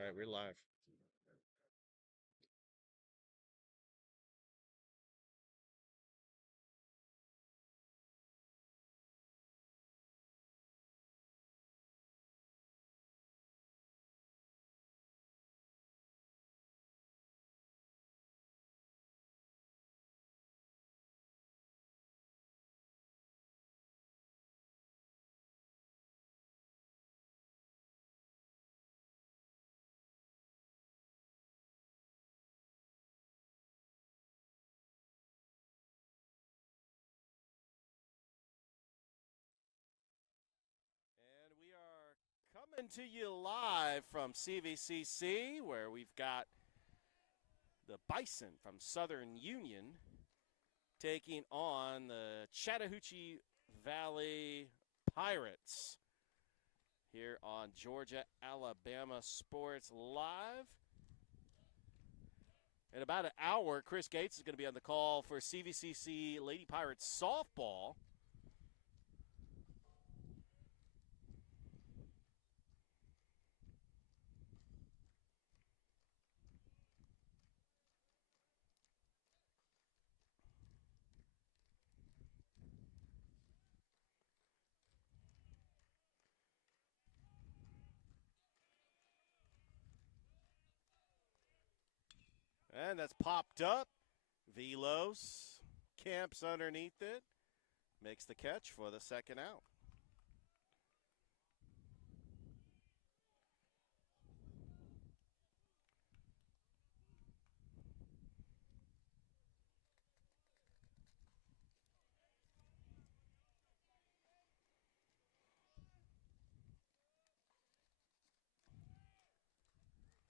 All right, we're live. And we are coming to you live from CVCC, where we've got the Bison from Southern Union taking on the Chattahoochee Valley Pirates here on Georgia Alabama Sports Live. In about an hour, Chris Gates is going to be on the call for CVCC Lady Pirates softball. And that's popped up. Velos camps underneath it. Makes the catch for the second out.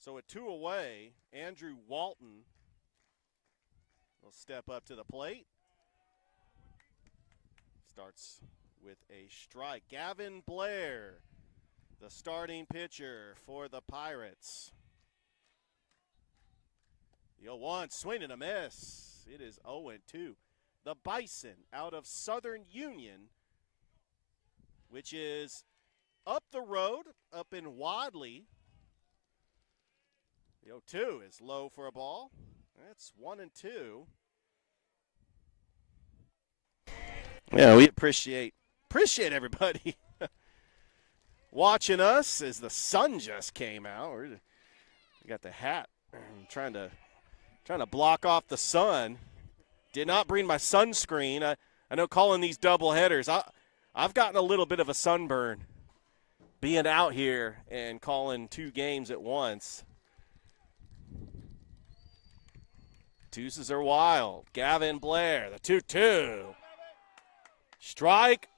So at 2 away, Andrew Walton will step up to the plate. Starts with a strike. Gavin Blair, the starting pitcher for the Pirates. The 0-1, swing and a miss. It is 0-2. The Bison out of Southern Union, which is up the road, up in Wadley. The 0-2 is low for a ball. That's 1-2. Yeah, we appreciate everybody watching us as the sun just came out. We got the hat. I'm trying to block off the sun. Did not bring my sunscreen. I know calling these double headers. I've gotten a little bit of a sunburn being out here and calling 2 games at once. Deuces are wild. Gavin Blair, the 2-2. Strike.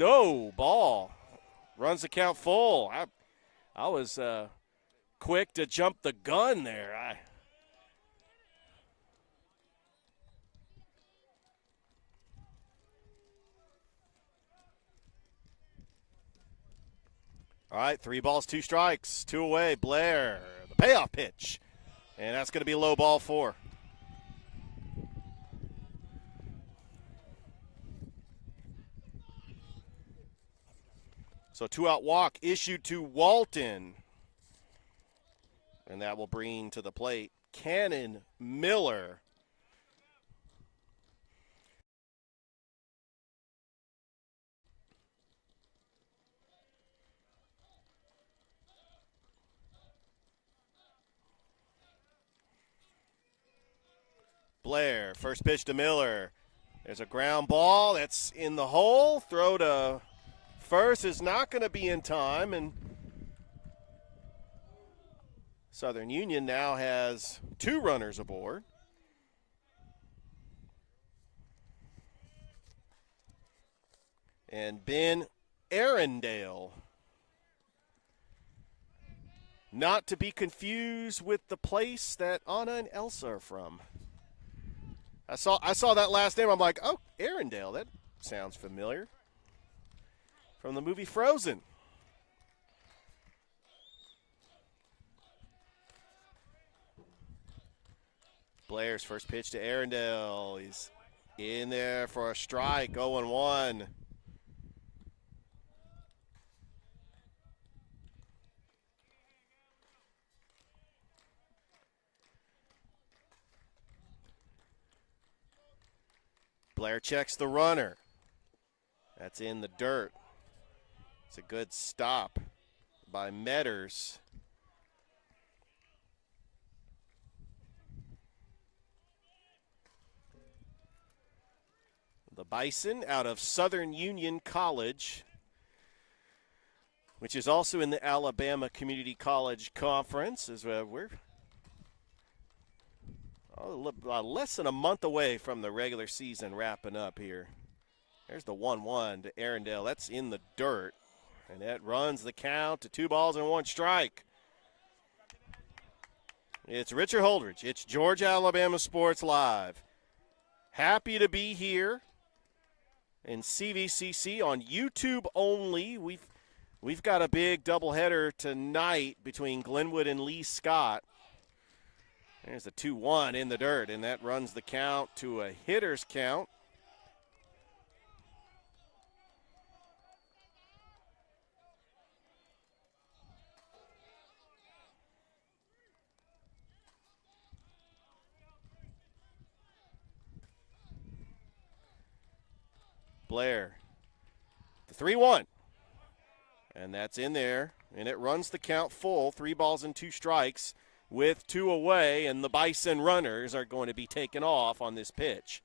No, ball. Runs the count full. I was quick to jump the gun there. All right, 3 balls, 2 strikes, 2 away. Blair, the payoff pitch. And that's going to be low ball 4. So 2-out walk issued to Walton. And that will bring to the plate Cannon Miller. Blair, first pitch to Miller. There's a ground ball that's in the hole. Throw to first is not going to be in time, and Southern Union now has 2 runners aboard. And Ben Arundel, not to be confused with the place that Anna and Elsa are from. I saw that last name. I'm like, oh, Arundel. That sounds familiar. From the movie Frozen. Blair's first pitch to Arundel. He's in there for a strike, 0-1. Blair checks the runner. That's in the dirt. It's a good stop by Metters. The Bison out of Southern Union College, which is also in the Alabama Community College Conference, as we're less than a month away from the regular season wrapping up here. There's the 1-1 to Arendelle. That's in the dirt, and that runs the count to 2 balls and 1 strike. It's Richard Holdridge. It's Georgia Alabama Sports Live. Happy to be here in CVCC on YouTube only. We've got a big doubleheader tonight between Glenwood and Lee Scott. There's the 2-1 in the dirt, and that runs the count to a hitter's count. Blair, the 3-1. And that's in there, and it runs the count full, 3 balls and 2 strikes with 2 away, and the Bison runners are going to be taken off on this pitch.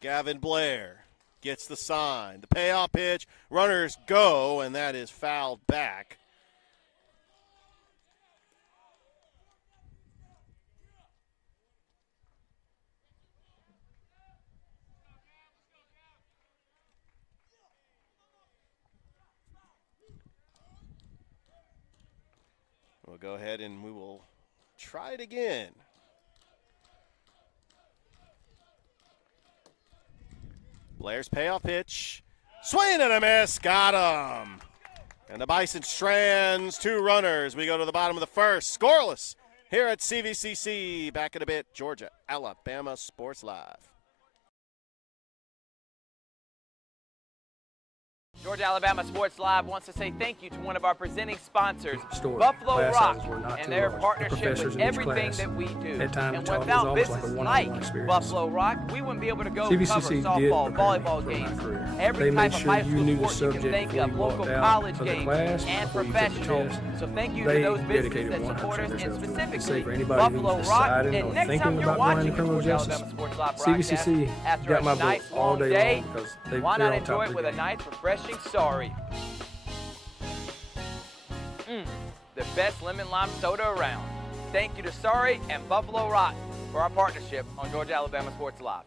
Gavin Blair gets the sign. The payoff pitch, runners go, and that is fouled back. We'll go ahead and we will try it again. Blair's payoff pitch. Swing and a miss. Got him. And the Bison strands 2 runners. We go to the bottom of the first. Scoreless here at CVCC. Back in a bit. Georgia, Alabama Sports Live. Georgia Alabama Sports Live wants to say thank you to one of our presenting sponsors, Buffalo Rock, and their partnership with everything that we do. And without businesses like Buffalo Rock, we wouldn't be able to go cover softball, volleyball games, every type of high school sport you can think of, local college games, and professionals. So thank you to those businesses that support us, and specifically Buffalo Rock. And next time you're watching Georgia Alabama Sports Live broadcast, after a nice long day, why not enjoy it with a nice, refreshing sorry. The best lemon lime soda around. Thank you to Sorry and Buffalo Rock for our partnership on Georgia Alabama Sports Live.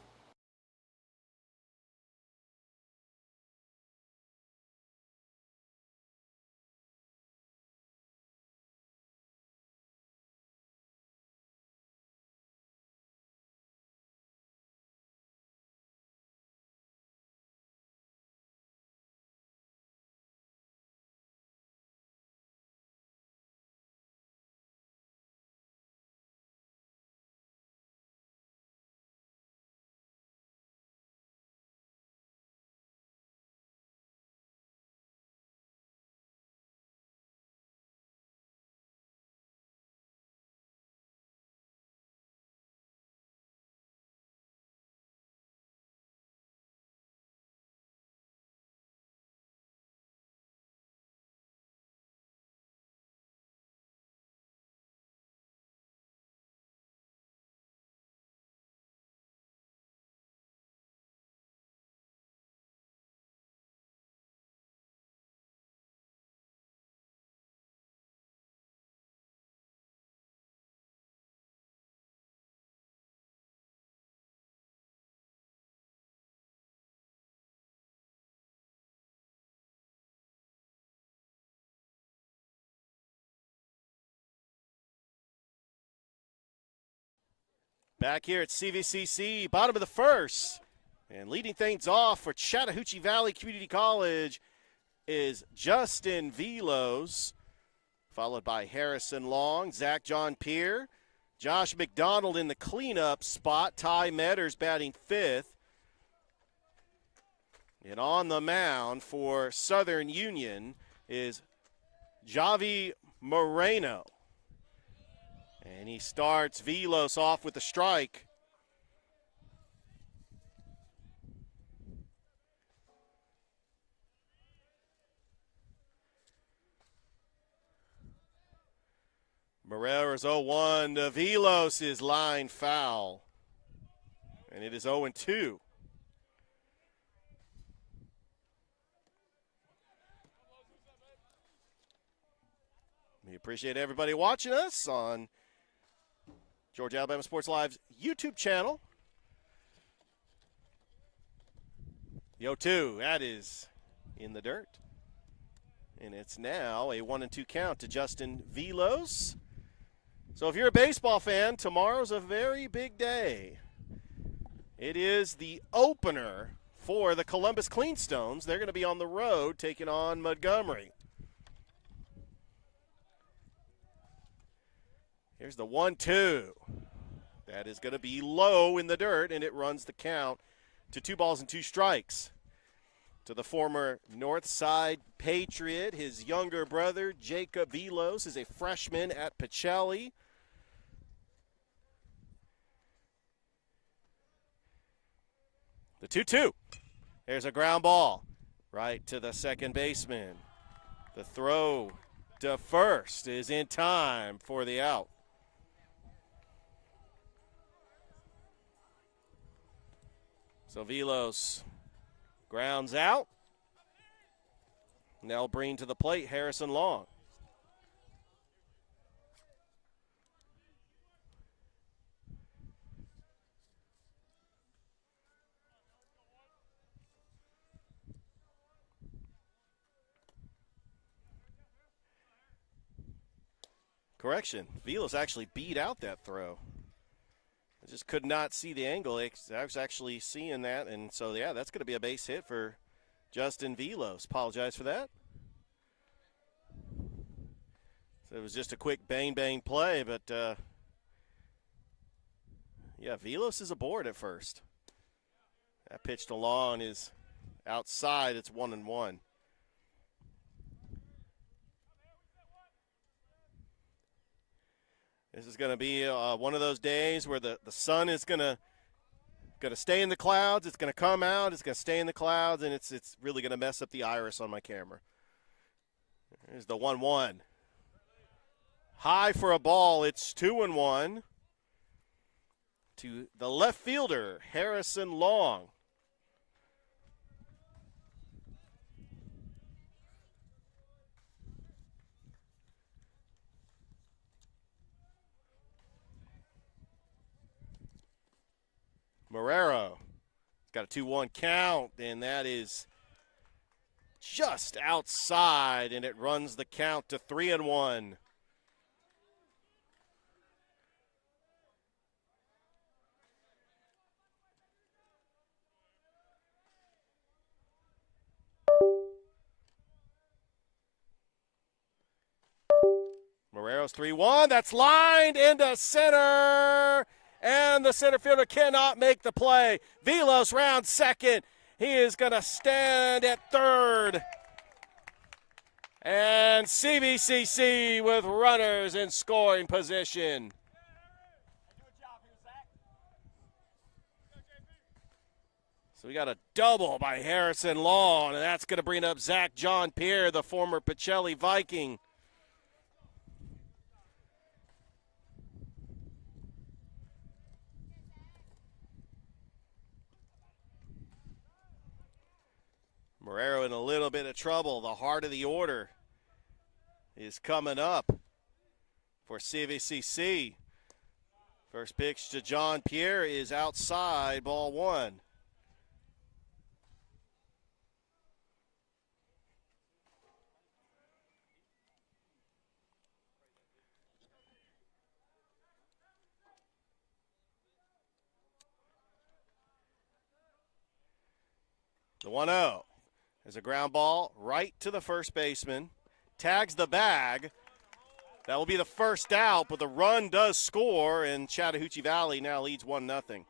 Back here at CVCC, bottom of the first. And leading things off for Chattahoochee Valley Community College is Justin Velos, followed by Harrison Long, Zach John Peer, Josh McDonald in the cleanup spot, Ty Metters batting 5th. And on the mound for Southern Union is Javi Moreno. And he starts Velos off with a strike. Morera's 0-1 to Velos' line foul. And it is 0-2. We appreciate everybody watching us on Georgia Alabama Sports Live's YouTube channel. The 0-2, that is in the dirt. And it's now a 1-2 count to Justin Velos. So if you're a baseball fan, tomorrow's a very big day. It is the opener for the Columbus Cleanstones. They're going to be on the road taking on Montgomery. Here's the 1-2. That is going to be low in the dirt, and it runs the count to 2 balls and 2 strikes. To the former Northside Patriot, his younger brother, Jacob Velos, is a freshman at Pacelli. The 2-2. There's a ground ball right to the second baseman. The throw to first is in time for the out. So Velos grounds out. They'll bring to the plate Harrison Long. Correction, Velos actually beat out that throw. I just could not see the angle. I was actually seeing that, and so, yeah, that's going to be a base hit for Justin Velos. Apologize for that. So it was just a quick bang-bang play, but, yeah, Velos is aboard at first. That pitch to Long is outside. It's 1-1. This is going to be one of those days where the sun is going to stay in the clouds. It's going to come out. It's going to stay in the clouds, and it's really going to mess up the iris on my camera. There's the 1-1. High for a ball. It's 2-1 to the left fielder, Harrison Long. Morero got a 2-1 count, and that is just outside, and it runs the count to 3-1. Morero's 3-1. That's lined into center. And the center fielder cannot make the play. Velos rounds second. He is going to stand at third. And CVCC with runners in scoring position. So we got a double by Harrison Long, and that's going to bring up Zach John Pierre, the former Pacelli Viking. Morero in a little bit of trouble. The heart of the order is coming up for CVCC. First pitch to John Pierre is outside, ball 1. The 1-0. There's a ground ball right to the first baseman. Tags the bag. That will be the first out, but the run does score, and Chattahoochee Valley now leads 1-0.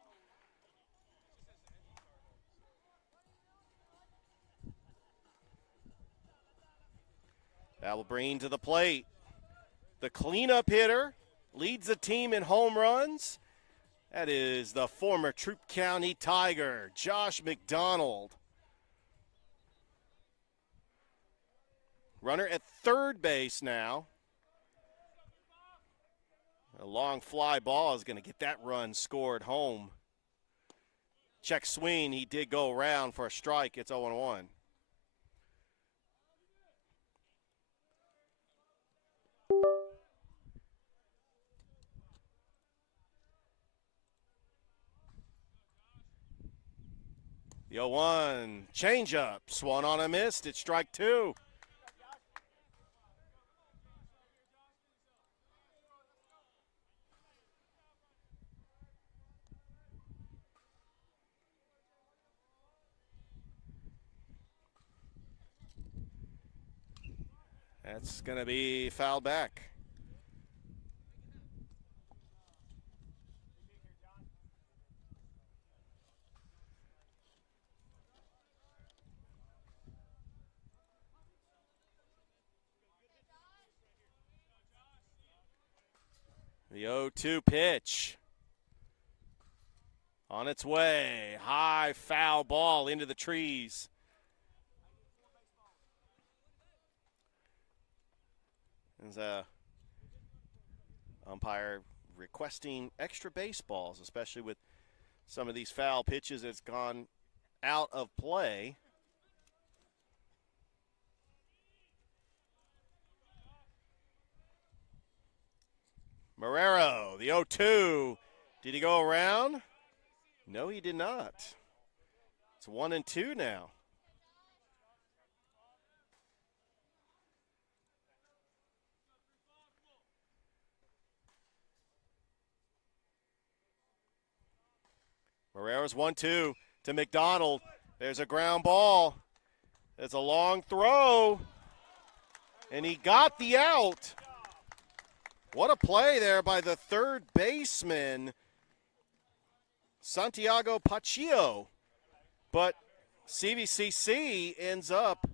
That will bring to the plate the cleanup hitter leads the team in home runs. That is the former Troup County Tiger, Josh McDonald. Runner at third base now. A long fly ball is going to get that run scored home. Check swing, he did go around for a strike. It's 0-1. The 0-1 changeup, swung on a missed. It's strike 2. That's going to be fouled back. The 0-2 pitch. On its way. High foul ball into the trees. There's a umpire requesting extra baseballs, especially with some of these foul pitches that's gone out of play. Marrero, the 0-2. Did he go around? No, he did not. It's 1-2 now. Marrero's 1-2 to McDonald. There's a ground ball. There's a long throw. And he got the out. What a play there by the third baseman, Santiago Paccio. But CVCC ends up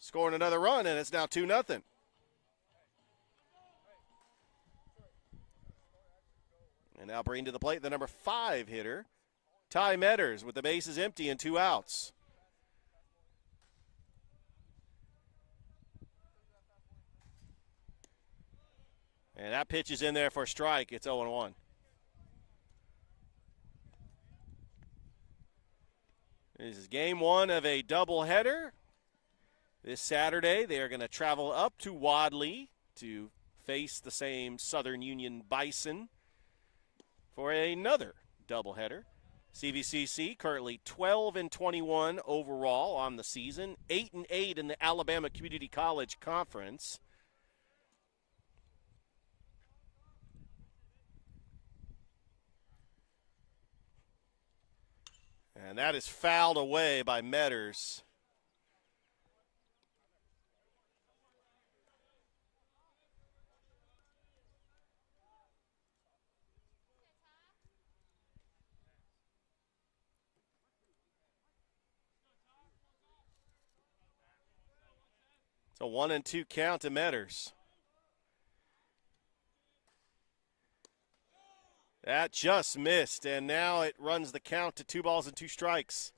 scoring another run, and it's now 2-0. And now bringing to the plate the number 5 hitter, Ty Metters, with the bases empty and 2 outs. And that pitch is in there for a strike. It's 0-1. This is game 1 of a doubleheader. This Saturday, they are going to travel up to Wadley to face the same Southern Union Bison for another doubleheader. CVCC currently 12-21 overall on the season, 8-8 in the Alabama Community College Conference. And that is fouled away by Metters. It's a 1-2 count to Metters. That just missed, and now it runs the count to 2 balls and 2 strikes.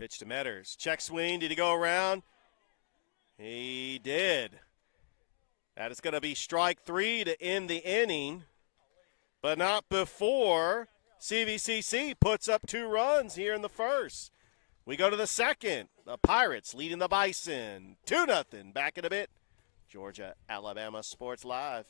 Pitch to Metters. Check swing. Did he go around? He did. That is going to be strike 3 to end the inning, but not before CVCC puts up 2 runs here in the first. We go to the second. The Pirates leading the Bison 2-0. Back in a bit. Georgia, Alabama Sports Live.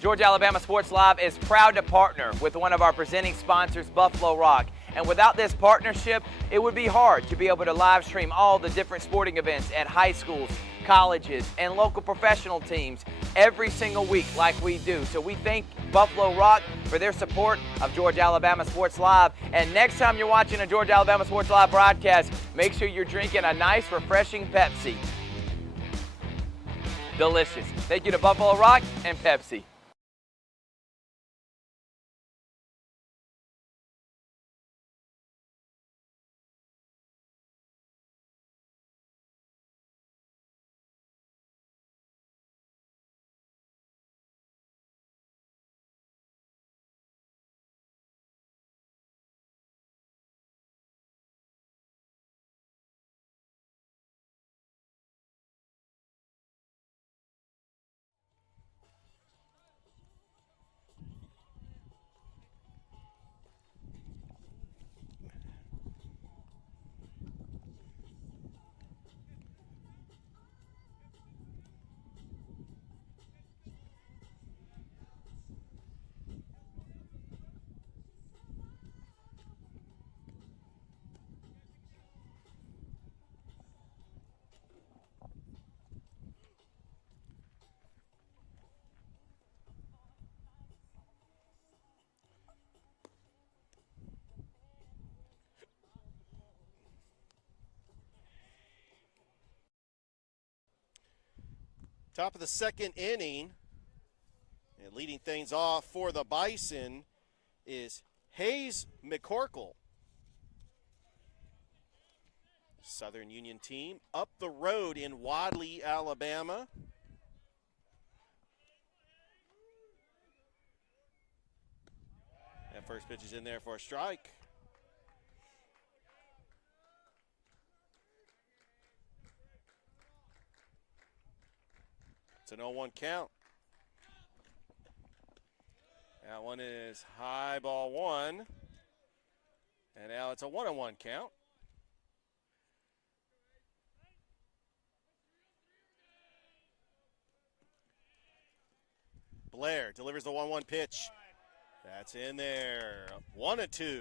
Georgia Alabama Sports Live is proud to partner with one of our presenting sponsors, Buffalo Rock. And without this partnership, it would be hard to be able to live stream all the different sporting events at high schools, colleges, and local professional teams every single week like we do. So we thank Buffalo Rock for their support of Georgia Alabama Sports Live. And next time you're watching a Georgia Alabama Sports Live broadcast, make sure you're drinking a nice, refreshing Pepsi. Delicious. Thank you to Buffalo Rock and Pepsi. Top of the second inning, and leading things off for the Bison is Hayes McCorkle. Southern Union team up the road in Wadley, Alabama. That first pitch is in there for a strike. It's an 0-1 count. That one is high ball one. And now it's a 1-1 count. Blair delivers the 1-1 pitch. That's in there. 1-2.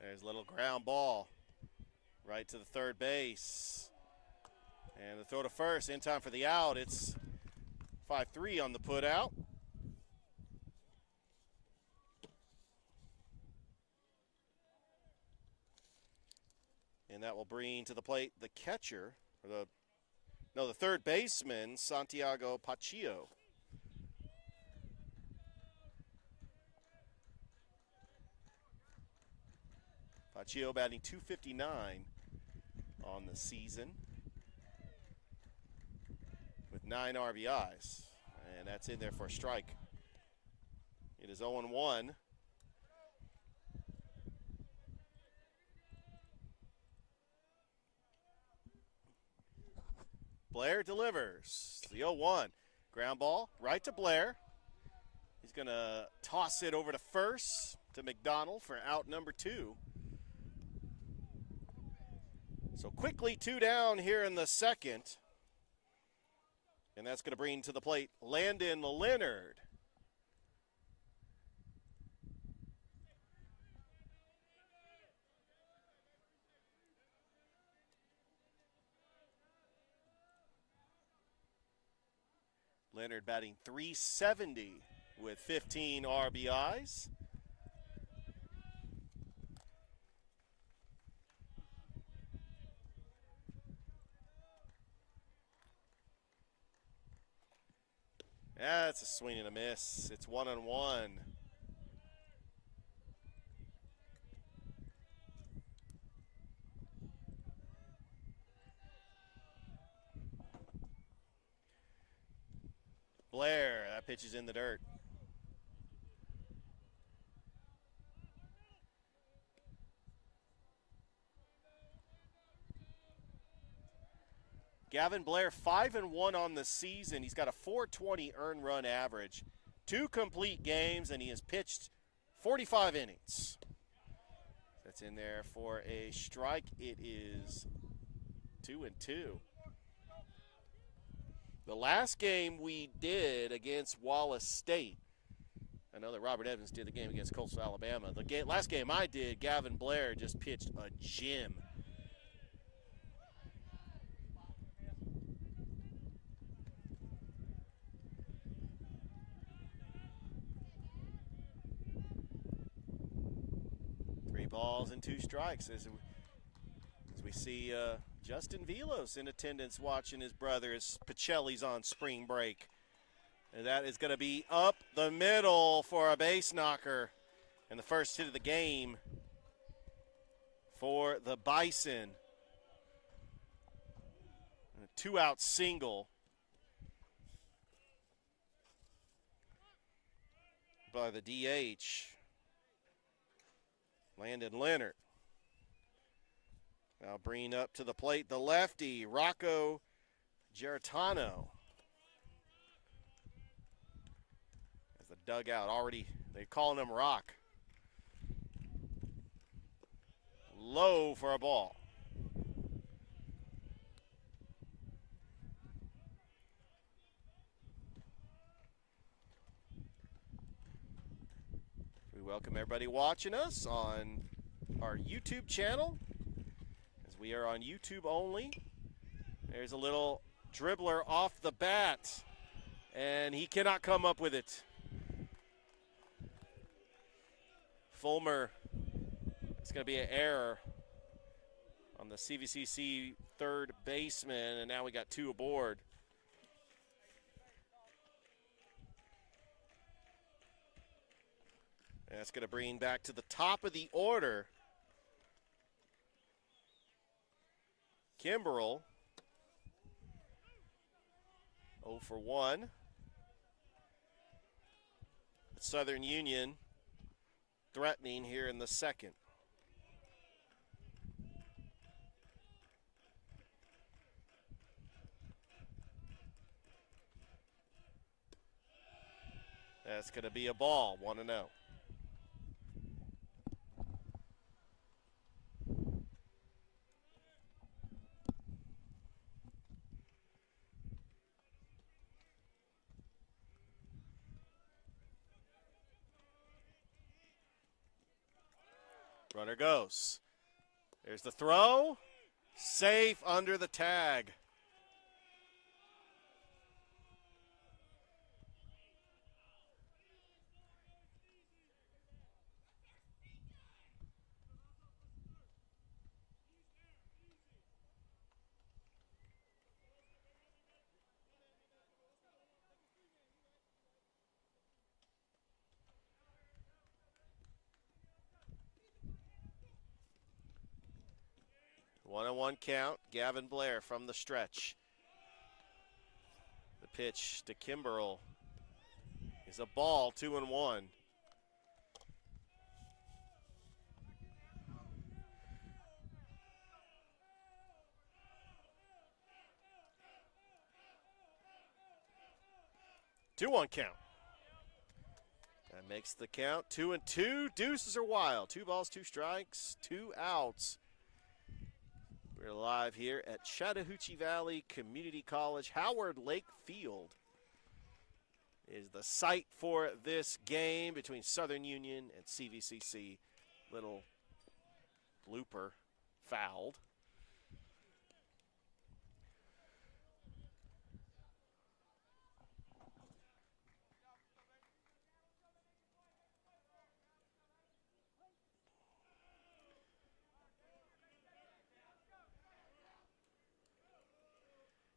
There's a little ground ball right to the third base. And the throw to first in time for the out. It's 5-3 on the put out. And that will bring to the plate the catcher, or the third baseman, Santiago Paccio. Paccio batting .259 on the season with 9 RBIs. And that's in there for a strike. It is 0-1. Blair delivers the 0-1. Ground ball right to Blair. He's going to toss it over to first to McDonald for out number 2. So quickly 2 down here in the second. And that's going to bring to the plate Landon Leonard. Leonard batting .370 with 15 RBIs. That's a swing and a miss. It's 1-1. Blair, that pitch is in the dirt. Gavin Blair, 5-1 on the season. He's got a .420 earned run average, 2 complete games, and he has pitched 45 innings. That's in there for a strike. It is 2-2. The last game we did against Wallace State, I know that Robert Evans did the game against Coastal Alabama. The last game I did, Gavin Blair just pitched a gem. Three balls and 2 strikes as we see Justin Velos in attendance watching his brother as Pacelli's on spring break. And that is going to be up the middle for a base knocker. And the first hit of the game for the Bison. A 2-out single by the DH, Landon Leonard. Now bringing up to the plate the lefty, Rocco Geritano. As the dugout already, they're calling him Rock. Low for a ball. We welcome everybody watching us on our YouTube channel, as we are on YouTube only. There's a little dribbler off the bat, and he cannot come up with it. Fulmer, it's going to be an error on the CVCC third baseman, and now we got 2 aboard. And that's going to bring back to the top of the order Kimbrell, 0 for 1. Southern Union threatening here in the second. That's going to be a ball, 1-0. Runner goes. There's the throw. Safe under the tag. One-on-one count. Gavin Blair from the stretch. The pitch to Kimbrell is a ball, 2-1. Two-one count. That makes the count 2-2. Deuces are wild. 2 balls, 2 strikes, 2 outs. We're live here at Chattahoochee Valley Community College. Howard Lake Field is the site for this game between Southern Union and CVCC. Little blooper fouled.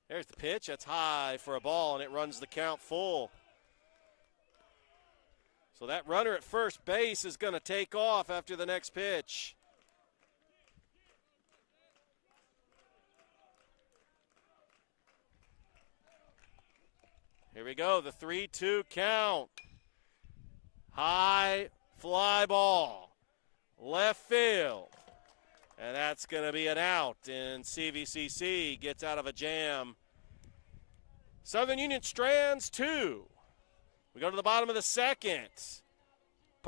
There's the pitch. That's high for a ball, and it runs the count full. So that runner at first base is going to take off after the next pitch. Here we go, the 3-2 count. High fly ball, left field. And that's going to be an out, and CVCC gets out of a jam. Southern Union strands 2. We go to the bottom of the second.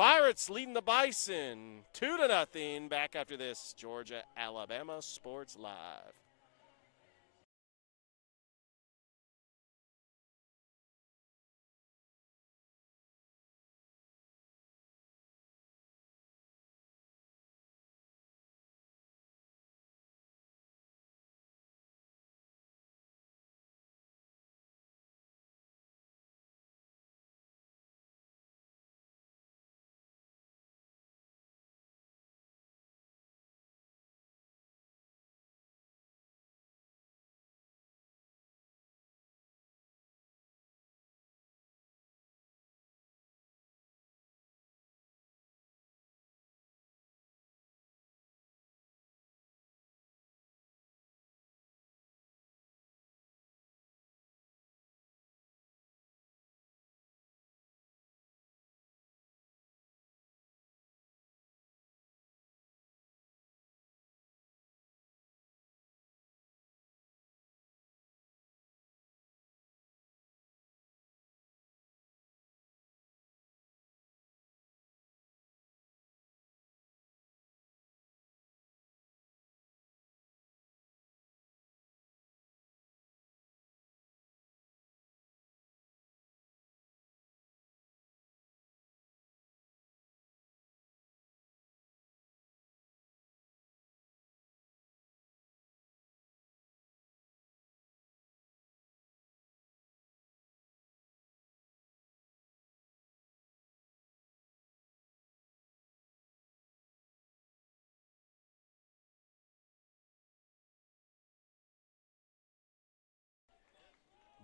Pirates leading the Bison 2-0 back after this Georgia-Alabama Sports Live.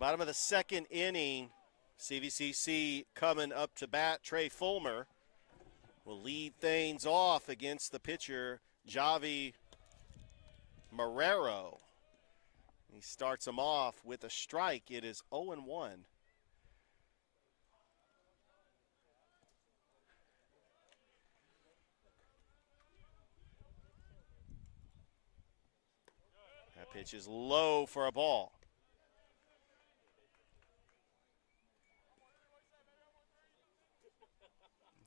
Bottom of the second inning, CVCC coming up to bat. Trey Fulmer will lead things off against the pitcher, Javi Marrero. He starts him off with a strike. It is 0-1. That pitch is low for a ball.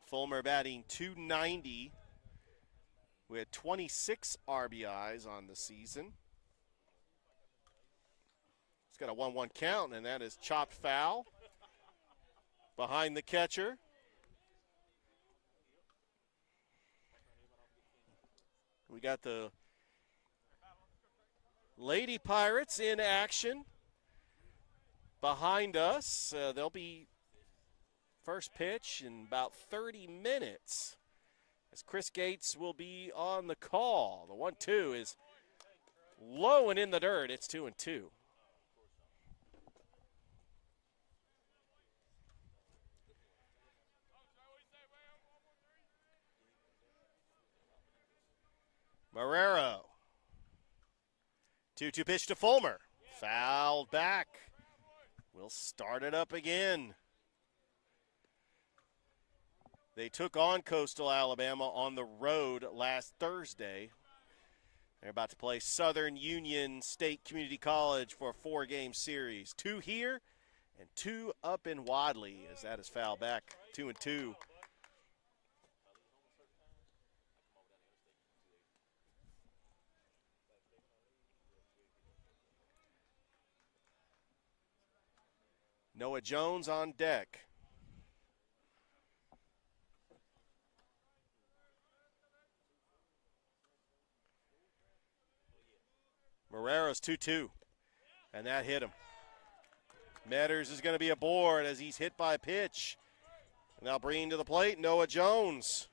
Fulmer batting .290 with 26 RBIs on the season. He's got a 1-1 count, and that is chopped foul behind the catcher. We got the Lady Pirates in action behind us. They'll be first pitch in about 30 minutes as Chris Gates will be on the call. The 1-2 is low and in the dirt. It's 2-2. Marrero. 2-2 pitch to Fulmer. Fouled back. We'll start it up again. They took on Coastal Alabama on the road last Thursday. They're about to play Southern Union State Community College for a 4-game series. 2 here and 2 up in Wadley as that is fouled back. 2-2. Noah Jones on deck. Marrero's 2-2, and that hit him. Metters is going to be aboard as he's hit by a pitch. Now bringing to the plate, Noah Jones.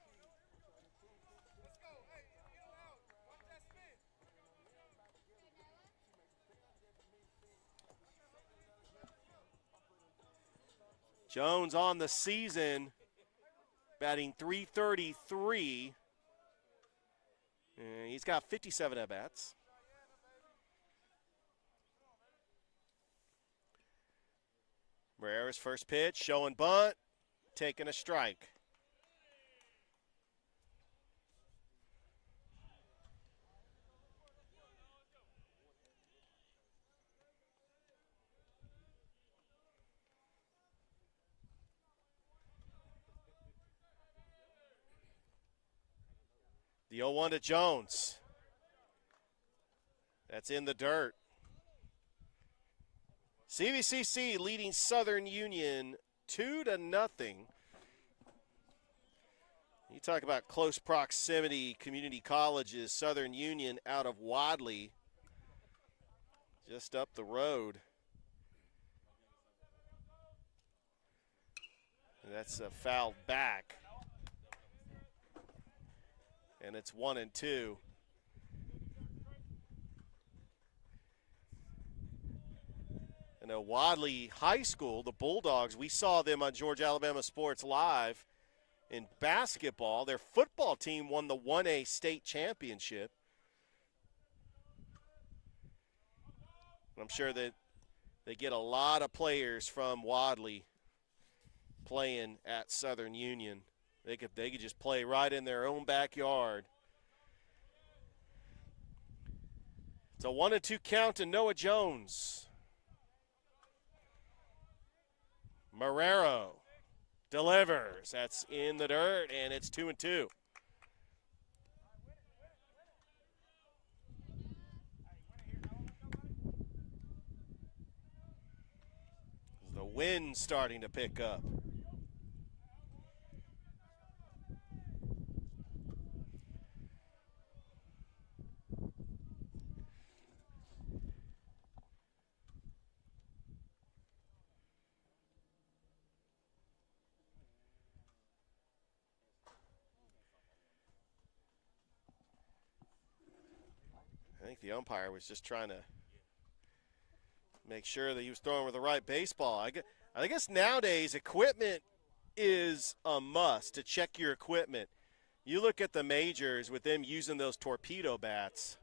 Jones on the season, batting .333. He's got 57 at-bats. Marrera's first pitch, showing bunt, taking a strike. The 0-1 to Jones. That's in the dirt. CVCC leading Southern Union 2-0. You talk about close proximity community colleges. Southern Union out of Wadley, just up the road. And that's a foul back. And it's 1-2. And Wadley High School, the Bulldogs, we saw them on Georgia Alabama Sports Live in basketball. Their football team won the 1A state championship. I'm sure that they get a lot of players from Wadley playing at Southern Union. They could just play right in their own backyard. It's a 1-2 count to Noah Jones. Marrero delivers. That's in the dirt, and it's 2-2. The wind starting to pick up. I think the umpire was just trying to make sure that he was throwing with the right baseball. I guess nowadays equipment is a must to check your equipment. You look at the majors with them using those torpedo bats.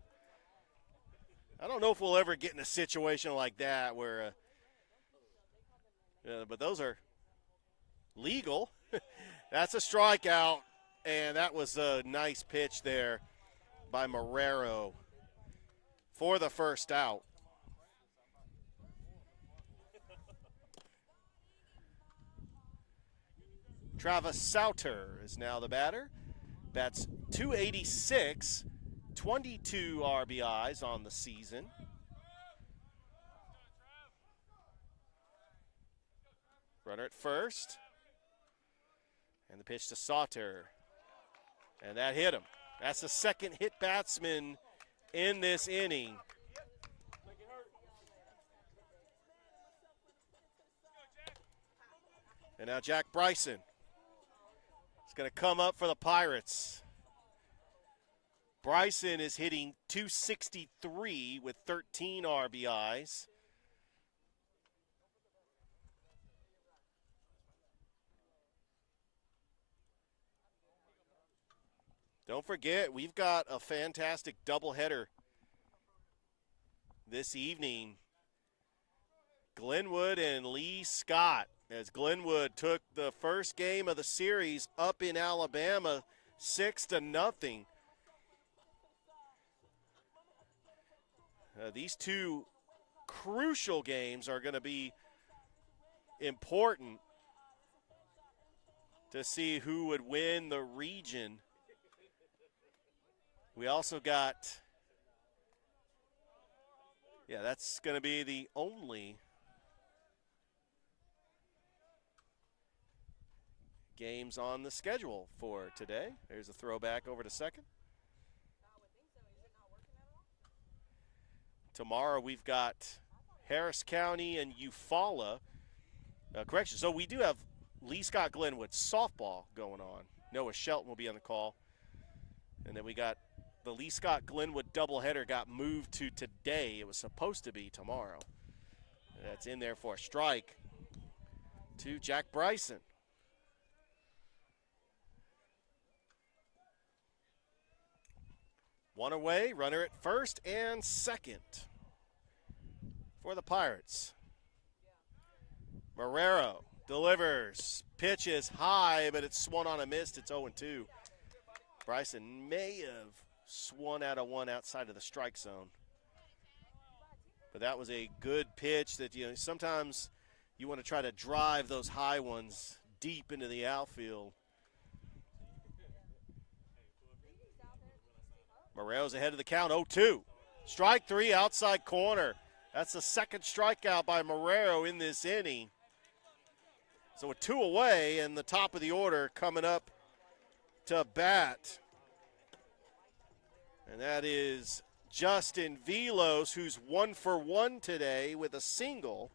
I don't know if we'll ever get in a situation like that where, but those are legal. That's a strikeout, and that was a nice pitch there by Marrero for the first out. Travis Sauter is now the batter. Bats .286, 22 RBIs on the season. Runner at first. And the pitch to Sauter. And that hit him. That's the second hit batsman in this inning. And now Jack Bison is going to come up for the Pirates. Bryson is hitting .263 with 13 RBIs. Don't forget, we've got a fantastic doubleheader this evening. Glenwood and Lee Scott, as Glenwood took the first game of the series up in Alabama 6-0. These two crucial games are going to be important to see who would win the region. We also got, that's going to be the only games on the schedule for today. There's a throwback over to second. Tomorrow we've got Harris County and Eufaula. Correction, so we do have Lee Scott Glenwood softball going on. Noah Shelton will be on the call. And then we got the Lee Scott Glenwood doubleheader got moved to today. It was supposed to be tomorrow. That's in there for a strike to Jack Bryson. One away, runner at first and second for the Pirates. Marrero delivers. Pitch is high, but it's swung on a miss. It's 0-2. Bryson may have swung out of one outside of the strike zone. But that was a good pitch that, sometimes you want to try to drive those high ones deep into the outfield. Morero's ahead of the count, 0-2. Strike three, outside corner. That's the second strikeout by Morero in this inning. So with 2 away and the top of the order coming up to bat. And that is Justin Velos, who's 1 for 1 today with a single.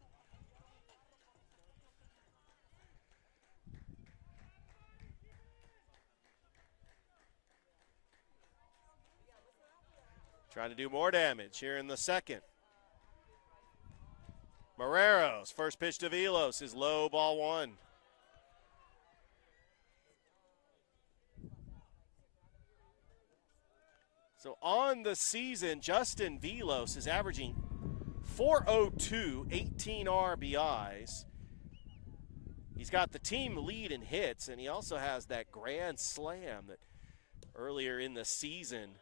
Trying to do more damage here in the second. Morero's first pitch to Velos is low, ball 1. So on the season, Justin Velos is averaging .402, 18 RBIs. He's got the team lead in hits, and he also has that grand slam that earlier in the season,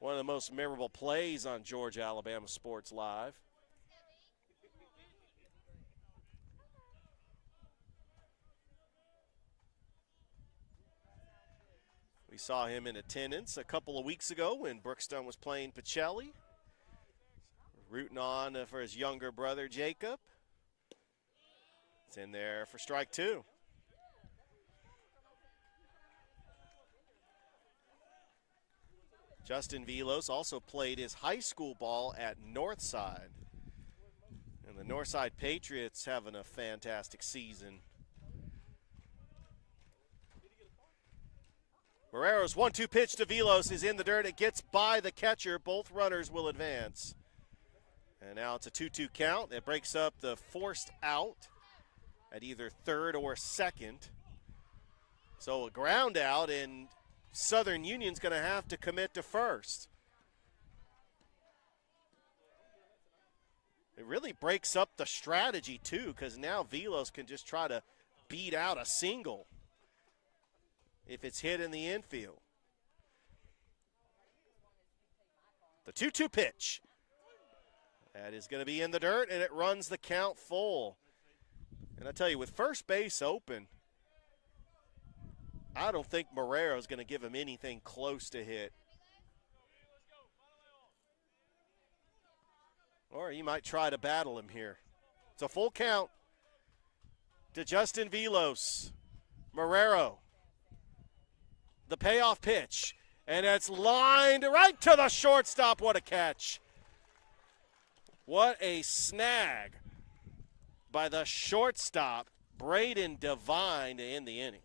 one of the most memorable plays on Georgia Alabama Sports Live. We saw him in attendance a couple of weeks ago when Brookstone was playing Pacelli, rooting on for his younger brother Jacob. It's in there for strike 2. Justin Velos also played his high school ball at Northside. And the Northside Patriots having a fantastic season. Morero's 1-2 pitch to Velos is in the dirt. It gets by the catcher. Both runners will advance. And now it's a 2-2 count. It breaks up the forced out at either third or second. So a ground out, and Southern Union's going to have to commit to first. It really breaks up the strategy, too, because now Velos can just try to beat out a single if it's hit in the infield. The 2-2 pitch. That is going to be in the dirt, and it runs the count full. And I tell you, with first base open, I don't think Morero is going to give him anything close to hit. Or he might try to battle him here. It's a full count to Justin Velos. Morero, the payoff pitch, and it's lined right to the shortstop. What a catch. What a snag by the shortstop, Braden Devine, to end the inning.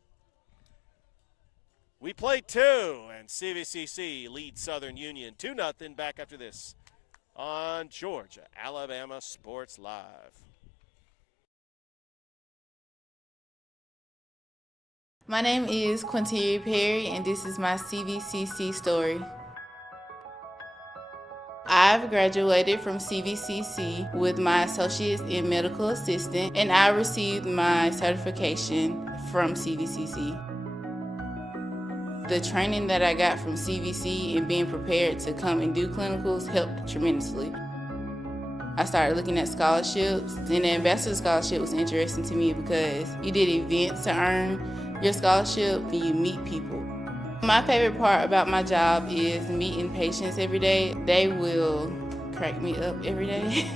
We played 2, and CVCC leads Southern Union 2-0 back after this on Georgia Alabama Sports Live. My name is Quinteria Perry, and this is my CVCC story. I've graduated from CVCC with my associates in medical assistant, and I received my certification from CVCC. The training that I got from CVC and being prepared to come and do clinicals helped tremendously. I started looking at scholarships, and the Ambassador Scholarship was interesting to me because you did events to earn your scholarship and you meet people. My favorite part about my job is meeting patients every day. They will crack me up every day.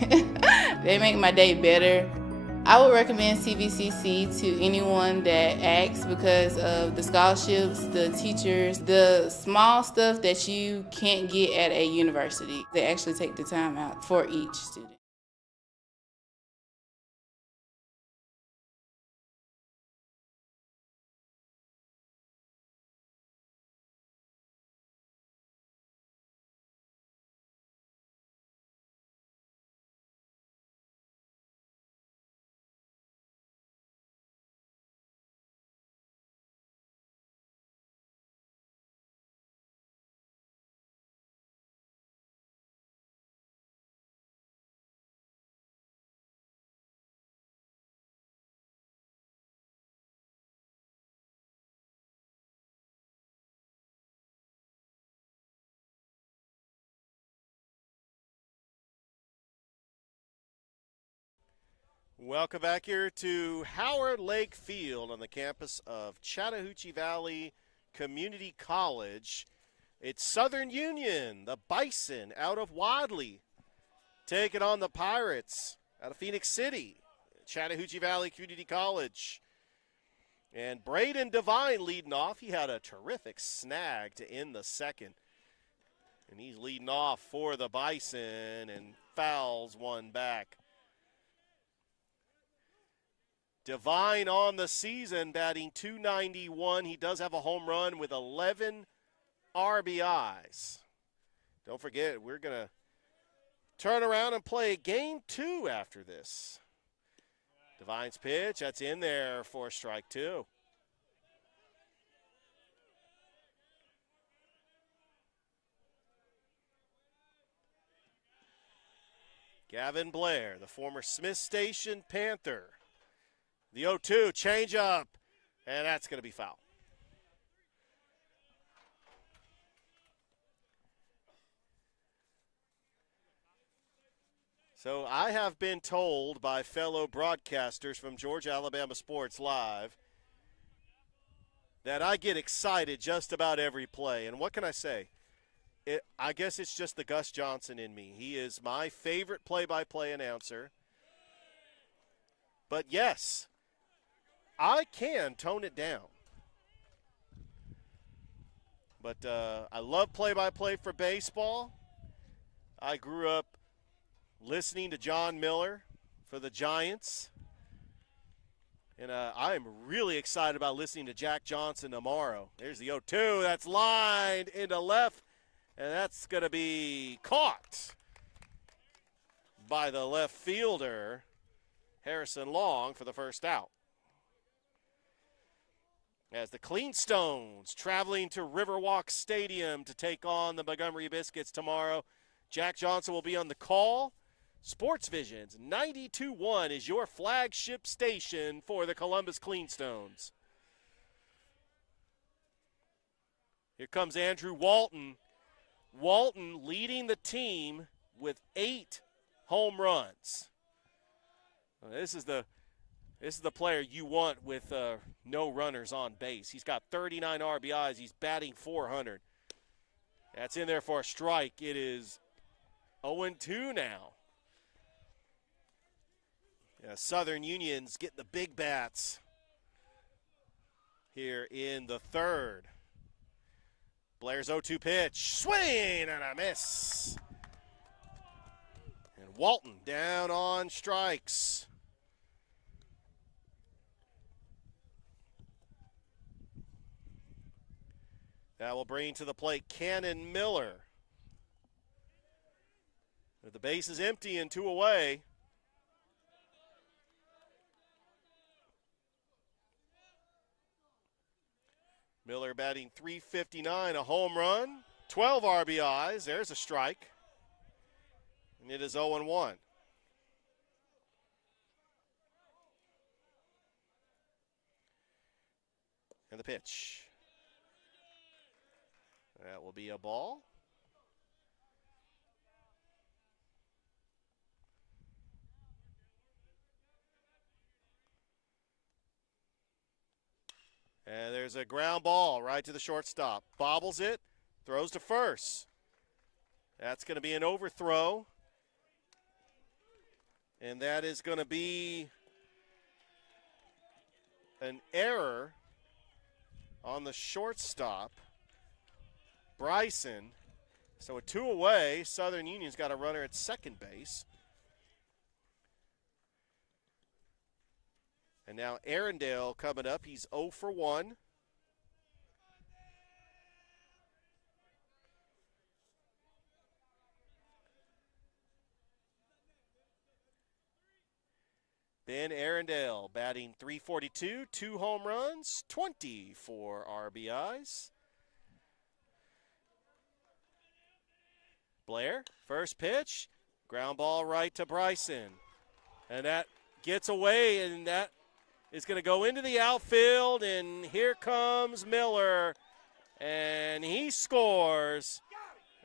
They make my day better. I would recommend CVCC to anyone that asks because of the scholarships, the teachers, the small stuff that you can't get at a university. They actually take the time out for each student. Welcome back here to Howard Lake Field on the campus of Chattahoochee Valley Community College. It's Southern Union, the Bison out of Wadley, taking on the Pirates out of Phoenix City, Chattahoochee Valley Community College. And Braden Devine leading off. He had a terrific snag to end the second. And he's leading off for the Bison and fouls one back. Devine on the season batting .291. He does have a home run with 11 RBIs. Don't forget, we're going to turn around and play game 2 after this. Devine's pitch, that's in there for strike 2. Gavin Blair, the former Smith Station Panther. The 0-2, changeup, and that's going to be foul. So I have been told by fellow broadcasters from Georgia Alabama Sports Live that I get excited just about every play. And what can I say? I guess it's just the Gus Johnson in me. He is my favorite play-by-play announcer. But yes, I can tone it down. But I love play-by-play for baseball. I grew up listening to John Miller for the Giants. And I am really excited about listening to Jack Johnson tomorrow. There's the 0-2. That's lined into left. And that's going to be caught by the left fielder, Harrison Long, for the first out. As the Cleanstones traveling to Riverwalk Stadium to take on the Montgomery Biscuits tomorrow. Jack Johnson will be on the call. Sports Visions 92.1 is your flagship station for the Columbus Cleanstones. Here comes Andrew Walton. Walton leading the team with 8 home runs. This is the player you want with no runners on base. He's got 39 RBIs. He's batting .400. That's in there for a strike. It is 0-2 now. Yeah, Southern Union's getting the big bats here in the third. Blair's 0-2 pitch. Swing and a miss. And Walton down on strikes. That will bring to the plate Cannon Miller. With the bases empty and 2 away. Miller batting .359, a home run, 12 RBIs. There's a strike. And it is 0-1. And the pitch. That will be a ball. And there's a ground ball right to the shortstop. Bobbles it, throws to first. That's going to be an overthrow. And that is going to be an error on the shortstop, Bryson. So with 2 away, Southern Union's got a runner at second base. And now Arundel coming up. He's 0 for 1. Ben Arundel batting .342, 2 home runs, 24 RBIs. Blair, first pitch, ground ball right to Bryson. And that gets away, and that is going to go into the outfield, and here comes Miller, and he scores.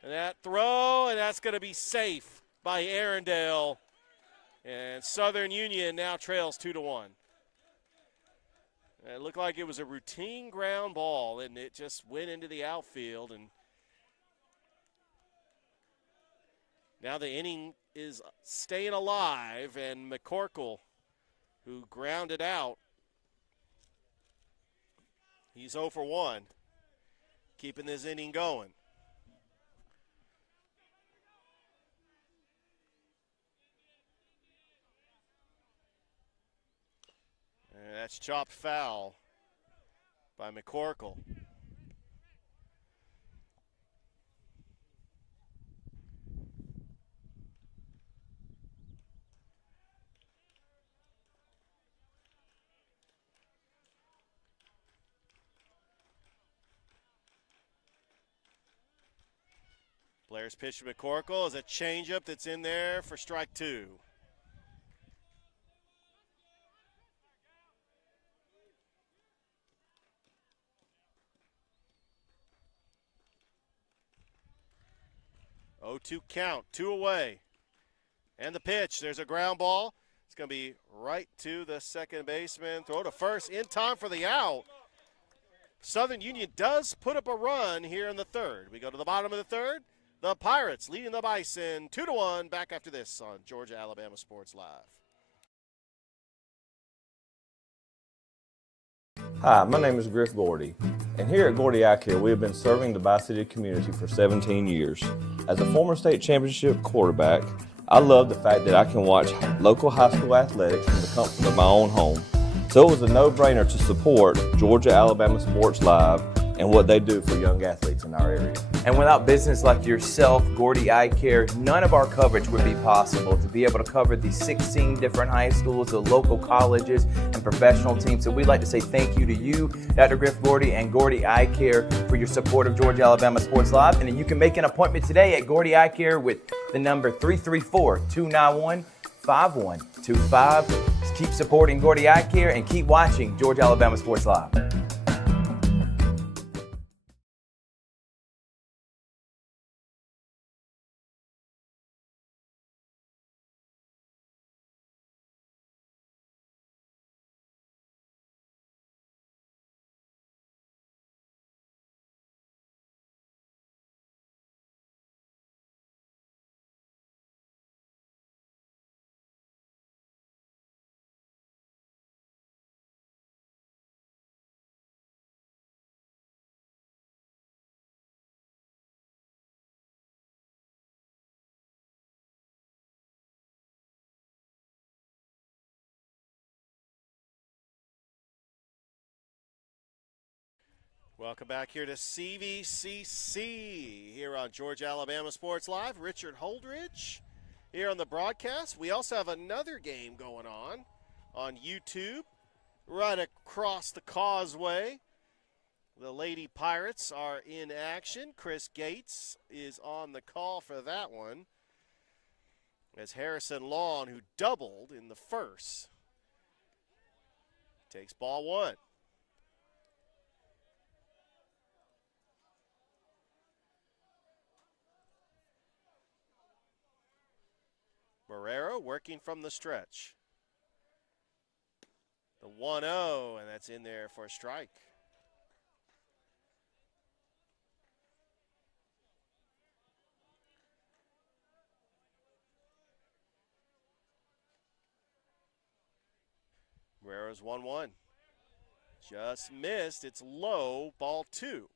And that throw, and that's going to be safe by Arundel. And Southern Union now trails 2-1. It looked like it was a routine ground ball, and it just went into the outfield. And Now the inning is staying alive, and McCorkle, who grounded out, he's 0 for 1, keeping this inning going. And that's chopped foul by McCorkle. Blair's pitch to McCorkle is a changeup that's in there for strike 2. Oh, 2 count, 2 away. And the pitch, there's a ground ball. It's going to be right to the second baseman. Throw to first in time for the out. Southern Union does put up a run here in the third. We go to the bottom of the third. The Pirates leading the Bison 2-1. Back after this on Georgia Alabama Sports Live. Hi, my name is Griff Gordy, and here at Gordy Eye Care, we have been serving the Bi-City community for 17 years. As a former state championship quarterback, I love the fact that I can watch local high school athletics from the comfort of my own home. So it was a no-brainer to support Georgia Alabama Sports Live and what they do for young athletes in our area. And without business like yourself, Gordy Eye Care, none of our coverage would be possible. To be able to cover the 16 different high schools, the local colleges, and professional teams. So we'd like to say thank you to you, Dr. Griff Gordy and Gordy Eye Care, for your support of Georgia Alabama Sports Live. And then you can make an appointment today at Gordy Eye Care with the number 334-291-5125. Keep supporting Gordy Eye Care and keep watching Georgia Alabama Sports Live. Welcome back here to CVCC here on Georgia Alabama Sports Live. Richard Holdridge here on the broadcast. We also have another game going on YouTube right across the causeway. The Lady Pirates are in action. Chris Gates is on the call for that one, as Harrison Long, who doubled in the first, takes ball 1. Barrero working from the stretch. The 1-0, and that's in there for a strike. Barrero's 1-1. Just missed. It's low, ball 2.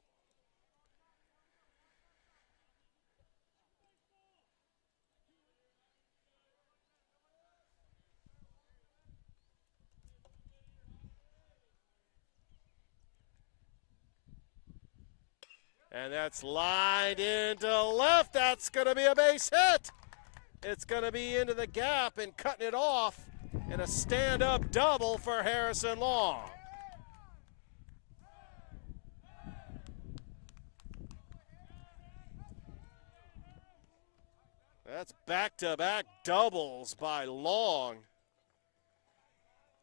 And that's lined into left. That's going to be a base hit. It's going to be into the gap and cutting it off. And a stand-up double for Harrison Long. That's back-to-back doubles by Long.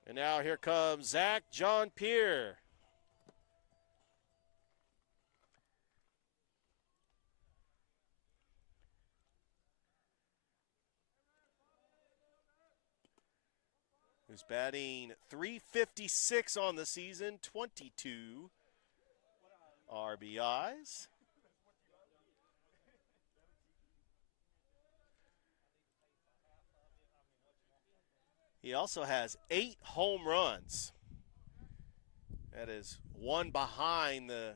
And now here comes Zach John Pierre. Who's batting .356 on the season, 22 RBIs. He also has 8 home runs. That is one behind the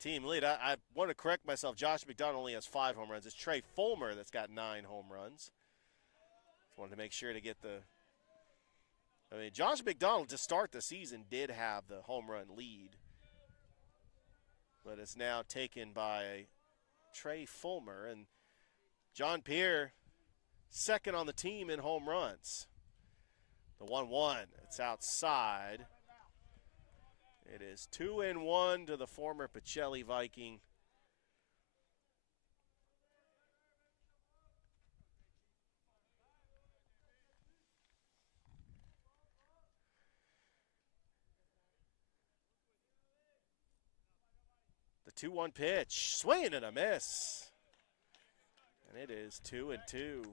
team lead. I want to correct myself. Josh McDonald only has 5 home runs. It's Trey Fulmer that's got 9 home runs. Just wanted to make sure to get Josh McDonald to start the season did have the home run lead, but it's now taken by Trey Fulmer. And John Pierre, second on the team in home runs. The 1-1, it's outside. It is 2-1 to the former Pacelli Viking. The 2-1 pitch, swing and a miss. And it is 2-2.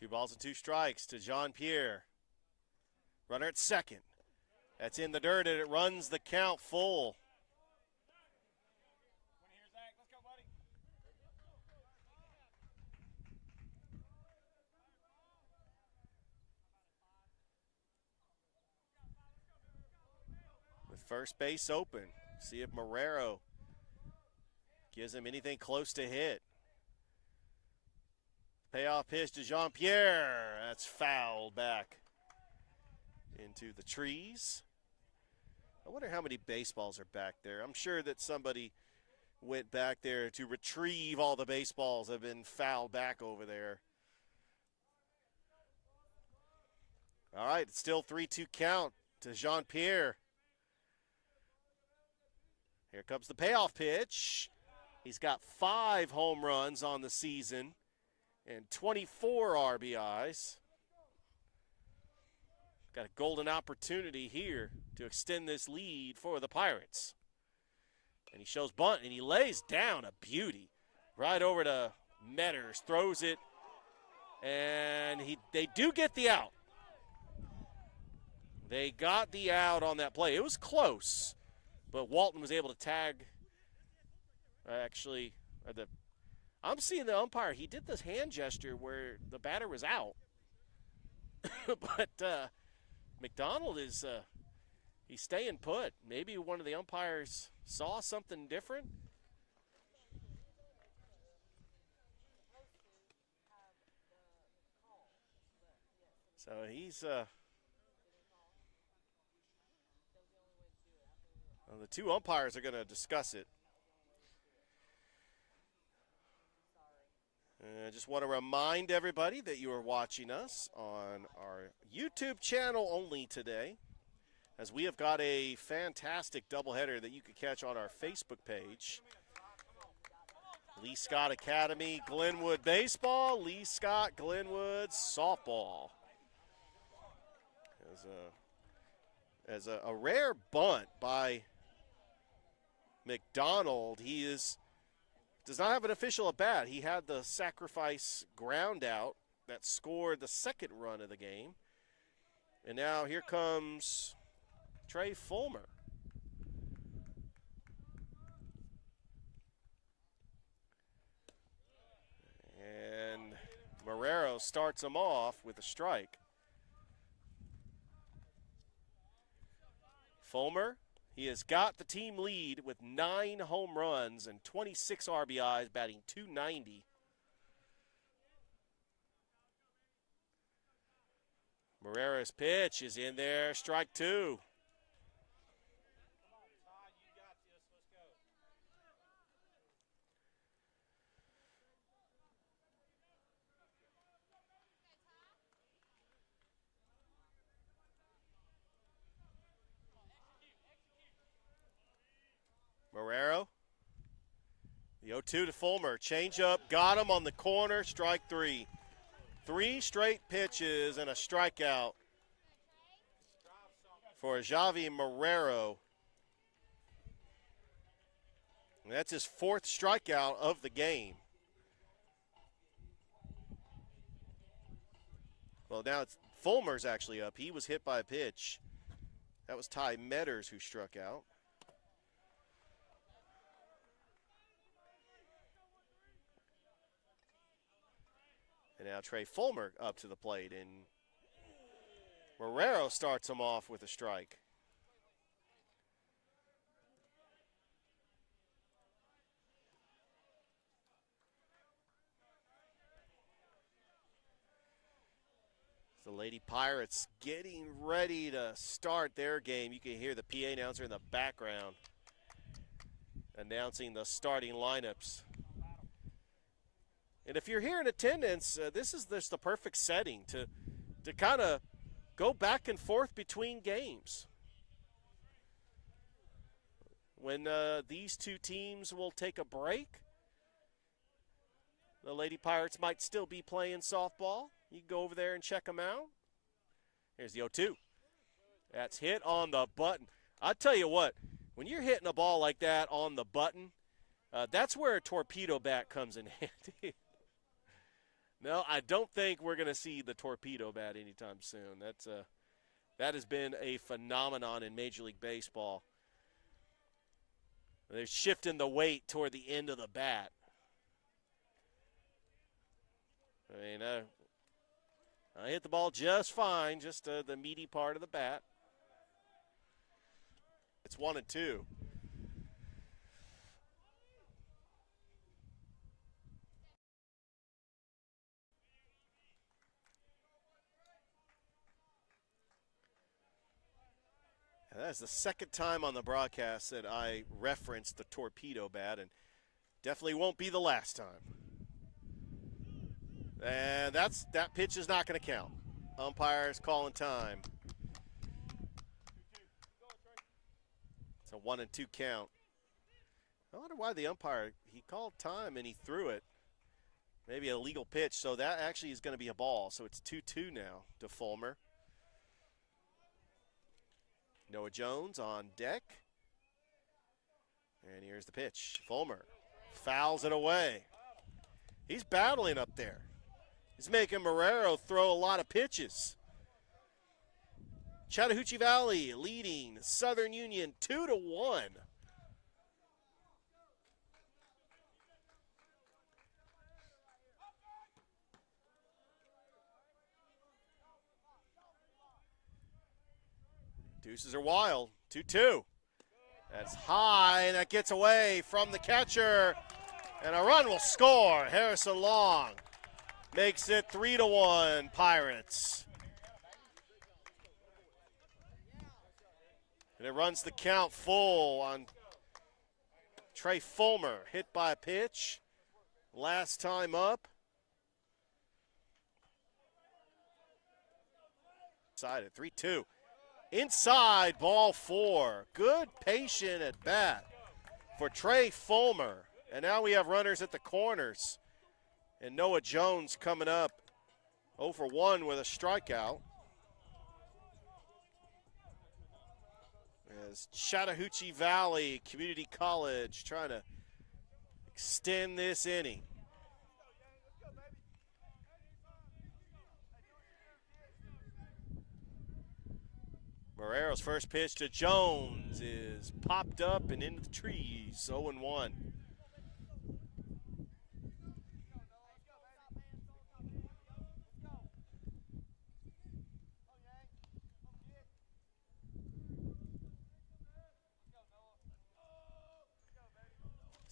Two balls and 2 strikes to Jean-Pierre. Runner at second. That's in the dirt, and it runs the count full. With first base open. See if Marrero gives him anything close to hit. Payoff pitch to Jean-Pierre. That's fouled back into the trees. I wonder how many baseballs are back there. I'm sure that somebody went back there to retrieve all the baseballs that have been fouled back over there. All right, it's still 3-2 count to Jean-Pierre. Here comes the payoff pitch. He's got 5 home runs on the season and 24 RBIs. Got a golden opportunity here to extend this lead for the Pirates. And he shows bunt, and he lays down a beauty. Right over to Metters, throws it, and they do get the out. They got the out on that play. It was close, but Walton was able to tag. I'm seeing the umpire. He did this hand gesture where the batter was out. But McDonald is he's staying put. Maybe one of the umpires saw something different. So he's the 2 umpires are going to discuss it. I just want to remind everybody that you are watching us on our YouTube channel only today, as we have got a fantastic doubleheader that you can catch on our Facebook page. Lee Scott Academy, Glenwood Baseball, Lee Scott, Glenwood Softball. As a rare bunt by McDonald, he does not have an official at bat. He had the sacrifice ground out that scored the second run of the game. And now here comes Trey Fulmer. And Marrero starts him off with a strike. Fulmer, he has got the team lead with 9 home runs and 26 RBIs, batting .290. Marrero's pitch is in there, strike 2. Marrero, the 0-2 to Fulmer. Changeup, got him on the corner, strike 3. 3 straight pitches and a strikeout for Javi Marrero. And that's his 4th strikeout of the game. Well, now it's Fulmer's actually up. He was hit by a pitch. That was Ty Metters who struck out. And now Trey Fulmer up to the plate, and Marrero starts him off with a strike. The Lady Pirates getting ready to start their game. You can hear the PA announcer in the background announcing the starting lineups. And if you're here in attendance, this is the perfect setting to kind of go back and forth between games. When these two teams will take a break, the Lady Pirates might still be playing softball. You can go over there and check them out. Here's the 0-2. That's hit on the button. I'll tell you what, when you're hitting a ball like that on the button, that's where a torpedo bat comes in handy. No, I don't think we're going to see the torpedo bat anytime soon. That has been a phenomenon in Major League Baseball. They're shifting the weight toward the end of the bat. I mean, I hit the ball just fine, just the meaty part of the bat. It's 1-2. And that's the second time on the broadcast that I referenced the torpedo bat, and definitely won't be the last time. And that pitch is not going to count. Umpire's calling time. It's a 1-2 count. I wonder why the umpire, he called time and he threw it. Maybe a legal pitch, so that actually is going to be a ball. So it's 2-2 now to Fulmer. Noah Jones on deck. And here's the pitch. Fulmer fouls it away. He's battling up there. He's making Marrero throw a lot of pitches. Chattahoochee Valley leading Southern Union 2-1. Deuces are wild. 2-2. That's high, and that gets away from the catcher. And a run will score. Harrison Long makes it 3-1 Pirates. And it runs the count full on Trey Fulmer. Hit by a pitch. Last time up. Side at 3-2. Inside, ball 4. Good patient at bat for Trey Fulmer. And now we have runners at the corners. And Noah Jones coming up 0 for 1 with a strikeout. As Chattahoochee Valley Community College trying to extend this inning. Marrero's first pitch to Jones is popped up and into the trees. 0-1.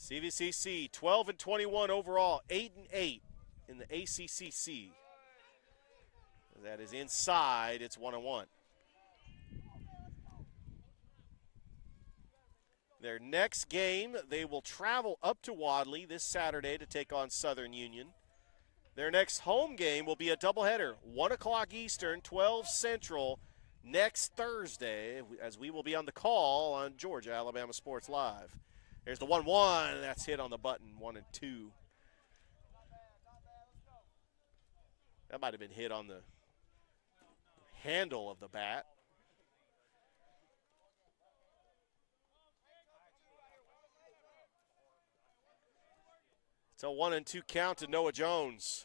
CVCC 12-21 overall, 8-8 in the ACCC. That is inside. It's 1-1. Their next game, they will travel up to Wadley this Saturday to take on Southern Union. Their next home game will be a doubleheader, 1 o'clock Eastern, 12 Central, next Thursday, as we will be on the call on Georgia Alabama Sports Live. There's the 1-1, and that's hit on the button, 1-2. That might have been hit on the handle of the bat. It's a 1-2 count to Noah Jones.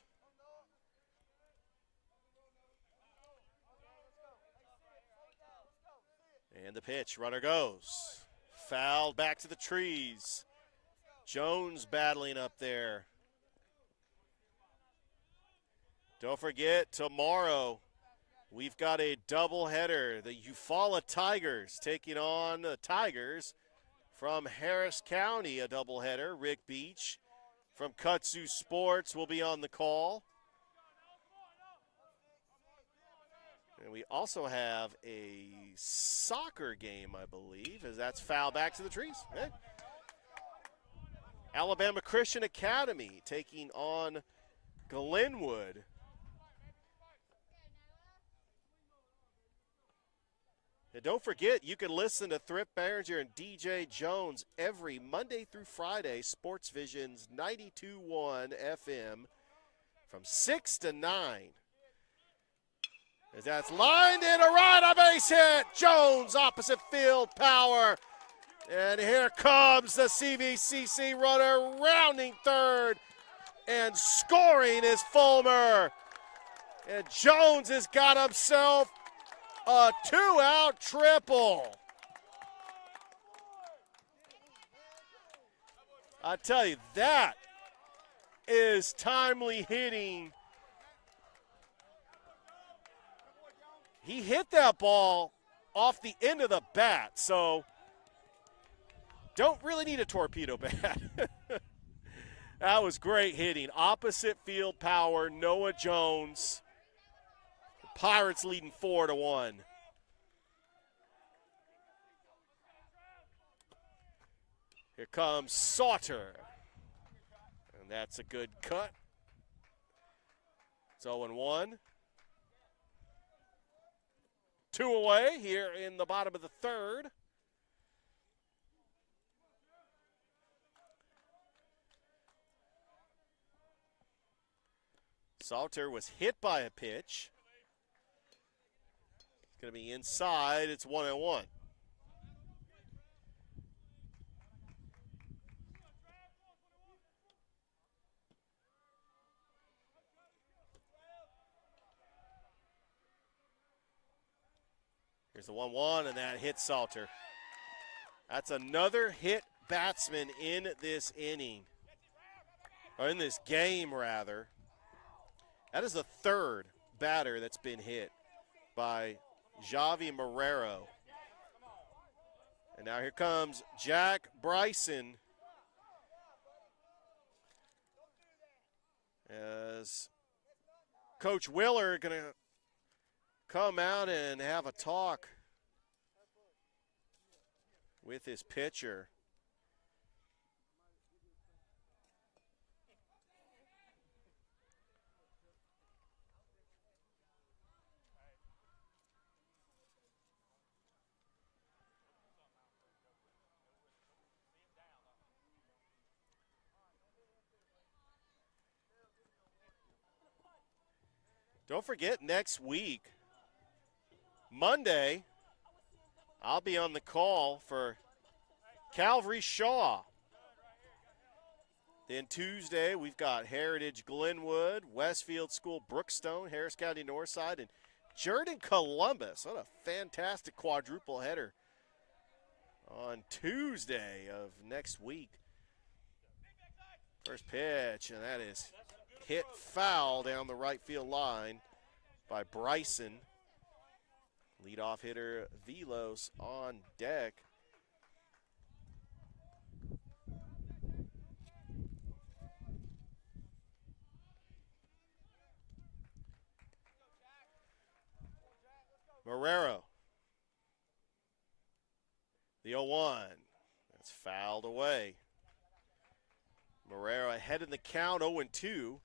And the pitch, runner goes. Fouled back to the trees. Jones battling up there. Don't forget, tomorrow we've got a doubleheader. The Eufaula Tigers taking on the Tigers from Harris County, a doubleheader. Rick Beach from Kutsu Sports will be on the call. And we also have a soccer game, I believe, as that's foul back to the trees. Okay. Alabama Christian Academy taking on Glenwood. And don't forget, you can listen to Thrift Behringer and DJ Jones every Monday through Friday, Sports Vision's 92.1 FM from 6 to 9. As that's lined in a right, a base hit. Jones, opposite field, power. And here comes the CVCC runner, rounding third. And scoring is Fulmer. And Jones has got himself a two-out triple. I tell you, that is timely hitting. He hit that ball off the end of the bat, so don't really need a torpedo bat. That was great hitting. Opposite field power, Noah Jones. The Pirates leading 4-1. Here comes Sauter. And that's a good cut. It's 0-1. 2 away here in the bottom of the third. Salter was hit by a pitch. It's going to be inside. It's 1-1. Here's the 1-1, and that hits Salter. That's another hit batsman in this inning, or in this game, rather. That is the third batter that's been hit by Javi Marrero. And now here comes Jack Bryson as Coach Willer going to come out and have a talk with his pitcher. Don't forget, next week, Monday, I'll be on the call for Calvary Shaw. Then Tuesday, we've got Heritage Glenwood, Westfield School Brookstone, Harris County Northside, and Jordan Columbus. What a fantastic quadruple header on Tuesday of next week. First pitch, and that is hit foul down the right field line by Bryson. Leadoff hitter Velos on deck. Marrero. The 0-1. That's fouled away. Marrero ahead in the count, 0-2.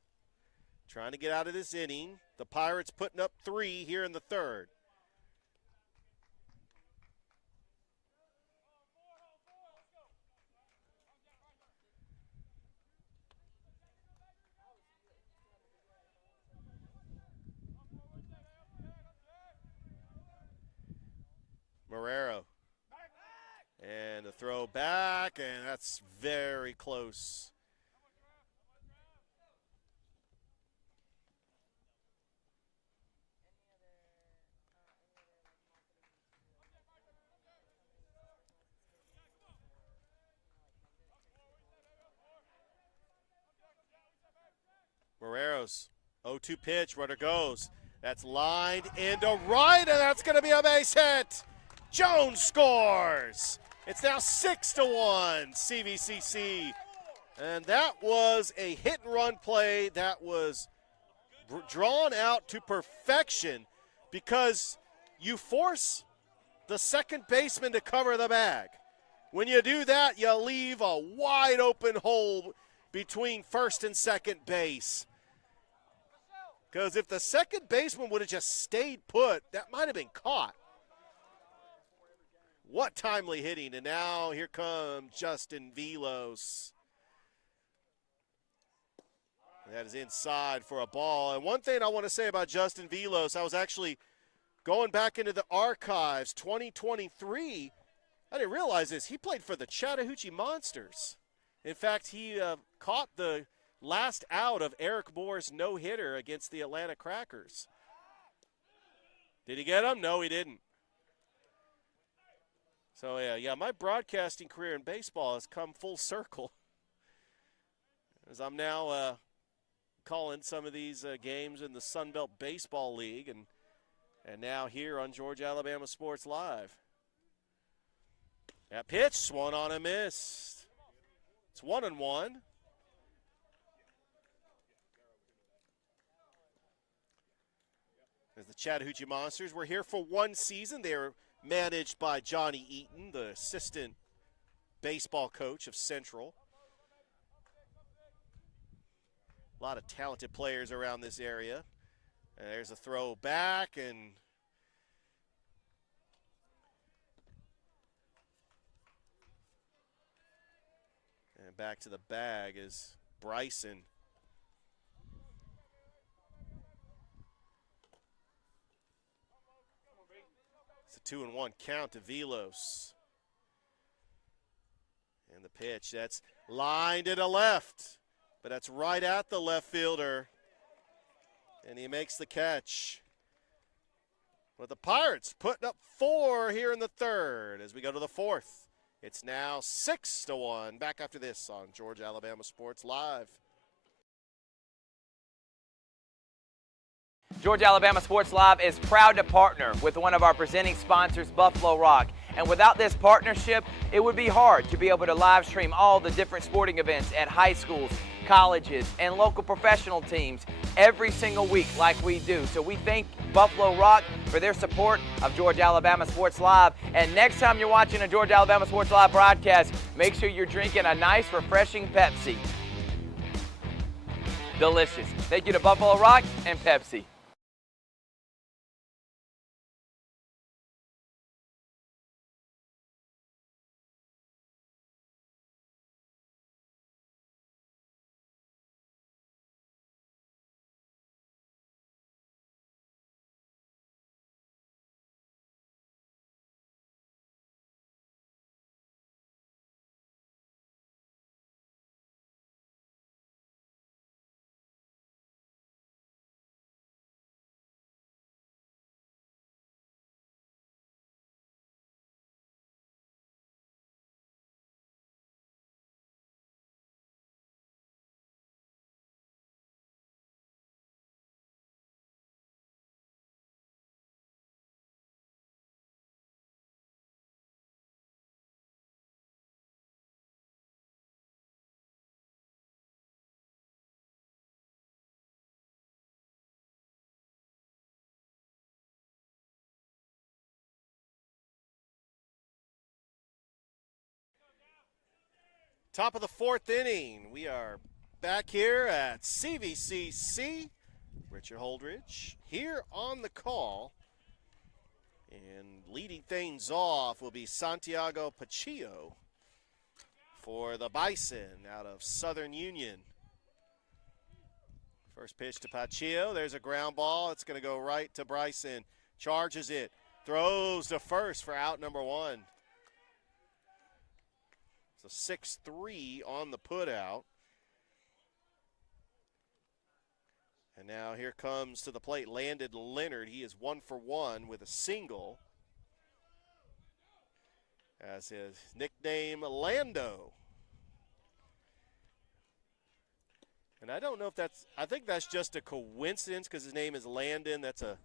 Trying to get out of this inning. The Pirates putting up 3 here in the third. Marrero. And the throw back, and that's very close. Barreros, 0-2 pitch, runner goes. That's lined into right, and that's going to be a base hit. Jones scores. It's now 6-1, CVCC. And that was a hit-and-run play that was drawn out to perfection because you force the second baseman to cover the bag. When you do that, you leave a wide-open hole between first and second base. Because if the second baseman would have just stayed put, that might have been caught. What timely hitting. And now here comes Justin Velos. That is inside for a ball. And one thing I want to say about Justin Velos, I was actually going back into the archives, 2023. I didn't realize this. He played for the Chattahoochee Monsters. In fact, he caught the last out of Eric Moore's no-hitter against the Atlanta Crackers. Did he get him? No, he didn't. So, yeah, my broadcasting career in baseball has come full circle. As I'm now calling some of these games in the Sun Belt Baseball League and now here on Georgia Alabama Sports Live. That pitch, swung on and missed. It's 1-1. As the Chattahoochee Monsters were here for one season. They were managed by Johnny Eaton, the assistant baseball coach of Central. A lot of talented players around this area. And there's a throw back and back to the bag is Bryson. It's a 2-1 count to Velos. And the pitch, that's lined to the left, but that's right at the left fielder. And he makes the catch. But the Pirates putting up 4 here in the third as we go to the fourth. It's now 6-1. Back after this on Georgia Alabama Sports Live. Georgia Alabama Sports Live is proud to partner with one of our presenting sponsors, Buffalo Rock. And without this partnership, it would be hard to be able to live stream all the different sporting events at high schools, colleges, and local professional teams every single week like we do. So we thank Buffalo Rock for their support of Georgia Alabama Sports Live. And next time you're watching a Georgia Alabama Sports Live broadcast, make sure you're drinking a nice, refreshing Pepsi. Delicious. Thank you to Buffalo Rock and Pepsi. Top of the fourth inning. We are back here at CVCC. Richard Holdridge here on the call. And leading things off will be Santiago Pachillo for the Bison out of Southern Union. First pitch to Pachillo. There's a ground ball. It's going to go right to Bryson. Charges it. Throws to first for out number 1. So 6-3 on the putout. And now here comes to the plate Landon Leonard. He is 1 for 1 with a single. As his nickname, Lando. And I don't know if I think that's just a coincidence because his name is Landon. That's a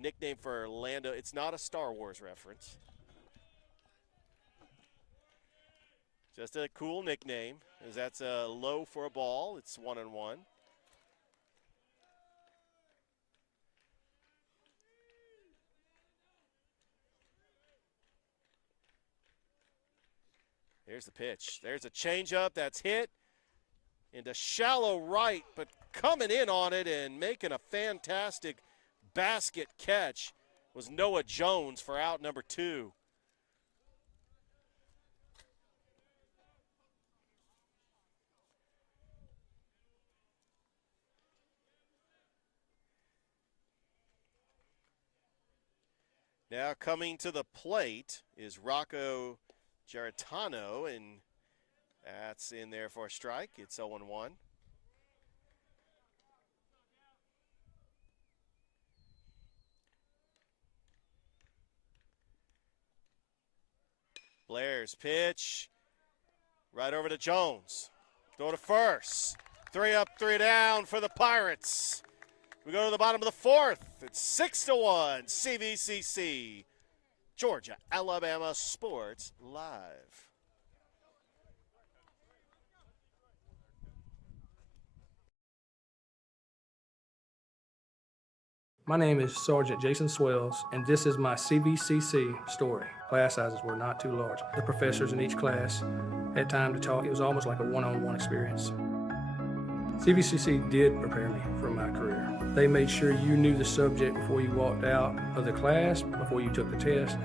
nickname for Orlando. It's not a Star Wars reference. Just a cool nickname, as that's a low for a ball. It's 1-1. Here's the pitch. There's a changeup that's hit into shallow right, but coming in on it and making a fantastic basket catch was Noah Jones for out number 2. Now coming to the plate is Rocco Geritano, and that's in there for a strike. It's 0-1. Blair's pitch, right over to Jones. Throw to first. 3 up, 3 down for the Pirates. We go to the bottom of the 4th. It's 6-1, CVCC. Georgia, Alabama Sports Live. My name is Sergeant Jason Swells, and this is my CVCC story. Class sizes were not too large. The professors in each class had time to talk. It was almost like a one-on-one experience. CVCC did prepare me for my career. They made sure you knew the subject before you walked out of the class, before you took the test.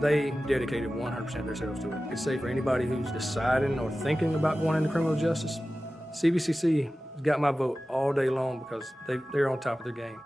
They dedicated 100% of themselves to it. I could say for anybody who's deciding or thinking about going into criminal justice, CVCC got my vote all day long because they're on top of their game.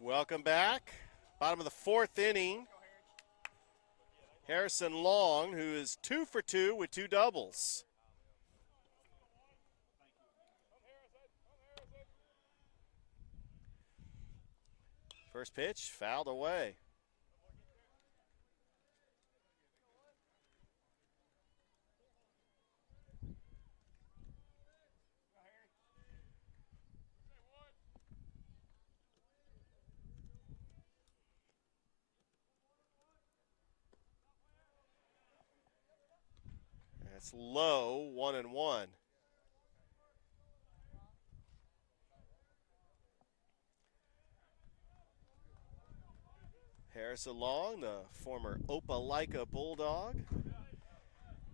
Welcome back. Bottom of the 4th inning. Harrison Long, who is 2 for 2 with 2 doubles. First pitch, fouled away. That's low, 1-1. Harrison Long, the former Opelika Bulldog,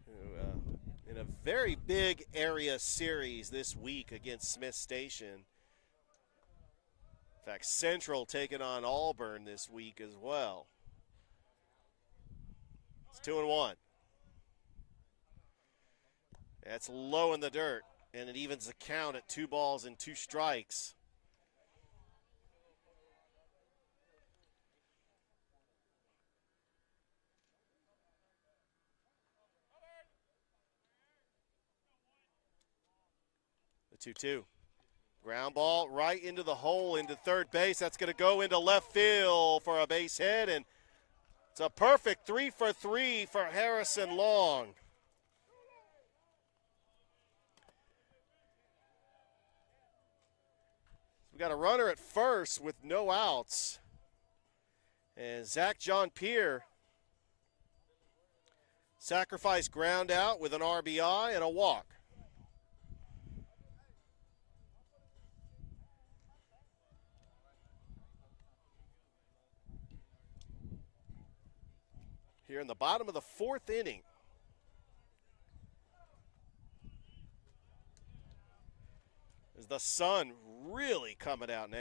who in a very big area series this week against Smith Station. In fact, Central taking on Auburn this week as well. It's 2-1. That's low in the dirt, and it evens the count at 2 balls and 2 strikes. The 2-2. Ground ball right into the hole into third base. That's going to go into left field for a base hit, and it's a perfect 3 for 3 for Harrison Long. We got a runner at first with no outs. And Zach John Pierre sacrificed ground out with an RBI and a walk. Here in the bottom of the 4th inning. Is the sun really coming out now?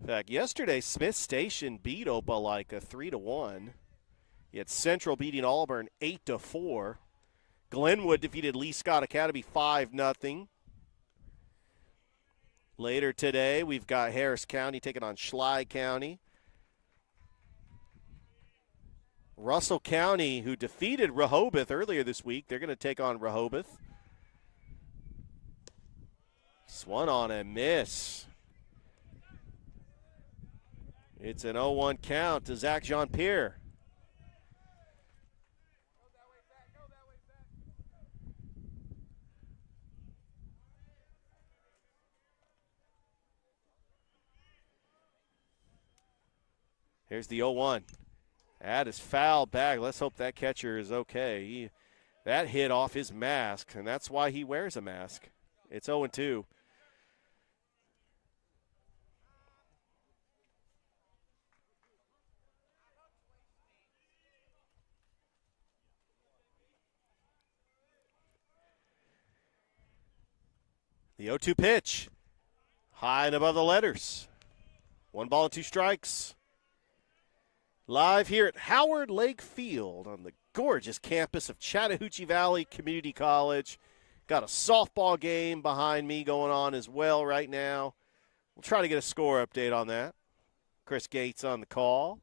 In fact, yesterday Smith Station beat Opelika 3-1. You had Central beating Auburn 8-4. Glenwood defeated Lee Scott Academy 5-0. Later today, we've got Harris County taking on Schley County. Russell County, who defeated Rehoboth earlier this week, they're going to take on Rehoboth. Swung on a miss. It's an 0-1 count to Zach Jean-Pierre. Here's the 0-1. That is fouled back. Let's hope that catcher is okay. That hit off his mask, and that's why he wears a mask. It's 0-2. The 0-2 pitch. High and above the letters. 1 ball and 2 strikes. Live here at Howard Lake Field on the gorgeous campus of Chattahoochee Valley Community College. Got a softball game behind me going on as well right now. We'll try to get a score update on that. Chris Gates on the call.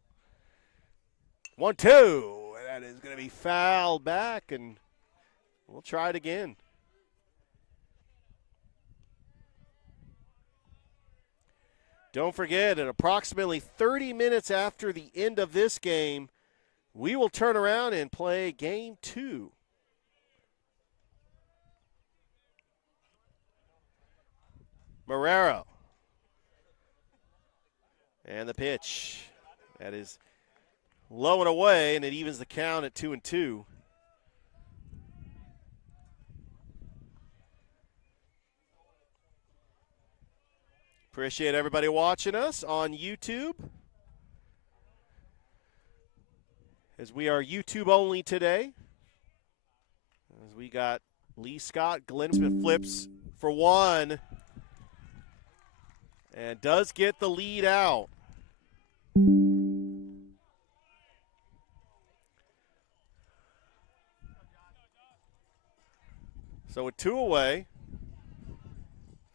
1-2. That is going to be fouled back, and we'll try it again. Don't forget, at approximately 30 minutes after the end of this game, we will turn around and play game 2. Marrero. And the pitch. That is low and away, and it evens the count at 2-2. Appreciate everybody watching us on YouTube, as we are YouTube only today. As we got Lee Scott, Glenn flips for 1, and does get the lead out. So with 2 away,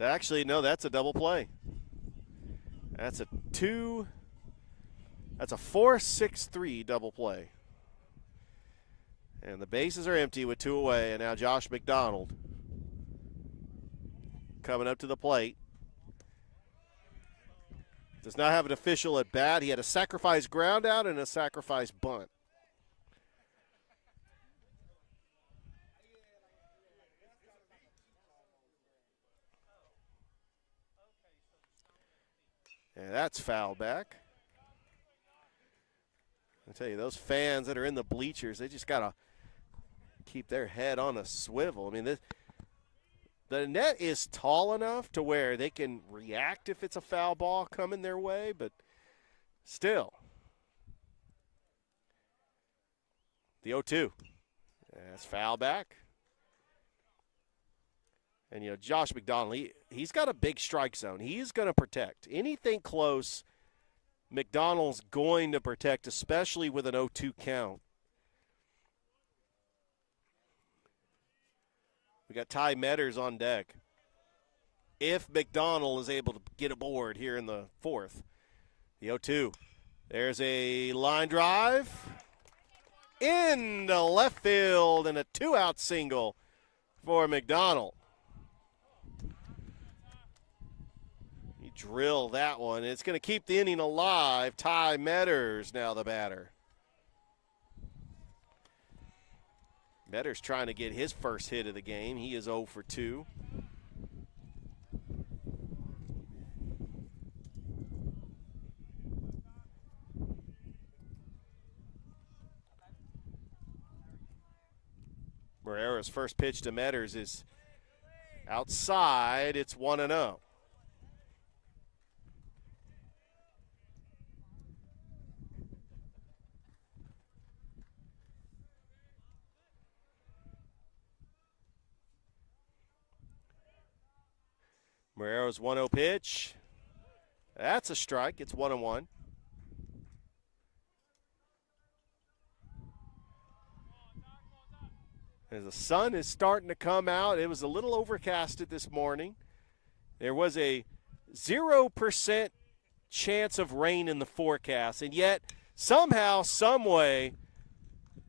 actually, no, that's a double play. That's a 4-6-3 double play. And the bases are empty with 2 away, and now Josh McDonald coming up to the plate. Does not have an official at bat. He had a sacrifice ground out and a sacrifice bunt. And that's foul back. I tell you, those fans that are in the bleachers, they just got to keep their head on a swivel. I mean, the net is tall enough to where they can react if it's a foul ball coming their way, but still. The 0-2. That's foul back. And, Josh McDonald, he's got a big strike zone. He's going to protect. Anything close, McDonald's going to protect, especially with an 0-2 count. We got Ty Metters on deck. If McDonald is able to get aboard here in the 4th. The 0-2. There's a line drive. Into left field, and a 2-out single for McDonald. Drill that one. It's going to keep the inning alive. Ty Metters now the batter. Metters trying to get his first hit of the game. He is 0 for 2. Marrero's first pitch to Metters is Outside, it's 1-0. Marrero's 1-0 pitch. That's a strike. It's 1-1. As the sun is starting to come out, it was a little overcasted this morning. There was a 0% chance of rain in the forecast, and yet somehow, someway,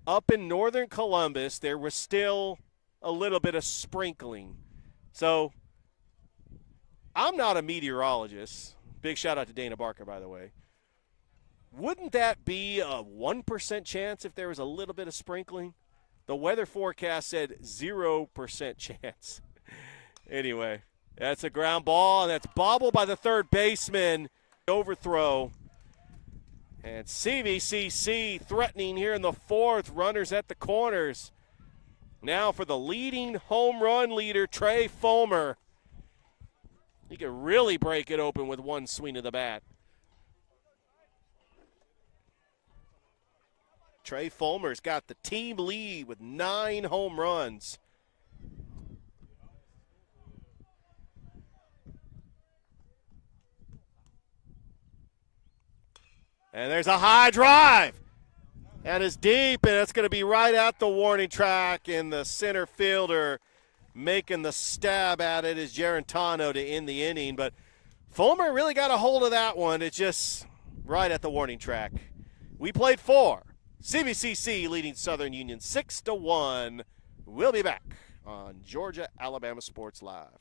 up in northern Columbus, there was still a little bit of sprinkling. So I'm not a meteorologist. Big shout out to Dana Barker, by the way. Wouldn't that be a 1% chance if there was a little bit of sprinkling? The weather forecast said 0% chance. Anyway, that's a ground ball, and that's bobbled by the third baseman. Overthrow. And CVCC threatening here in the fourth. Runners at the corners. Now for the leading home run leader, Trey Fulmer. He could really break it open with one swing of the bat. Trey Fulmer's got the team lead with 9 home runs. And there's a high drive. That is deep, and it's going to be right at the warning track, and the center fielder making the stab at it is Gerentano to end the inning. But Fulmer really got a hold of that one. It's just right at the warning track. We played 4. CVCC leading Southern Union 6-1. We'll be back on Georgia Alabama Sports Live.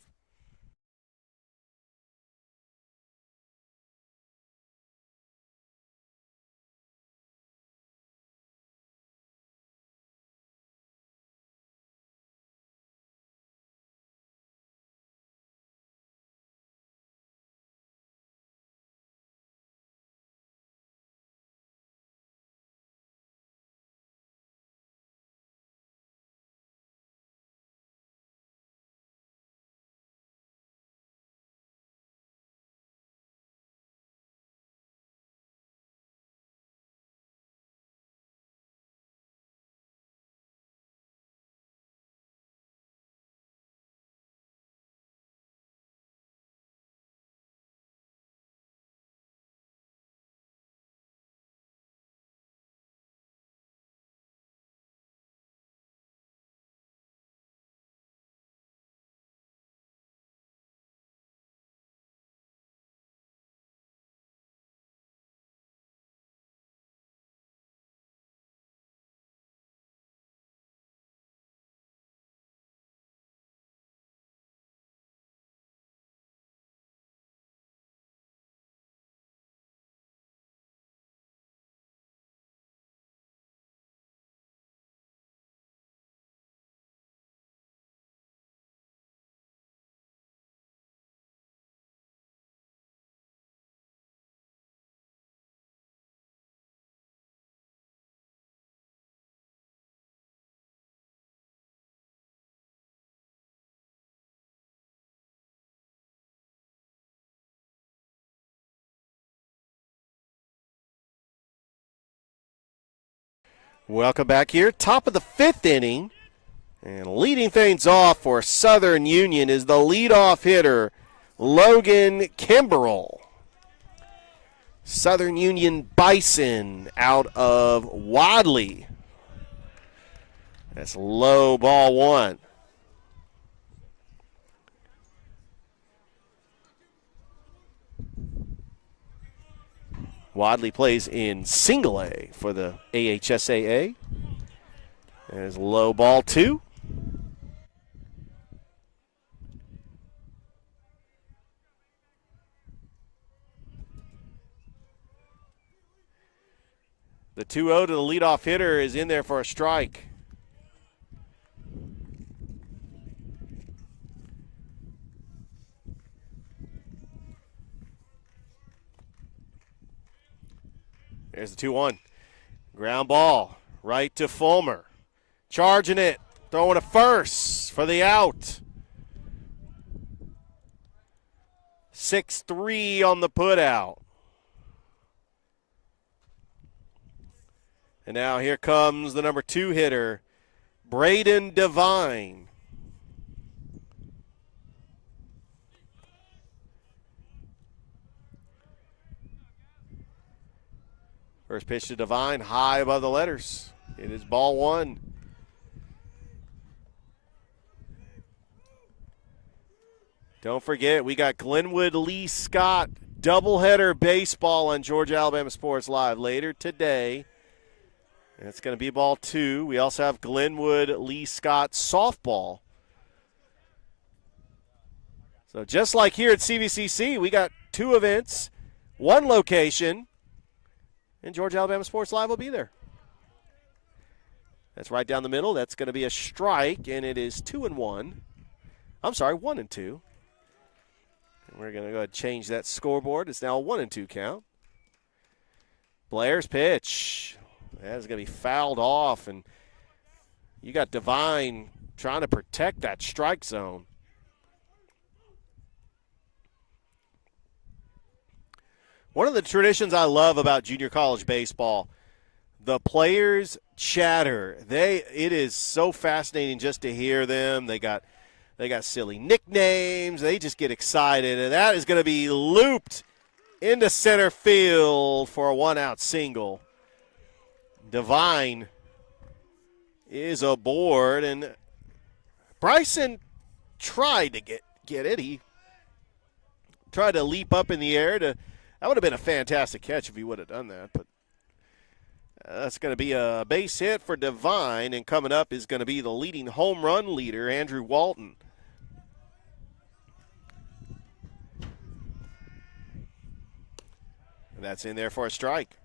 Welcome back here. Top of the 5th inning. And leading things off for Southern Union is the leadoff hitter, Logan Kimbrell. Southern Union Bison out of Wadley. That's low, ball 1. Wadley plays in single A for the AHSAA. There's low, ball 2. The 2-0 to the leadoff hitter is in there for a strike. There's the 2-1. Ground ball right to Fulmer. Charging it. Throwing a first for the out. 6-3 on the putout. And now here comes the number 2 hitter, Braden Devine. First pitch to Devine, high above the letters. It is ball 1. Don't forget, we got Glenwood Lee Scott doubleheader baseball on Georgia Alabama Sports Live later today. And it's going to be ball 2. We also have Glenwood Lee Scott softball. So just like here at CVCC, we got 2 events, 1 location, and Georgia Alabama Sports Live will be there. That's right down the middle. That's going to be a strike, and it is 2-1. I'm sorry, 1-2. And we're going to go ahead and change that scoreboard. It's now a 1-2 count. Blair's pitch. That is going to be fouled off, and you got Devine trying to protect that strike zone. One of the traditions I love about junior college baseball, the players chatter. It is so fascinating just to hear them. They got silly nicknames. They just get excited, and that is going to be looped into center field for a 1-out single. Devine is aboard, and Bryson tried to get it. He tried to leap up in the air. That would have been a fantastic catch if he would have done that. But that's going to be a base hit for Devine, and coming up is going to be the leading home run leader, Andrew Walton. And that's in there for a strike.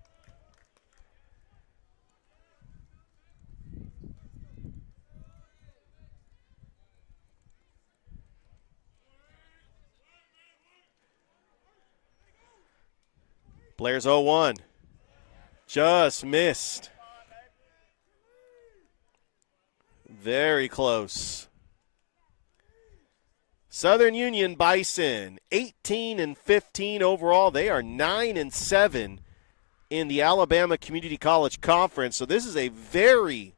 Blair's 0-1. Just missed. Very close. Southern Union Bison, 18-15 overall. They are 9-7 in the Alabama Community College Conference. So this is a very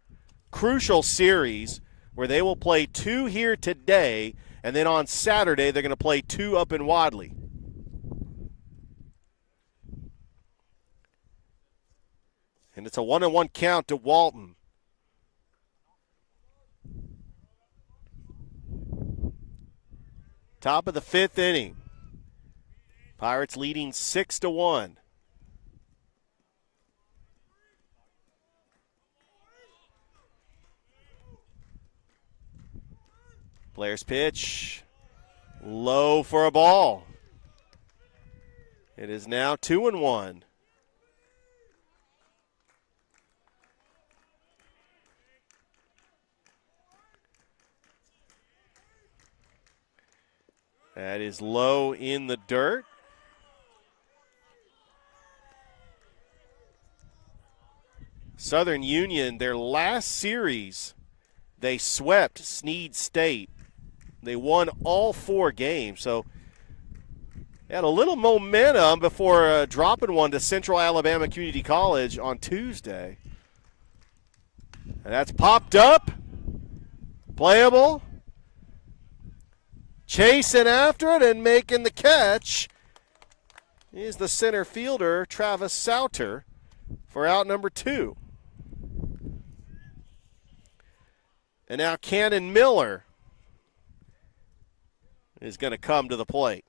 crucial series where they will play 2 here today, and then on Saturday they're going to play 2 up in Wadley. And it's a 1-1 count to Walton. Top of the 5th inning. Pirates leading 6-1. Blair's pitch. Low for a ball. It is now 2-1. That is low in the dirt. Southern Union, their last series, they swept Snead State. They won all 4 games. So they had a little momentum before dropping one to Central Alabama Community College on Tuesday. And that's popped up. Playable. Chasing after it and making the catch is the center fielder, Travis Sauter, for out number 2. And now Cannon Miller is going to come to the plate.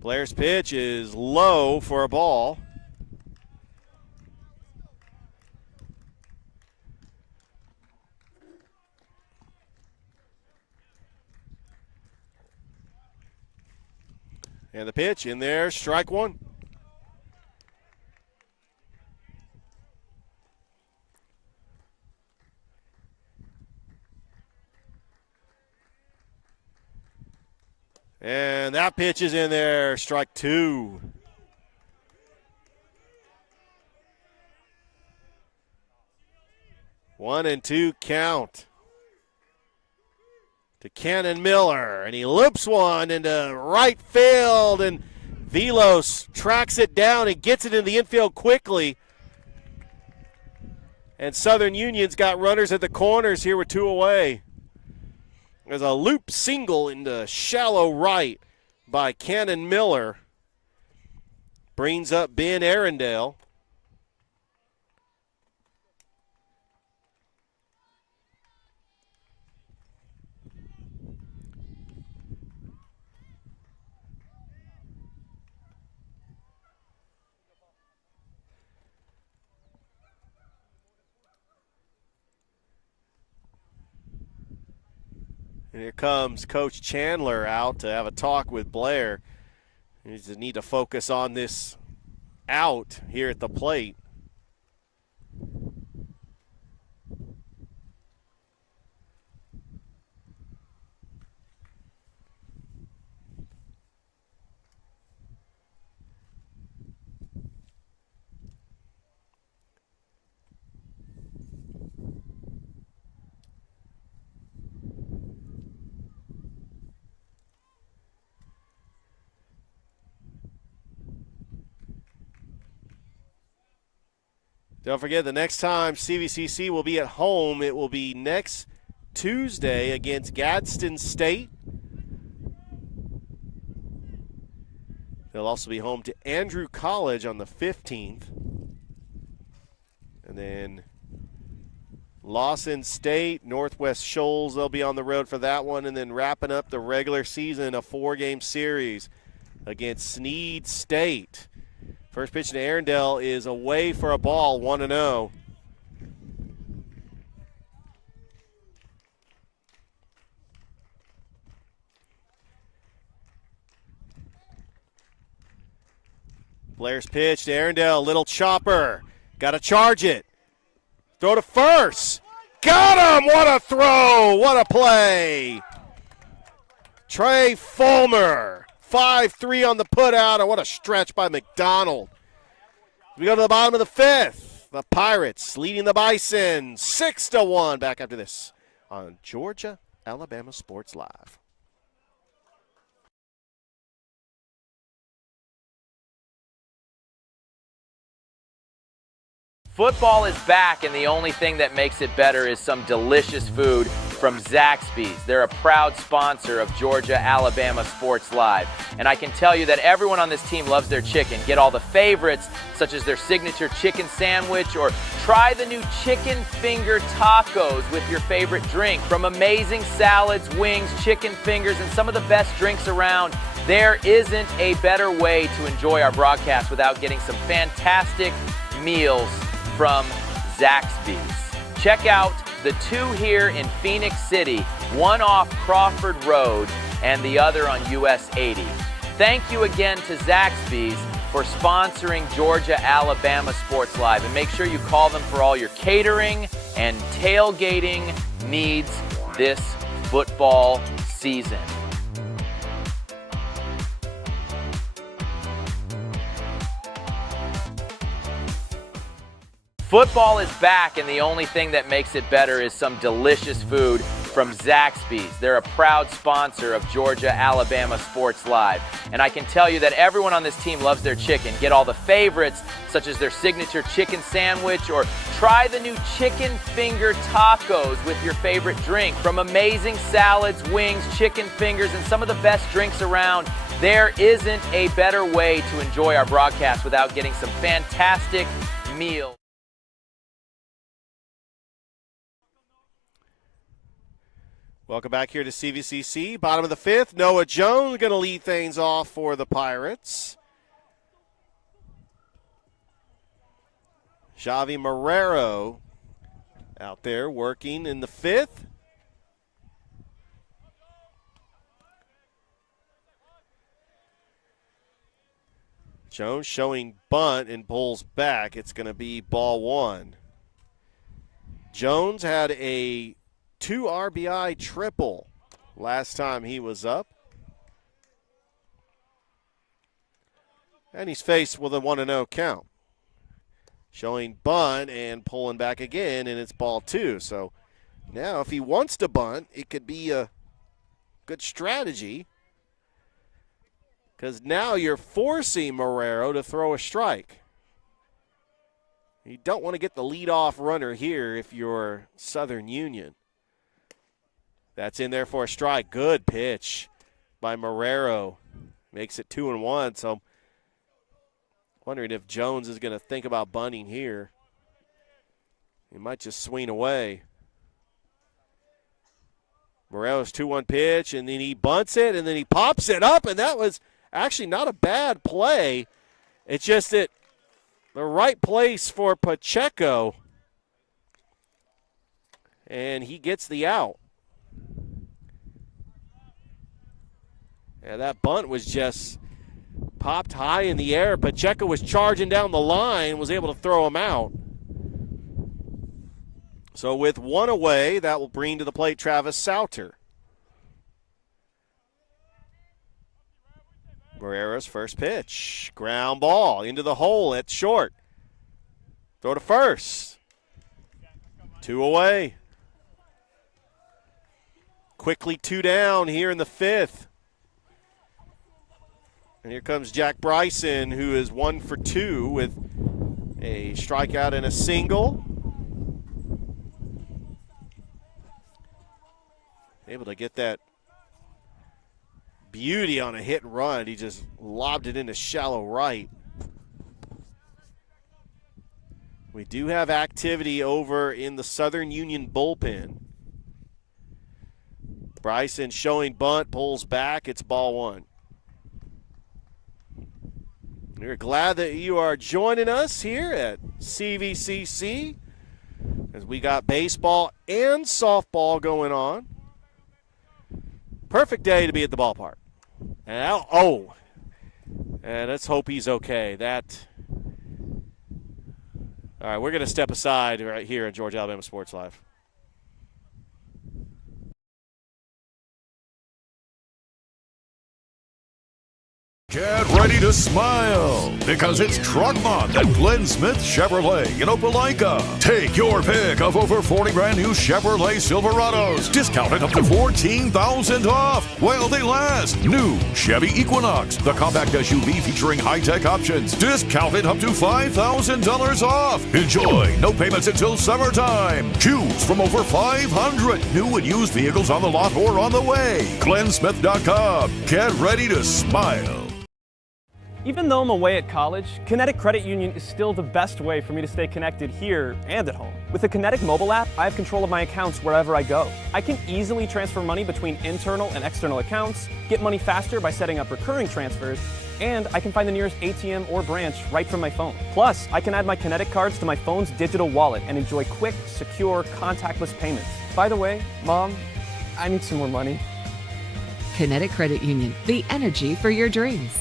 Blair's pitch is low for a ball. And the pitch in there, strike 1. And that pitch is in there, strike 2. One and 2 count to Cannon Miller, and he loops one into right field, and Velos tracks it down and gets it in the infield quickly. And Southern Union's got runners at the corners here with 2 away. There's a loop single into shallow right by Cannon Miller. Brings up Ben Arundel. And here comes Coach Chandler out to have a talk with Blair. He need to focus on this out here at the plate. Don't forget, the next time CVCC will be at home, it will be next Tuesday against Gadsden State. They'll also be home to Andrew College on the 15th. And then Lawson State, Northwest Shoals, they'll be on the road for that one. And then wrapping up the regular season, a 4-game series against Sneed State. First pitch to Arundel is away for a ball, 1-0. Blair's pitch to Arundel, little chopper. Got to charge it. Throw to first. Got him! What a throw! What a play! Trey Fulmer. 5-3 on the putout, and what a stretch by McDonald. We go to the bottom of the 5th. The Pirates leading the Bison 6-1. Back after this on Georgia, Alabama Sports Live. Football is back, and the only thing that makes it better is some delicious food from Zaxby's. They're a proud sponsor of Georgia, Alabama Sports Live. And I can tell you that everyone on this team loves their chicken. Get all the favorites, such as their signature chicken sandwich, or try the new chicken finger tacos with your favorite drink. From amazing salads, wings, chicken fingers, and some of the best drinks around, there isn't a better way to enjoy our broadcast without getting some fantastic meals from Zaxby's. Check out the 2 here in Phoenix City, one off Crawford Road and the other on US 80. Thank you again to Zaxby's for sponsoring Georgia, Alabama Sports Live. And make sure you call them for all your catering and tailgating needs this football season. Football is back, and the only thing that makes it better is some delicious food from Zaxby's. They're a proud sponsor of Georgia, Alabama Sports Live. And I can tell you that everyone on this team loves their chicken. Get all the favorites, such as their signature chicken sandwich, or try the new chicken finger tacos with your favorite drink. From amazing salads, wings, chicken fingers, and some of the best drinks around, there isn't a better way to enjoy our broadcast without getting some fantastic meals. Welcome back here to CVCC. Bottom of the 5th, Noah Jones going to lead things off for the Pirates. Javi Marrero out there working in the 5th. Jones showing bunt and pulls back. It's going to be ball 1. Jones had a 2 RBI triple last time he was up. And he's faced with a 1-0 count. Showing bunt and pulling back again, and it's ball 2. So now if he wants to bunt, it could be a good strategy, because now you're forcing Marrero to throw a strike. You don't want to get the leadoff runner here if you're Southern Union. That's in there for a strike. Good pitch by Marrero. Makes it 2-1. So wondering if Jones is going to think about bunting here. He might just swing away. Marrero's 2-1 pitch, and then he bunts it, and then he pops it up, and that was actually not a bad play. It's just that the right place for Pacheco, and he gets the out. Yeah, that bunt was just popped high in the air. Pacheco was charging down the line, was able to throw him out. So with 1 away, that will bring to the plate Travis Sauter. Marrero's first pitch. Ground ball into the hole at short. Throw to first. 2 away. Quickly 2 down here in the 5th. And here comes Jack Bryson, who is 1 for 2 with a strikeout and a single. Able to get that beauty on a hit and run. He just lobbed it into shallow right. We do have activity over in the Southern Union bullpen. Bryson showing bunt, pulls back. It's ball 1. We're glad that you are joining us here at CVCC as we got baseball and softball going on. Perfect day to be at the ballpark. And now, and let's hope he's okay. All right, we're going to step aside right here at Georgia Alabama Sports Live. Get ready to smile, because it's Truck Month at Glenn Smith Chevrolet in Opelika. Take your pick of over 40 brand new Chevrolet Silverados, discounted up to $14,000 off while they last. New Chevy Equinox, the compact SUV featuring high-tech options, discounted up to $5,000 off. Enjoy no payments until summertime. Choose from over 500 new and used vehicles on the lot or on the way. GlennSmith.com. Get ready to smile. Even though I'm away at college, Kinetic Credit Union is still the best way for me to stay connected here and at home. With the Kinetic mobile app, I have control of my accounts wherever I go. I can easily transfer money between internal and external accounts, get money faster by setting up recurring transfers, and I can find the nearest ATM or branch right from my phone. Plus, I can add my Kinetic cards to my phone's digital wallet and enjoy quick, secure, contactless payments. By the way, Mom, I need some more money. Kinetic Credit Union, the energy for your dreams.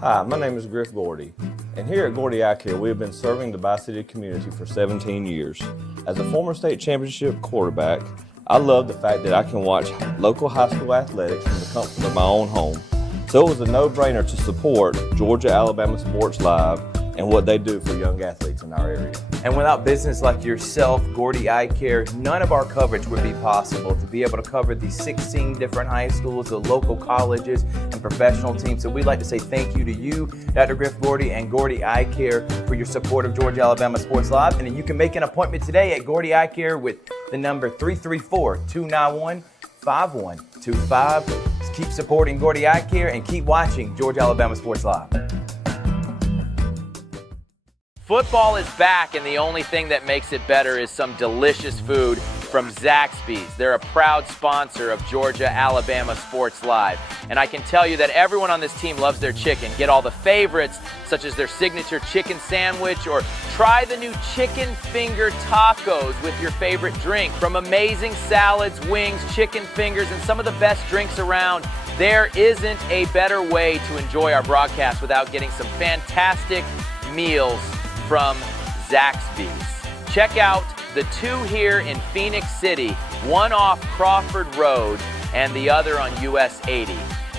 Hi, my name is Griff Gordy, and here at Gordy Eye Care, we have been serving the Bi-City community for 17 years. As a former state championship quarterback, I love the fact that I can watch local high school athletics from the comfort of my own home. So it was a no-brainer to support Georgia Alabama Sports Live and what they do for young athletes in our area. And without business like yourself, Gordy Eye Care, none of our coverage would be possible to be able to cover the 16 different high schools, the local colleges, and professional teams. So we'd like to say thank you to you, Dr. Griff Gordy and Gordy Eye Care, for your support of Georgia Alabama Sports Live. And you can make an appointment today at Gordy Eye Care with the number 334-291-5125. Keep supporting Gordy Eye Care and keep watching Georgia Alabama Sports Live. Football is back, and the only thing that makes it better is some delicious food from Zaxby's. They're a proud sponsor of Georgia Alabama Sports Live. And I can tell you that everyone on this team loves their chicken. Get all the favorites, such as their signature chicken sandwich, or try the new chicken finger tacos with your favorite drink. From amazing salads, wings, chicken fingers, and some of the best drinks around, there isn't a better way to enjoy our broadcast without getting some fantastic meals from Zaxby's. Check out the two here in Phoenix City, one off Crawford Road and the other on US 80.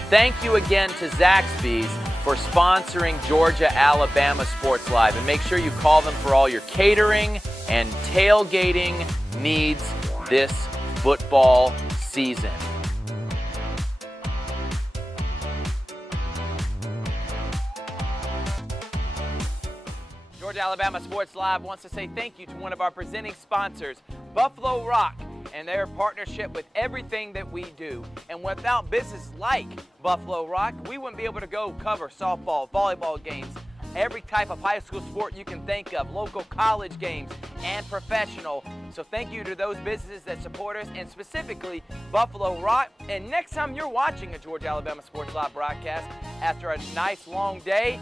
Thank you again to Zaxby's for sponsoring Georgia-Alabama Sports Live. And make sure you call them for all your catering and tailgating needs this football season. Georgia-Alabama Sports Live wants to say thank you to one of our presenting sponsors, Buffalo Rock, and their partnership with everything that we do. And without businesses like Buffalo Rock, we wouldn't be able to go cover softball, volleyball games, every type of high school sport you can think of, local college games, and professional. So thank you to those businesses that support us, and specifically Buffalo Rock. And next time you're watching a Georgia-Alabama Sports Live broadcast after a nice long day,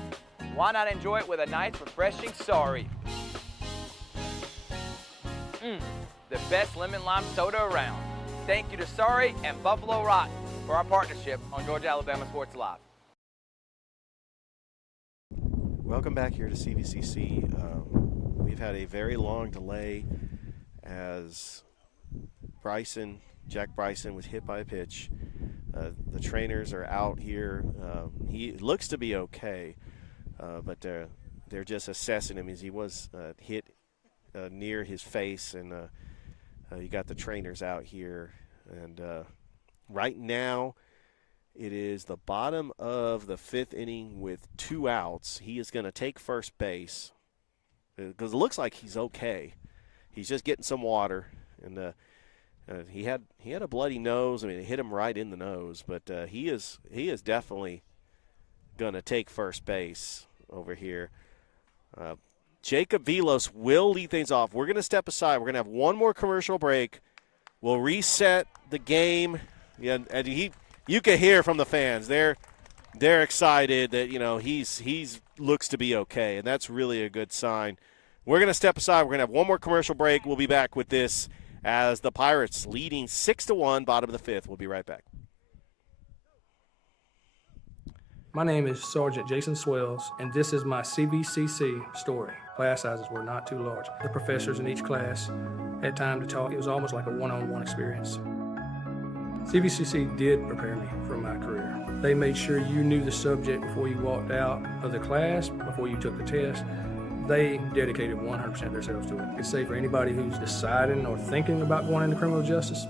why not enjoy it with a nice, refreshing sorry? The best lemon lime soda around. Thank you to Sorry and Buffalo Rock for our partnership on Georgia-Alabama Sports Live. Welcome back here to CVCC. We've had a very long delay as Jack Bison was hit by a pitch. The trainers are out here. He looks to be okay, but they're just assessing him as he was hit near his face, and you got the trainers out here. And right now it is the bottom of the 5th inning with 2 outs. He is going to take first base because it looks like he's okay. He's just getting some water, and he had a bloody nose. I mean, it hit him right in the nose, but he is definitely going to take first base over here. Jacob Velos will lead things off. We're going to step aside. We're going to have one more commercial break. We'll reset the game. Yeah, and you can hear from the fans. They're excited that he's looks to be okay, and that's really a good sign. We're going to step aside. We're going to have one more commercial break. We'll be back with this as the Pirates leading 6-1, bottom of the 5th. We'll be right back. My name is Sergeant Jason Swells, and this is my CVCC story. Class sizes were not too large. The professors in each class had time to talk. It was almost like a one-on-one experience. CVCC did prepare me for my career. They made sure you knew the subject before you walked out of the class, before you took the test. They dedicated 100% of themselves to it. I could say for anybody who's deciding or thinking about going into criminal justice,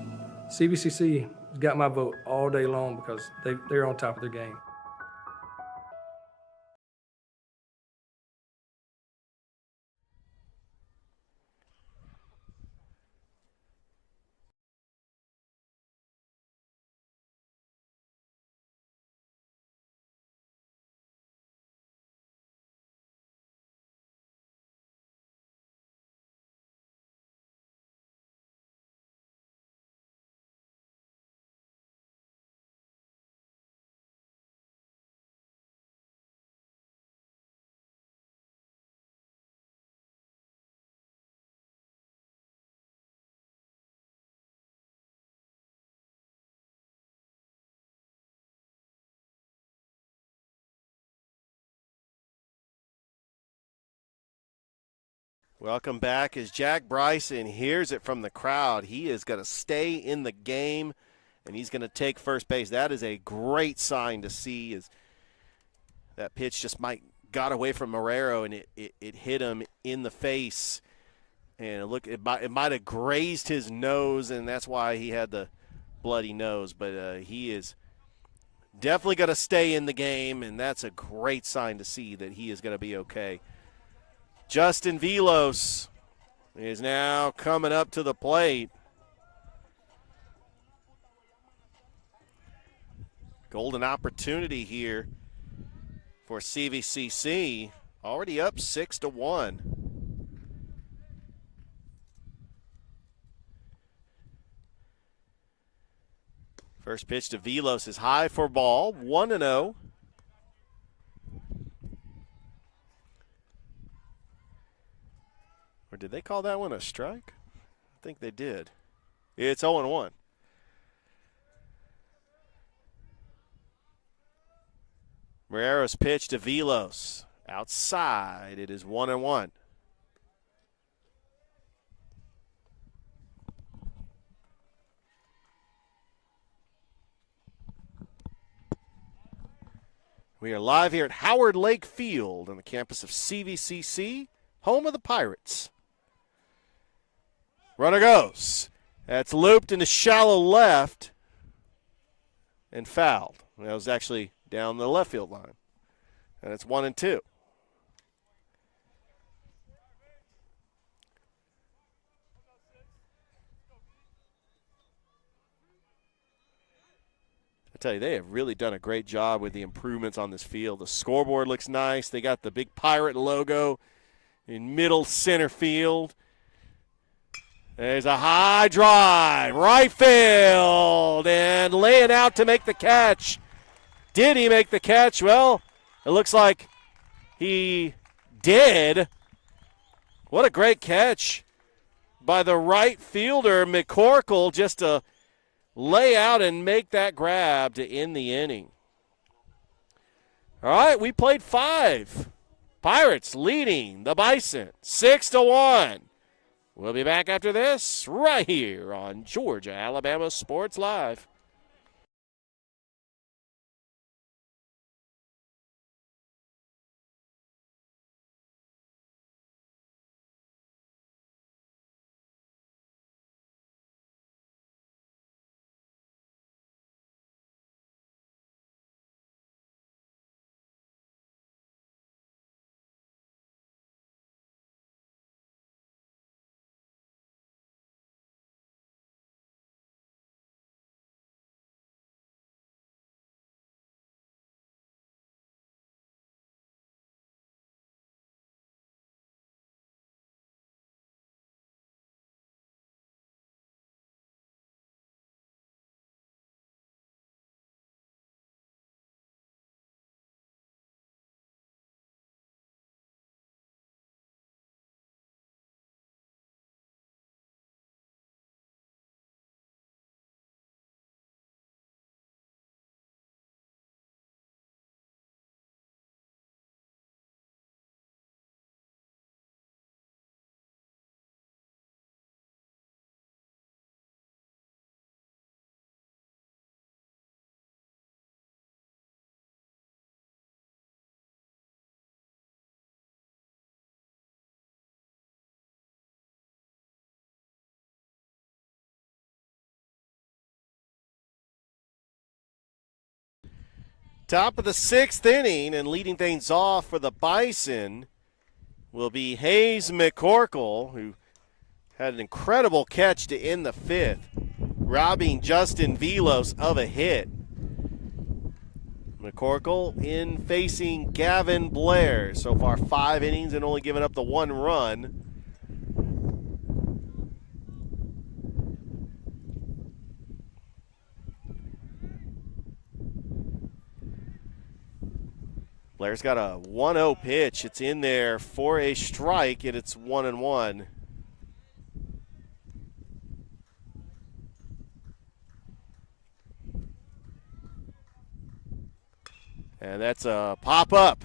CVCC got my vote all day long because they're on top of their game. Welcome back as Jack Bison hears it from the crowd. He is going to stay in the game, and he's going to take first base. That is a great sign to see, as that pitch just got away from Marrero, and it hit him in the face. And look, it might have grazed his nose, and that's why he had the bloody nose. But he is definitely going to stay in the game, and that's a great sign to see that he is going to be okay. Justin Velos is now coming up to the plate. Golden opportunity here for CVCC. Already up 6-1. First pitch to Velos is high for ball, 1-0. Or did they call that one a strike? I think they did. It's 0-1. Marrero's pitch to Velos. Outside, it is 1-1. We are live here at Howard Lake Field on the campus of CVCC, home of the Pirates. Runner goes. That's looped into shallow left and fouled. That was actually down the left field line. And it's 1-2. Tell you, they have really done a great job with the improvements on this field. The scoreboard looks nice. They got the big Pirate logo in middle center field. There's a high drive, right field, and laying out to make the catch. Did he make the catch? Well, it looks like he did. What a great catch by the right fielder, McCorkle, just to lay out and make that grab to end the inning. All right, we played 5. Pirates leading the Bison 6-1. We'll be back after this right here on Georgia Alabama Sports Live. Top of the 6th inning, and leading things off for the Bison will be Hayes McCorkle, who had an incredible catch to end the 5th, robbing Justin Velos of a hit. McCorkle in facing Gavin Blair. So far 5 innings and only giving up the 1 run. Blair's got a 1-0 pitch. It's in there for a strike, and it's 1-1. And that's a pop-up.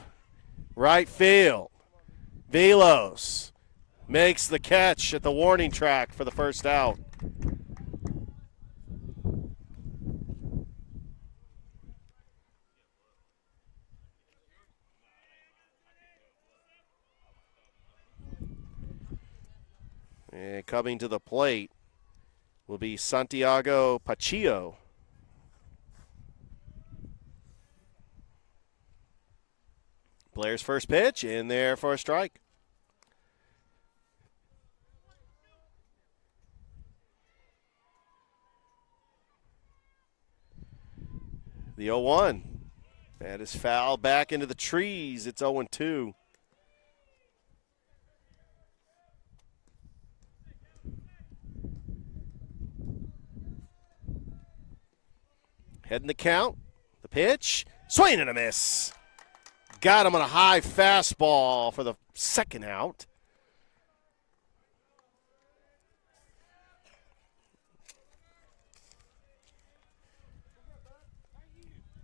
Right field. Velos makes the catch at the warning track for the first out. And coming to the plate will be Santiago Pachillo. Blair's first pitch in there for a strike. The 0-1. That is foul back into the trees. It's 0-2. Heading the count. The pitch. Swing and a miss. Got him on a high fastball for the second out.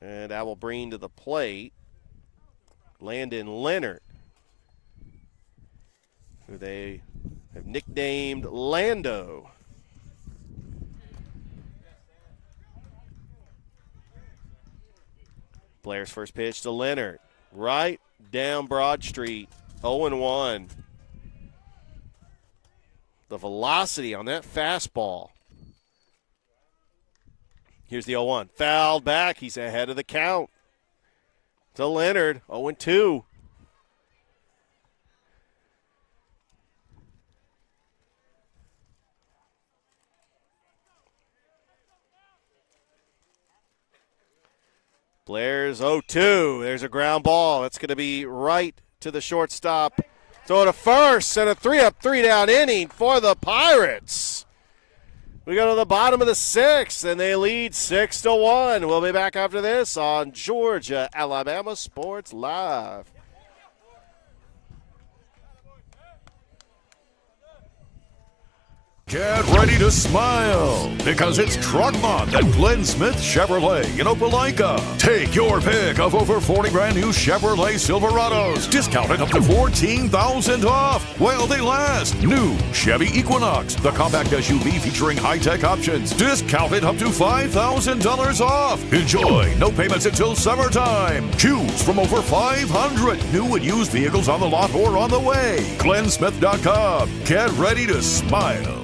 And that will bring to the plate Landon Leonard, who they have nicknamed Lando. Blair's first pitch to Leonard. Right down Broad Street. 0-1. The velocity on that fastball. Here's the 0-1. Fouled back. He's ahead of the count. To Leonard. 0-2. Blair's 0-2. There's a ground ball. That's going to be right to the shortstop. Throw to first, and a 3-up, 3-down inning for the Pirates. We go to the bottom of the sixth, and they lead 6-1. We'll be back after this on Georgia Alabama Sports Live. Get ready to smile because it's Truck Month at Glenn Smith Chevrolet in Opelika. Take your pick of over 40 brand new Chevrolet Silverados, discounted up to $14,000 off while they last. New Chevy Equinox, the compact SUV featuring high-tech options, discounted up to $5,000 off. Enjoy no payments until summertime. Choose from over 500 new and used vehicles on the lot or on the way. GlennSmith.com. Get ready to smile.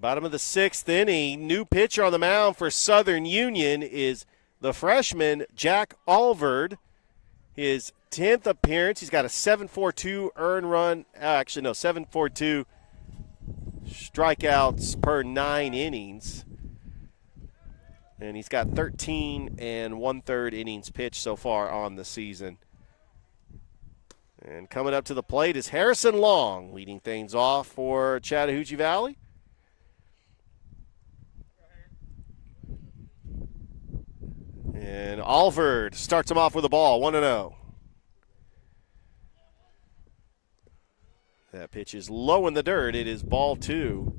Bottom of the sixth inning, new pitcher on the mound for Southern Union is the freshman Jack Alvord. His 10th appearance. He's got a 7.42 earned run. 7.42 strikeouts per 9 innings. And he's got 13 1/3 innings pitched so far on the season. And coming up to the plate is Harrison Long, leading things off for Chattahoochee Valley. And Alvord starts him off with a ball, 1-0. That pitch is low in the dirt. It is ball 2.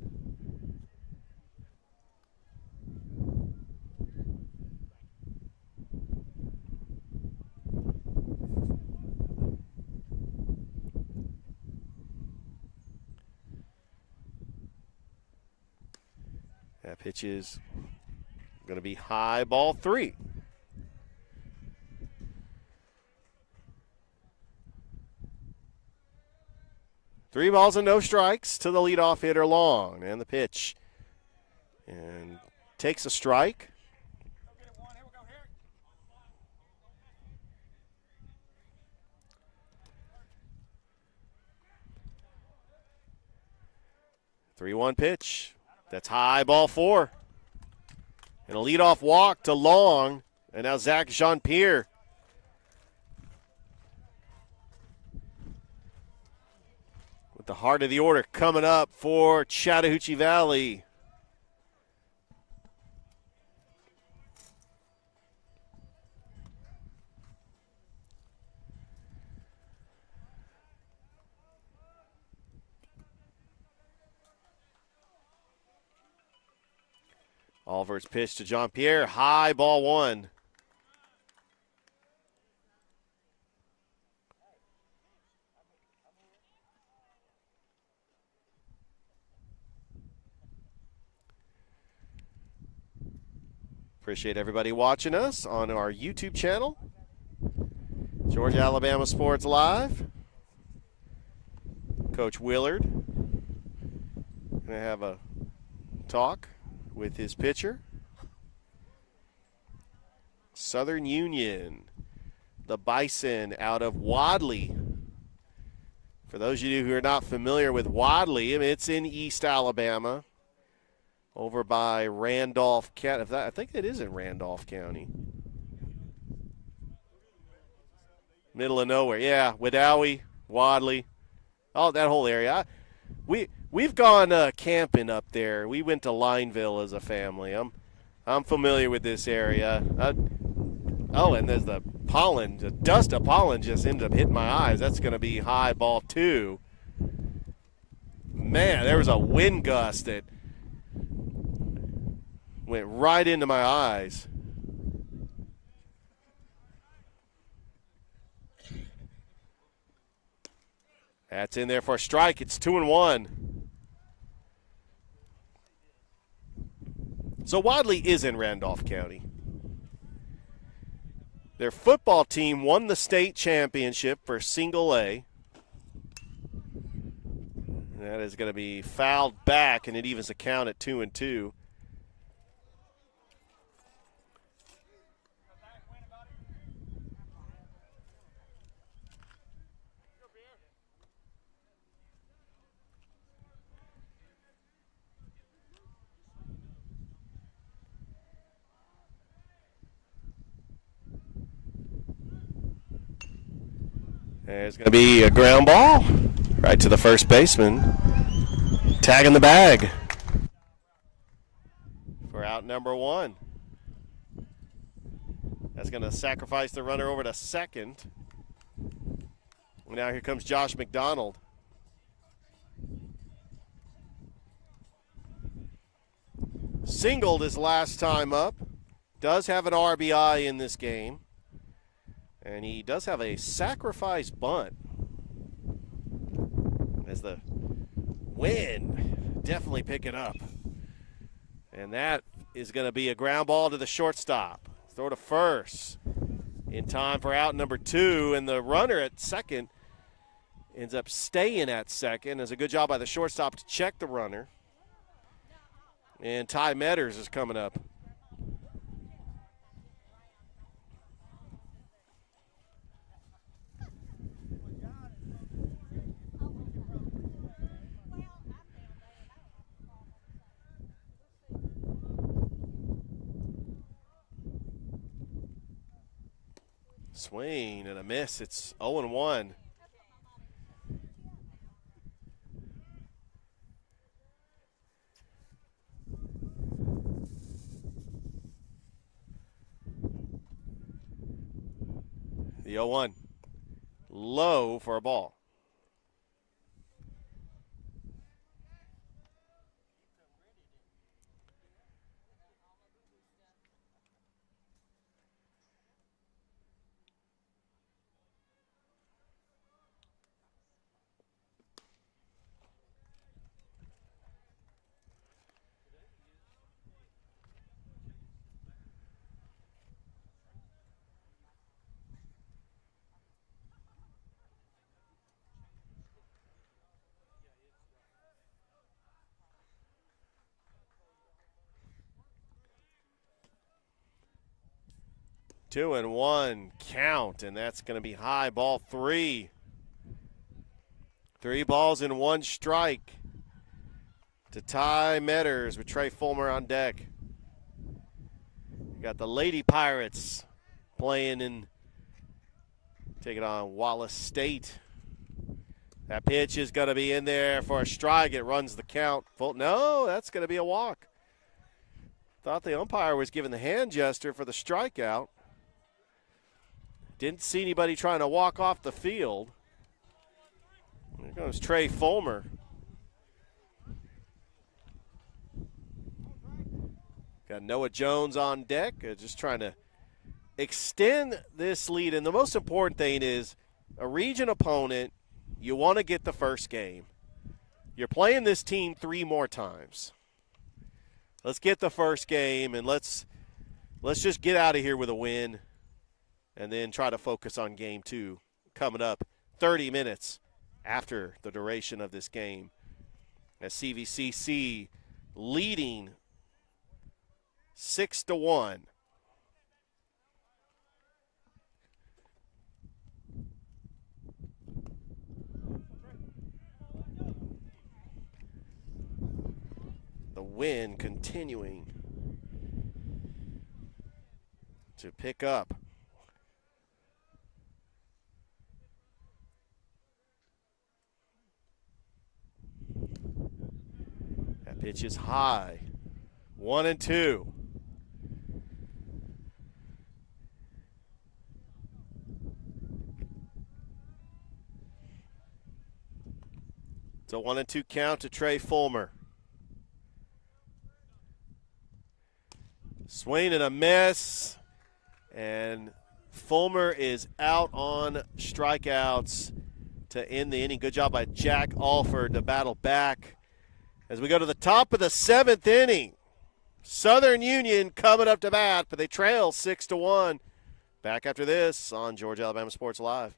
That pitch is going to be high, ball 3. Three balls and no strikes to the leadoff hitter Long. And the pitch. And takes a strike. Three-one pitch. That's high, ball 4. And a leadoff walk to Long. And now Zach Jean-Pierre. With the heart of the order coming up for Chattahoochee Valley. Oliver's pitch to John Pierre. High, ball one. Appreciate everybody watching us on our YouTube channel, Georgia Alabama Sports Live. Coach Willard going to have a talk with his pitcher. Southern Union, the Bison out of Wadley. For those of you who are not familiar with Wadley, it's in East Alabama, over by Randolph County. I think it is in Randolph County. Middle of nowhere. Yeah, Wedowee, Wadley, that whole area. We've gone camping up there. We went to Lineville as a family. I'm familiar with this area. And there's the pollen. The dust of pollen just ended up hitting my eyes. That's going to be high, ball two. Man, there was a wind gust that went right into my eyes. That's in there for a strike. It's 2-1. So Wadley is in Randolph County. Their football team won the state championship for single A. That is going to be fouled back, and it evens the count at 2-2. There's going to be a ground ball right to the first baseman. Tagging the bag for out number one. That's going to sacrifice the runner over to second. Now here comes Josh McDonald. Singled his last time up. Does have an RBI in this game. And he does have a sacrifice bunt. As the wind definitely picking up. And that is going to be a ground ball to the shortstop. Throw to first in time for out number two. And the runner at second ends up staying at second. It's a good job by the shortstop to check the runner. And Ty Metters is coming up. Swing and a miss. It's 0-1. The 0-1. Low for a ball. Two and one count, and that's going to be high, ball three. 3 balls and 1 strike to Ty Metters with Trey Fulmer on deck. Got the Lady Pirates playing in, taking on Wallace State. That pitch is going to be in there for a strike. It runs the count. No, that's going to be a walk. Thought the umpire was giving the hand gesture for the strikeout. Didn't see anybody trying to walk off the field. There goes Trey Fulmer. Got Noah Jones on deck, just trying to extend this lead. And the most important thing is a region opponent, you want to get the first game. You're playing this team 3 more times. Let's get the first game, and let's just get out of here with a win and then try to focus on game 2 coming up 30 minutes after the duration of this game. As CVCC leading 6-1. The wind continuing to pick up. That pitch is high. 1-2. It's a 1-2 count to Trey Fulmer. Swing and a miss, and Fulmer is out on strikeouts to end the inning. Good job by Jack Alford to battle back. As we go to the top of the 7th inning, Southern Union coming up to bat, but they trail 6-1. Back after this on Georgia Alabama Sports Live.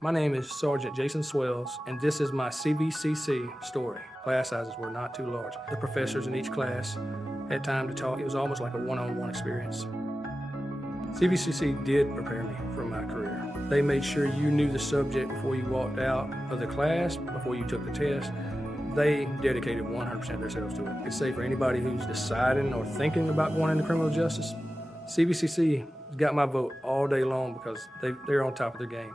My name is Sergeant Jason Swells, and this is my CVCC story. Class sizes were not too large. The professors in each class had time to talk. It was almost like a one-on-one experience. CVCC did prepare me for my career. They made sure you knew the subject before you walked out of the class, before you took the test. They dedicated 100% of themselves to it. I could say for anybody who's deciding or thinking about going into criminal justice, CVCC has got my vote all day long because they're on top of their game.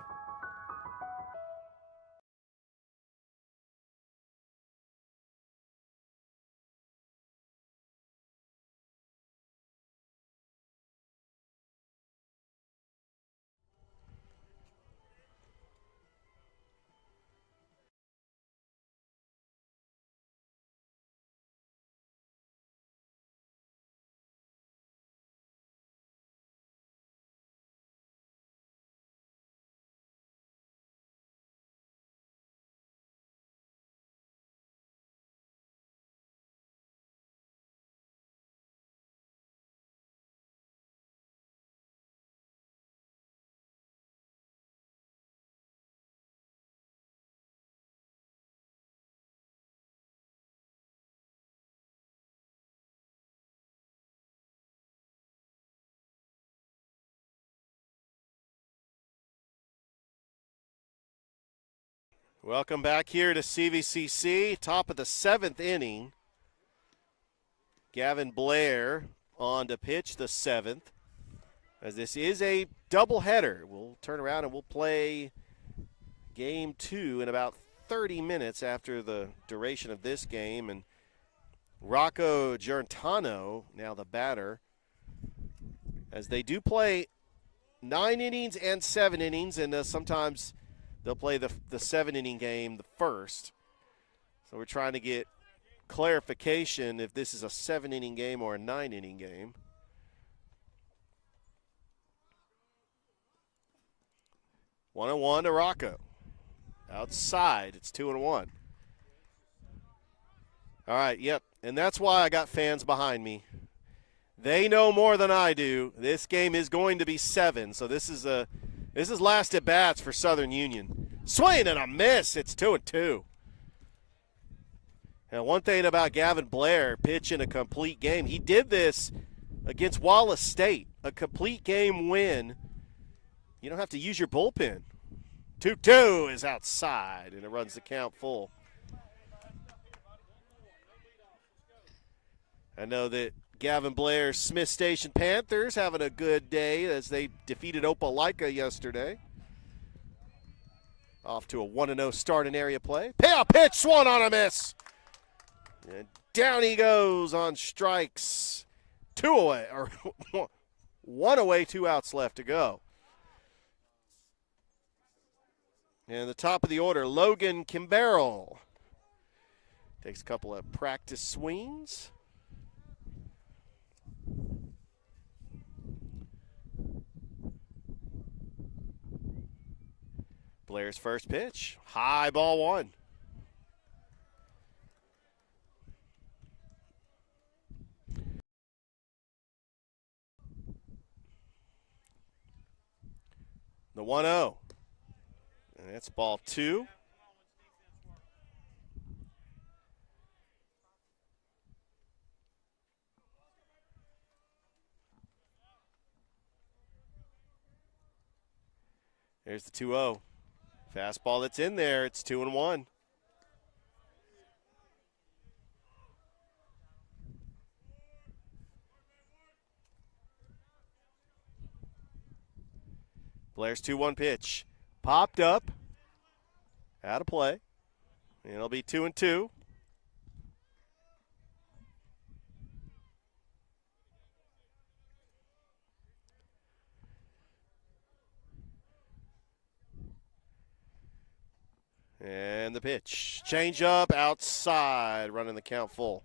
Welcome back here to CVCC, top of the 7th inning. Gavin Blair on to pitch the 7th, as this is a doubleheader. We'll turn around and we'll play game 2 in about 30 minutes after the duration of this game. And Rocco Giartano, now the batter, as they do play 9 innings and 7 innings, and sometimes they'll play the 7-inning game the first. So we're trying to get clarification if this is a 7-inning game or a 9-inning game. One and one to Rocco. Outside, it's 2-1. All right, yep, and that's why I got fans behind me. They know more than I do. This game is going to be 7, so this is last at bats for Southern Union. Swing and a miss. It's 2-2. And one thing about Gavin Blair pitching a complete game, he did this against Wallace State, a complete game win. You don't have to use your bullpen. 2-2 is outside, and it runs the count full. I know that Gavin Blair's Smith Station Panthers having a good day as they defeated Opelika yesterday. Off to a 1-0 start in area play. Payoff pitch, swung on a miss. And down he goes on strikes. 2 away, or 1 away, 2 outs left to go. And the top of the order, Logan Kimbarrell. Takes a couple of practice swings. Blair's first pitch. High ball one. The 1-0. And that's ball two. There's the 2-0. Fastball that's in there. It's 2-1. Blair's 2-1 pitch. Popped up. Out of play. And it'll be 2-2. And the pitch. Change up outside, running the count full.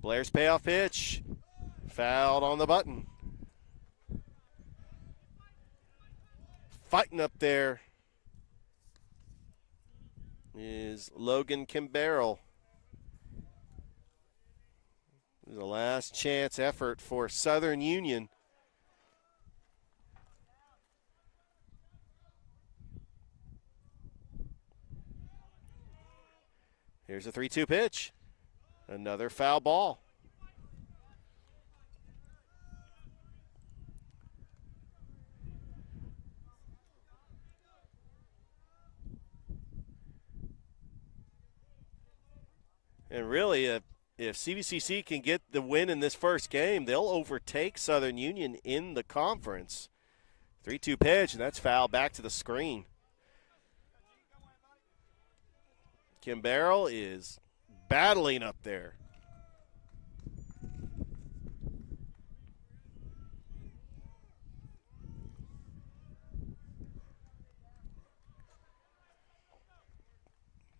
Blair's payoff pitch. Fouled on the button. Fighting up there is Logan Kimbarrell. The last chance effort for Southern Union. Here's a 3-2 pitch. Another foul ball. And really, if CVCC can get the win in this first game, they'll overtake Southern Union in the conference. 3-2 pitch, and that's foul back to the screen. Kimbarrell is battling up there.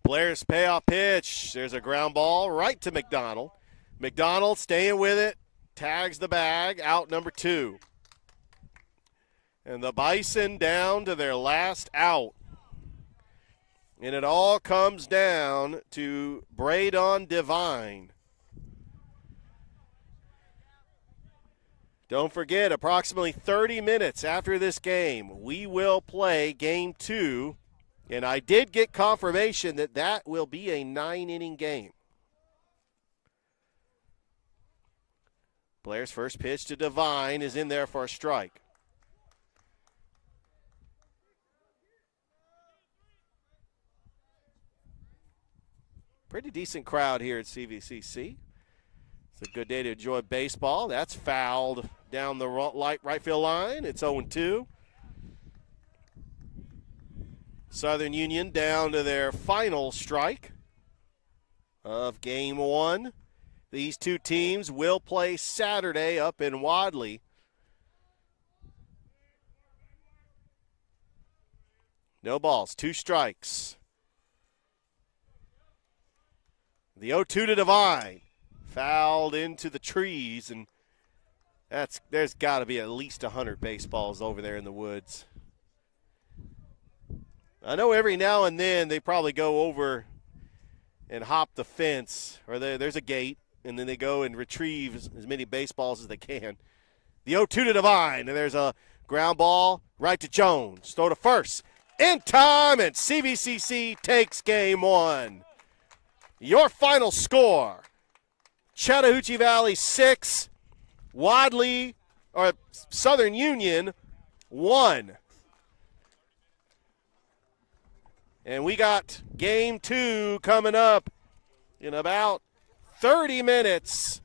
Blair's payoff pitch. There's a ground ball right to McDonald. McDonald staying with it. Tags the bag. Out number 2. And the Bison down to their last out. And it all comes down to Braydon Devine. Don't forget, approximately 30 minutes after this game, we will play Game 2. And I did get confirmation that that will be a 9-inning game. Blair's first pitch to Devine is in there for a strike. Pretty decent crowd here at CVCC. It's a good day to enjoy baseball. That's fouled down the right field line. It's 0-2. Southern Union down to their final strike of Game 1. These two teams will play Saturday up in Wadley. No balls, 2 strikes. The 0-2 to Devine. Fouled into the trees, and there's got to be at least 100 baseballs over there in the woods. I know every now and then they probably go over and hop the fence, or there's a gate, and then they go and retrieve as many baseballs as they can. The 0-2 to Devine, and there's a ground ball right to Jones. Throw to first. In time, and CVCC takes Game 1. Your final score, Chattahoochee Valley 6, Southern Union 1. And we got Game 2 coming up in about 30 minutes.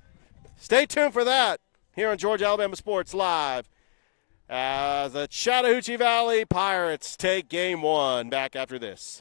Stay tuned for that here on Georgia Alabama Sports Live as the Chattahoochee Valley Pirates take Game 1. Back after this.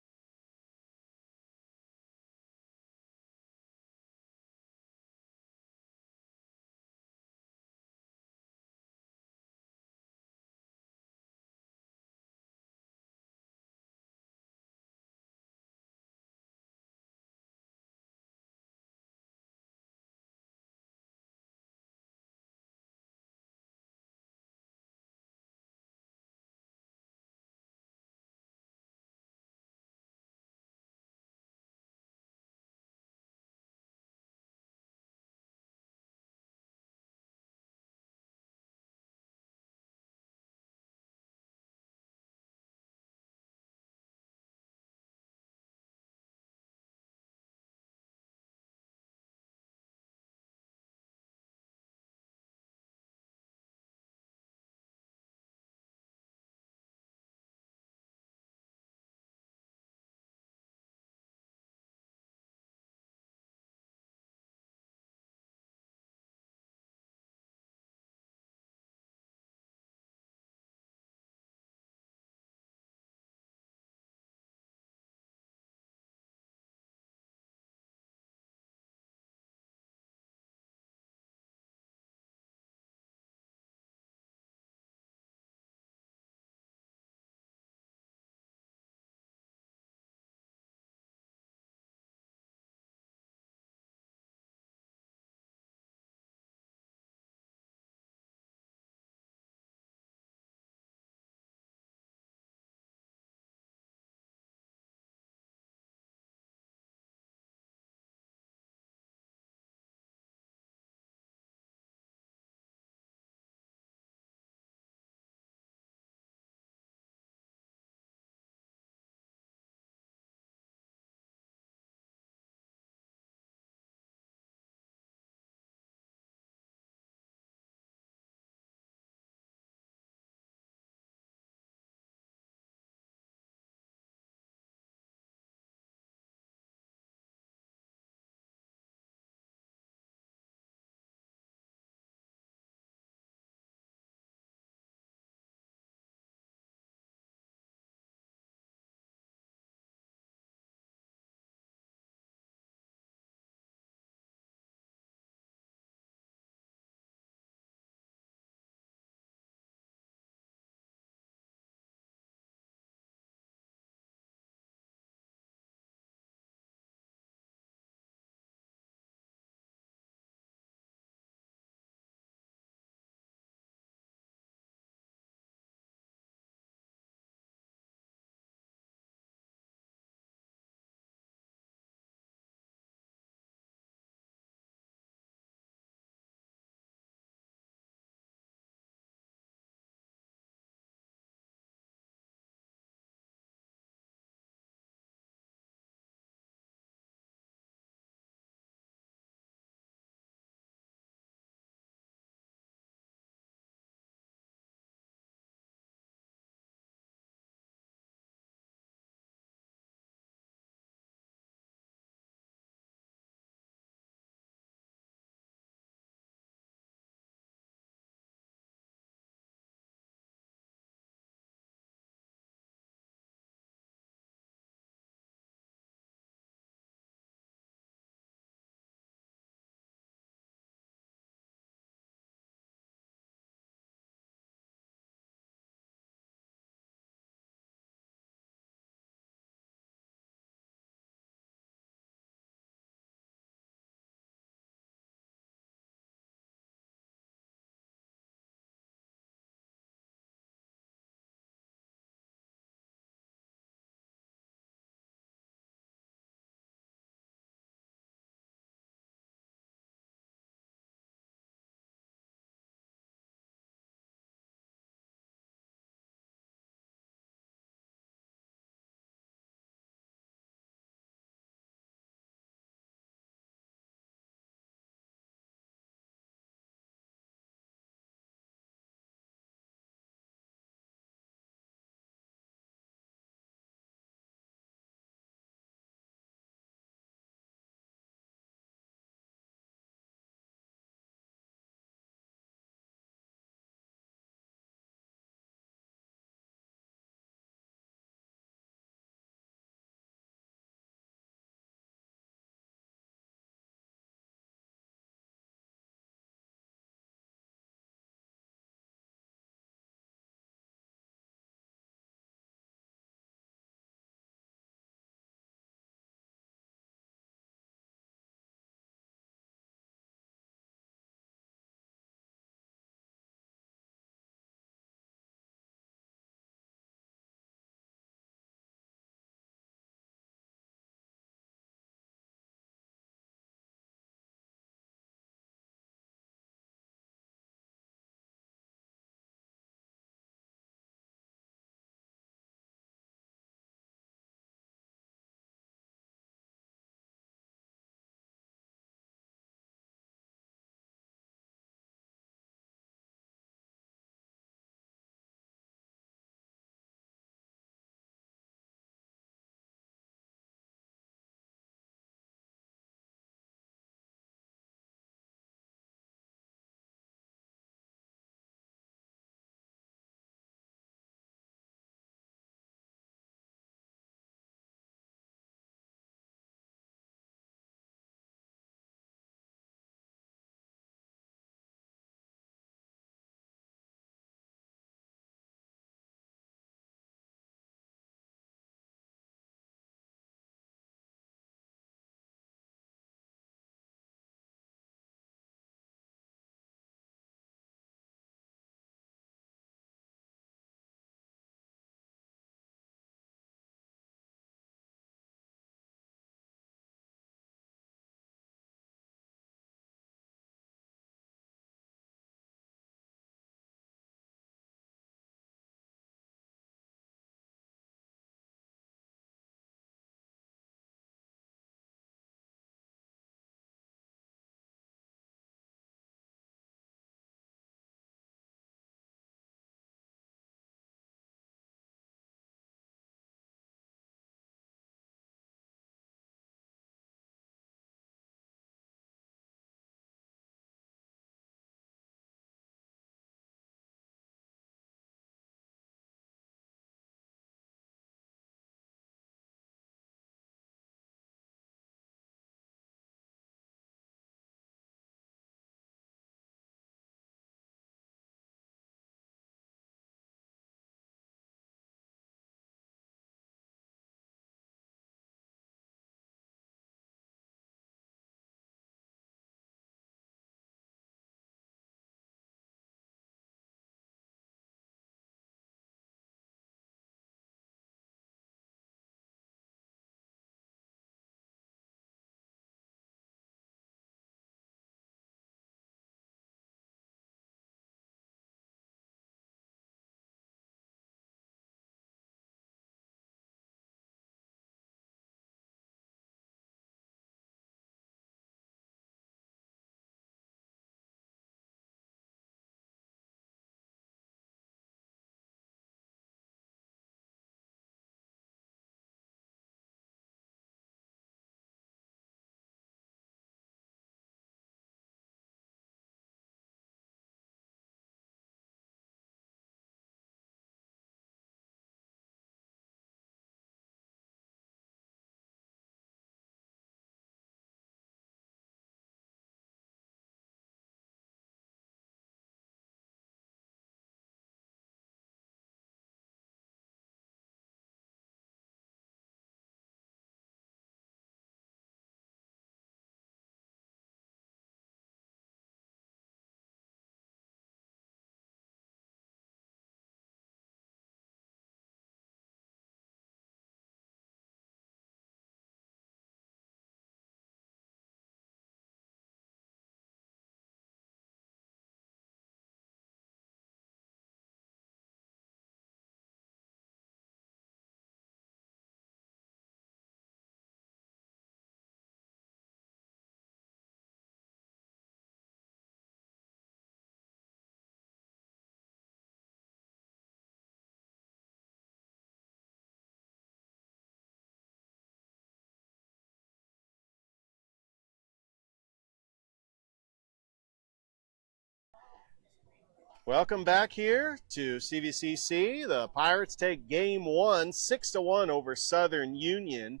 Welcome back here to CVCC. The Pirates take game one, 6-1 over Southern Union.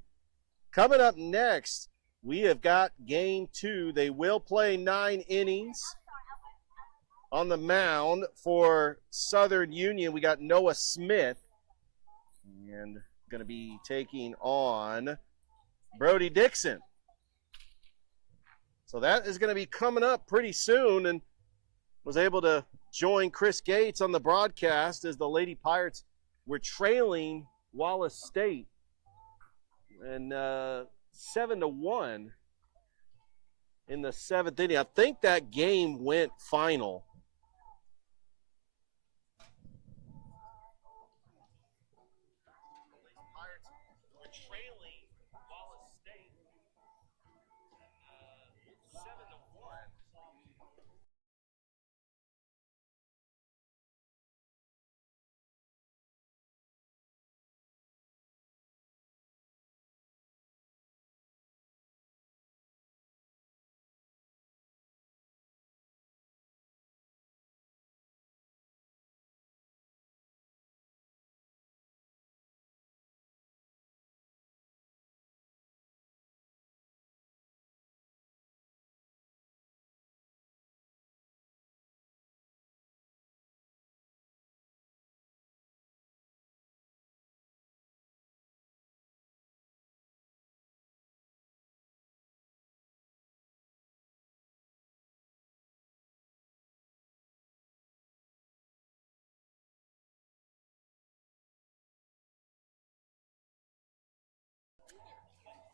Coming up next, we have got game two. They will play 9 innings. On the mound for Southern Union, we got Noah Smith. And going to be taking on Brody Dixon. So that is going to be coming up pretty soon, and was able to join Chris Gates on the broadcast as the Lady Pirates were trailing Wallace State and 7-1 in the 7th inning. I think that game went final.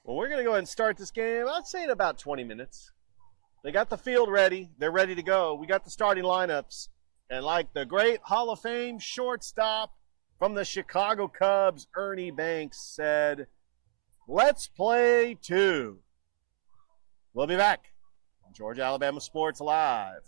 Well, we're going to go ahead and start this game, I'd say in about 20 minutes. They got the field ready. They're ready to go. We got the starting lineups. And like the great Hall of Fame shortstop from the Chicago Cubs, Ernie Banks, said, let's play 2. We'll be back on Georgia Alabama Sports Live.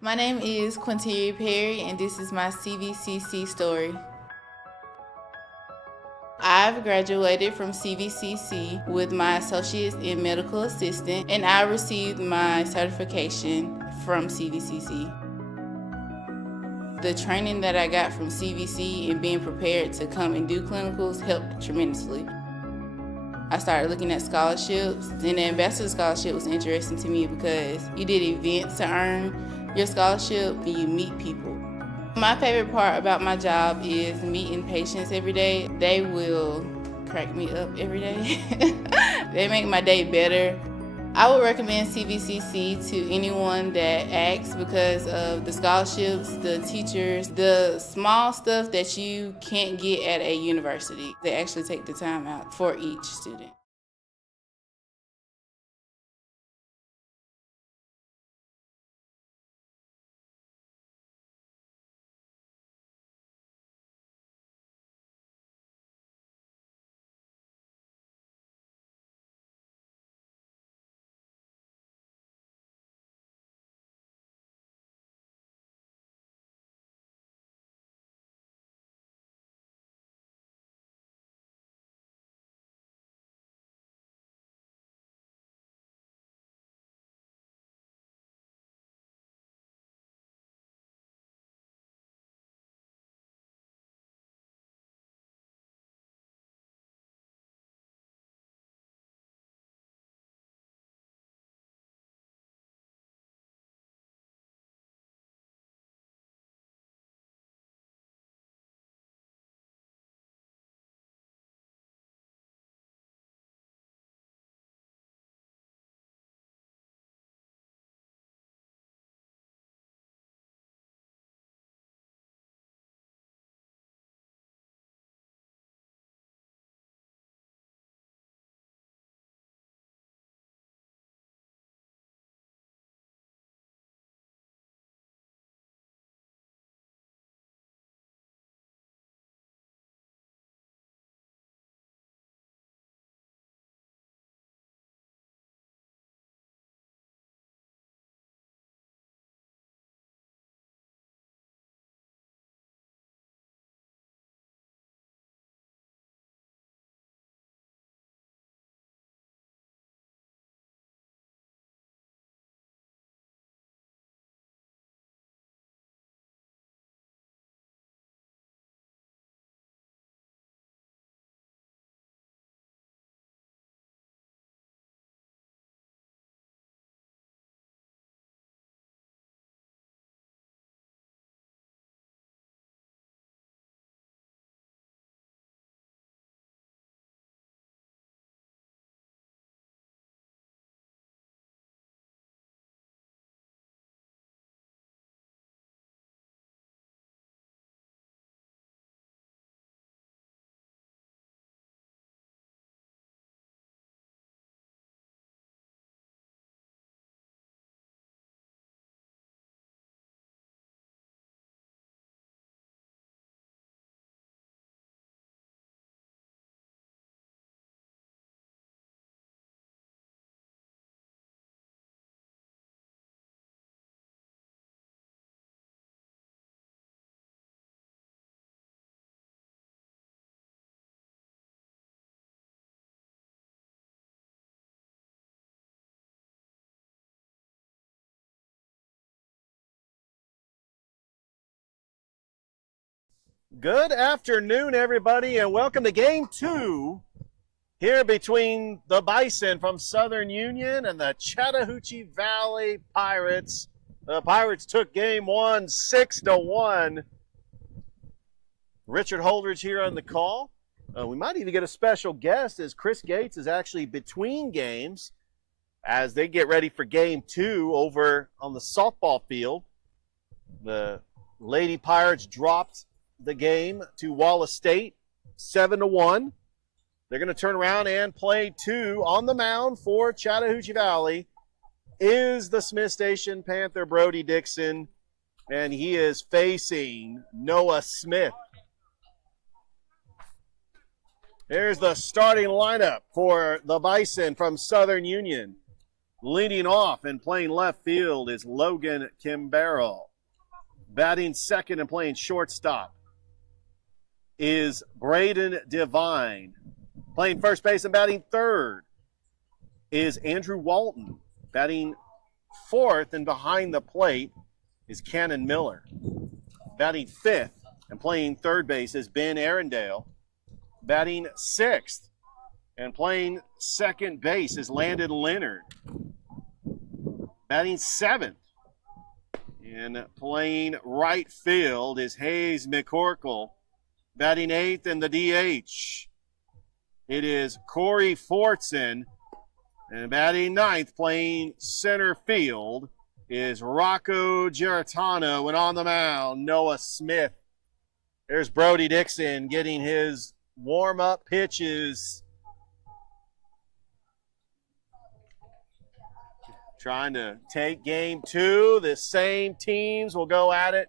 My name is Quinteria Perry, and this is my CVCC story. I've graduated from CVCC with my associates in medical assistant, and I received my certification from CVCC. The training that I got from CVC and being prepared to come and do clinicals helped tremendously. I started looking at scholarships, and the Ambassador Scholarship was interesting to me because you did events to earn your scholarship and you meet people. My favorite part about my job is meeting patients every day. They will crack me up every day. They make my day better. I would recommend CVCC to anyone that asks because of the scholarships, the teachers, the small stuff that you can't get at a university. They actually take the time out for each student. Good afternoon, everybody, and welcome to Game 2 here between the Bison from Southern Union and the Chattahoochee Valley Pirates. The Pirates took Game 1 6-1. Richard Holdridge here on the call. We might even get a special guest as Chris Gates is actually between games as they get ready for Game 2 over on the softball field. The Lady Pirates dropped the game to Wallace State 7-1. They're going to turn around and play 2 on the mound for Chattahoochee Valley is the Smith Station Panther Brody Dixon, and he is facing Noah Smith. Here's the starting lineup for the Bison from Southern Union. Leading off and playing left field is Logan Kimbarrell. Batting second and playing shortstop is Braden Devine. Playing first base and batting third is Andrew Walton. Batting fourth and behind the plate is Cannon Miller. Batting fifth and playing third base is Ben Arundale. Batting sixth and playing second base is Landon Leonard. Batting seventh and playing right field is Hayes McCorkle. Batting eighth in the DH, it is Corey Fortson. And batting ninth, playing center field, is Rocco Giartano. And on the mound, Noah Smith. There's Brody Dixon getting his warm-up pitches. Trying to take Game 2. The same teams will go at it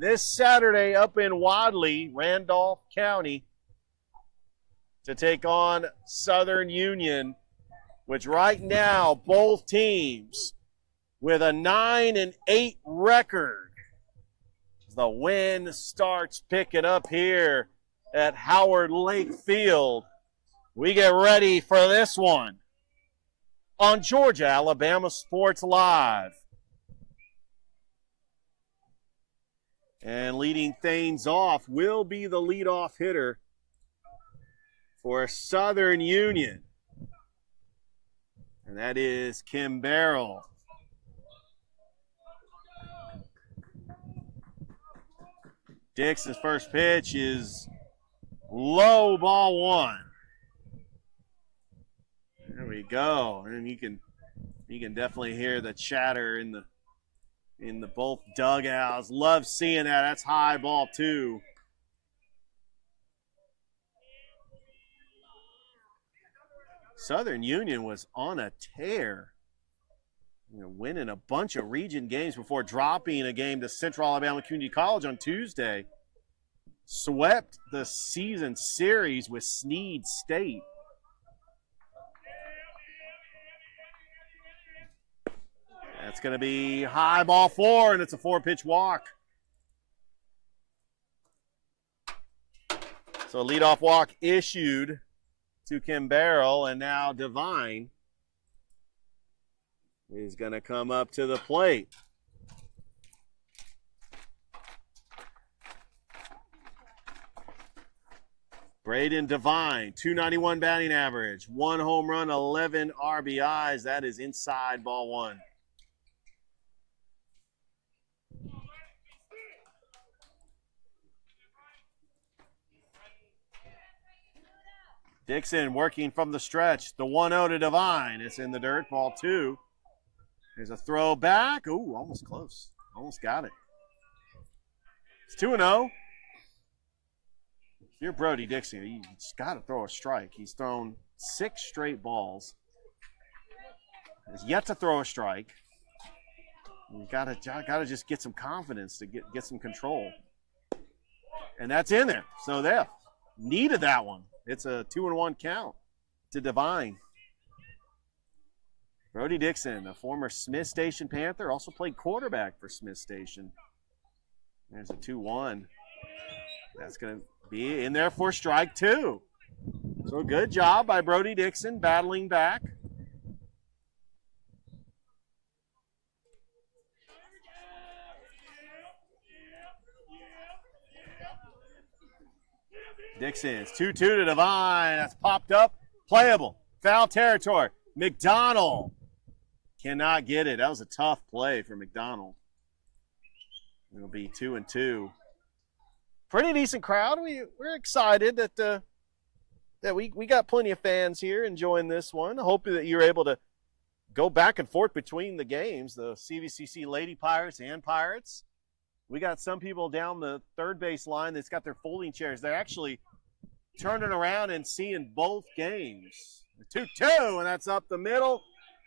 this Saturday up in Wadley, Randolph County, to take on Southern Union, which right now both teams with a 9-8 record. The wind starts picking up here at Howard Lake Field. We get ready for this one on Georgia Alabama Sports Live. And leading things off will be the leadoff hitter for Southern Union. And that is Kimbarrell. Dixon's first pitch is low, ball one. There we go. And you can definitely hear the chatter in the both dugouts. Love seeing that. That's high, ball two. Southern Union was on a tear, winning a bunch of region games before dropping a game to Central Alabama Community College on Tuesday. Swept the season series with Snead State. That's going to be high, ball four, and it's a 4-pitch walk. So a leadoff walk issued to Kimbarrell, and now Devine is going to come up to the plate. Braden Devine, 291 batting average, 1 home run, 11 RBIs. That is inside, ball one. Dixon working from the stretch. The 1-0 to Devine. It's in the dirt. Ball two. There's a throw back. Ooh, almost close. Almost got it. It's 2-0. If you're Brody Dixon, he's got to throw a strike. He's thrown 6 straight balls. He's yet to throw a strike. You gotta just get some confidence to get some control. And that's in there. So they needed that one. It's a 2-1 count to Devine. Brody Dixon, a former Smith Station Panther, also played quarterback for Smith Station. There's a 2-1. That's going to be in there for strike two. So good job by Brody Dixon battling back. Dixon, it's 2-2 to Devine. That's popped up. Playable. Foul territory. McDonald cannot get it. That was a tough play for McDonald. It'll be 2-2. Pretty decent crowd. We're excited that we got plenty of fans here enjoying this one. I hope that you're able to go back and forth between the games, the CVCC Lady Pirates and Pirates. We got some people down the third base line that's got their folding chairs. They're actually turning around and seeing both games. 2-2, and that's up the middle,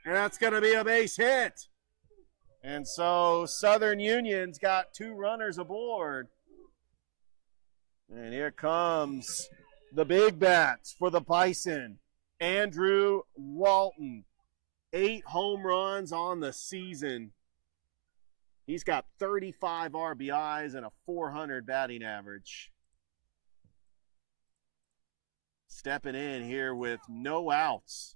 and that's going to be a base hit. And so Southern Union's got 2 runners aboard. And here comes the big bats for the Bison. Andrew Walton, 8 home runs on the season. He's got 35 RBIs and a 400 batting average. Stepping in here with no outs.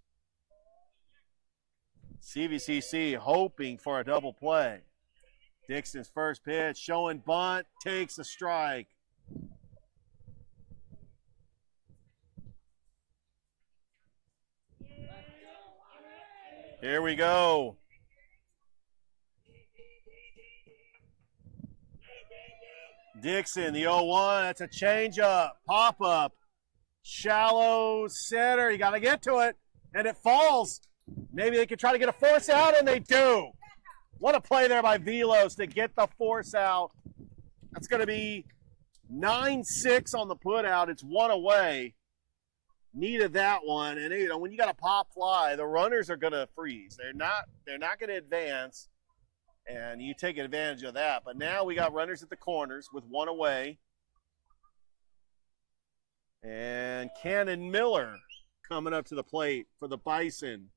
CVCC hoping for a double play. Dixon's first pitch, showing bunt, takes a strike. Here we go. Dixon, the 0-1, that's a changeup, pop-up, shallow center. You got to get to it, and it falls. Maybe they could try to get a force out, and they do. What a play there by Velos to get the force out. That's going to be 9-6 on the put out. It's 1 away. Needed that one, and when you got a pop fly, the runners are going to freeze. They're not going to advance, and you take advantage of that. But now we got runners at the corners with 1 away, and Cannon Miller coming up to the plate for the Bison,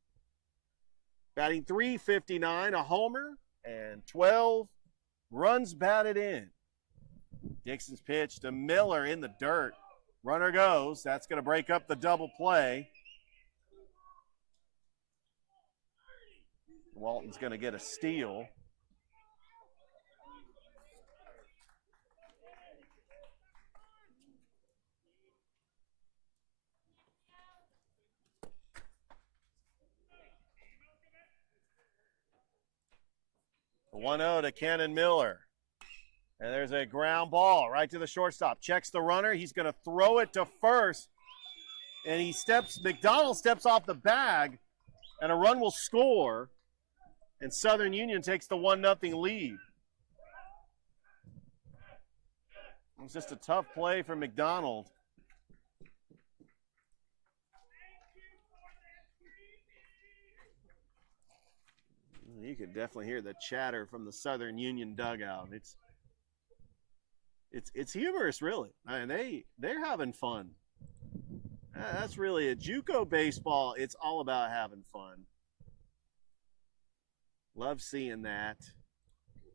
batting .359, a homer, and 12 runs batted in. Dixon's pitch to Miller in the dirt. Runner goes. That's going to break up the double play. Walton's going to get a steal. The 1-0 to Cannon Miller. And there's a ground ball right to the shortstop. Checks the runner. He's going to throw it to first. And McDonald steps off the bag, and a run will score. And Southern Union takes the 1-0 lead. It was just a tough play for McDonald. You could definitely hear the chatter from the Southern Union dugout. It's humorous, really. I mean, they're having fun. That's really a JUCO baseball. It's all about having fun. Love seeing that.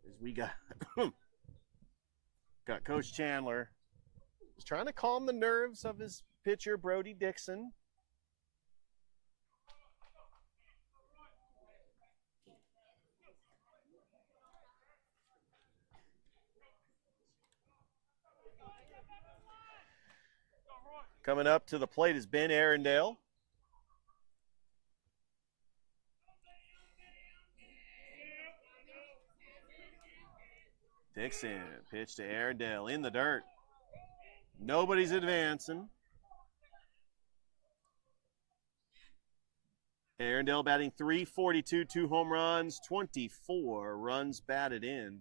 As we got Coach Chandler. He's trying to calm the nerves of his pitcher, Brody Dixon. Coming up to the plate is Ben Arundel. Dixon, pitch to Arundel in the dirt. Nobody's advancing. Arundel batting .342, 2 home runs, 24 runs batted in.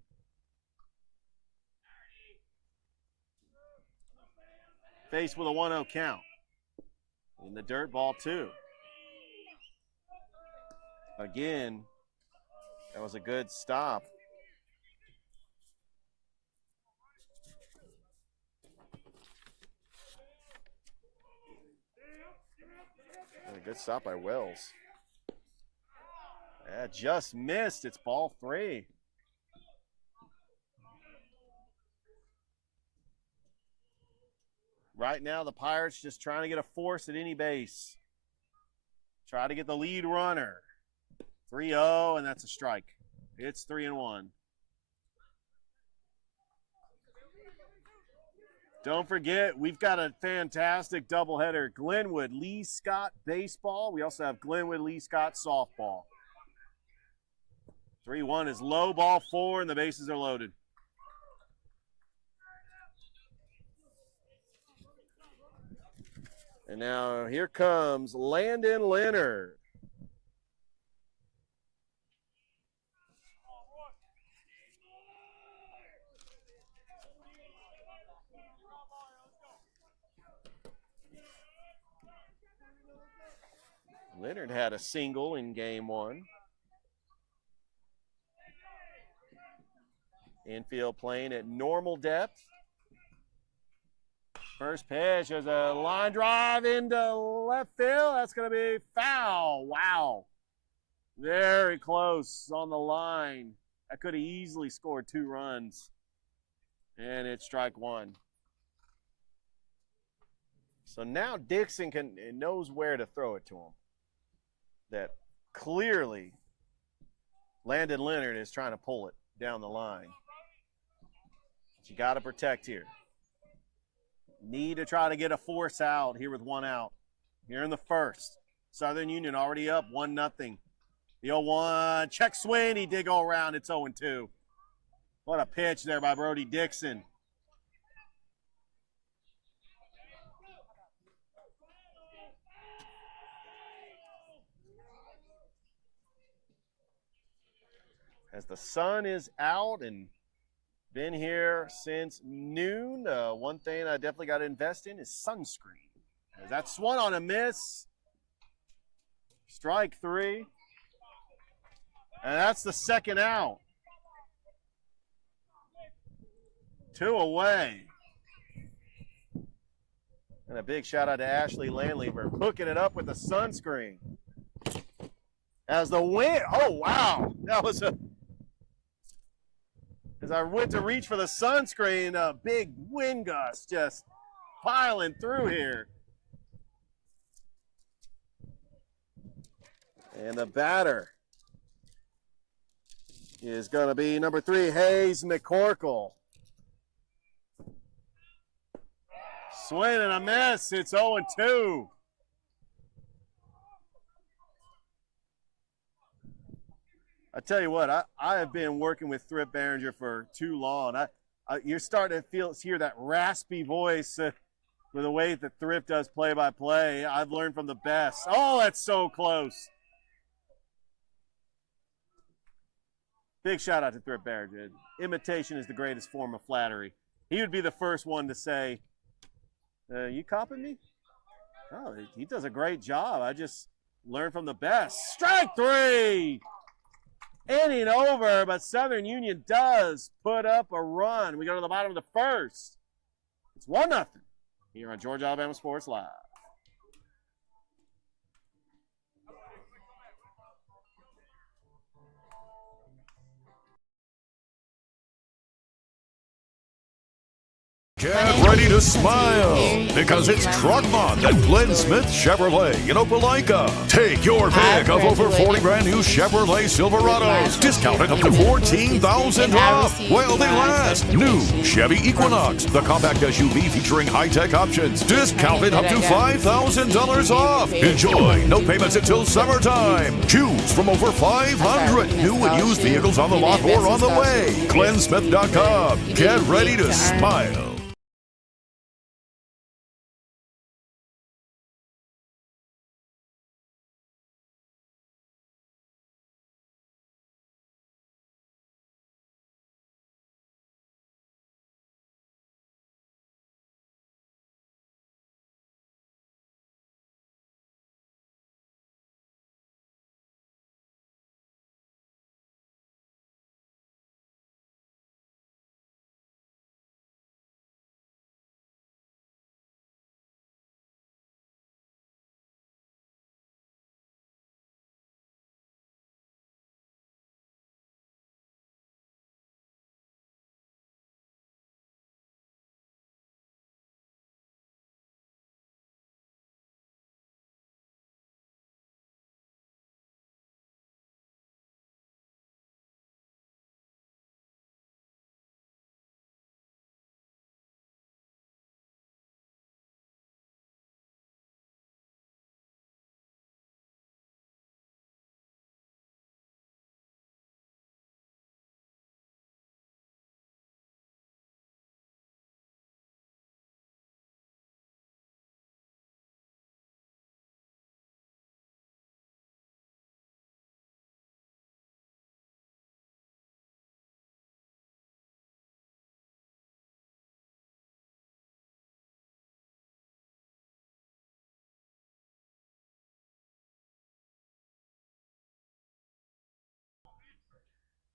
Faced with a 1-0 count. In the dirt, ball 2. Again, that was a good stop. And a good stop by Wells. Just missed. It's ball 3. Right now, the Pirates just trying to get a force at any base. Try to get the lead runner. 3-0, and that's a strike. It's 3-1. Don't forget, we've got a fantastic doubleheader. Glenwood, Lee Scott baseball. We also have Glenwood, Lee Scott softball. 3-1 is low, ball 4, and the bases are loaded. And now here comes Landon Leonard. Leonard had a single in game 1. Infield playing at normal depth. First pitch is a line drive into left field. That's going to be foul. Wow. Very close on the line. That could have easily scored 2 runs. And it's strike 1. So now Dixon knows where to throw it to him. That clearly Landon Leonard is trying to pull it down the line. But you got to protect here. Need to try to get a force out here with 1 out. Here in the first. Southern Union already up 1-0. The 0-1, check swing, he did go around, it's 0-2. What a pitch there by Brody Dixon. As the sun is out and been here since noon, one thing I definitely got to invest in is sunscreen. As that swung on a miss. Strike 3. And that's the second out. 2 away. And a big shout out to Ashley Landley for hooking it up with the sunscreen. As the wind, oh wow, that was a, as I went to reach for the sunscreen, a big wind gust just piling through here. And the batter is going to be number 3, Hayes McCorkle. Swing and a miss. It's 0-2. I tell you what, I have been working with Thrift Behringer for too long. You're starting to hear that raspy voice with the way that Thrift does play-by-play. I've learned from the best. Oh, that's so close. Big shout out to Thrift Behringer. Imitation is the greatest form of flattery. He would be the first one to say, you copying me? Oh, he does a great job. I just learned from the best. Strike 3! Inning over, but Southern Union does put up a run. We go to the bottom of the first. It's 1-0 here on Georgia Alabama Sports Live. Get ready to smile because it's Truck Month at Glenn Smith Chevrolet in Opelika. Take your pick of over 40 brand new Chevrolet Silverados, discounted up to $14,000 off while they last. New Chevy Equinox, the compact SUV featuring high-tech options, discounted up to $5,000 off. Enjoy no payments until summertime. Choose from over 500 new and used vehicles on the lot or on the way. GlennSmith.com. Get ready to smile.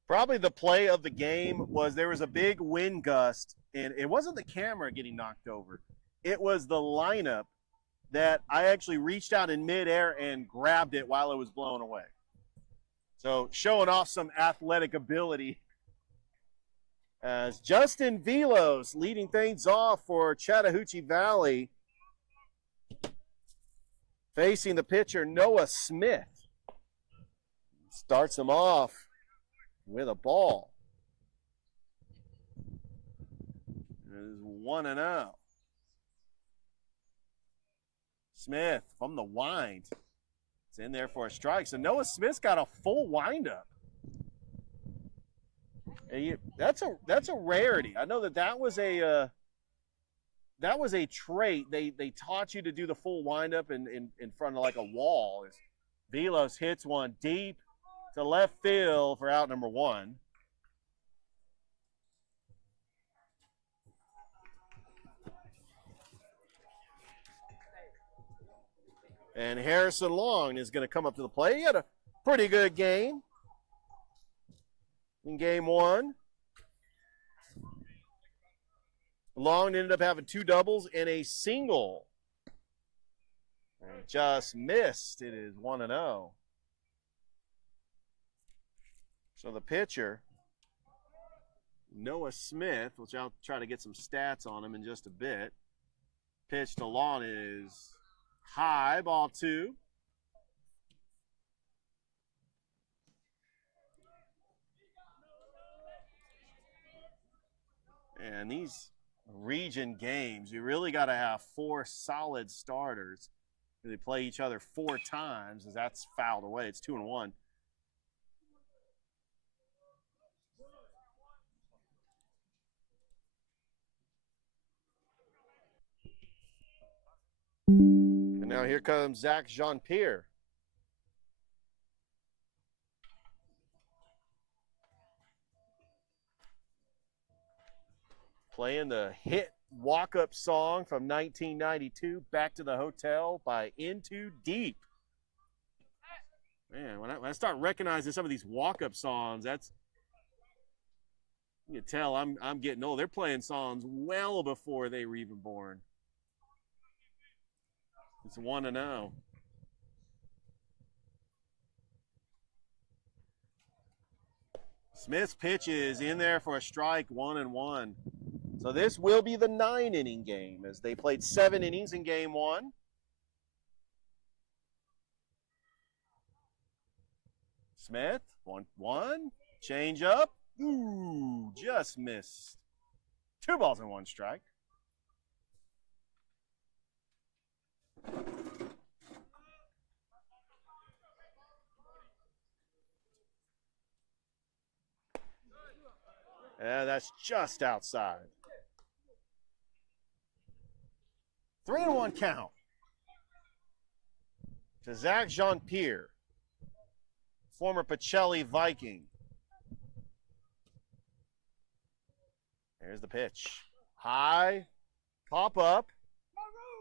Probably the play of the game was there was a big wind gust, and it wasn't the camera getting knocked over. It was the lineup that I actually reached out in midair and grabbed it while it was blowing away. So showing off some athletic ability as Justin Velos leading things off for Chattahoochee Valley, facing the pitcher Noah Smith. Starts him off with a ball. It is 1-0. Smith from the wind. It's in there for a strike. So Noah Smith's got a full windup. And that's a rarity. I know that was a trait. They taught you to do the full windup in front of like a wall. As Velos hits one deep to left field for out number 1. And Harrison Long is going to come up to the plate. He had a pretty good game in game 1. Long ended up having 2 doubles and a single. And just missed. It is 1-0. So the pitcher, Noah Smith, which I'll try to get some stats on him in just a bit. Pitch to Long is high, ball 2. And these region games, you really got to have 4 solid starters. They play each other 4 times, as that's fouled away. It's 2-1. And now here comes Zach Jean-Pierre. Playing the hit walk-up song from 1992, Back to the Hotel by Into Deep. Man, when I start recognizing some of these walk-up songs, that's, you can tell I'm getting old. They're playing songs well before they were even born. It's 1-0. Smith's pitch is in there for a strike, 1-1. So this will be the 9-inning game, as they played 7 innings in game 1. Smith, 1-1, change up. Ooh, just missed. 2 balls and 1 strike. And that's just outside. 3-1 count to Zach Jean-Pierre, former Pacelli Viking. There's the pitch. High, pop up,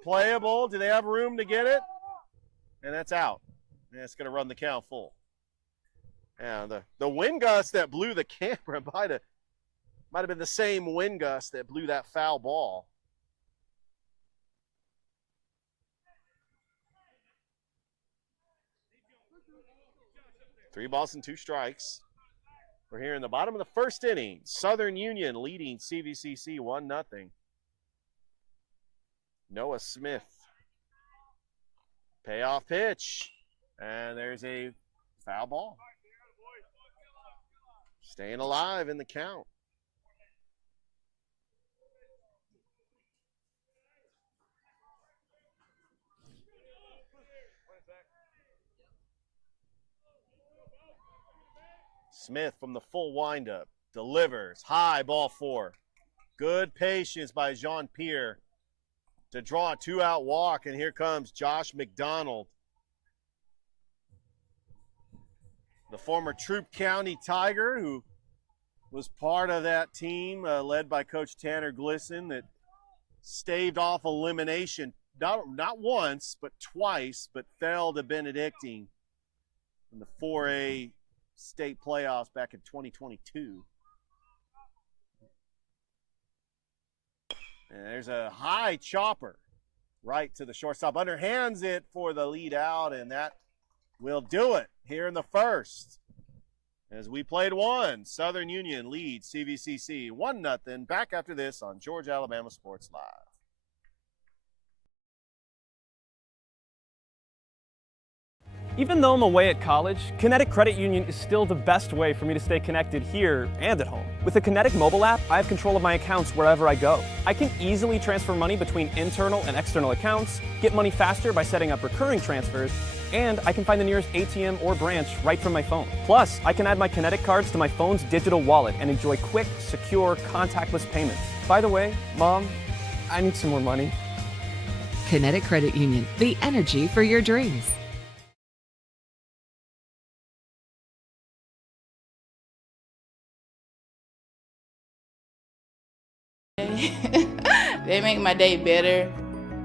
playable. Do they have room to get it? And that's out. And it's going to run the count full. And the wind gust that blew the camera might have been the same wind gust that blew that foul ball. Three balls and 2 strikes. We're here in the bottom of the 1st inning. Southern Union leading CVCC 1-0. Noah Smith. Payoff pitch. And there's a foul ball. Staying alive in the count. Smith from the full windup delivers high, ball 4. Good patience by Jean-Pierre to draw a 2-out walk, and here comes Josh McDonald, the former Troup County Tiger, who was part of that team led by Coach Tanner Glisson that staved off elimination not once but twice, but fell to Benedictine in the 4A state playoffs back in 2022. And there's a high chopper right to the shortstop. Underhands it for the lead out, and that will do it here in the first. As we played one, Southern Union leads CVCC 1-0. Back after this on Georgia Alabama Sports Live. Even though I'm away at college, Kinetic Credit Union is still the best way for me to stay connected here and at home. With the Kinetic mobile app, I have control of my accounts wherever I go. I can easily transfer money between internal and external accounts, get money faster by setting up recurring transfers, and I can find the nearest ATM or branch right from my phone. Plus, I can add my Kinetic cards to my phone's digital wallet and enjoy quick, secure, contactless payments. By the way, Mom, I need some more money. Kinetic Credit Union, the energy for your dreams. They make my day better.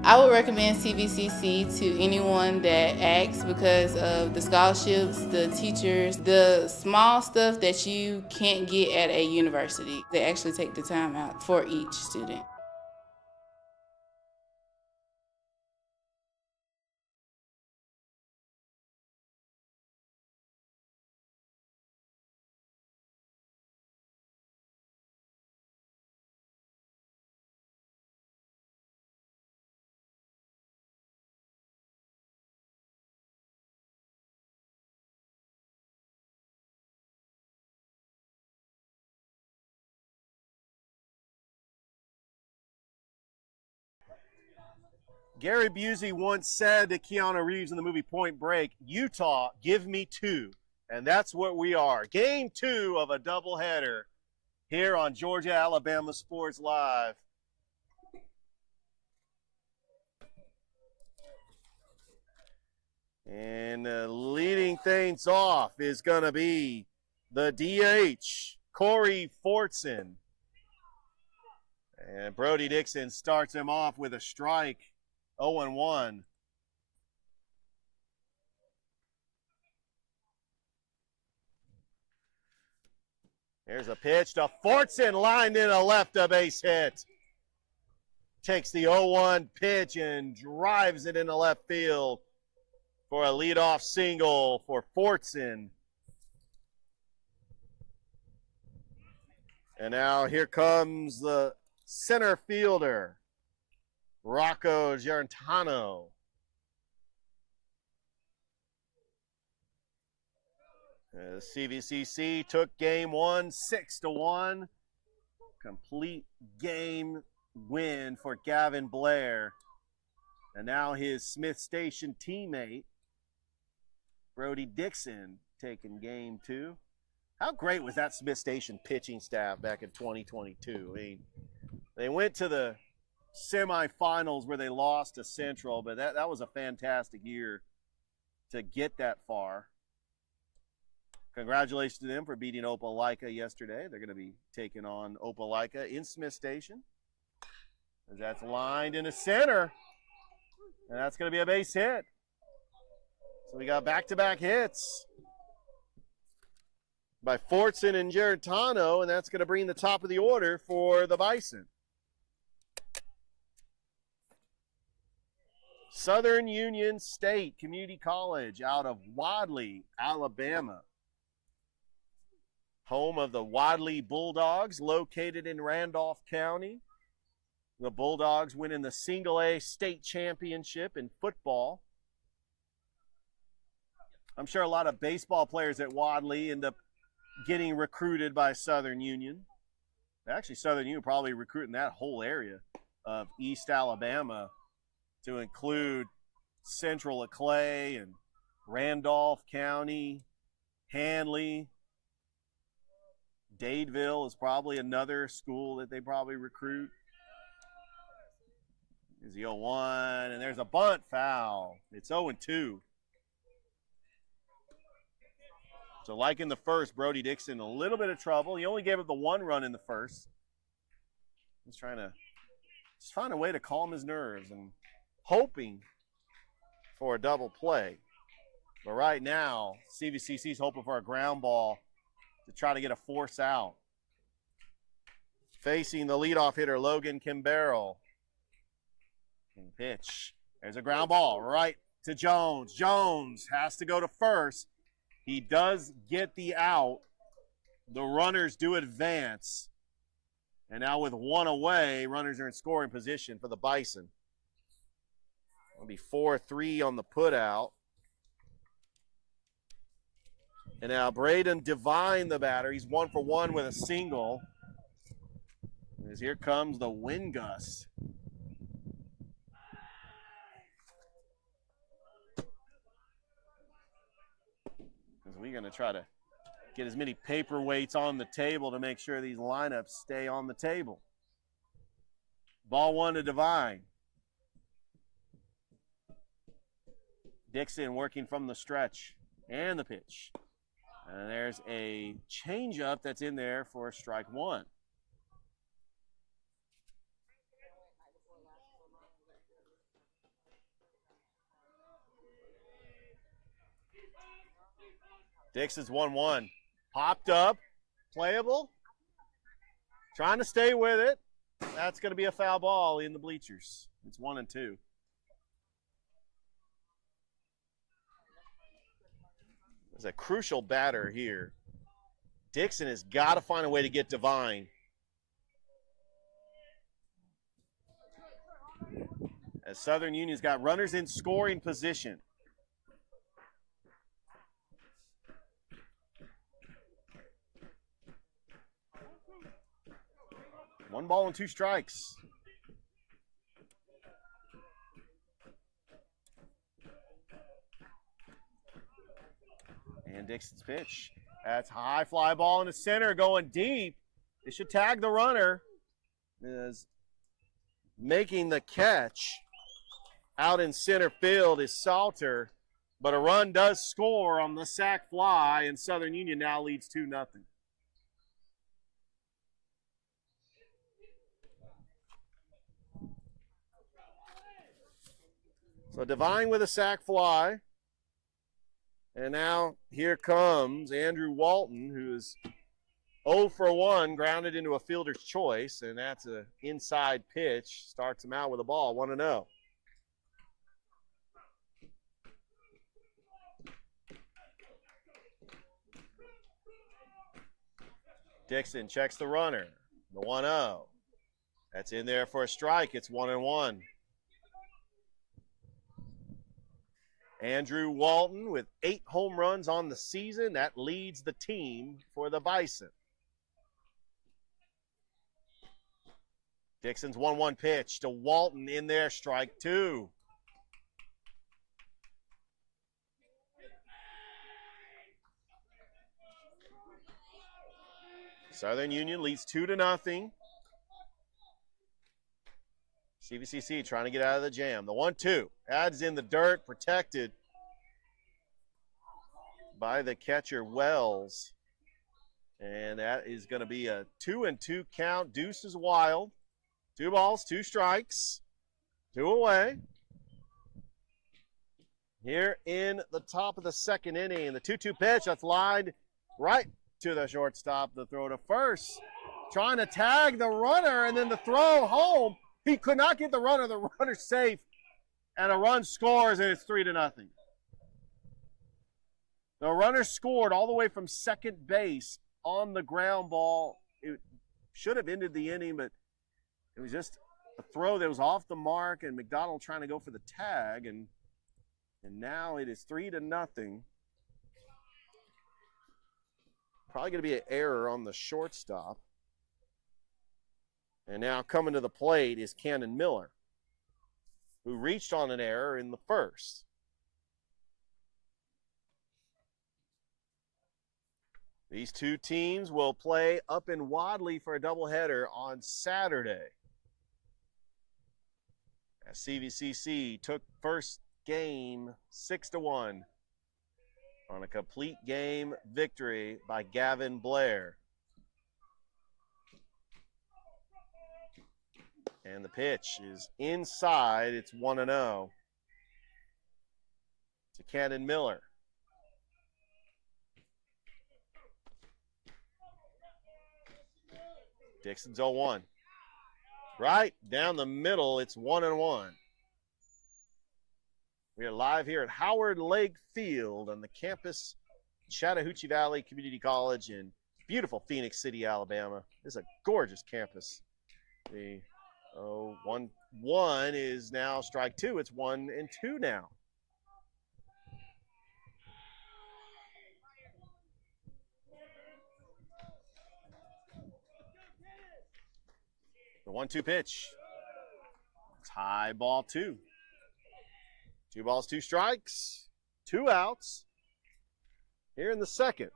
I would recommend CVCC to anyone that asks because of the scholarships, the teachers, the small stuff that you can't get at a university. They actually take the time out for each student. Gary Busey once said to Keanu Reeves in the movie Point Break, Utah, give me two. And that's what we are. Game 2 of a doubleheader here on Georgia Alabama Sports Live. And leading things off is going to be the DH, Corey Fortson. And Brody Dixon starts him off with a strike. 0-1. There's a pitch to Fortson, lined in a left base hit. Takes the 0-1 pitch and drives it into left field for a leadoff single for Fortson. And now here comes the center fielder, Rocco Giarantano. CVCC took game 1, 6-1. Complete game win for Gavin Blair. And now his Smith Station teammate, Brody Dixon, taking game 2. How great was that Smith Station pitching staff back in 2022? I mean, they went to the semifinals where they lost to Central, but that was a fantastic year to get that far. Congratulations to them for beating Opelika yesterday. They're going to be taking on Opelika in Smith Station. As that's lined into center, and that's going to be a base hit. So we got back-to-back hits by Fortson and Giarantano, and that's going to bring the top of the order for the Bison. Southern Union State Community College out of Wadley, Alabama. Home of the Wadley Bulldogs, located in Randolph County. The Bulldogs winning the Single A state championship in football. I'm sure a lot of baseball players at Wadley end up getting recruited by Southern Union. Actually, Southern Union probably recruiting that whole area of East Alabama to include Central Clay and Randolph County, Handley. Dadeville is probably another school that they probably recruit. Is the 0-1, and there's a bunt foul. It's 0-2. So like in the first, Brody Dixon, a little bit of trouble. He only gave up the 1 run in the first. He's trying to just find a way to calm his nerves and hoping for a double play. But right now, CVCC's hoping for a ground ball to try to get a force out. Facing the leadoff hitter, Logan Kimbarrell. And pitch. There's a ground ball right to Jones. Jones has to go to first. He does get the out. The runners do advance. And now with one away, runners are in scoring position for the Bison. It'll be 4-3 on the putout. And now Braden Devine, the batter. He's 1 for 1 with a single. As here comes the wind gust. As we're going to try to get as many paperweights on the table to make sure these lineups stay on the table. Ball 1 to Devine. Dixon working from the stretch and the pitch. And there's a changeup that's in there for strike 1. Dixon's 1-1. Popped up, playable. Trying to stay with it. That's going to be a foul ball in the bleachers. It's 1-2. There's a crucial batter here. Dixon has got to find a way to get Devine. As Southern Union's got runners in scoring position. One ball and 2 strikes. And Dixon's pitch. That's high fly ball in the center going deep. It should tag the runner. Is making the catch out in center field is Salter. But a run does score on the sac fly, and Southern Union now leads 2-0. So Devine with a sac fly. And now here comes Andrew Walton, who is 0 for 1, grounded into a fielder's choice, and that's an inside pitch. Starts him out with a ball, 1-0. Dixon checks the runner, the 1-0. That's in there for a strike. It's 1-1. Andrew Walton with 8 home runs on the season. That leads the team for the Bison. Dixon's 1-1 pitch to Walton in there, strike 2. Southern Union leads 2-0. CVCC trying to get out of the jam. The 1-2. Adds in the dirt, protected by the catcher, Wells. And that is going to be a 2-2 count. Deuce is wild. 2 balls, 2 strikes. 2 away. Here in the top of the second inning. The 2-2 pitch, that's lined right to the shortstop. The throw to first. Trying to tag the runner, and then the throw home. He could not get the runner. The runner's safe. And a run scores, and it's 3-0. The runner scored all the way from second base on the ground ball. It should have ended the inning, but it was just a throw that was off the mark, and McDonald trying to go for the tag, and now it is 3-0. Probably going to be an error on the shortstop. And now coming to the plate is Cannon Miller, who reached on an error in the first. These two teams will play up in Wadley for a doubleheader on Saturday. As CVCC took first game 6-1 on a complete game victory by Gavin Blair. And the pitch is inside. It's 1-0 to Cannon Miller. Dixon's 0-1. Right down the middle, it's 1-1. We are live here at Howard Lake Field on the campus, Chattahoochee Valley Community College in beautiful Phoenix City, Alabama. This is a gorgeous campus. The 1-1 is now strike two. It's 1-2 now. The 1-2 pitch. It's high ball two. 2 balls, 2 strikes, 2 outs here in the second.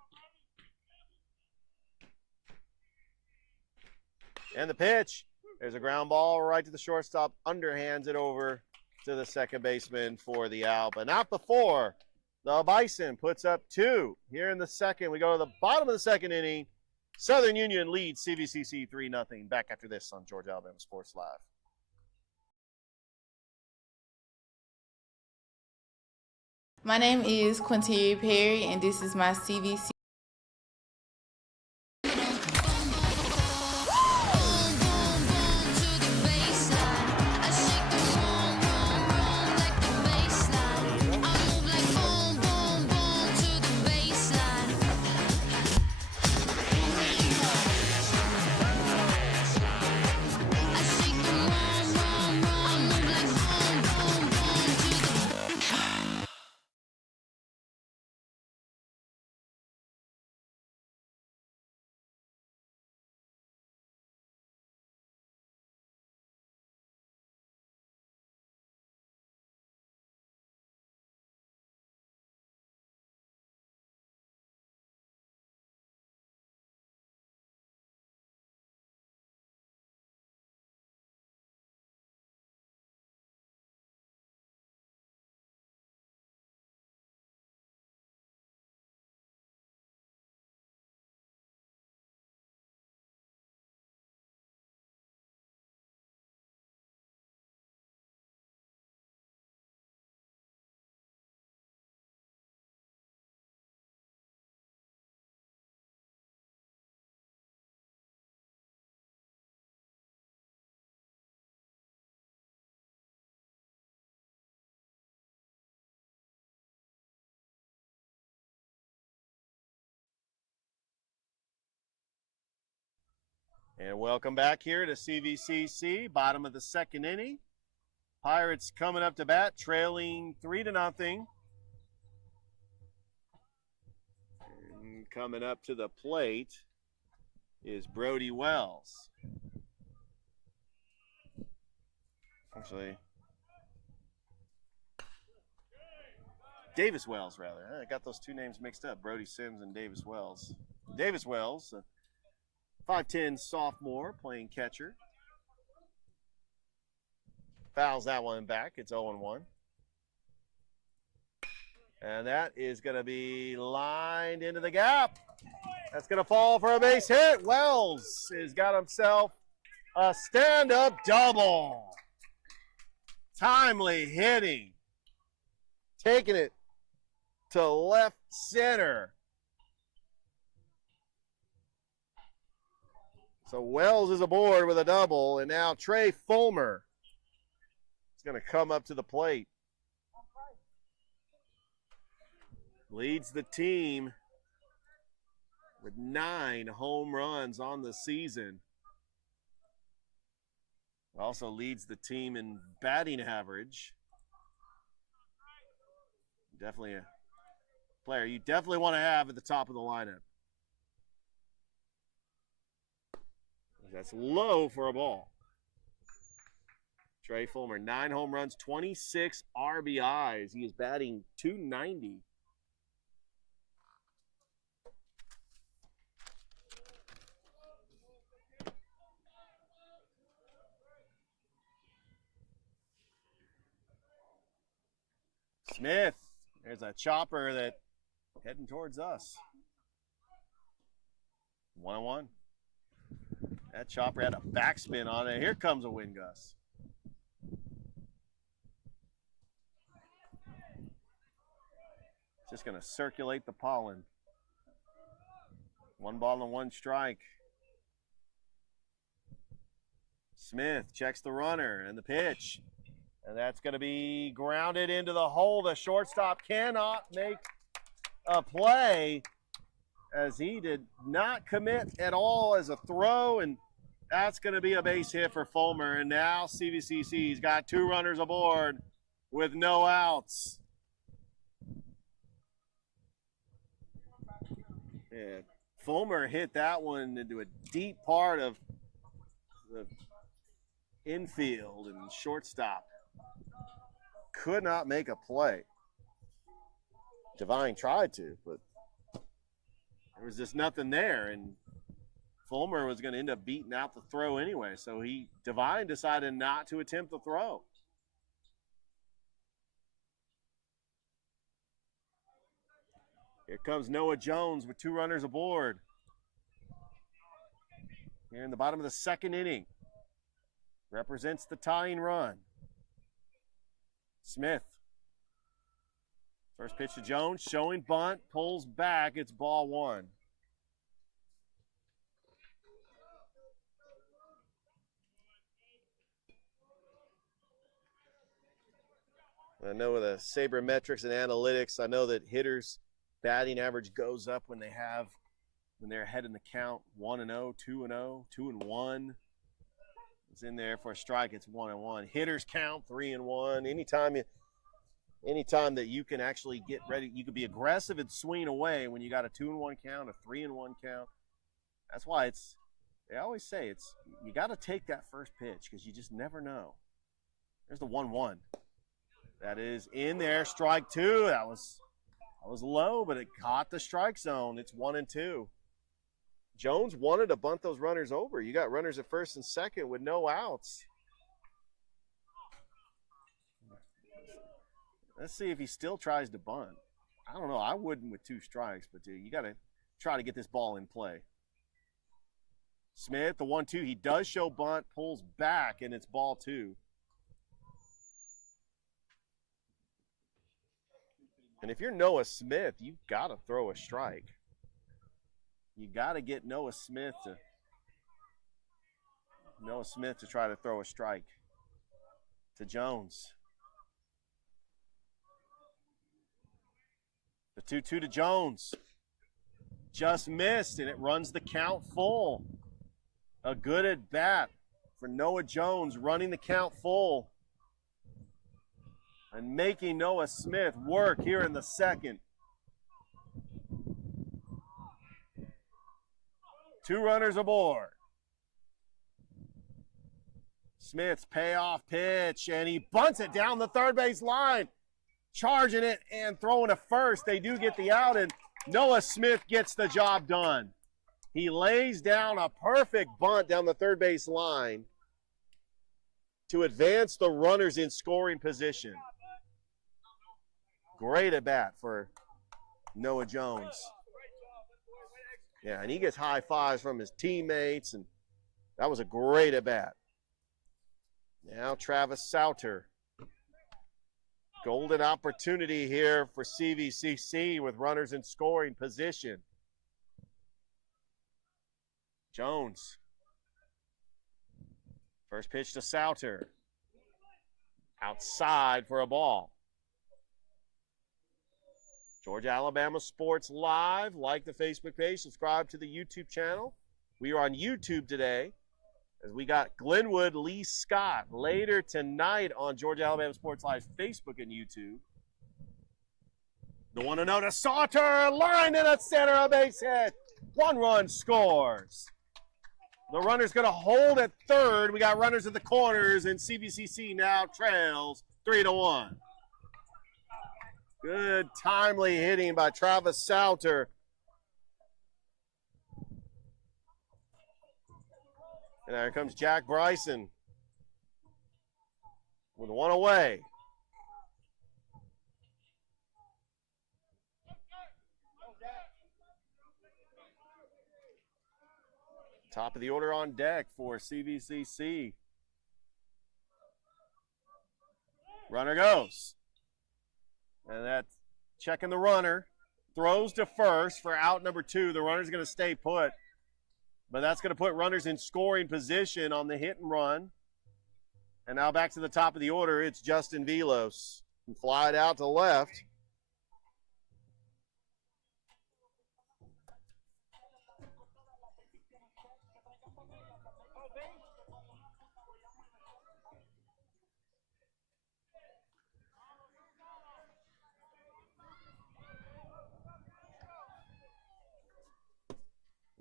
And the pitch. There's a ground ball right to the shortstop. Underhands it over to the second baseman for the out. But not before the Bison puts up 2 here in the second. We go to the bottom of the second inning. Southern Union leads CVCC 3-0. Back after this on Georgia Alabama Sports Live. My name is Quinteria Perry, and this is my CVC. And welcome back here to CVCC, bottom of the second inning. Pirates coming up to bat, trailing 3-0. And coming up to the plate is Brody Wells. Actually, Davis Wells, rather. I got those two names mixed up, Brody Sims and Davis Wells. Davis Wells, 5'10" sophomore playing catcher. Fouls that one back. It's 0-1. And that is going to be lined into the gap. That's going to fall for a base hit. Wells has got himself a stand-up double. Timely hitting. Taking it to left center. So Wells is aboard with a double, and now Trey Fulmer is going to come up to the plate. Leads the team with 9 home runs on the season. Also leads the team in batting average. Definitely a player you definitely want to have at the top of the lineup. That's low for a ball. Trey Fulmer, 9 home runs, 26 RBIs. He is batting .290. Smith, there's a chopper that heading towards us. 1-1. That chopper had a backspin on it. Here comes a wind gust. Just going to circulate the pollen. 1 ball and 1 strike. Smith checks the runner and the pitch. And that's going to be grounded into the hole. The shortstop cannot make a play as he did not commit at all as a throw. And that's going to be a base hit for Fulmer. And now CVCC's got 2 runners aboard with no outs. Yeah, Fulmer hit that one into a deep part of the infield, and shortstop could not make a play. Devine tried to, but there was just nothing there, and Fulmer was going to end up beating out the throw anyway, so Devine decided not to attempt the throw. Here comes Noah Jones with 2 runners aboard. Here in the bottom of the 2nd inning. Represents the tying run. Smith. First pitch to Jones, showing bunt, pulls back, it's ball 1. I know with the sabermetrics and analytics, I know that hitters' batting average goes up when they're ahead in the count, 1-0, 2-0, 2-1. It's in there for a strike, it's 1-1. Hitters count 3-1. Anytime that you can actually get ready, you can be aggressive and swing away when you got a 2-1 count, a 3-1 count. That's why they always say you got to take that first pitch because you just never know. There's the 1-1. That is in there, strike 2. That was low, but it caught the strike zone. It's 1-2. Jones wanted to bunt those runners over. You got runners at first and second with no outs. Let's see if he still tries to bunt. I don't know. I wouldn't with 2 strikes, but you got to try to get this ball in play. Smith, the 1-2. He does show bunt, pulls back, and it's ball 2. And if you're Noah Smith, you've got to throw a strike. You got to get Noah Smith to try to throw a strike to Jones. The 2-2 to Jones. Just missed, and it runs the count full. A good at bat for Noah Jones, running the count full and making Noah Smith work here in the 2nd. 2 runners aboard. Smith's payoff pitch, and he bunts it down the third base line. Charging it and throwing to first. They do get the out, and Noah Smith gets the job done. He lays down a perfect bunt down the third base line to advance the runners in scoring position. Great at bat for Noah Jones. Yeah, and he gets high fives from his teammates, and that was a great at bat. Now Travis Sauter. Golden opportunity here for CVCC with runners in scoring position. Jones. First pitch to Sauter. Outside for a ball. Georgia Alabama Sports Live. Like the Facebook page. Subscribe to the YouTube channel. We are on YouTube today as we got Glenwood Lee Scott later tonight on Georgia Alabama Sports Live's Facebook and YouTube. The 1-0 to Sauter. Line in the center, a base hit. 1 run scores. The runner's going to hold at third. We got runners at the corners, and CVCC now trails 3-1. Good timely hitting by Travis Sauter. And there comes Jack Bryson with 1 away. Top of the order on deck for CVCC. Runner goes. And that's checking the runner. Throws to first for out number 2. The runner's going to stay put. But that's going to put runners in scoring position on the hit and run. And now back to the top of the order, it's Justin Velos. Fly it out to the left.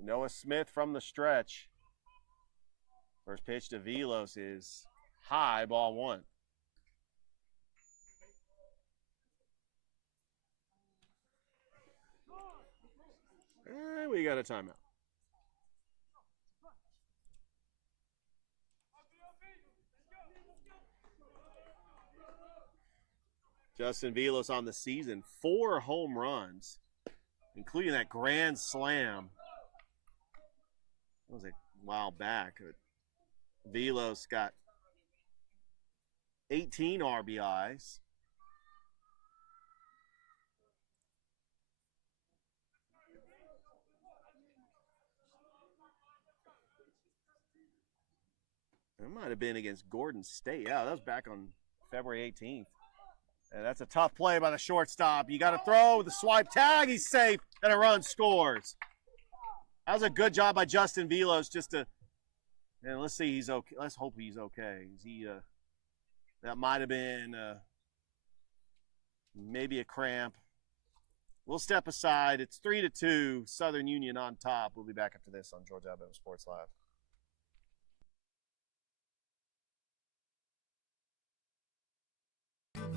Noah Smith from the stretch. First pitch to Velos is high, ball one. And we got a timeout. Justin Velos on the season, 4 home runs, including that grand slam. That was a while back. Velos got 18 RBIs. It might have been against Gordon State. Yeah, that was back on February 18th. And that's a tough play by the shortstop. You got to throw the swipe tag. He's safe, and a run scores. That was a good job by Justin Velos just to, and let's see, he's okay. Let's hope he's okay. That might have been maybe a cramp. We'll step aside. It's 3-2, Southern Union on top. We'll be back after this on Georgia Alabama Sports Live.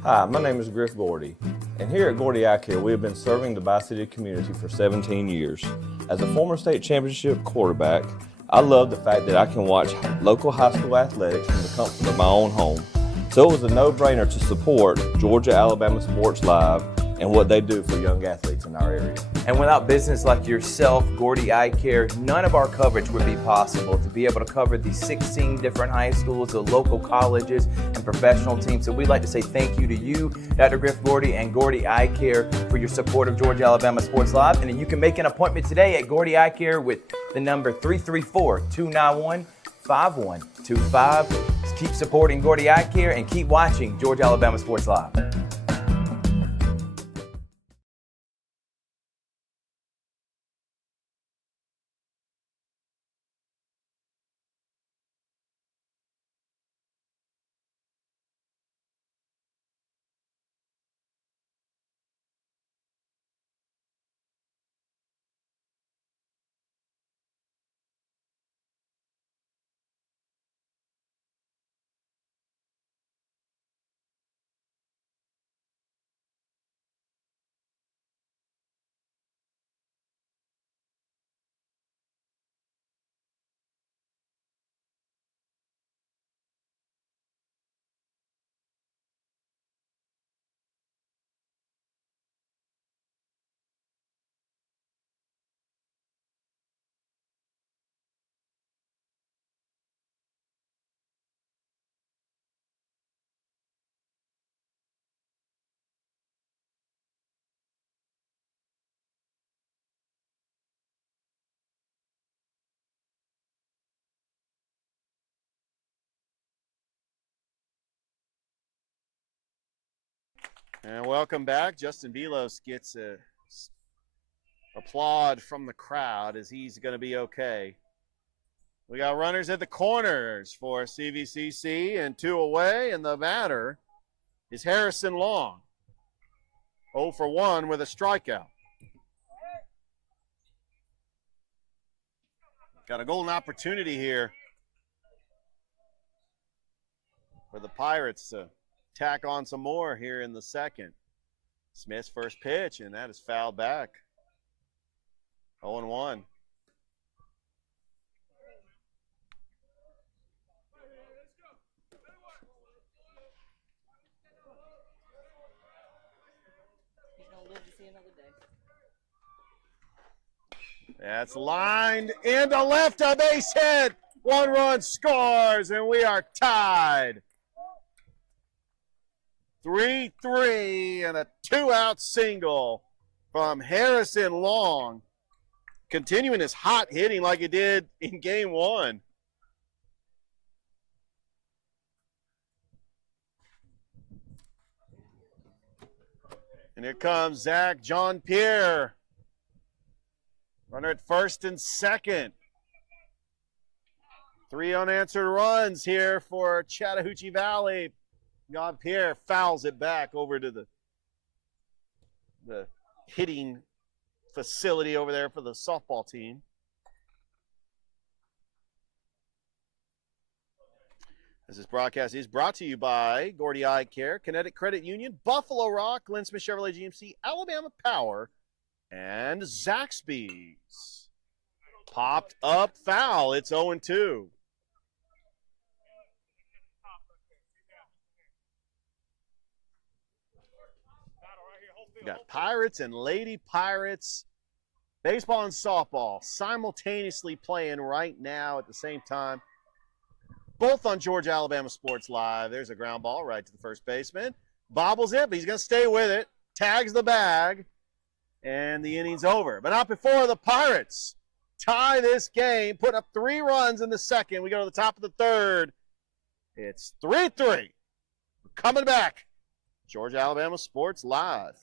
Hi, my name is Griff Gordy, and here at Gordy Eye Care, we have been serving the Bi-City community for 17 years. As a former state championship quarterback, I love the fact that I can watch local high school athletics from the comfort of my own home. So it was a no-brainer to support Georgia Alabama Sports Live and what they do for young athletes in our area. And without business like yourself, Gordy Eye Care, none of our coverage would be possible. To be able to cover the 16 different high schools, the local colleges, and professional teams. So we'd like to say thank you to you, Dr. Griff Gordy, and Gordy Eye Care for your support of Georgia Alabama Sports Live. And you can make an appointment today at Gordy Eye Care with the number 334-291-5125. Keep supporting Gordy Eye Care and keep watching Georgia Alabama Sports Live. And welcome back. Justin Velos gets a applaud from the crowd as he's going to be okay. We got runners at the corners for CVCC and 2 away, and the batter is Harrison Long. 0 for 1 with a strikeout. Got a golden opportunity here for the Pirates to tack on some more here in the second. Smith's first pitch, and that is fouled back. 0-1. That's lined into left, a base hit. 1 run scores, and we are tied. 3-3 and a 2-out single from Harrison Long. continuing his hot hitting like it did in game one. And here comes Zach John Pierre. Runner at first and second. 3 unanswered runs here for Chattahoochee Valley. John Pierre fouls it back over to the hitting facility over there for the softball team. This broadcast is brought to you by Gordy Eye Care, Kinetic Credit Union, Buffalo Rock, Glenn Smith Chevrolet GMC, Alabama Power, and Zaxby's. Popped up foul. It's 0-2. We got Pirates and Lady Pirates. Baseball and softball simultaneously playing right now at the same time. Both on Georgia Alabama Sports Live. There's a ground ball right to the first baseman. Bobbles it, but he's going to stay with it. Tags the bag. And the inning's over. But not before the Pirates tie this game, put up 3 runs in the second. We go to the top of the third. It's 3-3. We're coming back. Georgia Alabama Sports Live.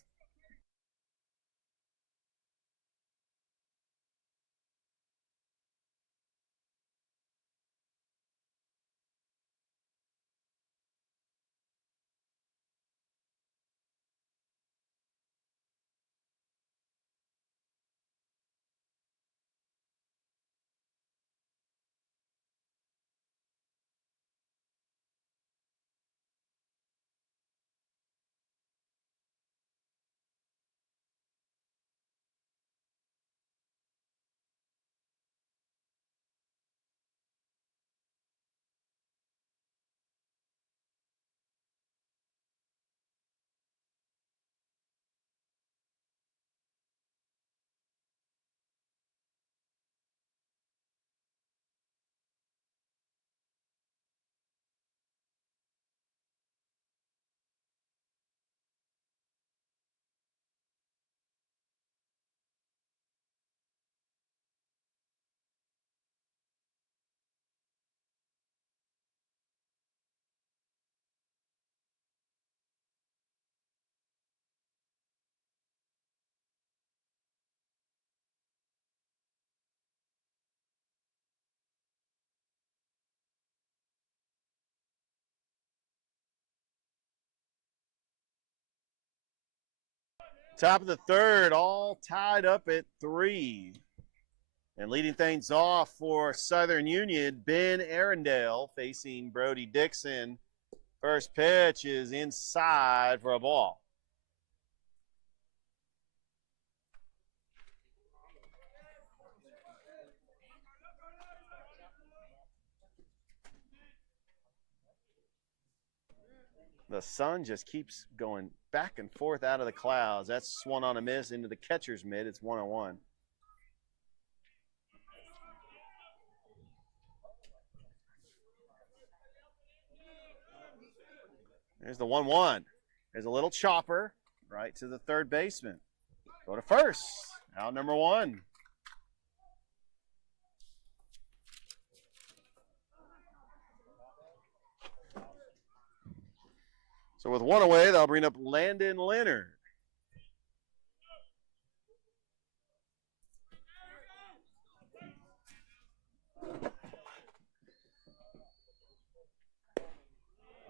Top of the third, all tied up at 3. And leading things off for Southern Union, Ben Arundel facing Brody Dixon. First pitch is inside for a ball. The sun just keeps going back and forth out of the clouds. That's swung on a miss into the catcher's mitt. It's 1-1. There's the 1-1. There's a little chopper right to the third baseman. Go to first. Out number 1. So with 1 away, they'll bring up Landon Leonard.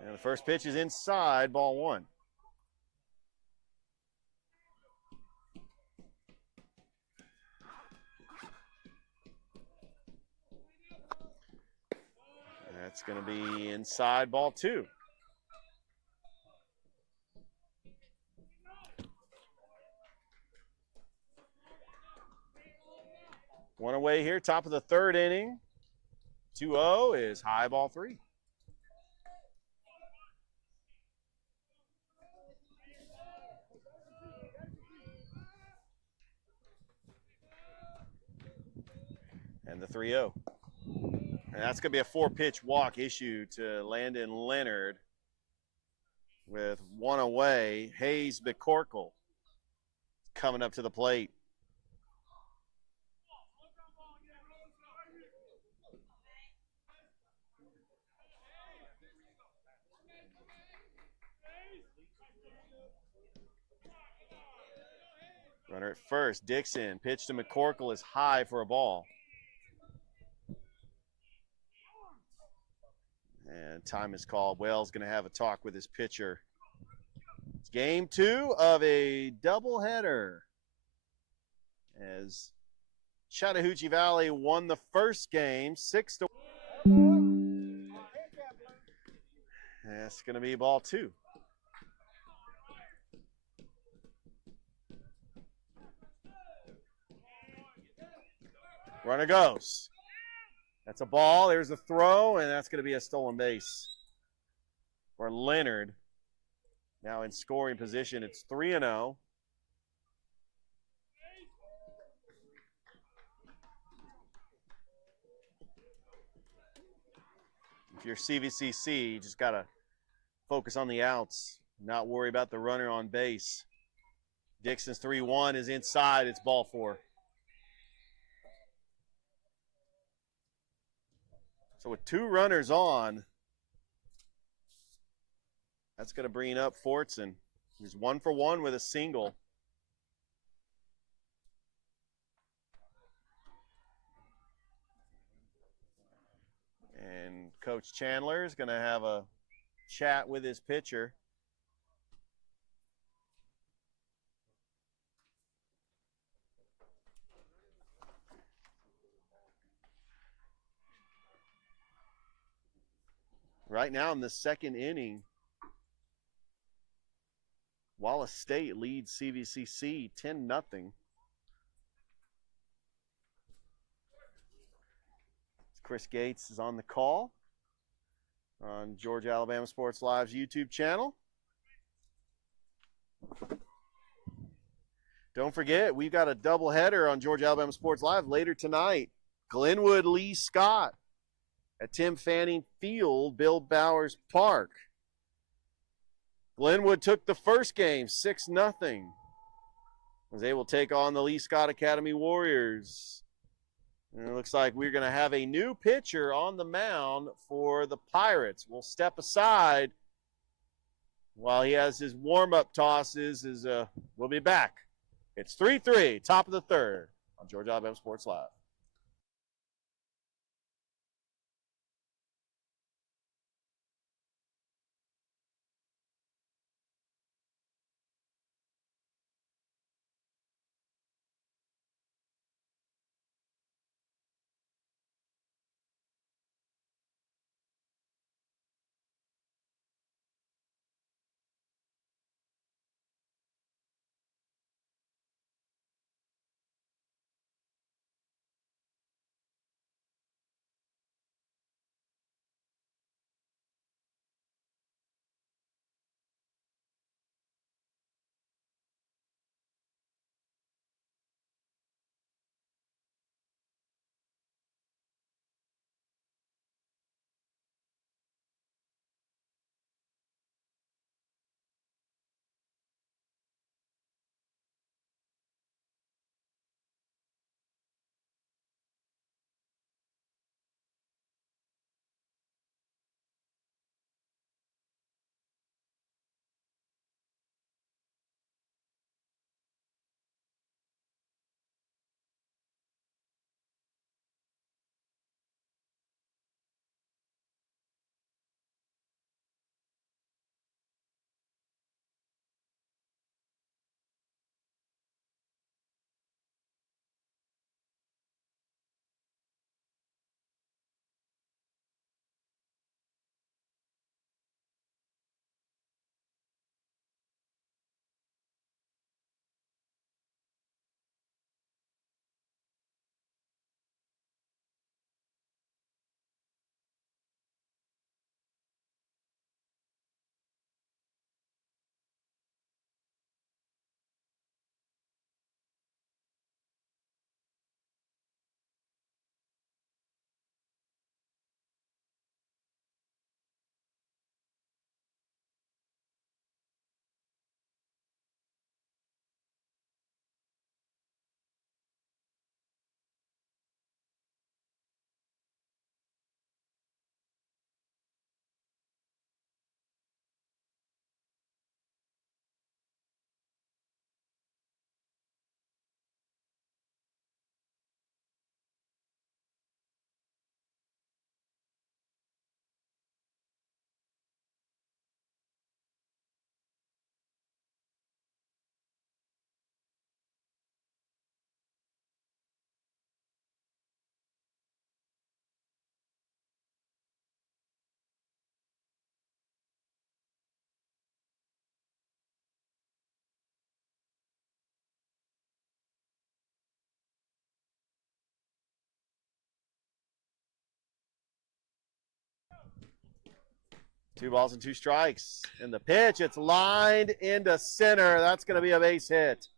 And the first pitch is inside, ball 1. That's going to be inside, ball 2. One away here, top of the third inning. 2-0 is high, ball 3. And the 3-0. And that's going to be a 4-pitch walk issued to Landon Leonard. With 1 away, Hayes McCorkle coming up to the plate. Runner at first. Dixon. Pitch to McCorkle is high for a ball. And time is called. Wells going to have a talk with his pitcher. It's game 2 of a doubleheader, as Chattahoochee Valley won the first game 6-1. That's going to be ball 2. Runner goes. That's a ball. There's a throw, and that's going to be a stolen base for Leonard. Now in scoring position, it's 3-0. If you're CVCC, you just got to focus on the outs, not worry about the runner on base. Dixon's 3-1 is inside. It's ball 4. So with 2 runners on, that's going to bring up Fortson. He's 1 for 1 with a single. And Coach Chandler is going to have a chat with his pitcher. Right now in the second inning, Wallace State leads CVCC 10-0. Chris Gates is on the call on Georgia Alabama Sports Live's YouTube channel. Don't forget, we've got a doubleheader on Georgia Alabama Sports Live later tonight. Glenwood Lee Scott at Tim Fanning Field, Bill Bowers Park. Glenwood took the first game 6-0. Was able to take on the Lee Scott Academy Warriors. And it looks like we're going to have a new pitcher on the mound for the Pirates. We'll step aside while he has his warm-up tosses. We'll be back. It's 3-3, top of the third on Georgia Alabama Sports Live. 2 balls and 2 strikes. And the pitch, it's lined into center. That's going to be a base hit.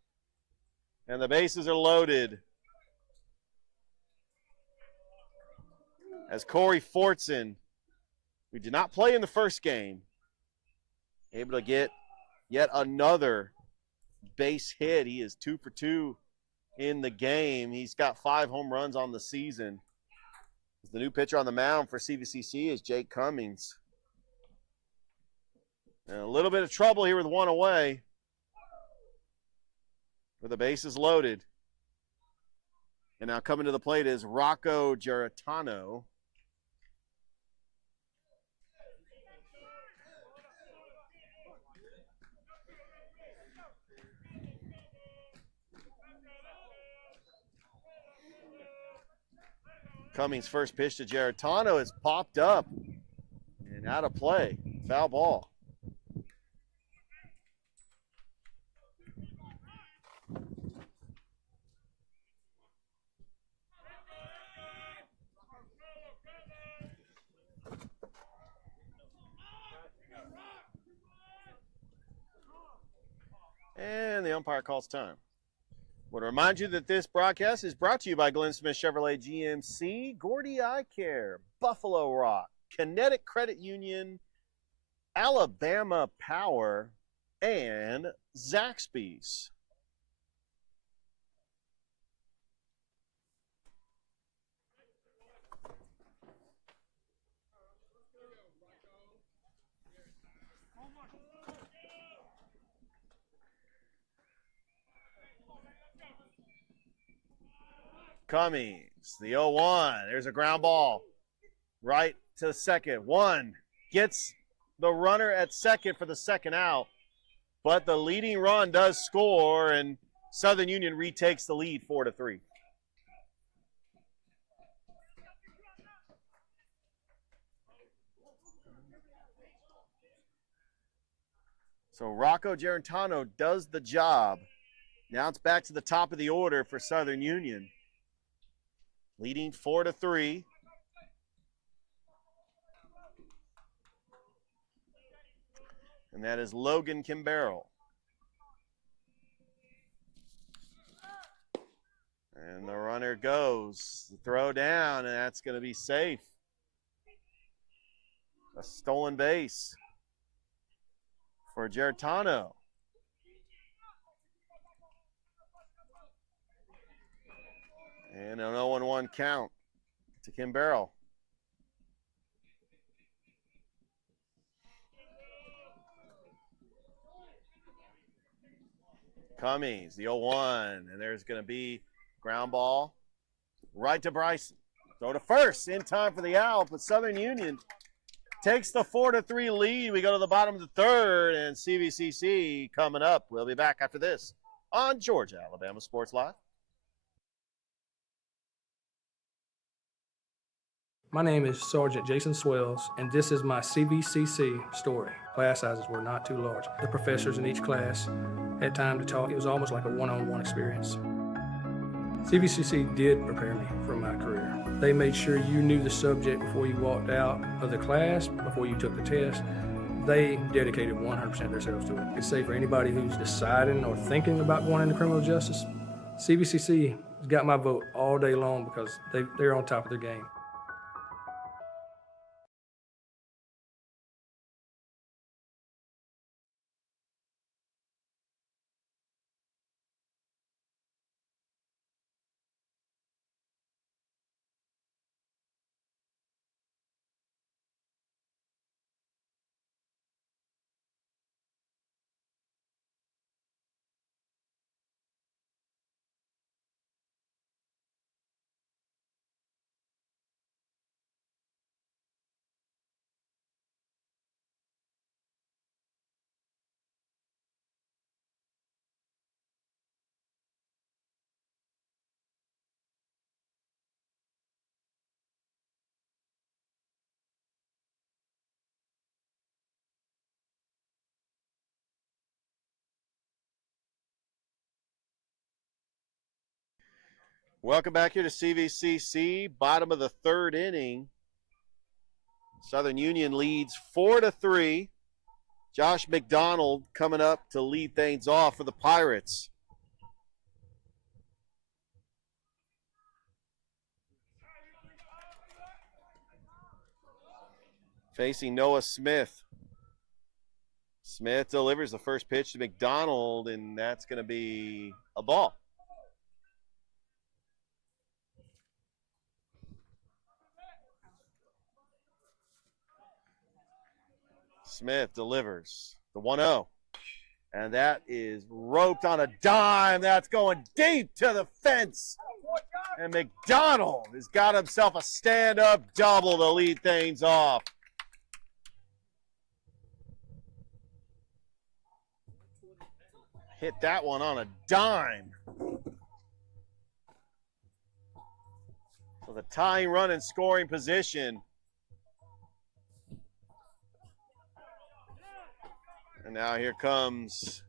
And the bases are loaded. As Corey Fortson, who did not play in the first game, able to get yet another base hit. He is 2 for 2 in the game. He's got 5 home runs on the season. The new pitcher on the mound for CVCC is Jake Cummings. And a little bit of trouble here with 1 away. With the bases loaded. And now coming to the plate is Rocco Geritano. Cummings' first pitch to Geritano is popped up and out of play. Foul ball. And the umpire calls time. I want to remind you that this broadcast is brought to you by Glenn Smith Chevrolet GMC, Gordy Eye Care, Buffalo Rock, Kinetic Credit Union, Alabama Power, and Zaxby's. Cummings, the 0-1. There's a ground ball right to second. 1 gets the runner at second for the second out, but the leading run does score, and Southern Union retakes the lead 4-3. So Rocco Geritano does the job. Now it's back to the top of the order for Southern Union. Leading 4-3. And that is Logan Kimbarrell. And the runner goes. Throw down, and that's going to be safe. A stolen base for Geritano. And an 0-1 count to Kimbarrell. Cummings, the 0-1, and there's going to be ground ball right to Bison. Throw to first in time for the out, but Southern Union takes the 4-3 lead. We go to the bottom of the third, and CVCC coming up. We'll be back after this on Georgia Alabama Sports Live. My name is Sergeant Jason Swells, and this is my CVCC story. Class sizes were not too large. The professors in each class had time to talk. It was almost like a one-on-one experience. CVCC did prepare me for my career. They made sure you knew the subject before you walked out of the class, before you took the test. They dedicated 100% of themselves to it. I could say for anybody who's deciding or thinking about going into criminal justice, CVCC has got my vote all day long because they're on top of their game. Welcome back here to CVCC, bottom of the third inning. Southern Union leads 4-3. Josh McDonald coming up to lead things off for the Pirates. Facing Noah Smith. Smith delivers the first pitch to McDonald, and that's going to be a ball. Smith delivers the 1-0. And that is roped on a dime. That's going deep to the fence. And McDonald has got himself a stand-up double to lead things off. Hit that one on a dime. So the tying run in scoring position. And now here comes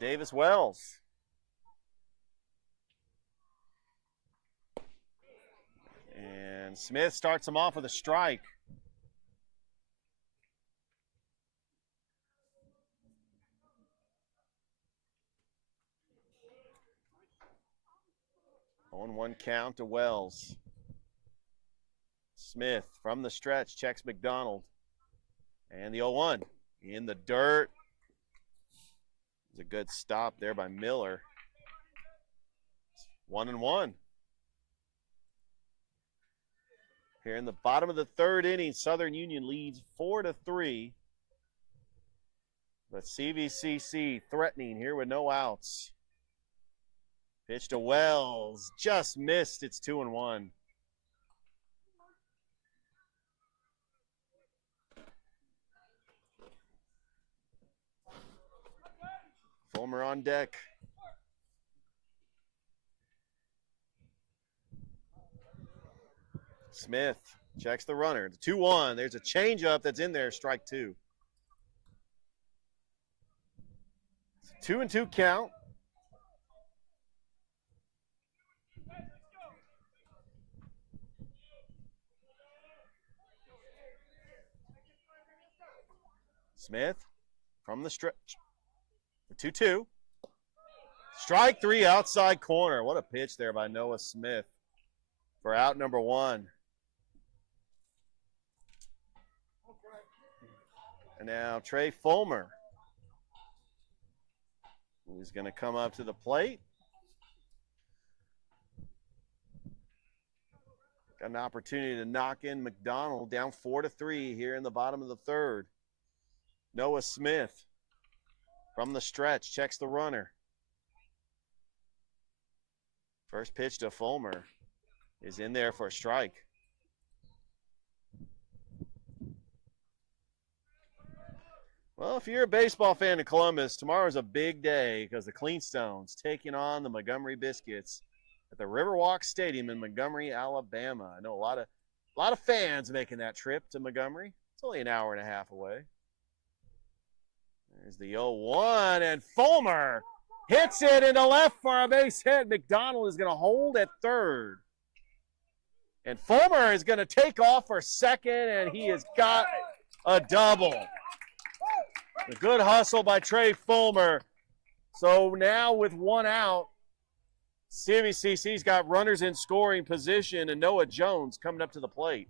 Davis Wells. And Smith starts him off with a strike. On 1 count to Wells. Smith from the stretch checks McDonald. And the 0-1 in the dirt. It's a good stop there by Miller. 1-1. Here in the bottom of the third inning, Southern Union leads 4-3. But CVCC threatening here with no outs. Pitch to Wells, just missed. It's 2-1. Fulmer on deck. Smith checks the runner. The 2-1. There's a changeup that's in there, strike 2. 2-2 count. Smith from the stretch. The 2-2. Strike 3 outside corner. What a pitch there by Noah Smith for out number 1. And now Trey Fulmer, who's going to come up to the plate. Got an opportunity to knock in McDonald, down 4-3 here in the bottom of the third. Noah Smith from the stretch checks the runner. First pitch to Fulmer is in there for a strike. Well, if you're a baseball fan in Columbus, tomorrow's a big day because the Cleanstones taking on the Montgomery Biscuits at the Riverwalk Stadium in Montgomery, Alabama. I know a lot of fans making that trip to Montgomery. It's only an hour and a half away. There's the 0-1, and Fulmer hits it into left for a base hit. McDonald is going to hold at third. And Fulmer is going to take off for second, and he has got a double. A good hustle by Trey Fulmer. So now with 1 out, CVCC's got runners in scoring position, and Noah Jones coming up to the plate.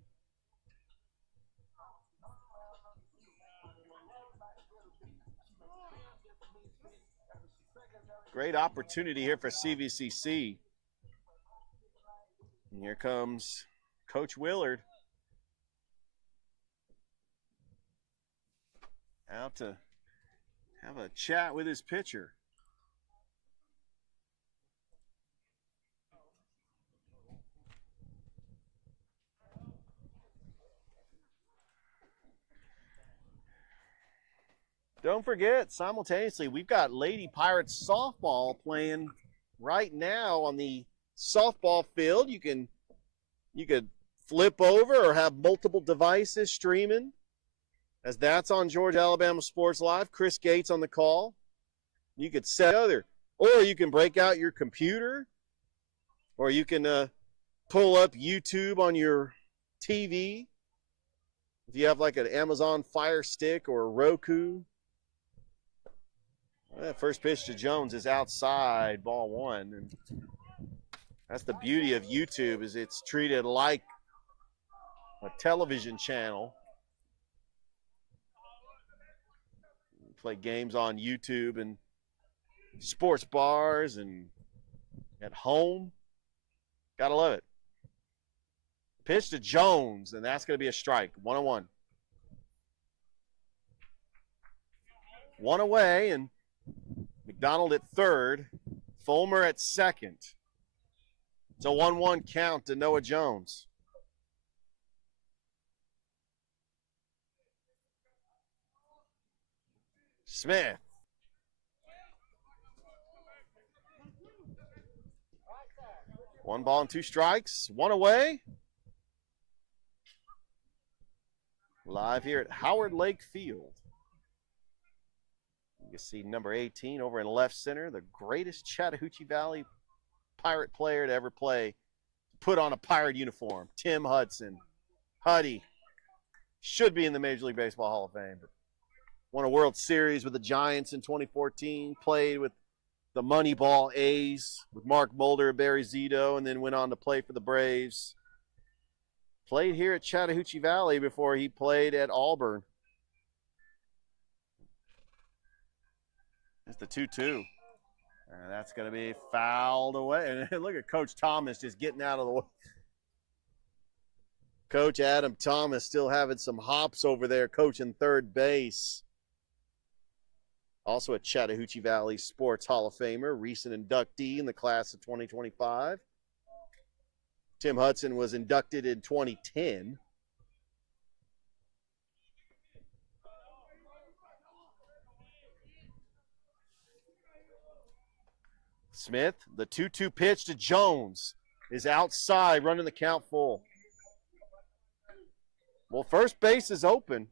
Great opportunity here for CVCC. And here comes Coach Willard out to have a chat with his pitcher. Don't forget, simultaneously, we've got Lady Pirates softball playing right now on the softball field. You could flip over or have multiple devices streaming. As that's on Georgia Alabama Sports Live. Chris Gates on the call. You could set other, or you can break out your computer, or you can pull up YouTube on your TV. If you have like an Amazon Fire Stick or a Roku. That first pitch to Jones is outside, ball one. And that's the beauty of YouTube, is it's treated like a television channel. You play games on YouTube and sports bars and at home. Gotta love it. Pitch to Jones, and that's going to be a strike. 1-1. One away, and McDonald at third. Fulmer at second. It's a 1-1 count to Noah Jones. Smith. One ball and two strikes. One away. Live here at Howard Lake Field. You can see number 18 over in left center, the greatest Chattahoochee Valley Pirate player to ever play, put on a Pirate uniform, Tim Hudson. Huddy should be in the Major League Baseball Hall of Fame. But won a World Series with the Giants in 2014, played with the Moneyball A's with Mark Mulder and Barry Zito, and then went on to play for the Braves. Played here at Chattahoochee Valley before he played at Auburn. That's the 2-2. And that's going to be fouled away. And look at Coach Thomas just getting out of the way. Coach Adam Thomas still having some hops over there, coaching third base. Also a Chattahoochee Valley Sports Hall of Famer, recent inductee in the class of 2025. Tim Hudson was inducted in 2010. Smith, the 2-2 pitch to Jones, is outside, running the count full. Well, first base is open.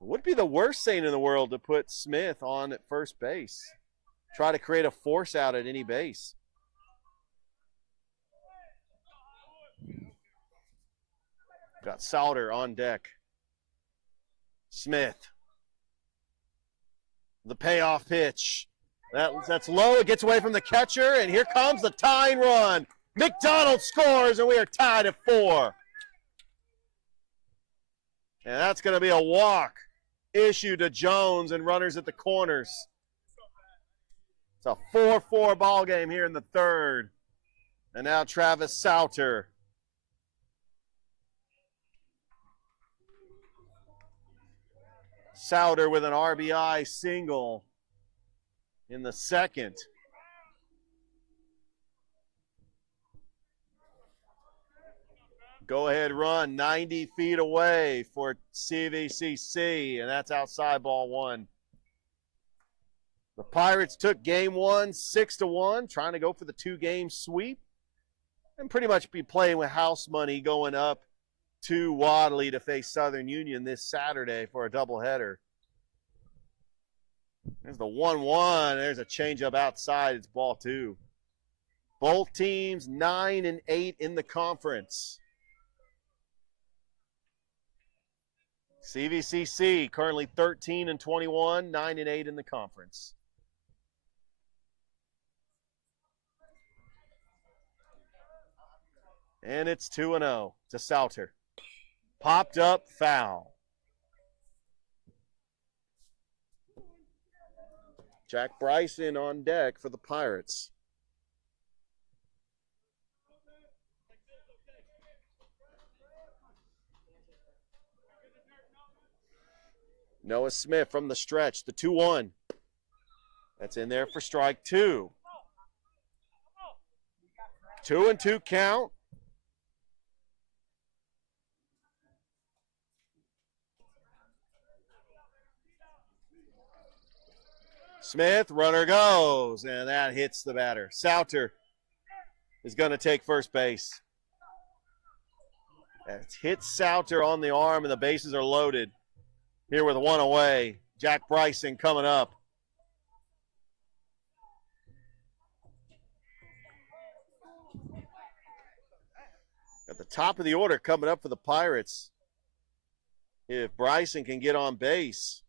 It would be the worst thing in the world to put Smith on at first base. Try to create a force out at any base. Got Sauter on deck. Smith. The payoff pitch. That's low. It gets away from the catcher, and here comes the tying run. McDonald scores, and we are tied at 4. And that's going to be a walk issued to Jones and runners at the corners. It's a 4-4 ball game here in the third. And now Travis Sauter. Sauter with an RBI single in the second. Go-ahead run 90 feet away for CVCC, and that's outside, ball one. The Pirates took game one 6-1, trying to go for the 2-game sweep and pretty much be playing with house money going up to Wadley to face Southern Union this Saturday for a doubleheader. There's the 1-1. There's a changeup outside. It's ball 2. Both teams 9-8 in the conference. CVCC currently 13-21, 9-8 in the conference. And it's 2-0 to Sauter. Popped up, foul. Jack Bryson on deck for the Pirates. Noah Smith from the stretch, the 2-1. That's in there for strike 2. 2-2 count. Smith, runner goes, and that hits the batter. Sauter is going to take first base. It's hit Souter on the arm, and the bases are loaded. Here with one away, Jack Bryson coming up. At the top of the order coming up for the Pirates. If Bryson can get on base.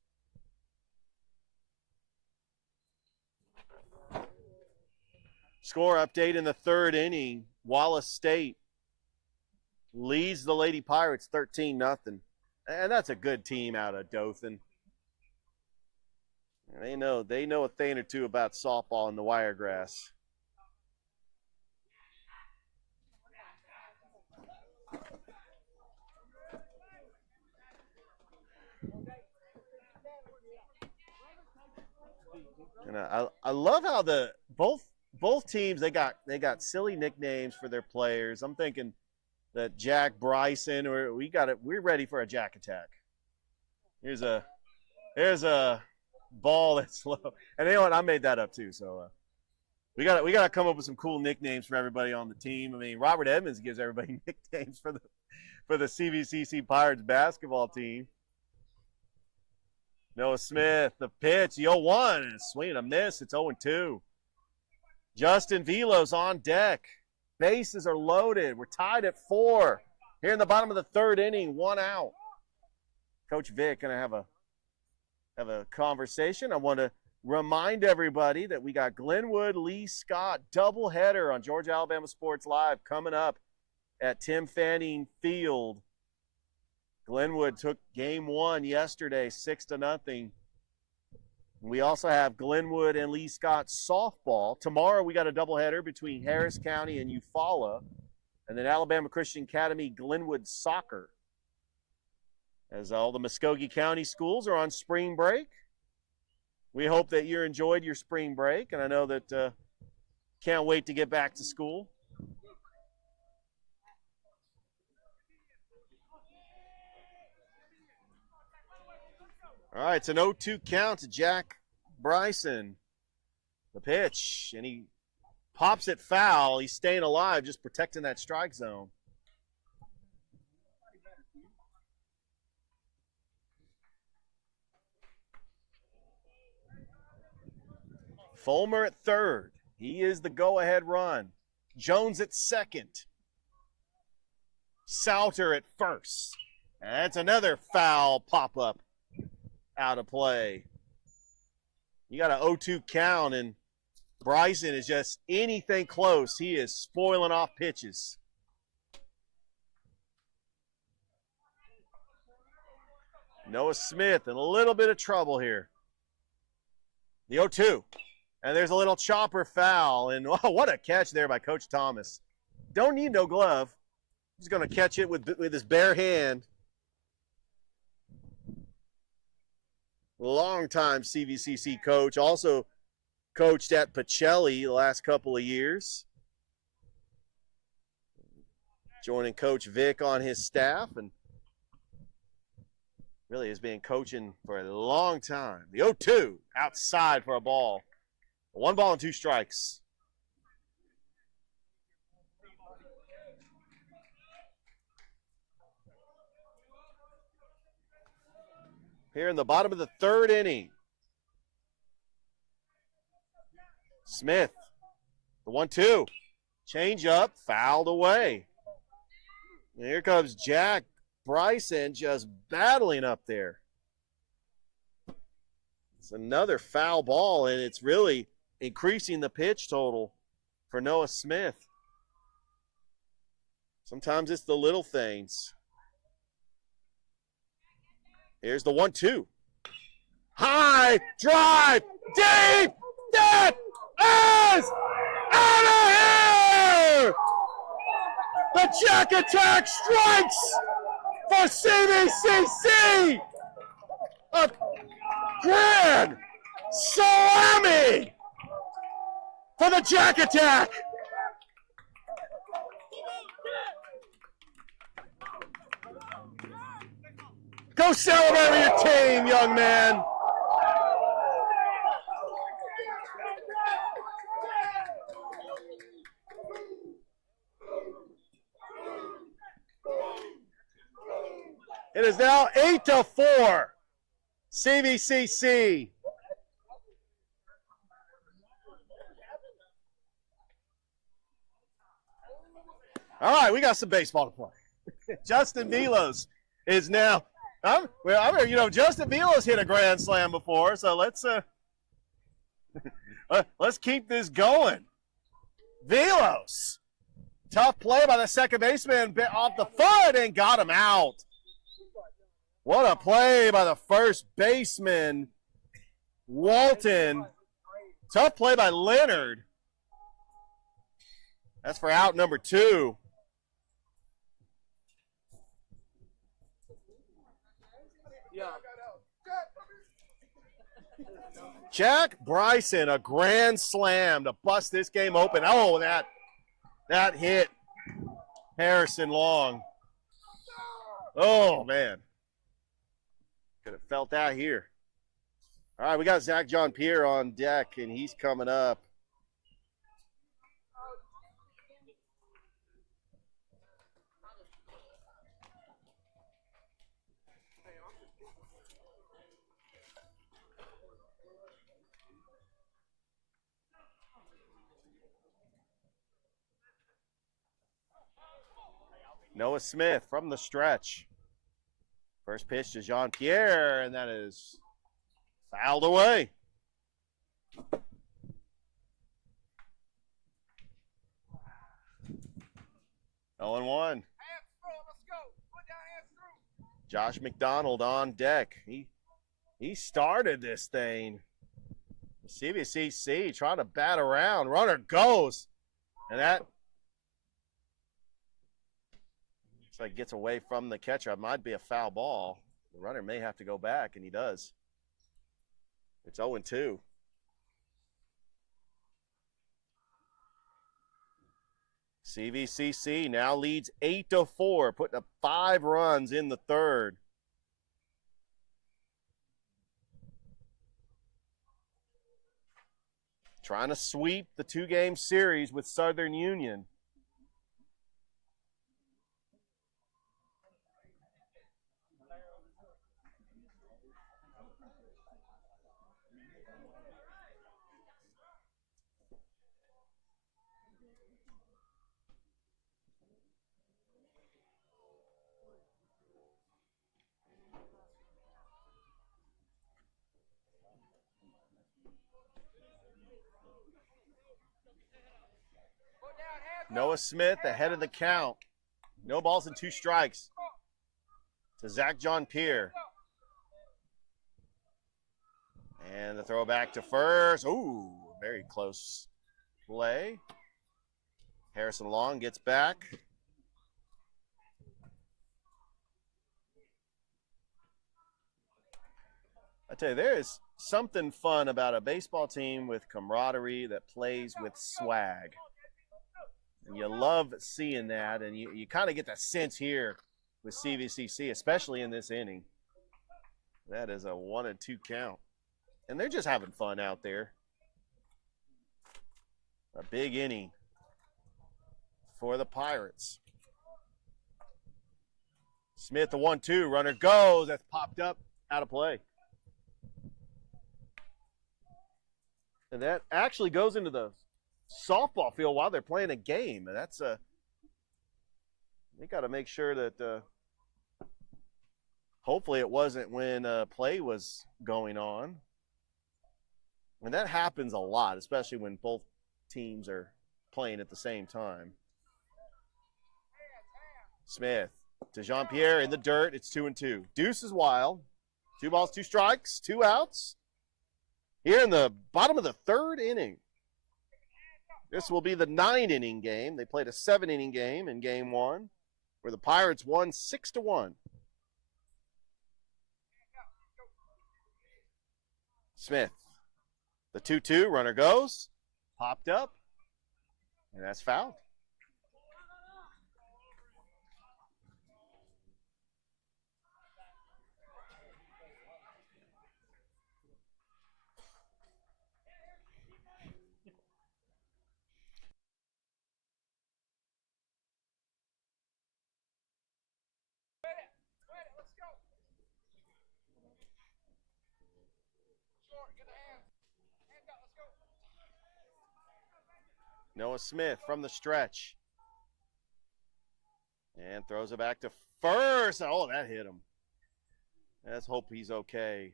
Score update in the third inning. Wallace State leads the Lady Pirates 13-0. And that's a good team out of Dothan. They know a thing or two about softball in the Wiregrass. And I love how both teams they got silly nicknames for their players. I'm thinking that Jack Bryson, or we're ready for a Jack attack. Here's a ball that's low, and you know what? I made that up too. So we got to come up with some cool nicknames for everybody on the team. I mean, Robert Edmonds gives everybody nicknames for the CVCC Pirates basketball team. Noah Smith, the pitch, the 0-1, and swing and a miss. It's 0-2. Justin Velos on deck. Bases are loaded. We're tied at 4. Here in the bottom of the third inning, 1 out. Coach Vic gonna have a conversation. I want to remind everybody that we got Glenwood, Lee Scott doubleheader on Georgia Alabama Sports Live coming up at Tim Fanning Field. Glenwood took game 1 yesterday, 6-0. We also have Glenwood and Lee Scott softball. Tomorrow we got a doubleheader between Harris County and Eufaula. And then Alabama Christian Academy Glenwood soccer. As all the Muskogee County schools are on spring break. We hope that you enjoyed your spring break. And I know that can't wait to get back to school. All right, it's an 0-2 count to Jack Bryson. The pitch, and he pops it foul. He's staying alive, just protecting that strike zone. Fulmer at third. He is the go-ahead run. Jones at second. Souter at first. And that's another foul pop-up. Out of play. You got an 0-2 count, and Bryson is just anything close. He is spoiling off pitches. Noah Smith in a little bit of trouble here. The 0-2. And there's a little chopper foul, and oh, what a catch there by Coach Thomas. Don't need no glove. He's going to catch it with his bare hand. Longtime CVCC coach, also coached at Pacelli the last couple of years. Joining Coach Vic on his staff, and really has been coaching for a long time. The 0-2 outside for a ball. 1 ball and 2 strikes. Here in the bottom of the third inning. Smith, the 1-2. Change up, fouled away. And here comes Jack Bryson just battling up there. It's another foul ball, and it's really increasing the pitch total for Noah Smith. Sometimes it's the little things. Here's the 1-2. High, drive, deep. That is out of here! The Jack Attack strikes for CVCC! A grand salami for the Jack Attack! Go celebrate with your team, young man. It is now 8-4. CVCC. All right, we got some baseball to play. Justin Velos is now. Justin Velos hit a grand slam before, so let's keep this going. Velos, tough play by the second baseman, bit off the foot and got him out. What a play by the first baseman, Walton. Tough play by Leonard. That's for out number 2. Jack Bryson, a grand slam to bust this game open. Oh, that hit Harrison Long. Oh, man. Could have felt that here. All right, we got Zach John Pierre on deck, and he's coming up. Noah Smith from the stretch. First pitch to Jean-Pierre, and that is fouled away. Oh and 1. Josh McDonald on deck. He started this thing. CVCC trying to bat around. Runner goes. And that looks like gets away from the catcher. It might be a foul ball. The runner may have to go back, and he does. It's 0-2. CVCC now leads 8-4, putting up 5 runs in the third. Trying to sweep the 2-game series with Southern Union. Noah Smith ahead of the count. No balls and 2 strikes to Zach John Pierre. And the throw back to first. Ooh, very close play. Harrison Long gets back. I tell you, there is something fun about a baseball team with camaraderie that plays with swag. And you love seeing that, and you kind of get that sense here with CVCC, especially in this inning. That is a 1-2 count. And they're just having fun out there. A big inning for the Pirates. Smith, the 1-2, runner goes. That's popped up, out of play. And that actually goes into the softball field while they're playing a game. That's they got to make sure that hopefully it wasn't when play was going on. And that happens a lot, especially when both teams are playing at the same time. Smith to Jean-Pierre in the dirt. It's 2-2. Deuce is wild. 2 balls, 2 strikes, 2 outs. Here in the bottom of the 3rd inning. This will be the 9-inning game. They played a 7-inning game in game 1, where the Pirates won 6-1. Smith, the 2-2, runner goes, popped up, and that's fouled. Noah Smith from the stretch. And throws it back to first. Oh, that hit him. Let's hope he's okay.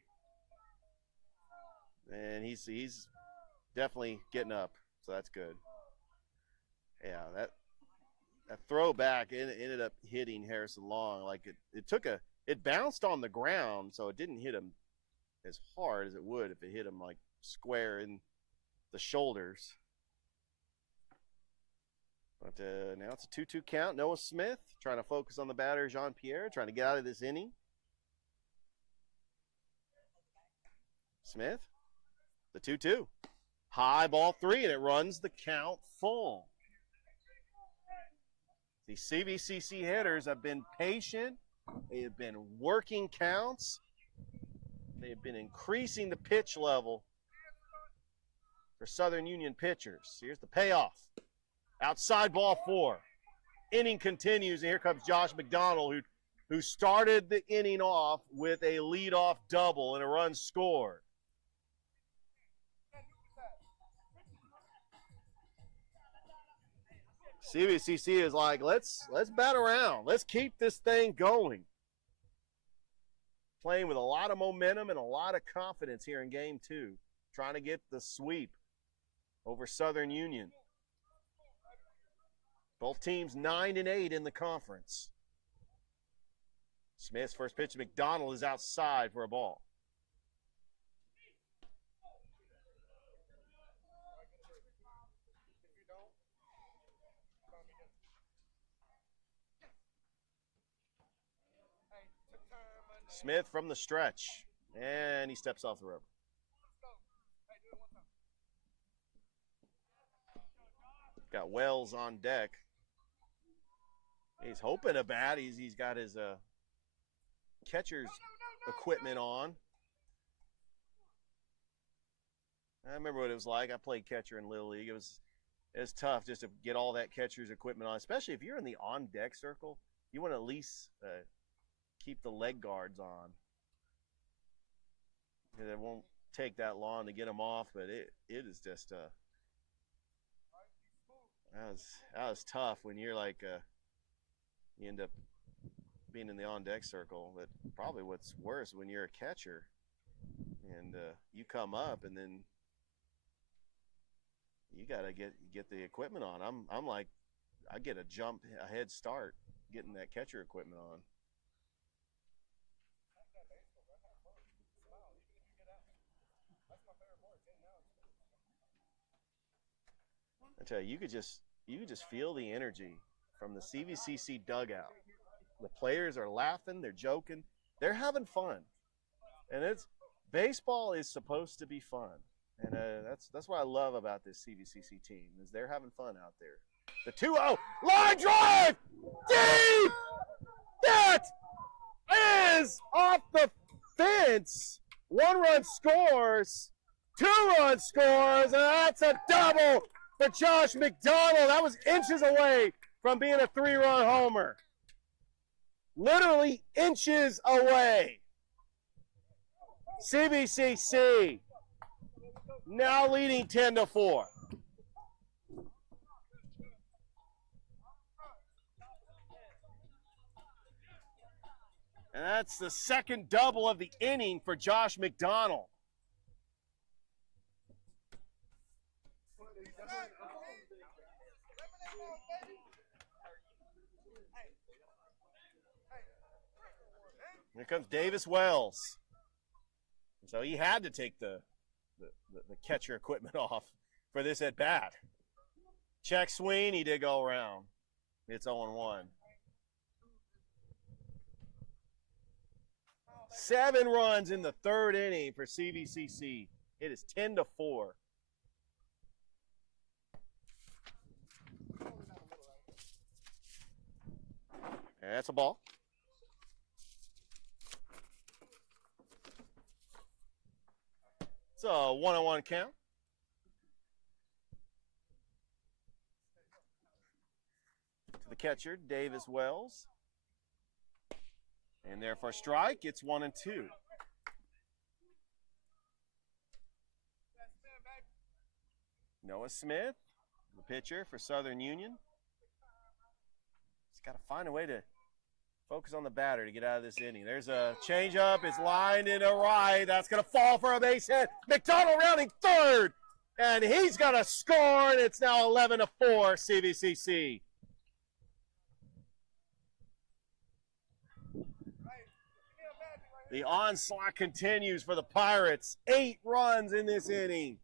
And he's definitely getting up, so that's good. Yeah, that throwback ended up hitting Harrison Long. Like it bounced on the ground, so it didn't hit him as hard as it would if it hit him like square in the shoulders. But now it's a 2-2 count. Noah Smith trying to focus on the batter, Jean-Pierre, trying to get out of this inning. Smith, the 2-2. High ball 3, and it runs the count full. The CVCC hitters have been patient. They have been working counts. They have been increasing the pitch level for Southern Union pitchers. Here's the payoff. Outside ball 4. Inning continues, and here comes Josh McDonald, who started the inning off with a leadoff double and a run scored. CVCC is like, let's bat around. Let's keep this thing going. Playing with a lot of momentum and a lot of confidence here in game 2. Trying to get the sweep over Southern Union. Both teams 9-8 in the conference. Smith's first pitch to McDonald is outside for a ball. Smith from the stretch, and he steps off the rubber. Got Wells on deck. He's hoping a bat. He's got his catcher's equipment on. I remember what it was like. I played catcher in Little League. It was tough just to get all that catcher's equipment on, especially if you're in the on-deck circle. You want to at least keep the leg guards on. It won't take that long to get them off, but it is just that was tough when you're like you end up being in the on-deck circle. But probably what's worse when you're a catcher and you come up and then you gotta get the equipment on. I'm like, I get a head start getting that catcher equipment on. I tell you, you could just feel the energy from the CVCC dugout. The players are laughing, they're joking, they're having fun, and baseball is supposed to be fun, and that's what I love about this CVCC team is they're having fun out there. The 2-0 line drive, deep. That is off the fence. 1-run scores, 2-run scores, and that's a double for Josh McDonald. That was inches away from being a 3-run homer. Literally inches away. CVCC now leading 10-4. And that's the second double of the inning for Josh McDonald. Here comes Davis Wells. So he had to take the catcher equipment off for this at bat. Check swing, he did go around. It's 0-1. 7 runs in the 3rd inning for CVCC. It is 10-4. And that's a ball. It's a 1-on-1 count. To the catcher, Davis Wells. And there for a strike, it's 1-2. Noah Smith, the pitcher for Southern Union. He's got to find a way to focus on the batter to get out of this inning. There's a changeup. It's lined in a right. That's going to fall for a base hit. McDonald rounding third, and he's going to score, and it's now 11-4 CVCC. The onslaught continues for the Pirates. 8 runs in this inning.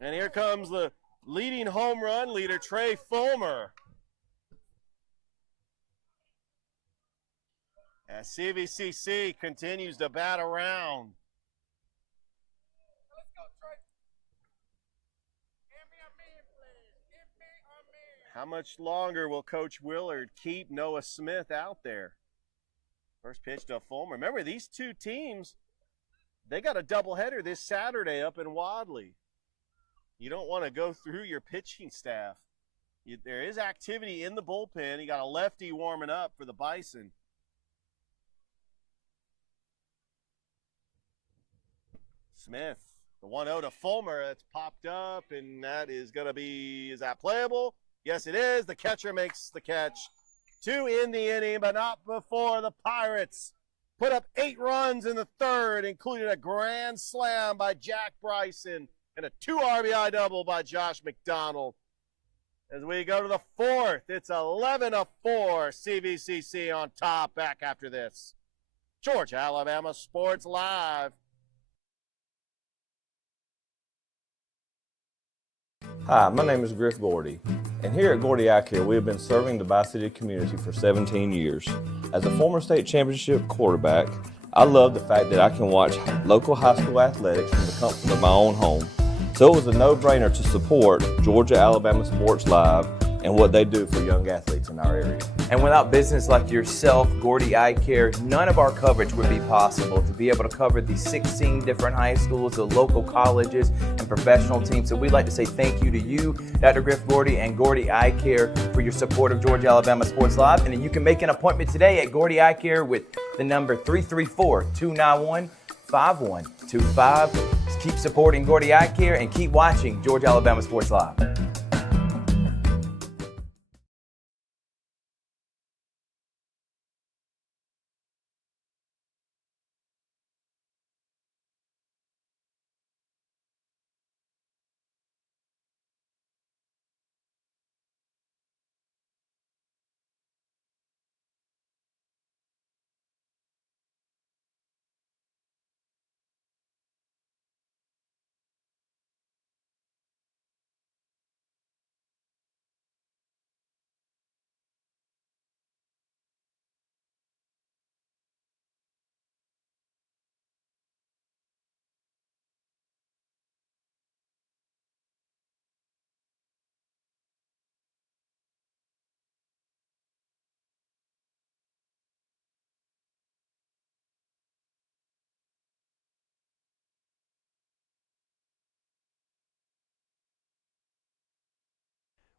And here comes the leading home run leader, Trey Fulmer. As CVCC continues to bat around. How much longer will Coach Willard keep Noah Smith out there? First pitch to Fulmer. Remember, these two teams, they got a doubleheader this Saturday up in Wadley. You don't want to go through your pitching staff. There is activity in the bullpen. You got a lefty warming up for the Bison. Smith, the 1-0 to Fulmer. That's popped up, and that is going to be, is that playable? Yes, it is. The catcher makes the catch. 2 in the inning, but not before the Pirates put up 8 runs in the third, including a grand slam by Jack Bryson and a 2 RBI double by Josh McDonald. As we go to the fourth, it's 11-4 CVCC on top. Back after this. Georgia, Alabama Sports Live. Hi, my name is Griff Gordy, and here at Gordy Eye Care, we have been serving the Bi-City community for 17 years. As a former state championship quarterback, I love the fact that I can watch local high school athletics from the comfort of my own home. So it was a no-brainer to support Georgia Alabama Sports Live and what they do for young athletes in our area. And without business like yourself, Gordy Eye Care, none of our coverage would be possible. To be able to cover these 16 different high schools, the local colleges, and professional teams. So we'd like to say thank you to you, Dr. Griff Gordy and Gordy Eye Care, for your support of Georgia Alabama Sports Live. And you can make an appointment today at Gordy Eye Care with the number 334-291-5125. Keep supporting Gordy Eye Care and keep watching Georgia Alabama Sports Live.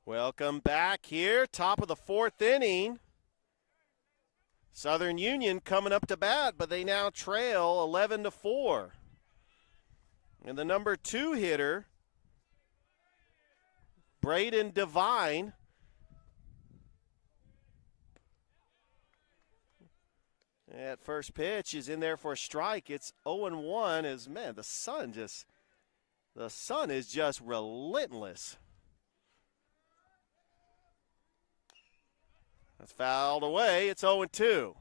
Welcome back here, top of the fourth inning. Southern Union coming up to bat, but they now trail 11-4. And the number 2 hitter, Braden Devine, at first pitch is in there for a strike. It's 0-1 as, man, the sun is just relentless. That's fouled away. It's 0-2.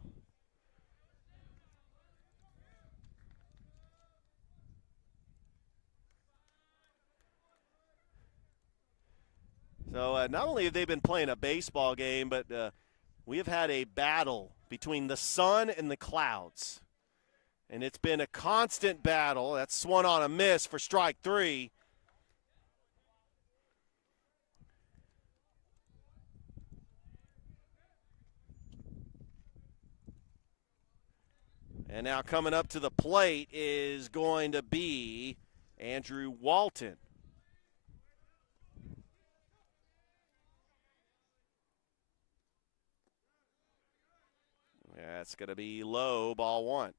So not only have they been playing a baseball game, but we have had a battle between the sun and the clouds. And it's been a constant battle. That's swung on a miss for strike 3. And now coming up to the plate is going to be Andrew Walton. That's going to be low, ball 1.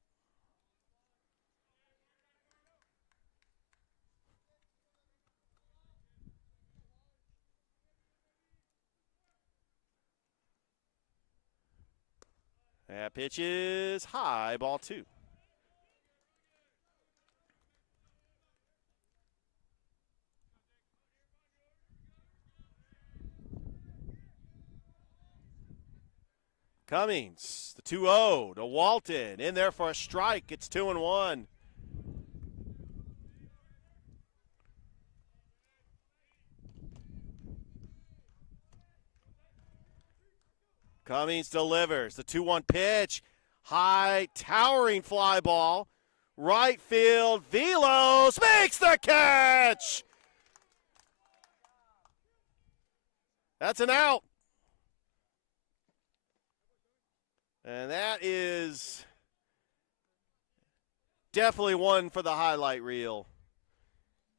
That pitch is high, ball 2. Cummings, the 2-0 to Walton. In there for a strike. It's 2-1. Cummings delivers the 2-1 pitch. High, towering fly ball. Right field, Velos makes the catch. That's an out. And that is definitely one for the highlight reel.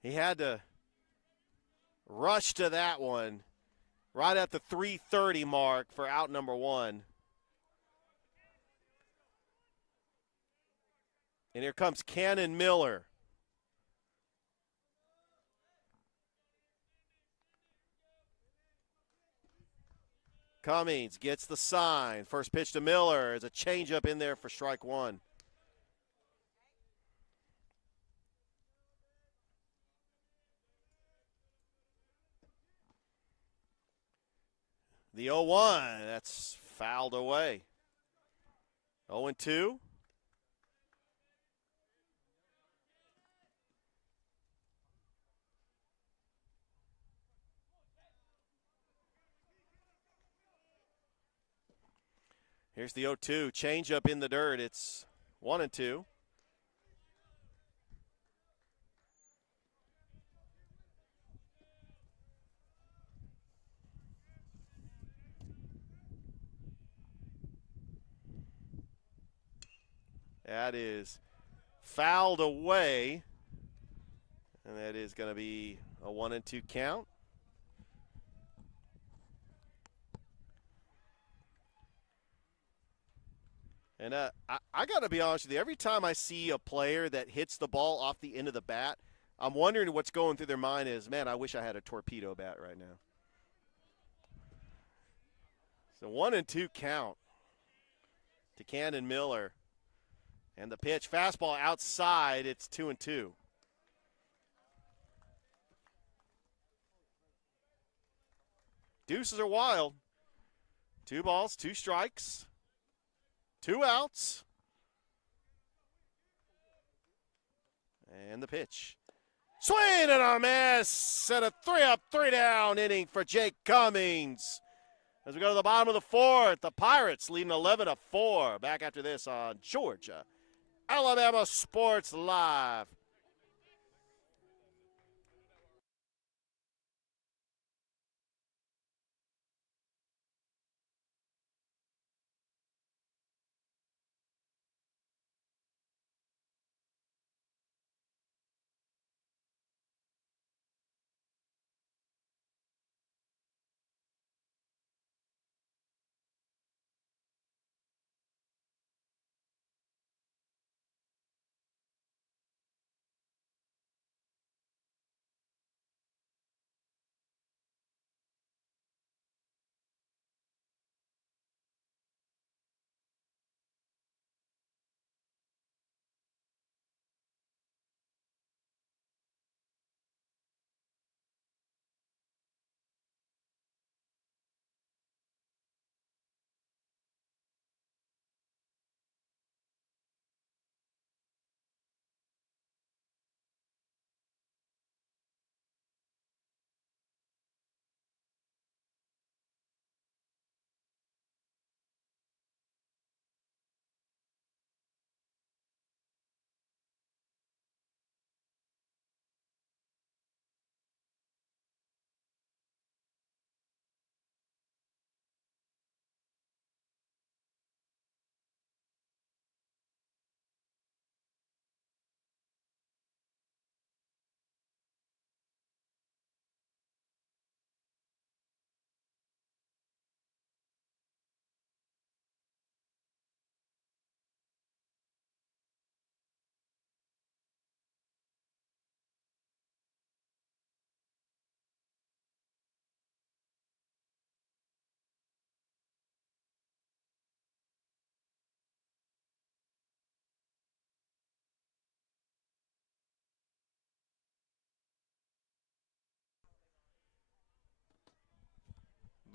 He had to rush to that one right at the 3:30 mark for out number 1. And here comes Cannon Miller. Cummings gets the sign. First pitch to Miller is a changeup in there for strike 1. The 0-1, that's fouled away. 0-2. Here's the 0-2, changeup in the dirt. It's 1-2. That is fouled away, and that is going to be a 1-2 count. And I got to be honest with you, every time I see a player that hits the ball off the end of the bat, I'm wondering what's going through their mind is, man, I wish I had a torpedo bat right now. So 1-2 count to Cannon Miller. And the pitch, fastball outside, it's 2-2. Deuces are wild. 2 balls, 2 strikes, 2 outs. And the pitch. Swing and a miss. And a 3-up, 3-down inning for Jake Cummings. As we go to the bottom of the 4th, the Pirates leading 11-4. Back after this on Georgia Alabama Sports Live.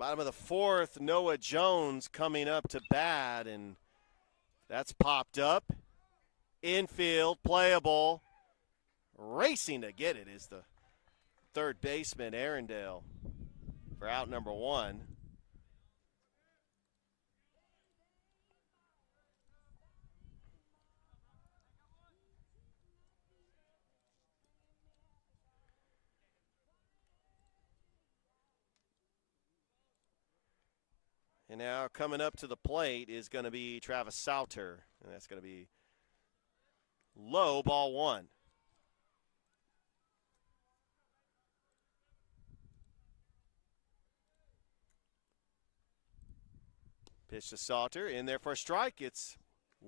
Bottom of the fourth, Noah Jones coming up to bat, and that's popped up. Infield, playable. Racing to get it is the third baseman, Arundel, for out number one. And now coming up to the plate is going to be Travis Sauter, and that's going to be low, ball one. Pitch to Sauter, in there for a strike. It's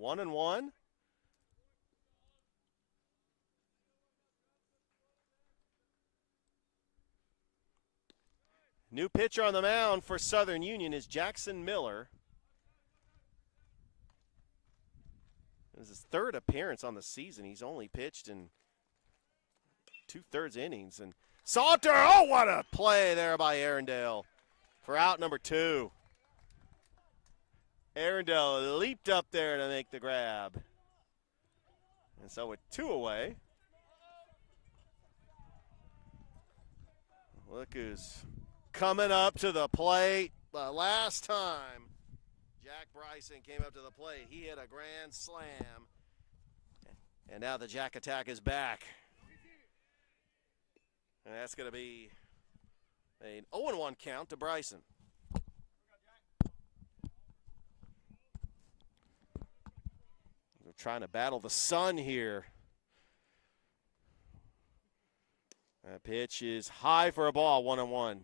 1-1. New pitcher on the mound for Southern Union is Jackson Miller. This is his third appearance on the season. He's only pitched in 2/3 innings. And Sauter, oh, what a play there by Arundel for out number two. Arundel leaped up there to make the grab. And so with two away, look who's coming up to the plate. The last time Jack Bryson came up to the plate, he hit a grand slam. And now the Jack attack is back. And that's going to be an 0-1 count to Bryson. They're trying to battle the sun here. That pitch is high for a ball, 1-1.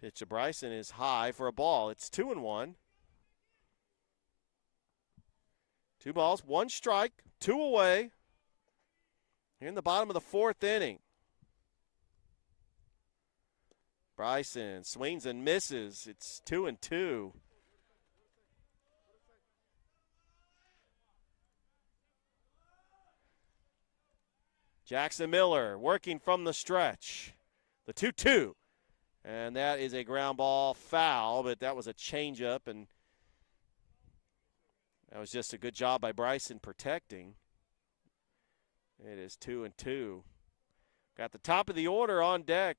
Pitch to Bryson is high for a ball. It's 2-1. 2 balls, 1 strike, 2 away. Here in the bottom of the fourth inning. Bryson swings and misses. It's 2-2. Jackson Miller working from the stretch. The 2-2. And that is a ground ball foul, but that was a changeup, and that was just a good job by Bryson protecting. It is 2-2. Got the top of the order on deck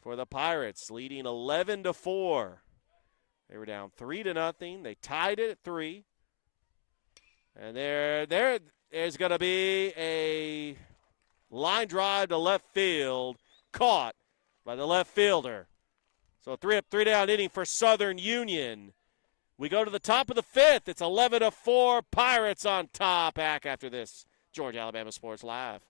for the Pirates, leading 11-4. They were down 3-0. They tied it at 3. And there is going to be a line drive to left field, caught by the left fielder. So 3 up, 3 down inning for Southern Union. We go to the top of the fifth. It's 11-4. Pirates on top. Back after this. Georgia Alabama Sports Live.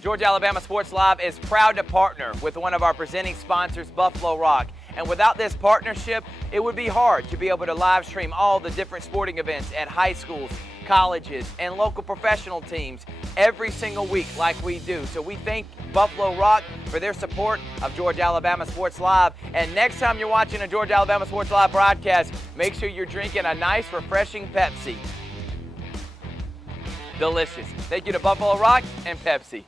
Georgia Alabama Sports Live is proud to partner with one of our presenting sponsors, Buffalo Rock. And without this partnership, it would be hard to be able to live stream all the different sporting events at high schools, colleges, and local professional teams every single week like we do. So we thank Buffalo Rock for their support of Georgia Alabama Sports Live. And next time you're watching a Georgia Alabama Sports Live broadcast, make sure you're drinking a nice, refreshing Pepsi. Delicious. Thank you to Buffalo Rock and Pepsi.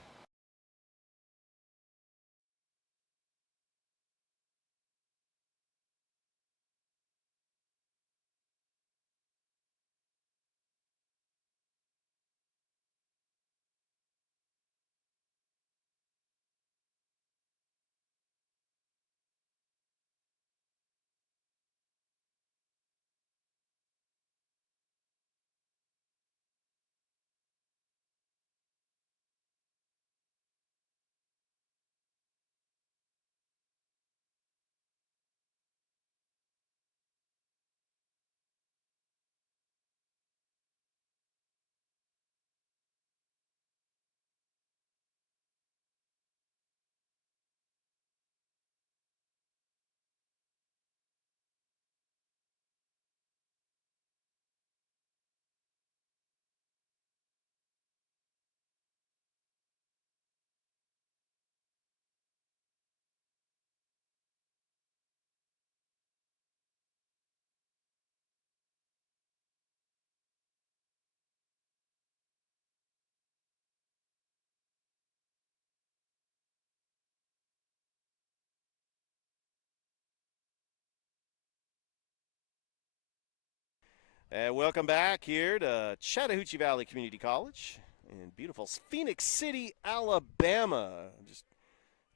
And welcome back here to Chattahoochee Valley Community College in beautiful Phoenix City, Alabama. Just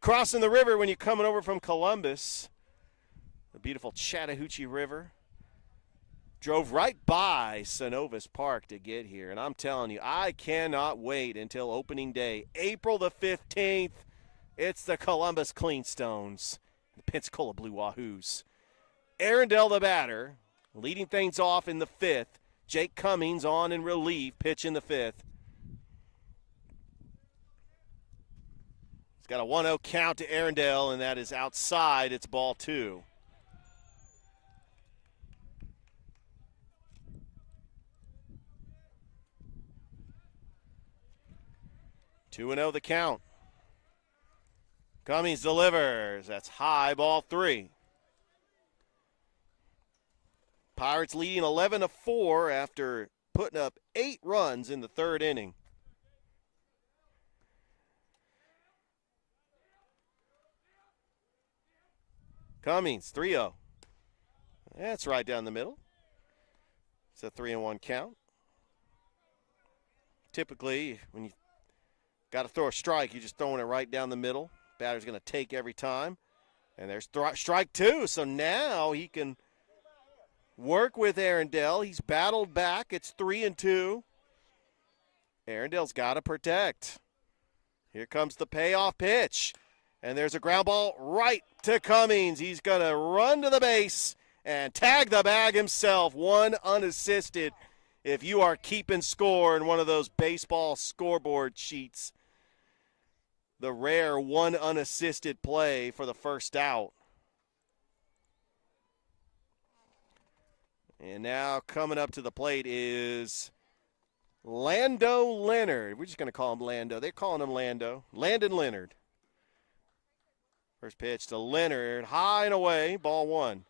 crossing the river when you're coming over from Columbus. The beautiful Chattahoochee River. Drove right by Synovus Park to get here. And I'm telling you, I cannot wait until opening day, April the 15th. It's the Columbus Cleanstones, the Pensacola Blue Wahoos. Arundel the batter, leading things off in the 5th. Jake Cummings on in relief, pitch in the 5th. He's got a 1-0 count to Arundel, and that is outside. It's ball 2. Two and 0 the count. Cummings delivers. That's high, ball 3. Pirates leading 11-4 after putting up 8 runs in the 3rd inning. Cummings, 3-0. That's right down the middle. It's a 3-1 count. Typically, when you got to throw a strike, you're just throwing it right down the middle. Batter's going to take every time. And there's strike 2, so now he can work with Arundel. He's battled back. It's 3-2. Arundel's got to protect. Here comes the payoff pitch. And there's a ground ball right to Cummings. He's going to run to the base and tag the bag himself. One unassisted if you are keeping score in one of those baseball scoreboard sheets. The rare one unassisted play for the first out. And now coming up to the plate is Lando Leonard. We're just going to call him Lando. They're calling him Lando. Landon Leonard. First pitch to Leonard. High and away. Ball 1.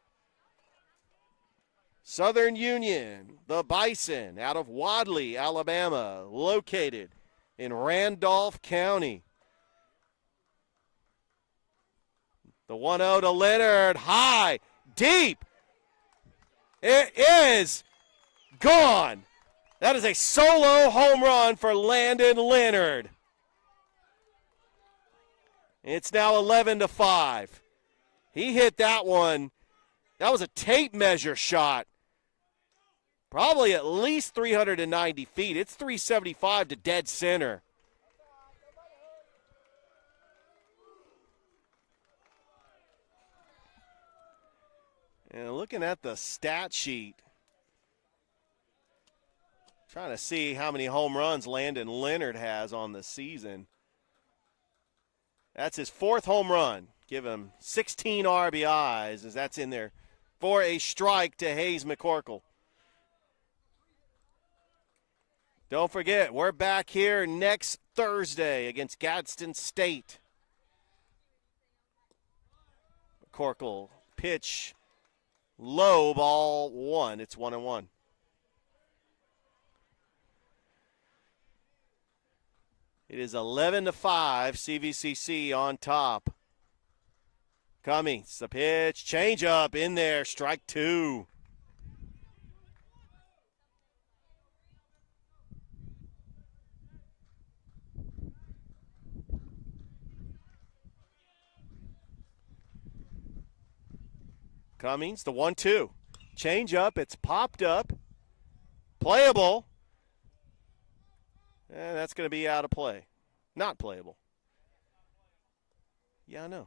Southern Union, the Bison, out of Wadley, Alabama, located in Randolph County. The 1-0 to Leonard. High, deep. It is gone. That is a solo home run for Landon Leonard. It's now 11-5. He hit that one. That was a tape measure shot. Probably at least 390 feet. It's 375 to dead center. And looking at the stat sheet, trying to see how many home runs Landon Leonard has on the season. That's his 4th home run. Give him 16 RBIs as that's in there for a strike to Hayes McCorkle. Don't forget, we're back here next Thursday against Gadsden State. McCorkle pitch low, ball 1. It's 1-1. It is 11-5, CVCC on top. Cummings, the pitch, change up in there, strike 2. Cummings, the 1-2. Change up, it's popped up. Playable. And that's going to be out of play. Not playable. Yeah, I know.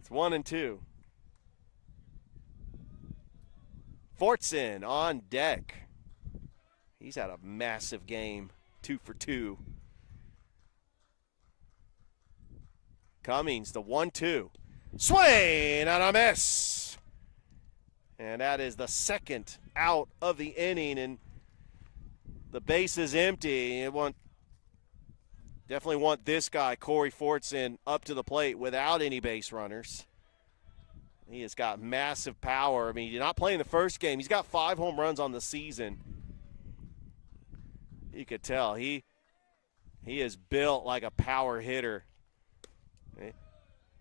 It's 1-2. Fortson on deck. He's had a massive game. 2 for 2. Cummings, the 1-2. Swing and a miss. And that is the 2nd out of the inning, and the base is empty. Definitely want this guy, Corey Fortson, up to the plate without any base runners. He has got massive power. I mean, he's not playing the first game. He's got 5 home runs on the season. You could tell he is built like a power hitter.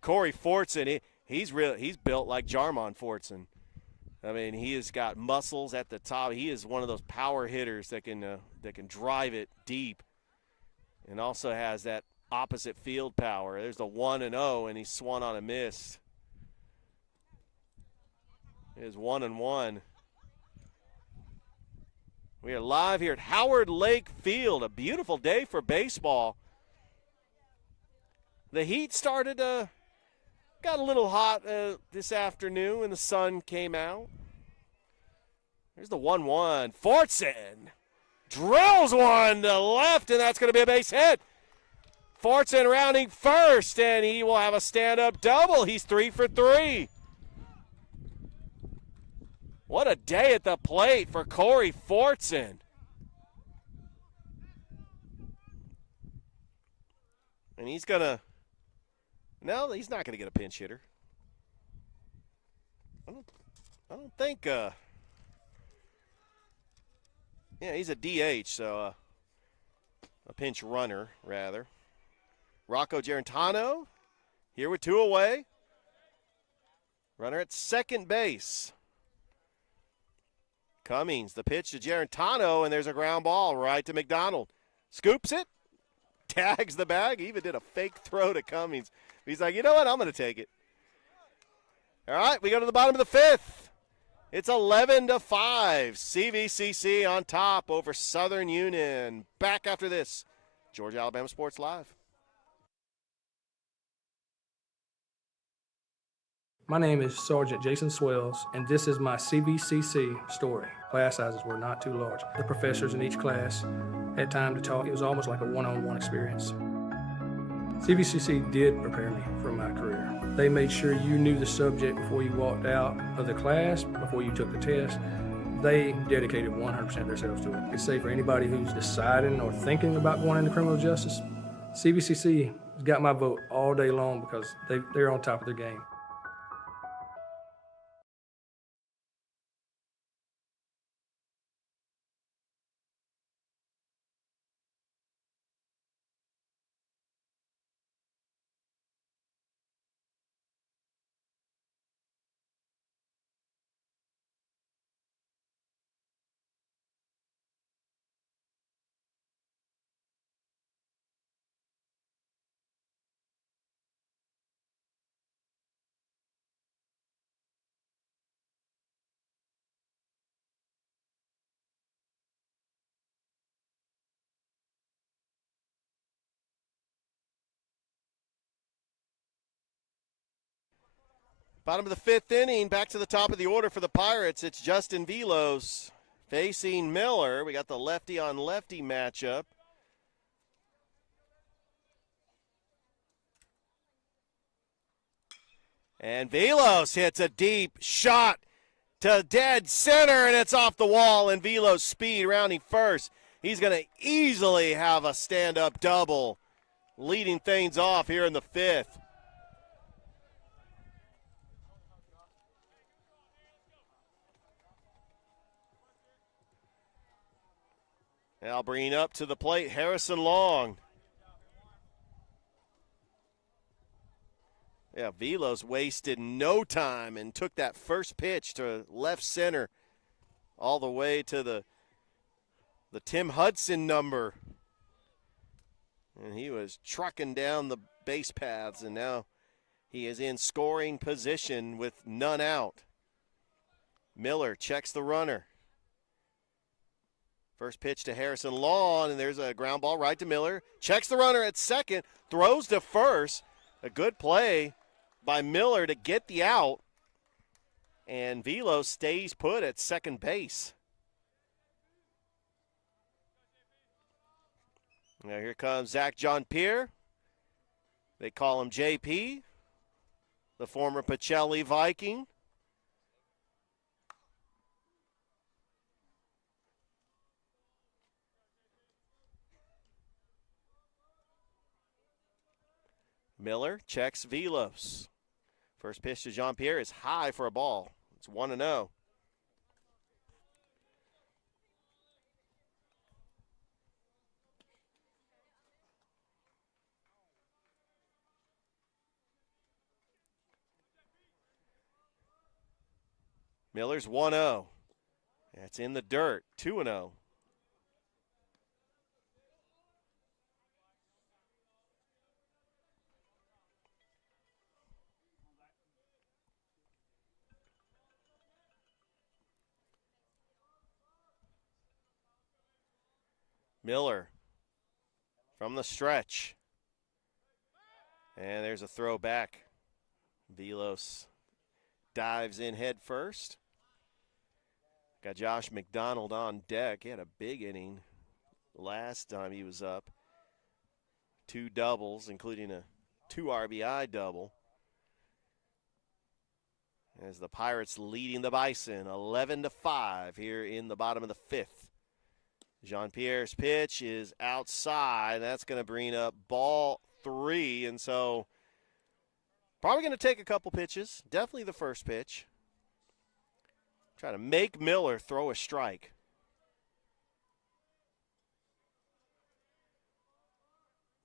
Corey Fortson, he's built like Jarmon Fortson. I mean, he has got muscles at the top. He is one of those power hitters that can drive it deep, and also has that opposite field power. There's the 1-0, and he swung on a miss. It is 1-1. We are live here at Howard Lake Field. A beautiful day for baseball. The heat started got a little hot this afternoon when the sun came out. There's the 1-1. Fortson drills one to left, and that's going to be a base hit. Fortson rounding first, and he will have a stand-up double. He's 3 for 3. What a day at the plate for Corey Fortson. And he's going to – no, he's not going to get a pinch hitter. I don't think yeah, he's a DH, so a pinch runner, rather. Rocco Gerentano here with 2 away. Runner at second base. Cummings, the pitch to Gerentano, and there's a ground ball right to McDonald. Scoops it, tags the bag, even did a fake throw to Cummings. He's like, you know what, I'm going to take it. All right, we go to the bottom of the 5th. It's 11-5. CVCC on top over Southern Union. Back after this. Georgia Alabama Sports Live. My name is Sergeant Jason Swells, and this is my CVCC story. Class sizes were not too large. The professors in each class had time to talk. It was almost like a one-on-one experience. CVCC did prepare me for my career. They made sure you knew the subject before you walked out of the class, before you took the test. They dedicated 100% of themselves to it. I say for anybody who's deciding or thinking about going into criminal justice, CVCC has got my vote all day long because they're on top of their game. Bottom of the 5th inning, back to the top of the order for the Pirates. It's Justin Velos facing Miller. We got the lefty-on-lefty matchup. And Velos hits a deep shot to dead center, and it's off the wall, and Velos' speed rounding first. He's going to easily have a stand-up double, leading things off here in the 5th. Now bringing up to the plate, Harrison Long. Yeah, Velos wasted no time and took that first pitch to left center all the way to the Tim Hudson number. And he was trucking down the base paths, and now he is in scoring position with none out. Miller checks the runner. First pitch to Harrison Long, and there's a ground ball right to Miller. Checks the runner at second, throws to first. A good play by Miller to get the out, and Velos stays put at second base. Now here comes Zach John Pierre. They call him JP, the former Pacelli Viking. Miller checks Velos. First pitch to Jean-Pierre is high for a ball. It's 1-0. Miller's 1-0. That's in the dirt, 2-0. Miller from the stretch. And there's a throw back. Velos dives in head first. Got Josh McDonald on deck. He had a big inning last time he was up. 2 doubles, including a 2 RBI double. As the Pirates leading the Bison 11-5 here in the bottom of the 5th. Jean-Pierre's pitch is outside. That's going to bring up ball 3, and so probably going to take a couple pitches. Definitely the first pitch. Try to make Miller throw a strike.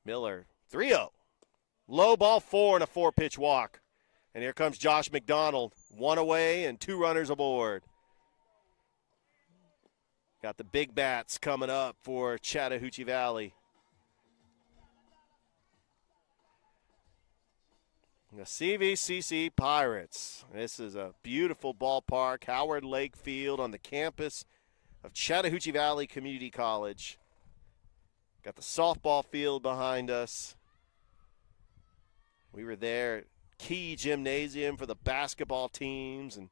Miller, 3-0. Low ball 4 and a 4-pitch walk. And here comes Josh McDonald. 1 away and 2 runners aboard. Got the big bats coming up for Chattahoochee Valley. The CVCC Pirates. This is a beautiful ballpark, Howard Lake Field on the campus of Chattahoochee Valley Community College. Got the softball field behind us. We were there at Key Gymnasium for the basketball teams, and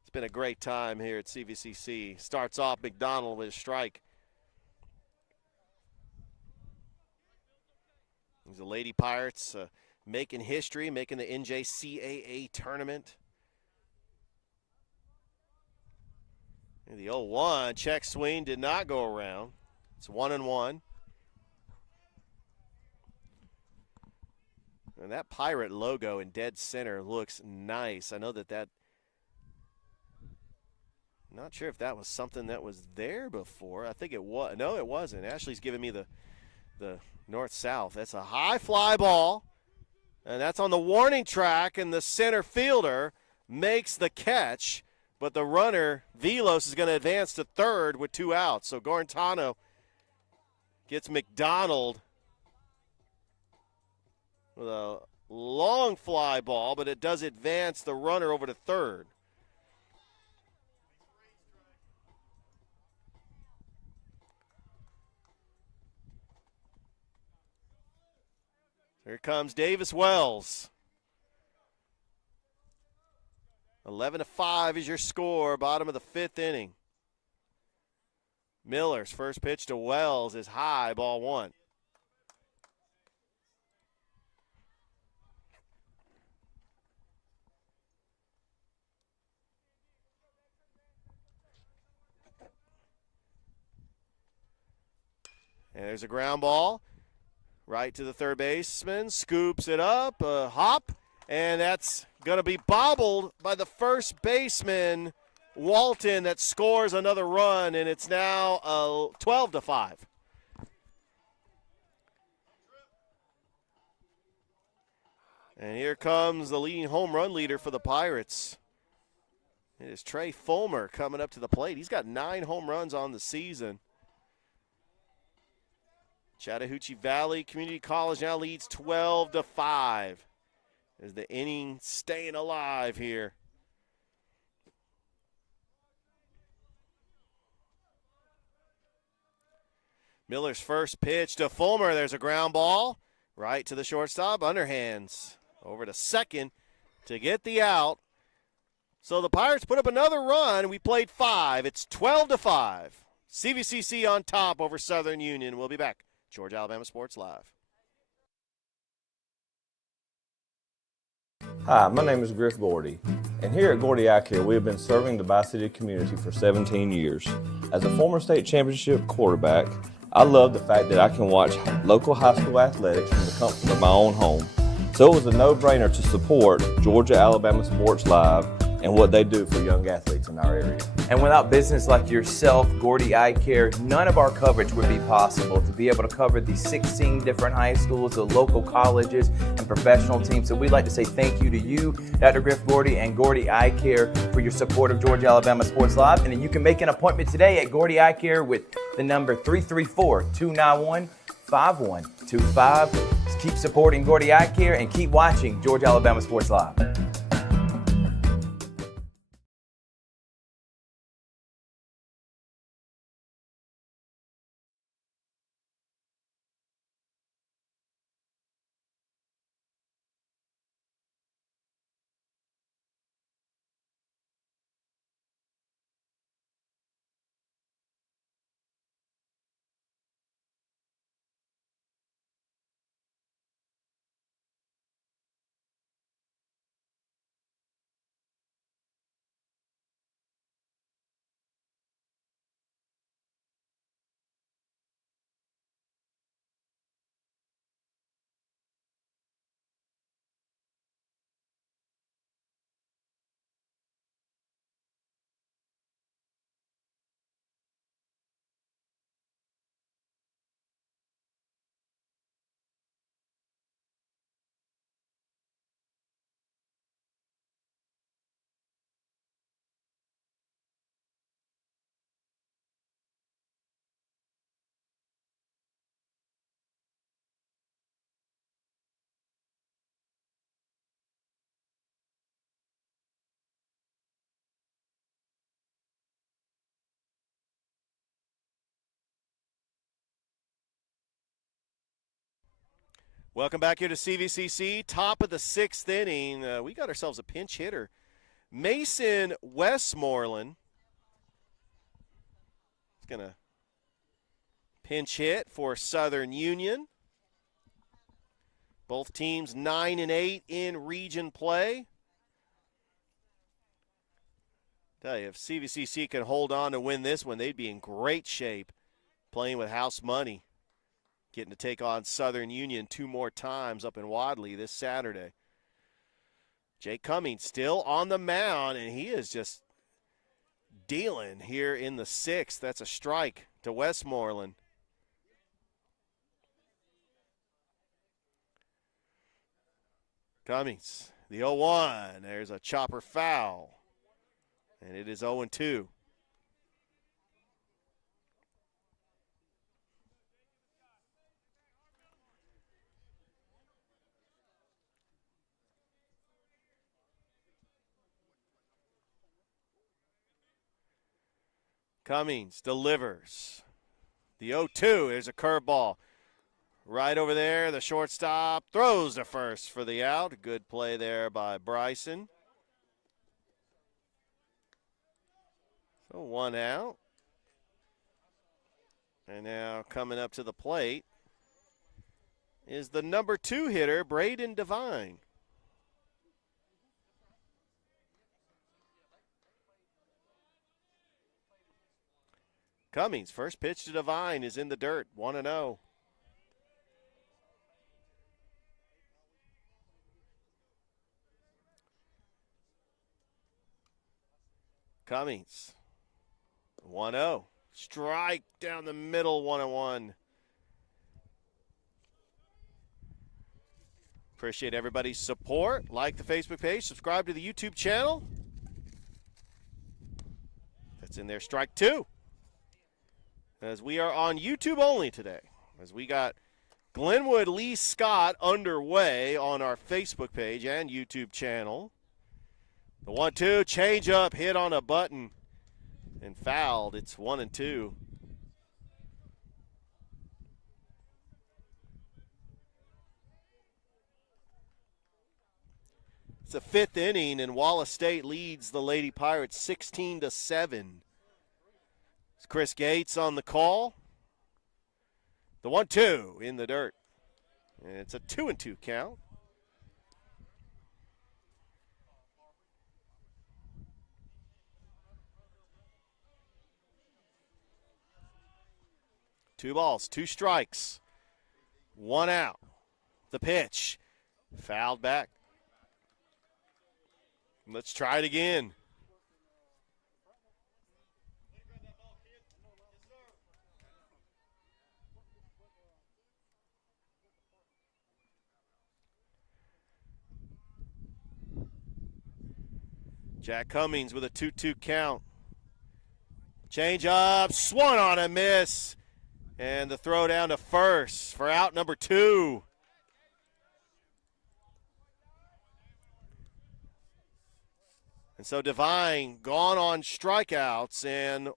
it's been a great time here at CVCC. Starts off McDonald with a strike. The Lady Pirates making history, making the NJCAA tournament. And the 0-1 check swing did not go around. It's 1-1. And that Pirate logo in dead center looks nice. I know that not sure if that was something that was there before. I think it was. No, it wasn't. Ashley's giving me the north-south. That's a high fly ball, and that's on the warning track, and the center fielder makes the catch, but the runner, Velos, is going to advance to third with 2 outs. So Gorentano gets McDonald with a long fly ball, but it does advance the runner over to third. Here comes Davis Wells. 11-5 is your score, bottom of the 5th inning. Miller's first pitch to Wells is high, ball 1. And there's a ground ball. Right to the third baseman, scoops it up, a hop, and that's going to be bobbled by the first baseman, Walton, that scores another run, and it's now 12-5. And here comes the leading home run leader for the Pirates. It is Trey Fulmer coming up to the plate. He's got 9 home runs on the season. Chattahoochee Valley Community College now leads 12-5 as the inning staying alive here. Miller's first pitch to Fulmer. There's a ground ball right to the shortstop. Underhands over to second to get the out. So the Pirates put up another run. We played 5. It's 12-5. CVCC on top over Southern Union. We'll be back. Georgia Alabama Sports Live. Hi, my name is Griff Gordy, and here at Gordy Eye Care, we have been serving the Bi-City community for 17 years. As a former state championship quarterback, I love the fact that I can watch local high school athletics from the comfort of my own home. So it was a no-brainer to support Georgia Alabama Sports Live and what they do for young athletes in our area. And without business like yourself, Gordy Eye Care, none of our coverage would be possible. To be able to cover the 16 different high schools, the local colleges, and professional teams. So we'd like to say thank you to you, Dr. Griff Gordy and Gordy Eye Care, for your support of Georgia Alabama Sports Live. And then you can make an appointment today at Gordy Eye Care with the number 334-291-5125. Keep supporting Gordy Eye Care and keep watching Georgia Alabama Sports Live. Welcome back here to CVCC, top of the 6th inning. We got ourselves a pinch hitter. Mason Westmoreland is going to pinch hit for Southern Union. Both teams 9-8 in region play. Tell you, if CVCC can hold on to win this one, they'd be in great shape playing with house money. Getting to take on Southern Union 2 more times up in Wadley this Saturday. Jake Cummings still on the mound, and he is just dealing here in the 6th. That's a strike to Westmoreland. Cummings, the 0-1. There's a chopper foul, and it is 0-2. Cummings delivers. The 0-2, there's a curveball. Right over there, the shortstop throws to first for the out. Good play there by Bryson. So 1 out. And now coming up to the plate is the number 2 hitter, Braden Devine. Cummings, first pitch to Devine is in the dirt, 1-0. Cummings, 1-0. Strike down the middle, 1-1. Appreciate everybody's support. Like the Facebook page, subscribe to the YouTube channel. That's in there, strike 2. As we are on YouTube only today, as we got Glenwood Lee Scott underway on our Facebook page and YouTube channel. The 1-2 change up, hit on a button and fouled. It's 1-2. It's a 5th inning, and Wallace State leads the Lady Pirates 16-7. Chris Gates on the call. The 1-2 in the dirt. And it's a 2-2 count. Two balls, 2 strikes, 1 out. The pitch, fouled back. Let's try it again. Jack Cummings with a 2-2 count. Change up, swung on a miss. And the throw down to first for out number 2. And so Devine gone on strikeouts, and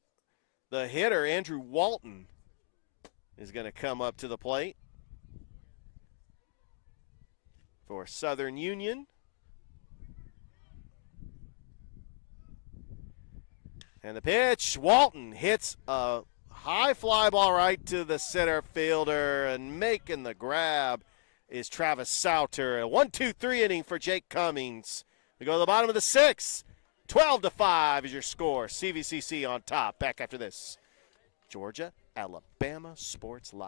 the hitter, Andrew Walton, is going to come up to the plate for Southern Union. And the pitch, Walton hits a high fly ball right to the center fielder, and making the grab is Travis Sauter. A 1-2-3 inning for Jake Cummings. We go to the bottom of the 6th. 12-5 is your score. CVCC on top. Back after this. Georgia, Alabama Sports Live.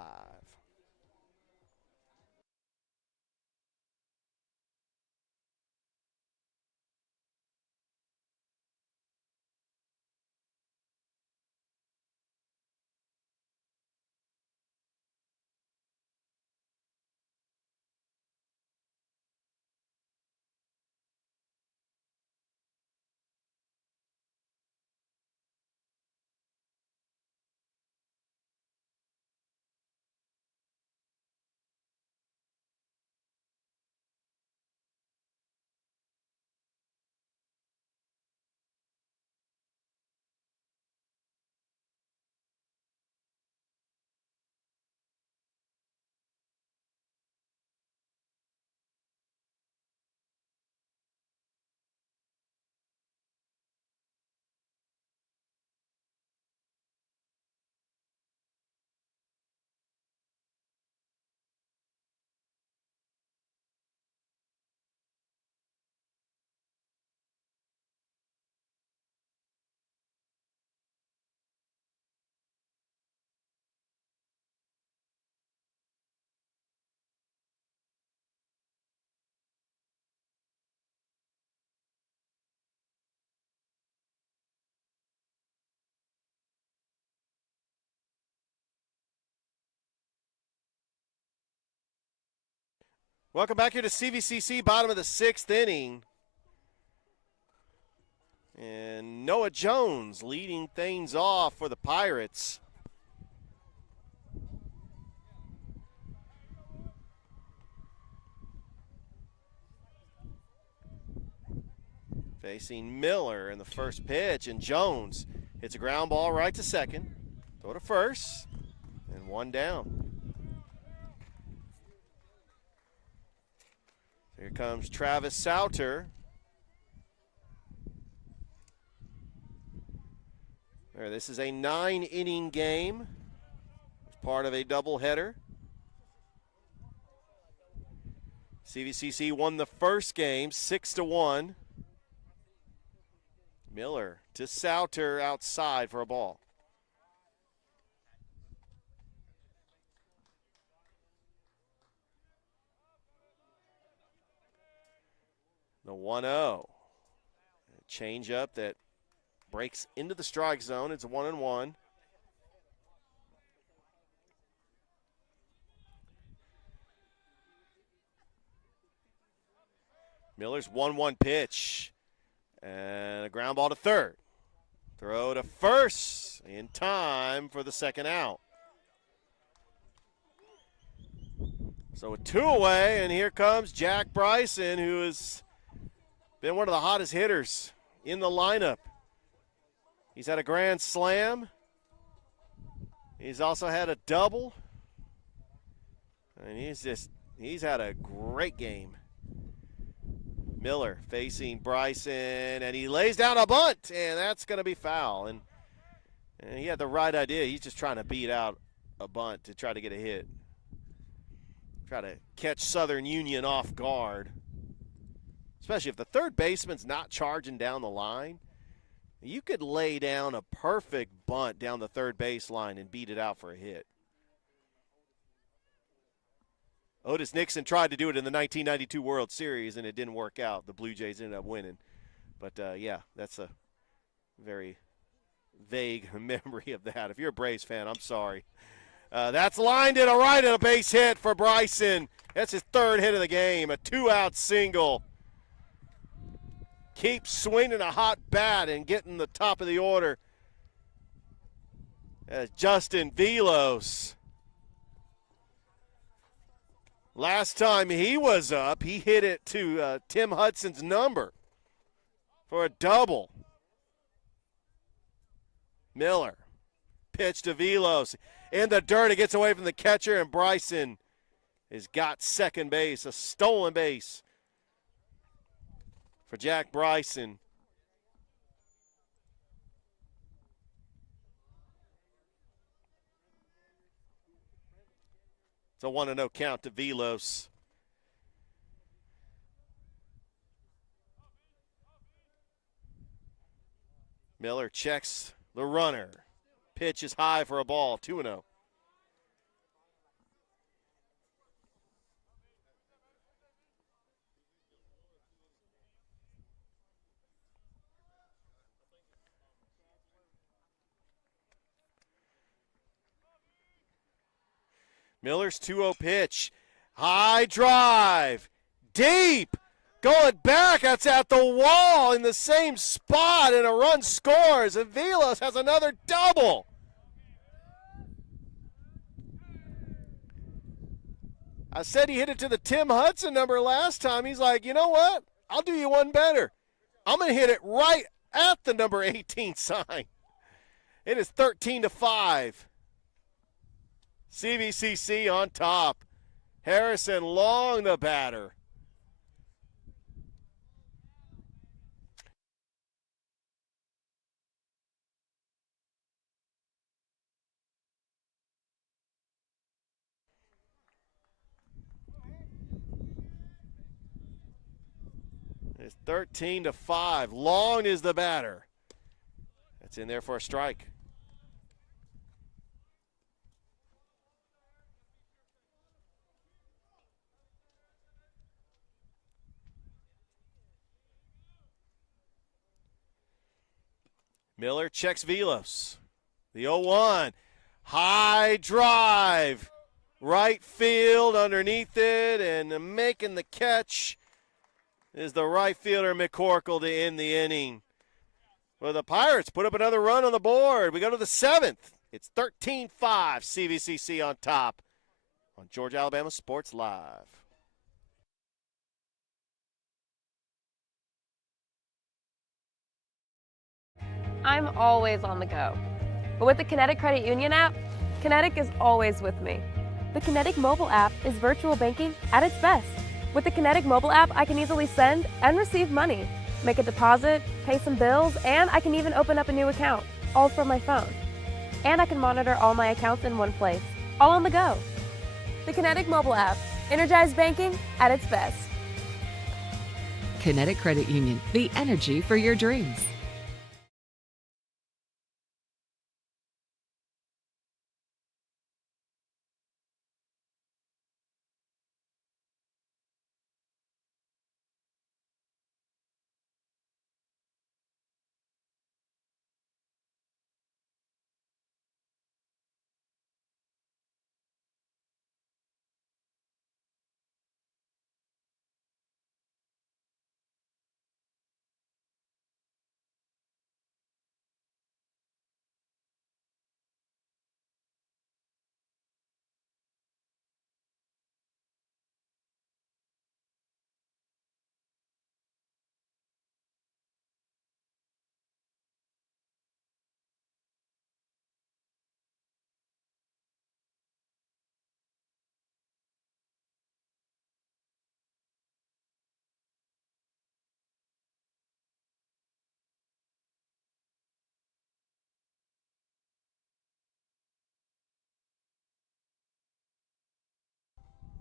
Welcome back here to CVCC, bottom of the 6th inning. And Noah Jones leading things off for the Pirates. Facing Miller in the first pitch, and Jones hits a ground ball right to second. Throw to first, and one down. Here comes Travis Sauter. This is a 9-inning game. It's part of a doubleheader. CVCC won the first game 6-1. Miller to Sauter outside for a ball. The 1-0. Change up that breaks into the strike zone. It's a 1-1. Miller's 1-1 pitch. And a ground ball to third. Throw to first in time for the second out. So with 2 away, and here comes Jack Bison, who has been one of the hottest hitters in the lineup. He's had a grand slam. He's also had a double. And he's had a great game. Miller facing Bryson, and he lays down a bunt, and that's going to be foul. And he had the right idea. He's just trying to beat out a bunt to try to get a hit. Try to catch Southern Union off guard. Especially if the third baseman's not charging down the line. You could lay down a perfect bunt down the third baseline and beat it out for a hit. Otis Nixon tried to do it in the 1992 World Series, and it didn't work out. The Blue Jays ended up winning. But, yeah, that's a very vague memory of that. If you're a Braves fan, I'm sorry. That's lined in a right and a base hit for Bison. That's his third hit of the game, a 2-out single. Keeps swinging a hot bat and getting the top of the order. Justin Velos. Last time he was up, he hit it to Tim Hudson's number for a double. Miller, pitch to Velos. In the dirt, it gets away from the catcher, and Bison has got second base, a stolen base for Jack Bryson. It's a 1-0 count to Velos. Miller checks the runner. Pitch is high for a ball, 2-0. Miller's 2-0 pitch. High drive. Deep. Going back. That's at the wall in the same spot, and a run scores. And Velos has another double. I said he hit it to the Tim Hudson number last time. He's like, you know what? I'll do you one better. I'm going to hit it right at the number 18 sign. It is 13-5. CVCC on top. Harrison Long, the batter. It's 13-5. Long is the batter. That's in there for a strike. Miller checks Velos. The 0-1. High drive. Right field underneath it, and making the catch is the right fielder McCorkle to end the inning. Well, the Pirates put up another run on the board. We go to the 7th. It's 13-5, CVCC on top on Georgia Alabama Sports Live. I'm always on the go. But with the Kinetic Credit Union app, Kinetic is always with me. The Kinetic mobile app is virtual banking at its best. With the Kinetic mobile app, I can easily send and receive money, make a deposit, pay some bills, and I can even open up a new account, all from my phone. And I can monitor all my accounts in one place, all on the go. The Kinetic mobile app, energized banking at its best. Kinetic Credit Union, the energy for your dreams.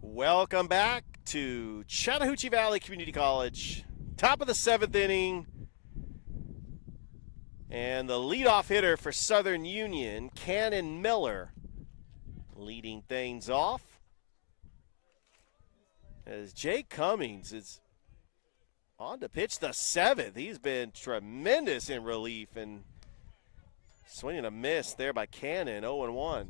Welcome back to Chattahoochee Valley Community College. Top of the 7th inning. And the leadoff hitter for Southern Union, Cannon Miller, leading things off. As Jake Cummings is On to pitch the 7th. He's been tremendous in relief, and swinging a miss there by Cannon, 0-1.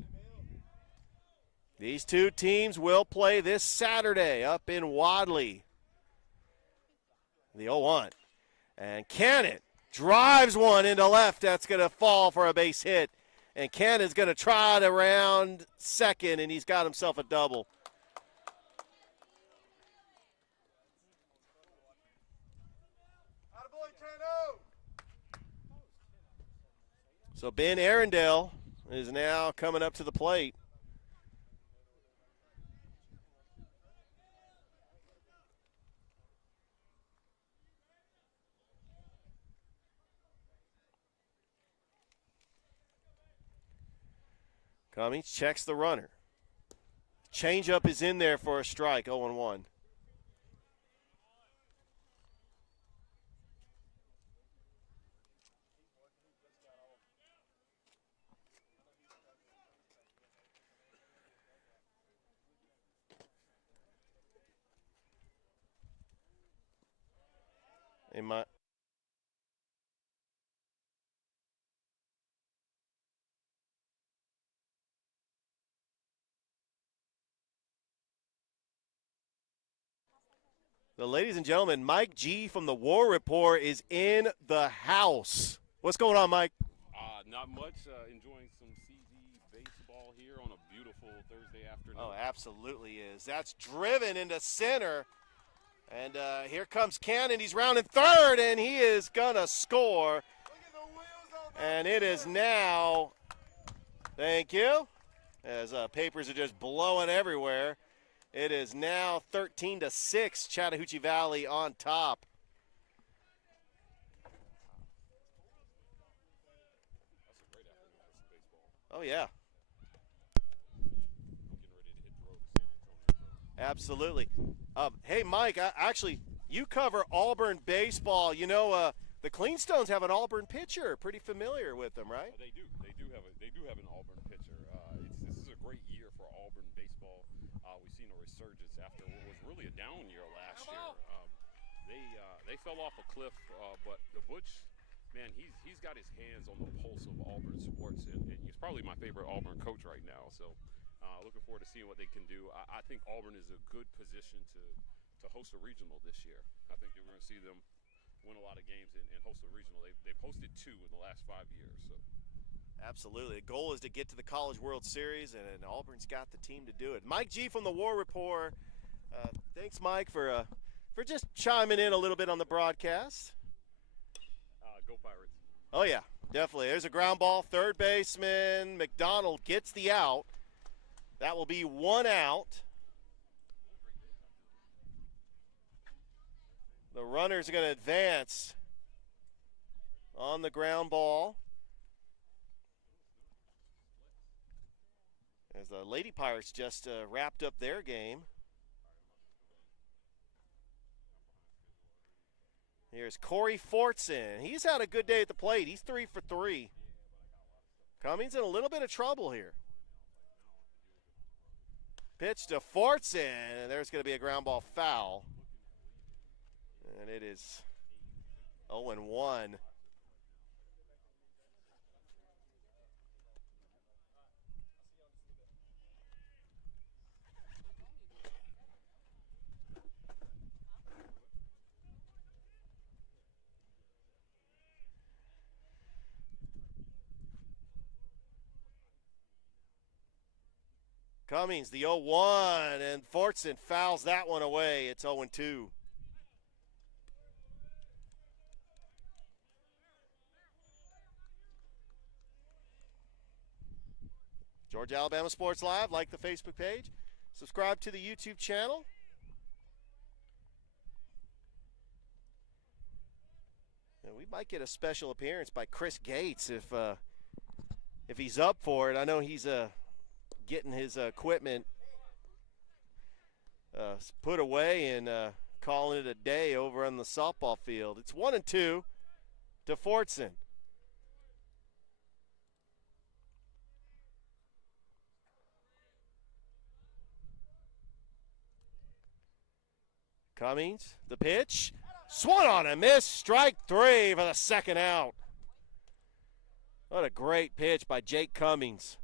These two teams will play this Saturday up in Wadley. The 0-1. And Cannon drives one into left. That's going to fall for a base hit. And Cannon's going to trot around second, and he's got himself a double. So Ben Arundel is now coming up to the plate. Cummings checks the runner. Changeup is in there for a strike, 0-1. In my So, ladies and gentlemen, Mike G from the War Report is in the house. What's going on, Mike? Not much. Enjoying some CZ baseball here on a beautiful Thursday afternoon. Oh, absolutely is. That's driven into center. And here comes Cannon. He's rounding third, and he is going to score. And it is now, thank you, as papers are just blowing everywhere. It is now 13-6, Chattahoochee Valley on top. Oh, yeah. Absolutely. Hey, Mike, you cover Auburn baseball. You know, the Cleanstones have an Auburn pitcher. Pretty familiar with them, right? They do. They do have an Auburn pitcher. This is a great year for Auburn baseball. We've seen a resurgence after what was really a down year last year. They fell off a cliff, but the Butch, man, he's got his hands on the pulse of Auburn sports, and he's probably my favorite Auburn coach right now. So looking forward to seeing what they can do. I think Auburn is a good position to host a regional this year. I think you're going to see them win a lot of games and host a regional. They've hosted 2 in the last 5 years. So. Absolutely. The goal is to get to the College World Series, and Auburn's got the team to do it. Mike G from the War Report. Thanks, Mike, for just chiming in a little bit on the broadcast. Go Pirates. Oh, yeah, definitely. There's a ground ball. Third baseman McDonald gets the out. That will be 1 out. The runners are going to advance on the ground ball. As the Lady Pirates just wrapped up their game. Here's Corey Fortson. He's had a good day at the plate. He's 3 for 3. Cummings in a little bit of trouble here. Pitch to Fortson, and there's going to be a ground ball foul. And it is 0-1. Cummings, the 0-1, and Fortson fouls that one away. It's 0-2. Georgia Alabama Sports Live, like the Facebook page. Subscribe to the YouTube channel. And we might get a special appearance by Chris Gates if he's up for it. I know he's getting his equipment put away and calling it a day over on the softball field. It's 1-2 to Fortson. Cummings, the pitch, Swung on a miss. Strike 3 for the second out. What a great pitch by Jake Cummings.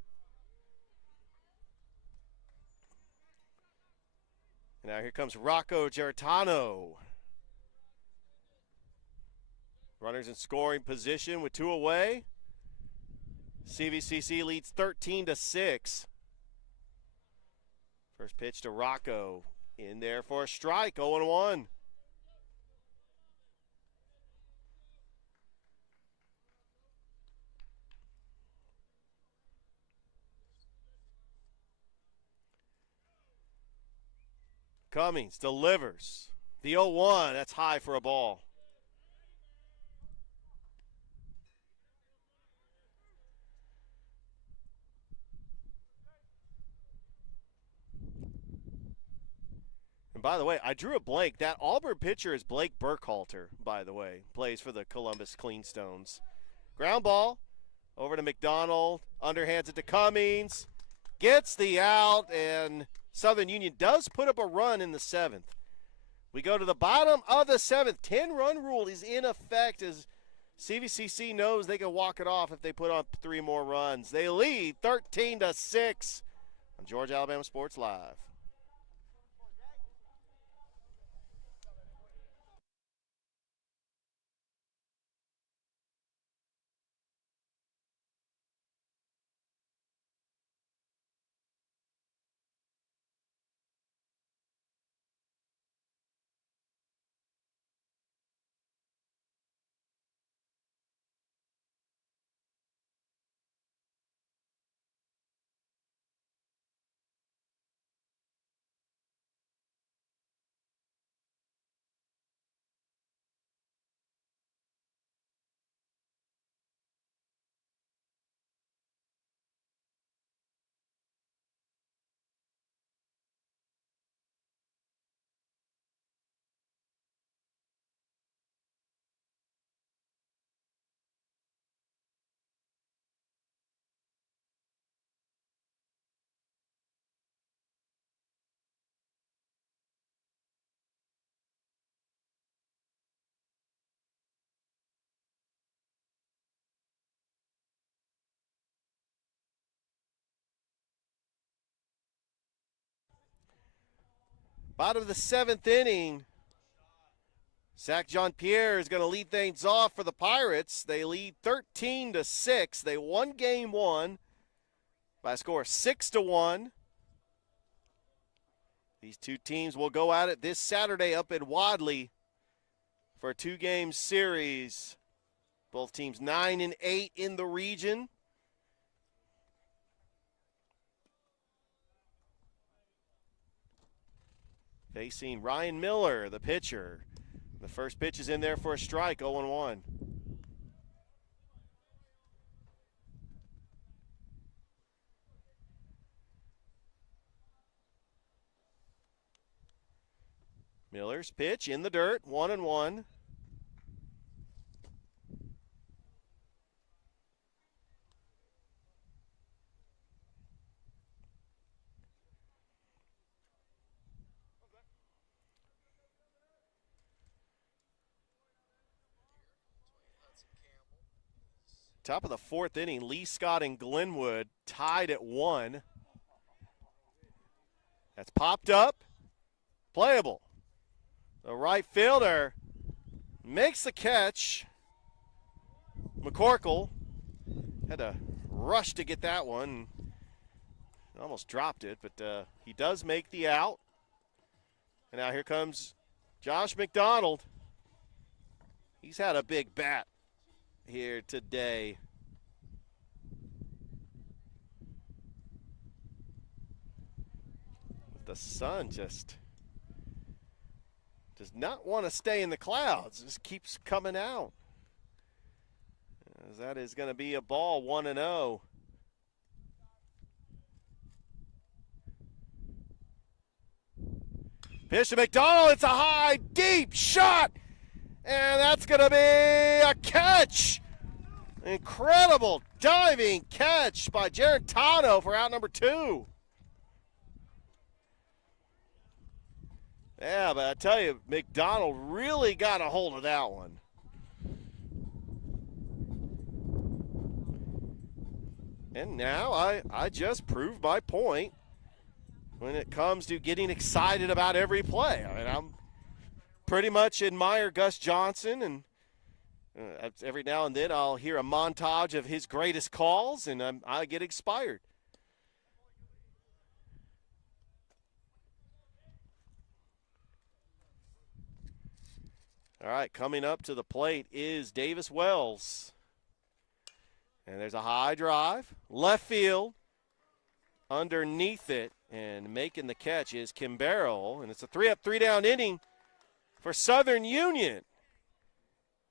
Now here comes Rocco Giartano. Runners in scoring position with 2 away. CVCC leads 13-6. First pitch to Rocco. In there for a strike, 0-1. Cummings delivers. The 0-1, that's high for a ball. And by the way, I drew a blank. That Auburn pitcher is Blake Burkhalter, by the way. Plays for the Columbus Cleanstones. Ground ball over to McDonald. Underhands it to Cummings. Gets the out, and Southern Union does put up a run in the 7th. We go to the bottom of the 7th. 10-run rule is in effect as CVCC knows they can walk it off if they put on 3 more runs. They lead 13-6 on Georgia Alabama Sports Live. Bottom of the 7th inning. Zach Jean-Pierre is going to lead things off for the Pirates. They lead 13-6. They won game 1 by a score of 6-1. These two teams will go at it this Saturday up in Wadley for a 2-game series. Both teams 9-8 in the region. Facing Ryan Miller, the pitcher. The first pitch is in there for a strike, 0-1. Miller's pitch in the dirt, 1-1. Top of the 4th inning, Lee Scott and Glenwood tied at 1. That's popped up, playable. The right fielder makes the catch. McCorkle had to rush to get that one. Almost dropped it, but he does make the out. And now here comes Josh McDonald. He's had a big bat here today. The sun just does not want to stay in the clouds. Just keeps coming out. As that is going to be a ball, 1-0. Pitch to McDonald. It's a high, deep shot. And that's going to be a catch. Incredible diving catch by Jared Tano for out number 2. Yeah, but I tell you, McDonald really got a hold of that one. And now I just proved my point when it comes to getting excited about every play. I mean, I'm pretty much admire Gus Johnson, and every now and then I'll hear a montage of his greatest calls, and I get inspired. All right, coming up to the plate is Davis Wells. And there's a high drive, left field, underneath it, and making the catch is Kimbarrell. And it's a 3-up, 3-down inning for Southern Union.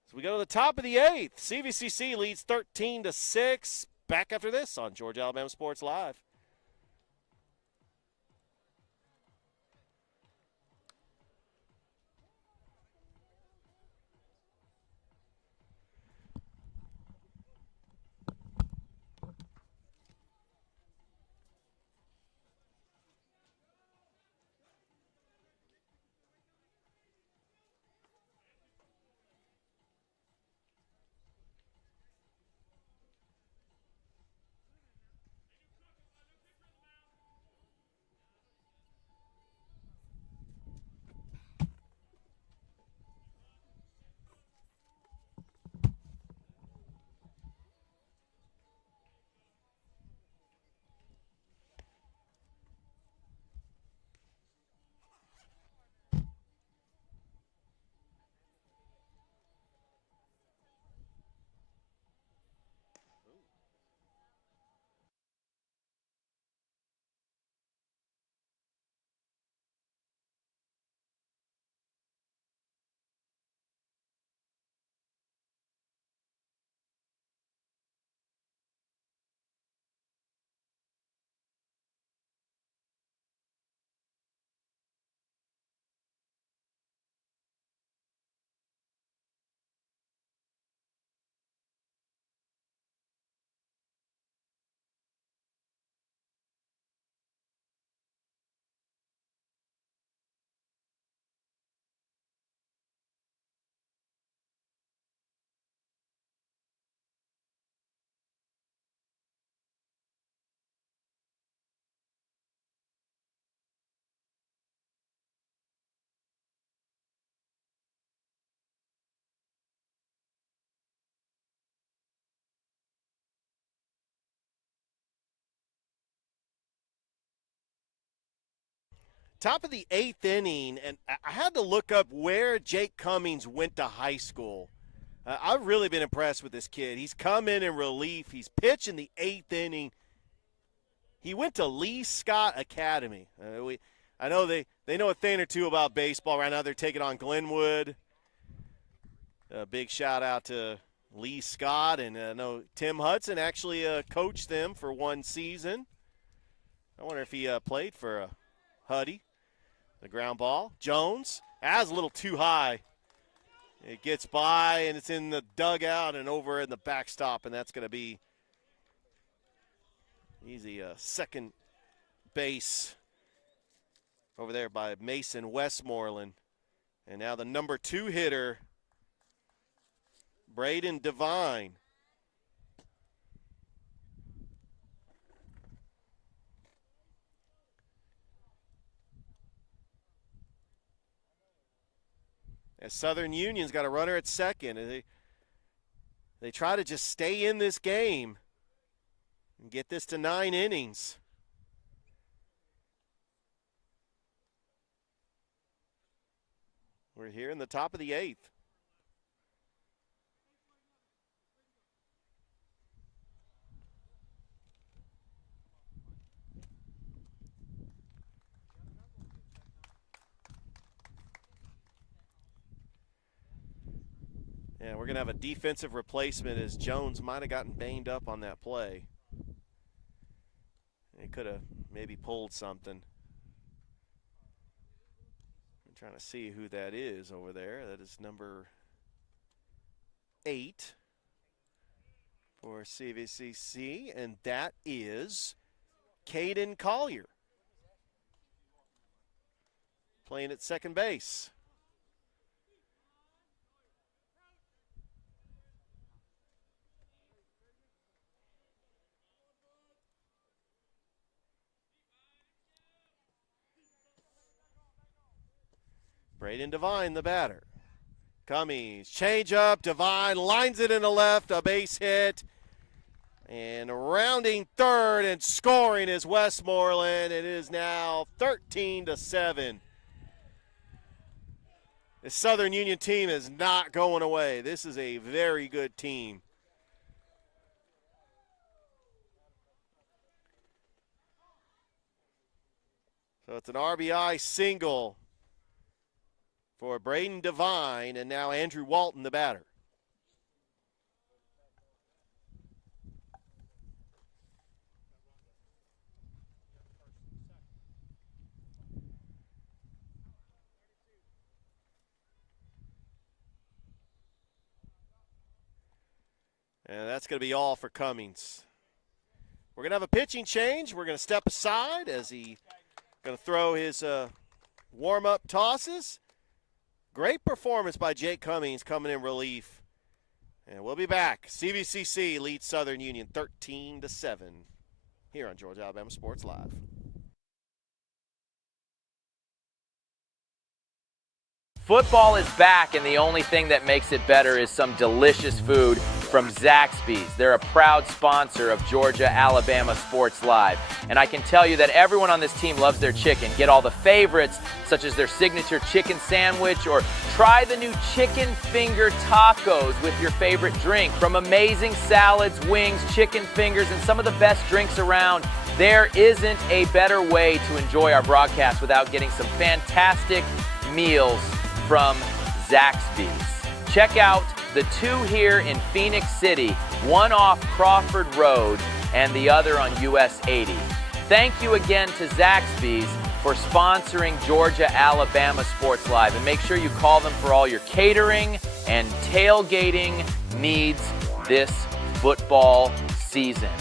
So we go to the top of the 8th. CVCC leads 13-6. Back after this on Georgia Alabama Sports Live. Top of the 8th inning, and I had to look up where Jake Cummings went to high school. I've really been impressed with this kid. He's come in relief. He's pitched in the 8th inning. He went to Lee Scott Academy. I know they know a thing or two about baseball. Right now they're taking on Glenwood. A big shout-out to Lee Scott, and I know Tim Hudson actually coached them for one season. I wonder if he played for Huddy. The ground ball. Jones, that's a little too high. It gets by, and it's in the dugout and over in the backstop, and that's going to be easy second base over there by Mason Westmoreland. And now the number 2 hitter, Braden Devine. As Southern Union's got a runner at second. And they try to just stay in this game and get this to 9 innings. We're here in the top of the 8th. Yeah, we're going to have a defensive replacement as Jones might have gotten banged up on that play. He could have maybe pulled something. I'm trying to see who that is over there. That is number 8 for CVCC, and that is Caden Collier. playing at second base. Braden Devine, the batter. Cummings, change up, Devine lines it in the left, a base hit. And rounding third and scoring is Westmoreland. It is now 13-7. The Southern Union team is not going away. This is a very good team. So it's an RBI single for Braden Devine, and now Andrew Walton, the batter. And that's going to be all for Cummings. We're going to have a pitching change. We're going to step aside as he going to throw his warm-up tosses. Great performance by Jake Cummings coming in relief. And we'll be back. CVCC leads Southern Union 13-7 here on Georgia Alabama Sports Live. Football is back, and the only thing that makes it better is some delicious food from Zaxby's. They're a proud sponsor of Georgia Alabama Sports Live. And I can tell you that everyone on this team loves their chicken. Get all the favorites, such as their signature chicken sandwich, or try the new chicken finger tacos with your favorite drink. From amazing salads, wings, chicken fingers, and some of the best drinks around, there isn't a better way to enjoy our broadcast without getting some fantastic meals from Zaxby's. Check out the two here in Phoenix City, one off Crawford Road and the other on US 80. Thank you again to Zaxby's for sponsoring Georgia Alabama Sports Live, and make sure you call them for all your catering and tailgating needs this football season.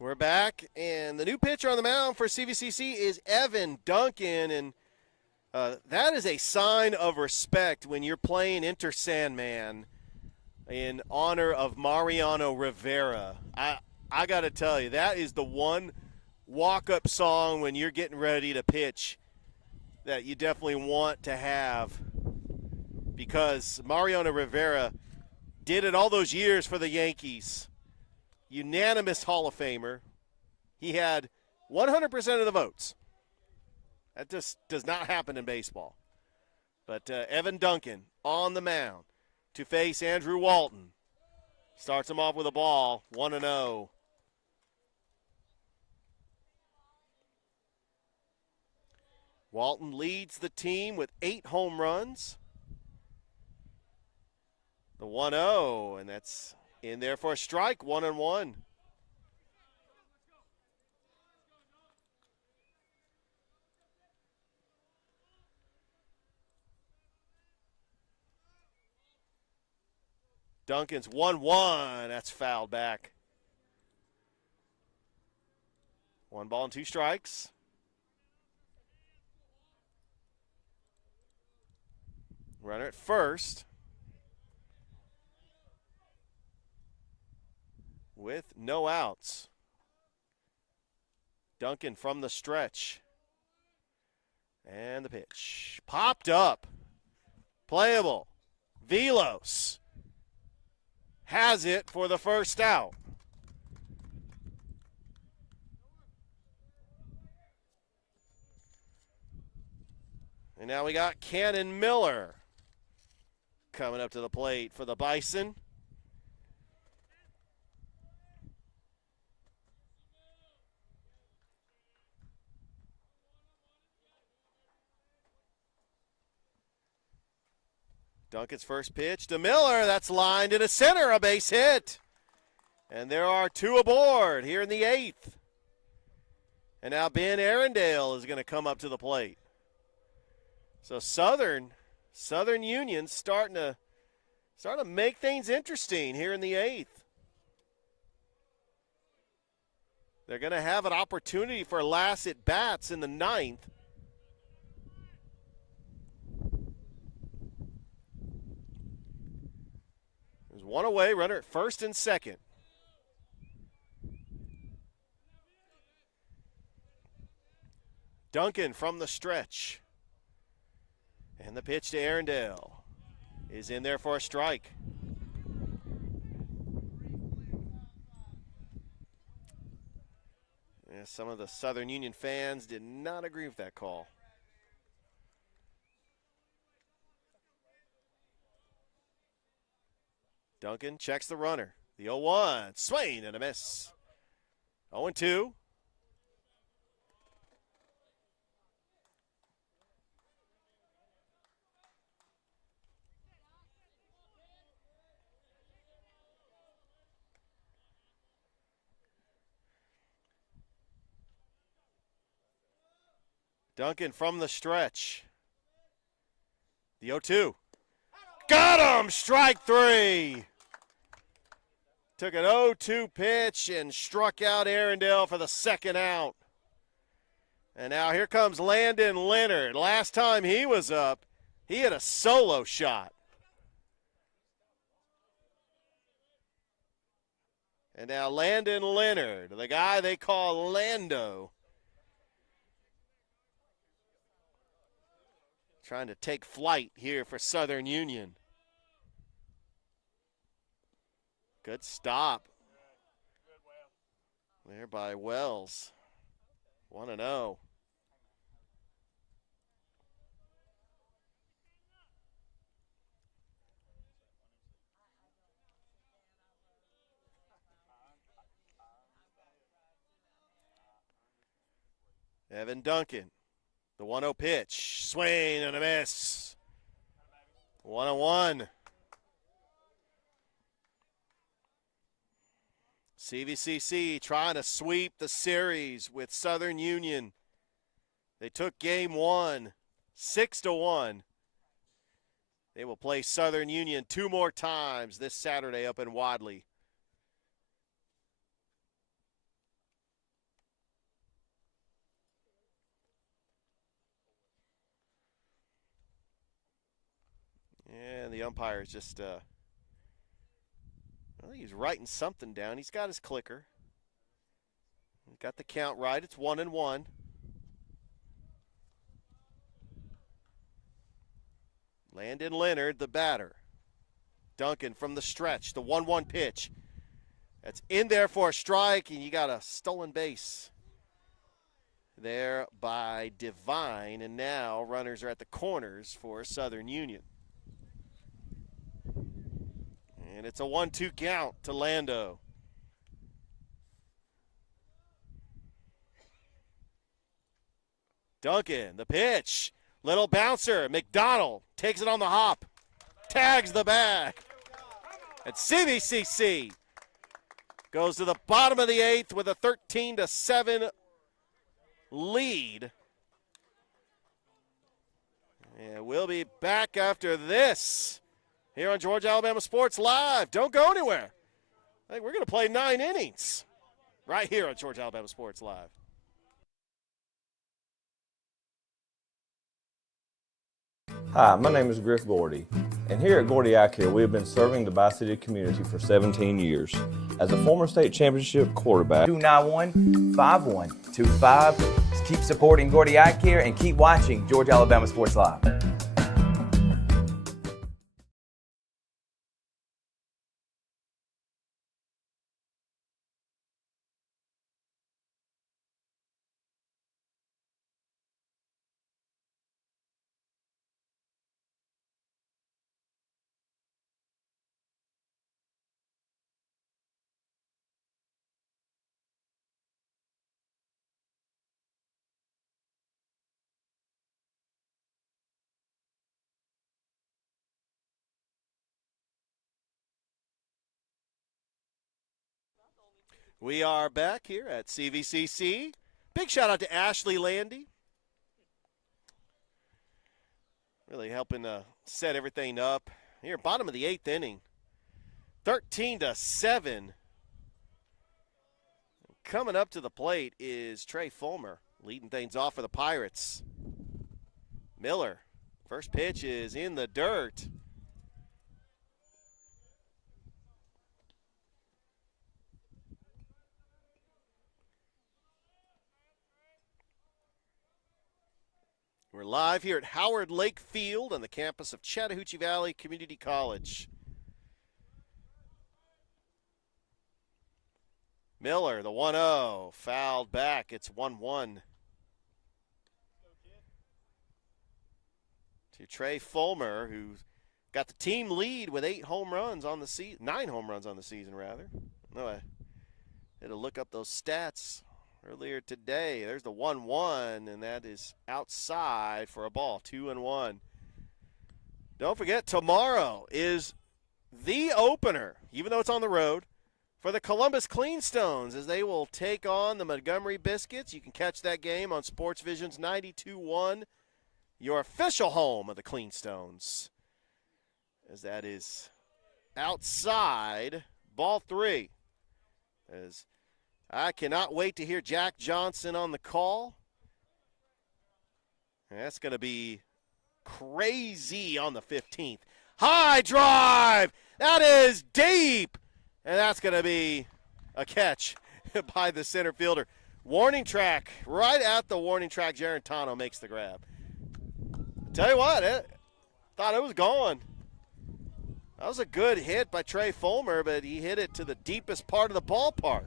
We're back, and the new pitcher on the mound for CVCC is Evan Duncan, and that is a sign of respect when you're playing Enter Sandman in honor of Mariano Rivera. I got to tell you, that is the one walk-up song when you're getting ready to pitch that you definitely want to have, because Mariano Rivera did it all those years for the Yankees. Unanimous Hall of Famer. He had 100% of the votes. That just does not happen in baseball. But Evan Duncan on the mound to face Andrew Walton. Starts him off with a ball, 1-0. Walton leads the team with 8 home runs. The 1-0, and that's in there for a strike, 1-1. Duncan's 1-1. That's fouled back. 1 ball and 2 strikes. Runner at first. With no outs. Duncan from the stretch. And the pitch. Popped up. Playable. Velos has it for the first out. And now we got Cannon Miller coming up to the plate for the Bison. Duncan's first pitch to Miller. That's lined into center, a base hit. And there are two aboard here in the 8th. And now Ben Arundel is going to come up to the plate. So Southern Union's starting to make things interesting here in the 8th. They're going to have an opportunity for last at bats in the 9th. There's one away, runner at first and second. Duncan from the stretch. And the pitch to Arundel is in there for a strike. Yeah, some of the Southern Union fans did not agree with that call. Duncan checks the runner. The 0-1, swing and a miss. 0-2. Duncan from the stretch. The 0-2. Got him! Strike 3. Took an 0-2 pitch and struck out Arundel for the second out. And now here comes Landon Leonard. Last time he was up, he had a solo shot. And now Landon Leonard, the guy they call Lando, trying to take flight here for Southern Union. Good stop there by Wells. 1-0. Evan Duncan, the 1-0 pitch, swing and a miss. 1-1. CVCC trying to sweep the series with Southern Union. They took game 1, 6-1. They will play Southern Union 2 more times this Saturday up in Wadley. And the umpire is just, well, he's writing something down. He's got his clicker. He's got the count right. It's 1-1. Landon Leonard, the batter. Duncan from the stretch, the 1-1 pitch. That's in there for a strike, and you got a stolen base there by Divine. And now runners are at the corners for Southern Union. And it's a 1-2 count to Lando. Duncan, the pitch. Little bouncer. McDonald takes it on the hop. Tags the bag. And CVCC goes to the bottom of the 8th with a 13-7 lead. And we'll be back after this here on Georgia Alabama Sports Live. Don't go anywhere. I think we're going to play 9 innings right here on Georgia Alabama Sports Live. Hi, my name is Griff Gordy, and here at Gordy Eye Care, we have been serving the Bi-City community for 17 years. As a former state championship quarterback, 291-5125. Keep supporting Gordy Eye Care and keep watching Georgia Alabama Sports Live. We are back here at CVCC. Big shout out to Ashley Landy. Really helping to set everything up. Here, bottom of the 8th inning. 13-7. Coming up to the plate is Trey Fulmer, leading things off for the Pirates. Miller, first pitch is in the dirt. We're live here at Howard Lake Field on the campus of Chattahoochee Valley Community College. Miller, the 1-0, fouled back. It's 1-1. To Trey Fulmer, who got the team lead with 9 home runs on the season, rather. No, I had to look up those stats earlier today. There's the 1-1, and that is outside for a ball, 2-1. Don't forget, tomorrow is the opener, even though it's on the road, for the Columbus Cleanstones, as they will take on the Montgomery Biscuits. You can catch that game on Sports Vision's 92.1, your official home of the Cleanstones, as that is outside, ball 3. As I cannot wait to hear Jack Johnson on the call. And that's going to be crazy on the 15th. High drive! That is deep! And that's going to be a catch by the center fielder. Warning track, right at the warning track, Gerentano makes the grab. Tell you what, thought it was gone. That was a good hit by Trey Fulmer, but he hit it to the deepest part of the ballpark.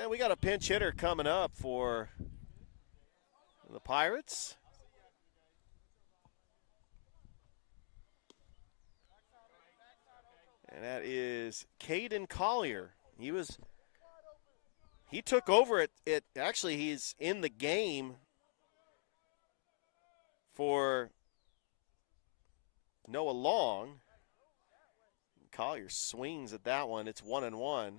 And we got a pinch hitter coming up for the Pirates. And that is Caden Collier. He took over actually he's in the game for Noah Long. Collier swings at that one. It's 1-1.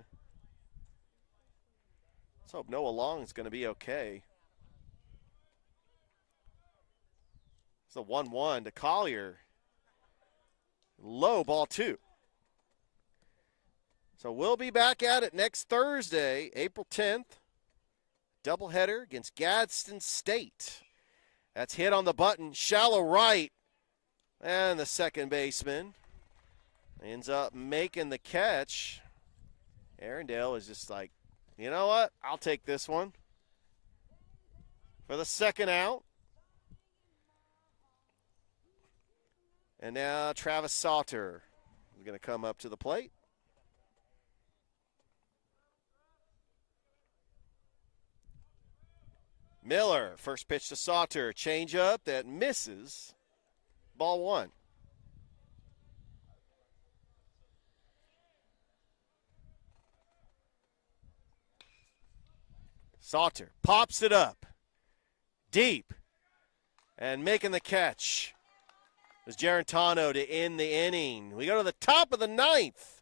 Let's hope Noah Long is going to be okay. It's a 1-1 to Collier. Low, ball 2. So we'll be back at it next Thursday, April 10th. Doubleheader against Gadsden State. That's hit on the button, shallow right. And the second baseman ends up making the catch. Arendelle is just like, you know what? I'll take this one. For the second out. And now Travis Sauter is going to come up to the plate. Miller, first pitch to Sauter, changeup that misses, ball 1. Sauter pops it up, deep, and making the catch is Gerentano to end the inning. We go to the top of the 9th.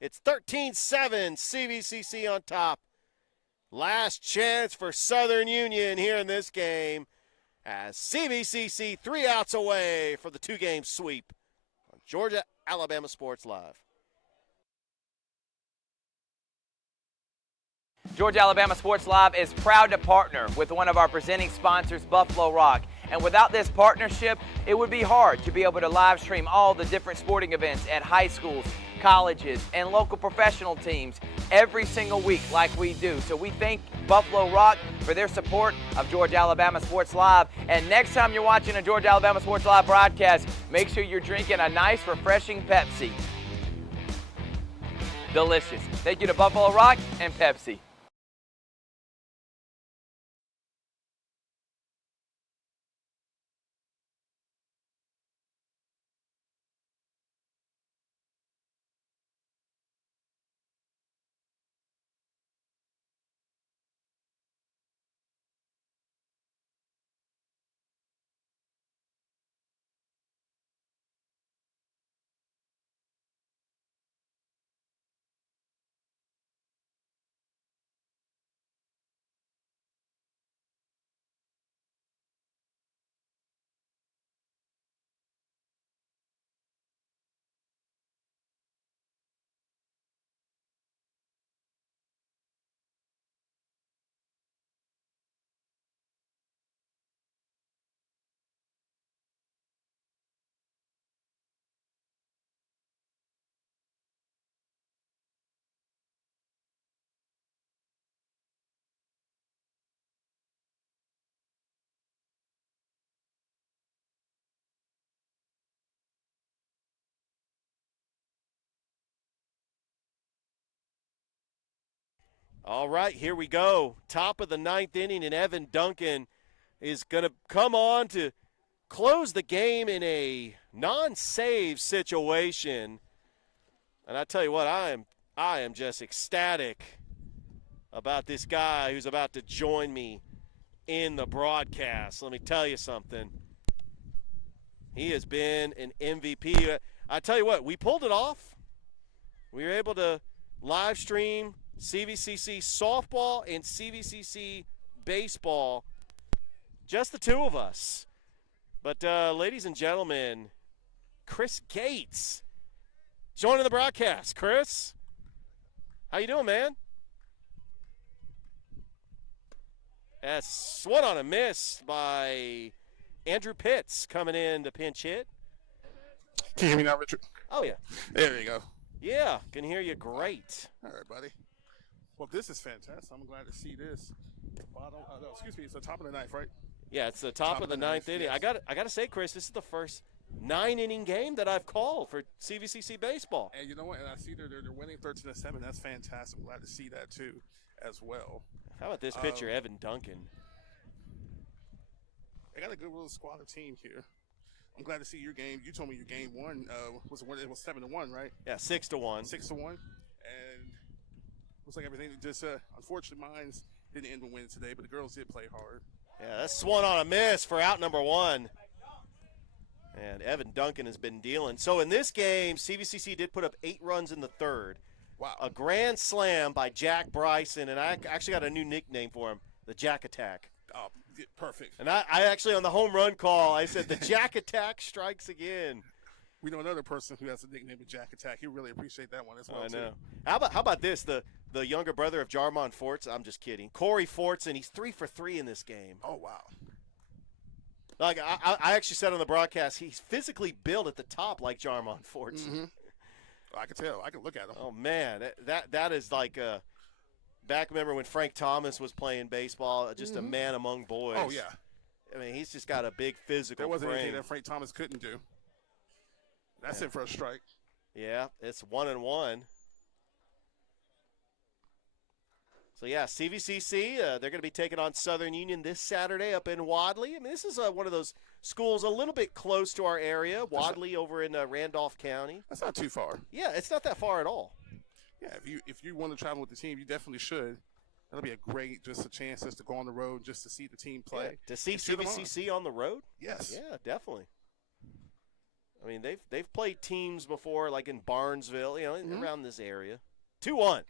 It's 13-7, CVCC on top. Last chance for Southern Union here in this game as CVCC 3 outs away for the 2-game sweep on Georgia Alabama Sports Live. Georgia Alabama Sports Live is proud to partner with one of our presenting sponsors, Buffalo Rock. And without this partnership, it would be hard to be able to live stream all the different sporting events at high schools, colleges, and local professional teams every single week like we do. So we thank Buffalo Rock for their support of Georgia Alabama Sports Live. And next time you're watching a Georgia Alabama Sports Live broadcast, make sure you're drinking a nice, refreshing Pepsi. Delicious. Thank you to Buffalo Rock and Pepsi. All right, here we go. Top of the 9th inning, and Evan Duncan is going to come on to close the game in a non-save situation. And I tell you what, I am just ecstatic about this guy who's about to join me in the broadcast. Let me tell you something. He has been an MVP. I tell you what, we pulled it off. We were able to live stream CVCC softball and CVCC baseball, just the two of us. But ladies and gentlemen, Chris Gates joining the broadcast. Chris, how you doing, man? That's swung on a miss by Andrew Pitts coming in to pinch hit. Can you hear me now, Richard? Oh, yeah. There you go. Yeah, can hear you great. All right, buddy. Well, this is fantastic. I'm glad to see this. Bottom, no, excuse me, it's the top of the ninth, right? Yeah, it's the top of the 9th inning. Yes. I got to say, Chris, this is the first 9-inning game that I've called for CVCC baseball. And you know what? And I see they're winning 13-7. That's fantastic. I'm glad to see that too, as well. How about this pitcher, Evan Duncan? They got a good little squad of team here. I'm glad to see your game. You told me your game one it was 7-1, right? Yeah, 6-1. 6-1, and looks like everything just unfortunately mine's didn't end the win today, but the girls did play hard. Yeah, that's swung on a miss for out number 1. And Evan Duncan has been dealing. So in this game, CVCC did put up 8 runs in the third. Wow. A grand slam by Jack Bryson, and I actually got a new nickname for him, the Jack Attack. Oh, perfect. And I actually, on the home run call, I said, the Jack Attack strikes again. We know another person who has a nickname of Jack Attack. He really appreciate that one as well, I know. too. How about this? The younger brother of Jarmon Forts, I'm just kidding, Corey Fortson, he's 3 for 3 in this game. Oh, wow. Like I actually said on the broadcast, he's physically built at the top like Jarmon Fortson. Mm-hmm. I can tell. I can look at him. Oh, man, that is like back, remember when Frank Thomas was playing baseball, just a man among boys. Oh, yeah. I mean, he's just got a big physical There wasn't frame. anything that Frank Thomas couldn't do. That's it for a strike. Yeah, it's 1-1. So, yeah, CVCC, they're going to be taking on Southern Union this Saturday up in Wadley. I mean, this is one of those schools a little bit close to our area, Wadley over in Randolph County. That's not too far. Yeah, it's not that far at all. Yeah, if you want to travel with the team, you definitely should. That'll be a great a chance just to go on the road just to see the team play. Yeah, to see CVCC on the road? Yes. Yeah, definitely. I mean, they've played teams before, like in Barnesville, around this area. 2-1.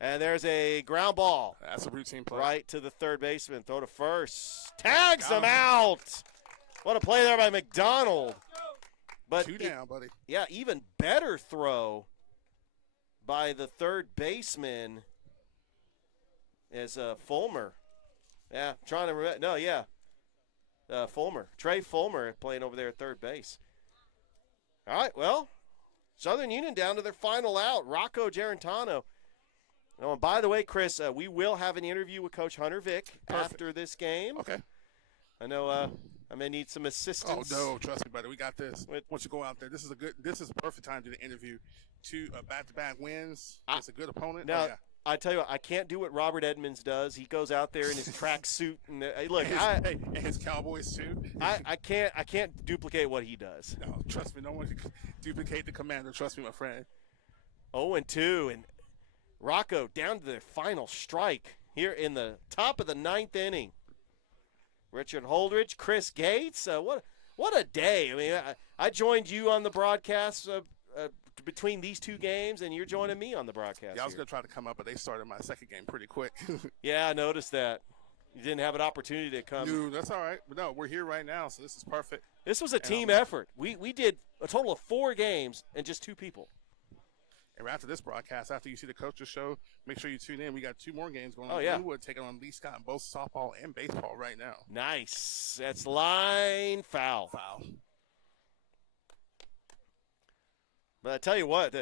And there's a ground ball. That's a routine play. Right to the third baseman. Throw to first. Tags him out. What a play there by McDonald. But 2 down, buddy. Yeah, even better throw by the third baseman is Fulmer. Yeah, trying to remember. No, yeah. Fulmer. Trey Fulmer playing over there at third base. All right, well, Southern Union down to their final out. Rocco Gerentano. Oh, and by the way, Chris, we will have an interview with Coach Hunter Vick after this game. Okay. I know I may need some assistance. Oh, no, trust me, buddy. We got this. Once you go out there, this is a perfect time to do the interview. 2 back-to-back wins. It's a good opponent. Now, I tell you what, I can't do what Robert Edmonds does. He goes out there in his track suit and look, and his Cowboys too. I can't duplicate what he does. No, trust me, no one can duplicate the commander. Trust me, my friend. 0-2, and Rocco down to their final strike here in the top of the 9th inning. Richard Holdridge, Chris Gates, what a day! I mean, I joined you on the broadcast between these 2 games, and you're joining me on the broadcast. Yeah, I was going to try to come up, but they started my second game pretty quick. Yeah, I noticed that. You didn't have an opportunity to come. No, that's all right. But no, we're here right now, so this is perfect. This was a team effort. We did a total of 4 games and just 2 people. And after this broadcast, after you see the coaches show, make sure you tune in. We got 2 more games going on. Oh, yeah. Linwood taking on Lee Scott in both softball and baseball right now. Nice. That's line foul. But I tell you what,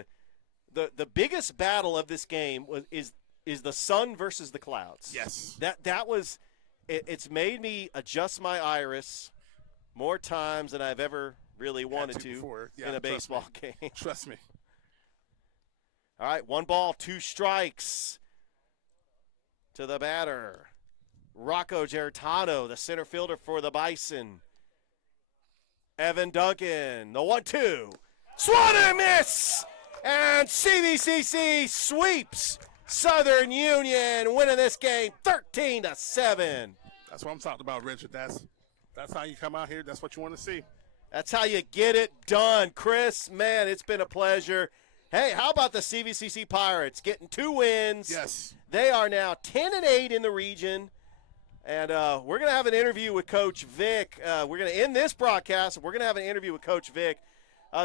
the biggest battle of this game is the sun versus the clouds. Yes. That was it's made me adjust my iris more times than I've ever really wanted to in a baseball game. Trust me. All right, 1 ball, 2 strikes. To the batter, Rocco Geritano, the center fielder for the Bison. Evan Duncan, the 1-2. Swat and miss! And CVCC sweeps Southern Union, winning this game 13-7. That's what I'm talking about, Richard. That's how you come out here. That's what you want to see. That's how you get it done. Chris, man, it's been a pleasure. Hey, how about the CVCC Pirates getting 2 wins? Yes. They are now 10-8 in the region. And we're going to have an interview with Coach Vic. We're going to end this broadcast. We're going to have an interview with Coach Vic.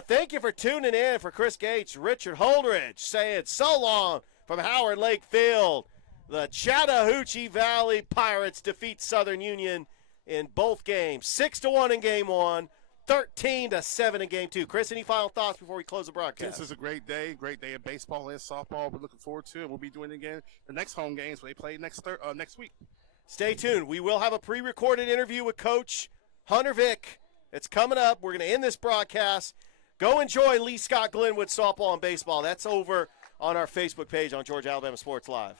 Thank you for tuning in. For Chris Gates, Richard Holdridge saying so long from Howard Lake Field. The Chattahoochee Valley Pirates defeat Southern Union in both games. 6-1 in game 1, 13-7 in game 2. Chris, any final thoughts before we close the broadcast? This is a great day of baseball and softball. We're looking forward to it. We'll be doing it again the next home games where they play next week. Stay tuned. We will have a pre-recorded interview with Coach Hunter Vick. It's coming up. We're going to end this broadcast. Go enjoy Lee Scott Glenwood softball and baseball. That's over on our Facebook page on Georgia Alabama Sports Live.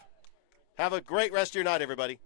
Have a great rest of your night, everybody.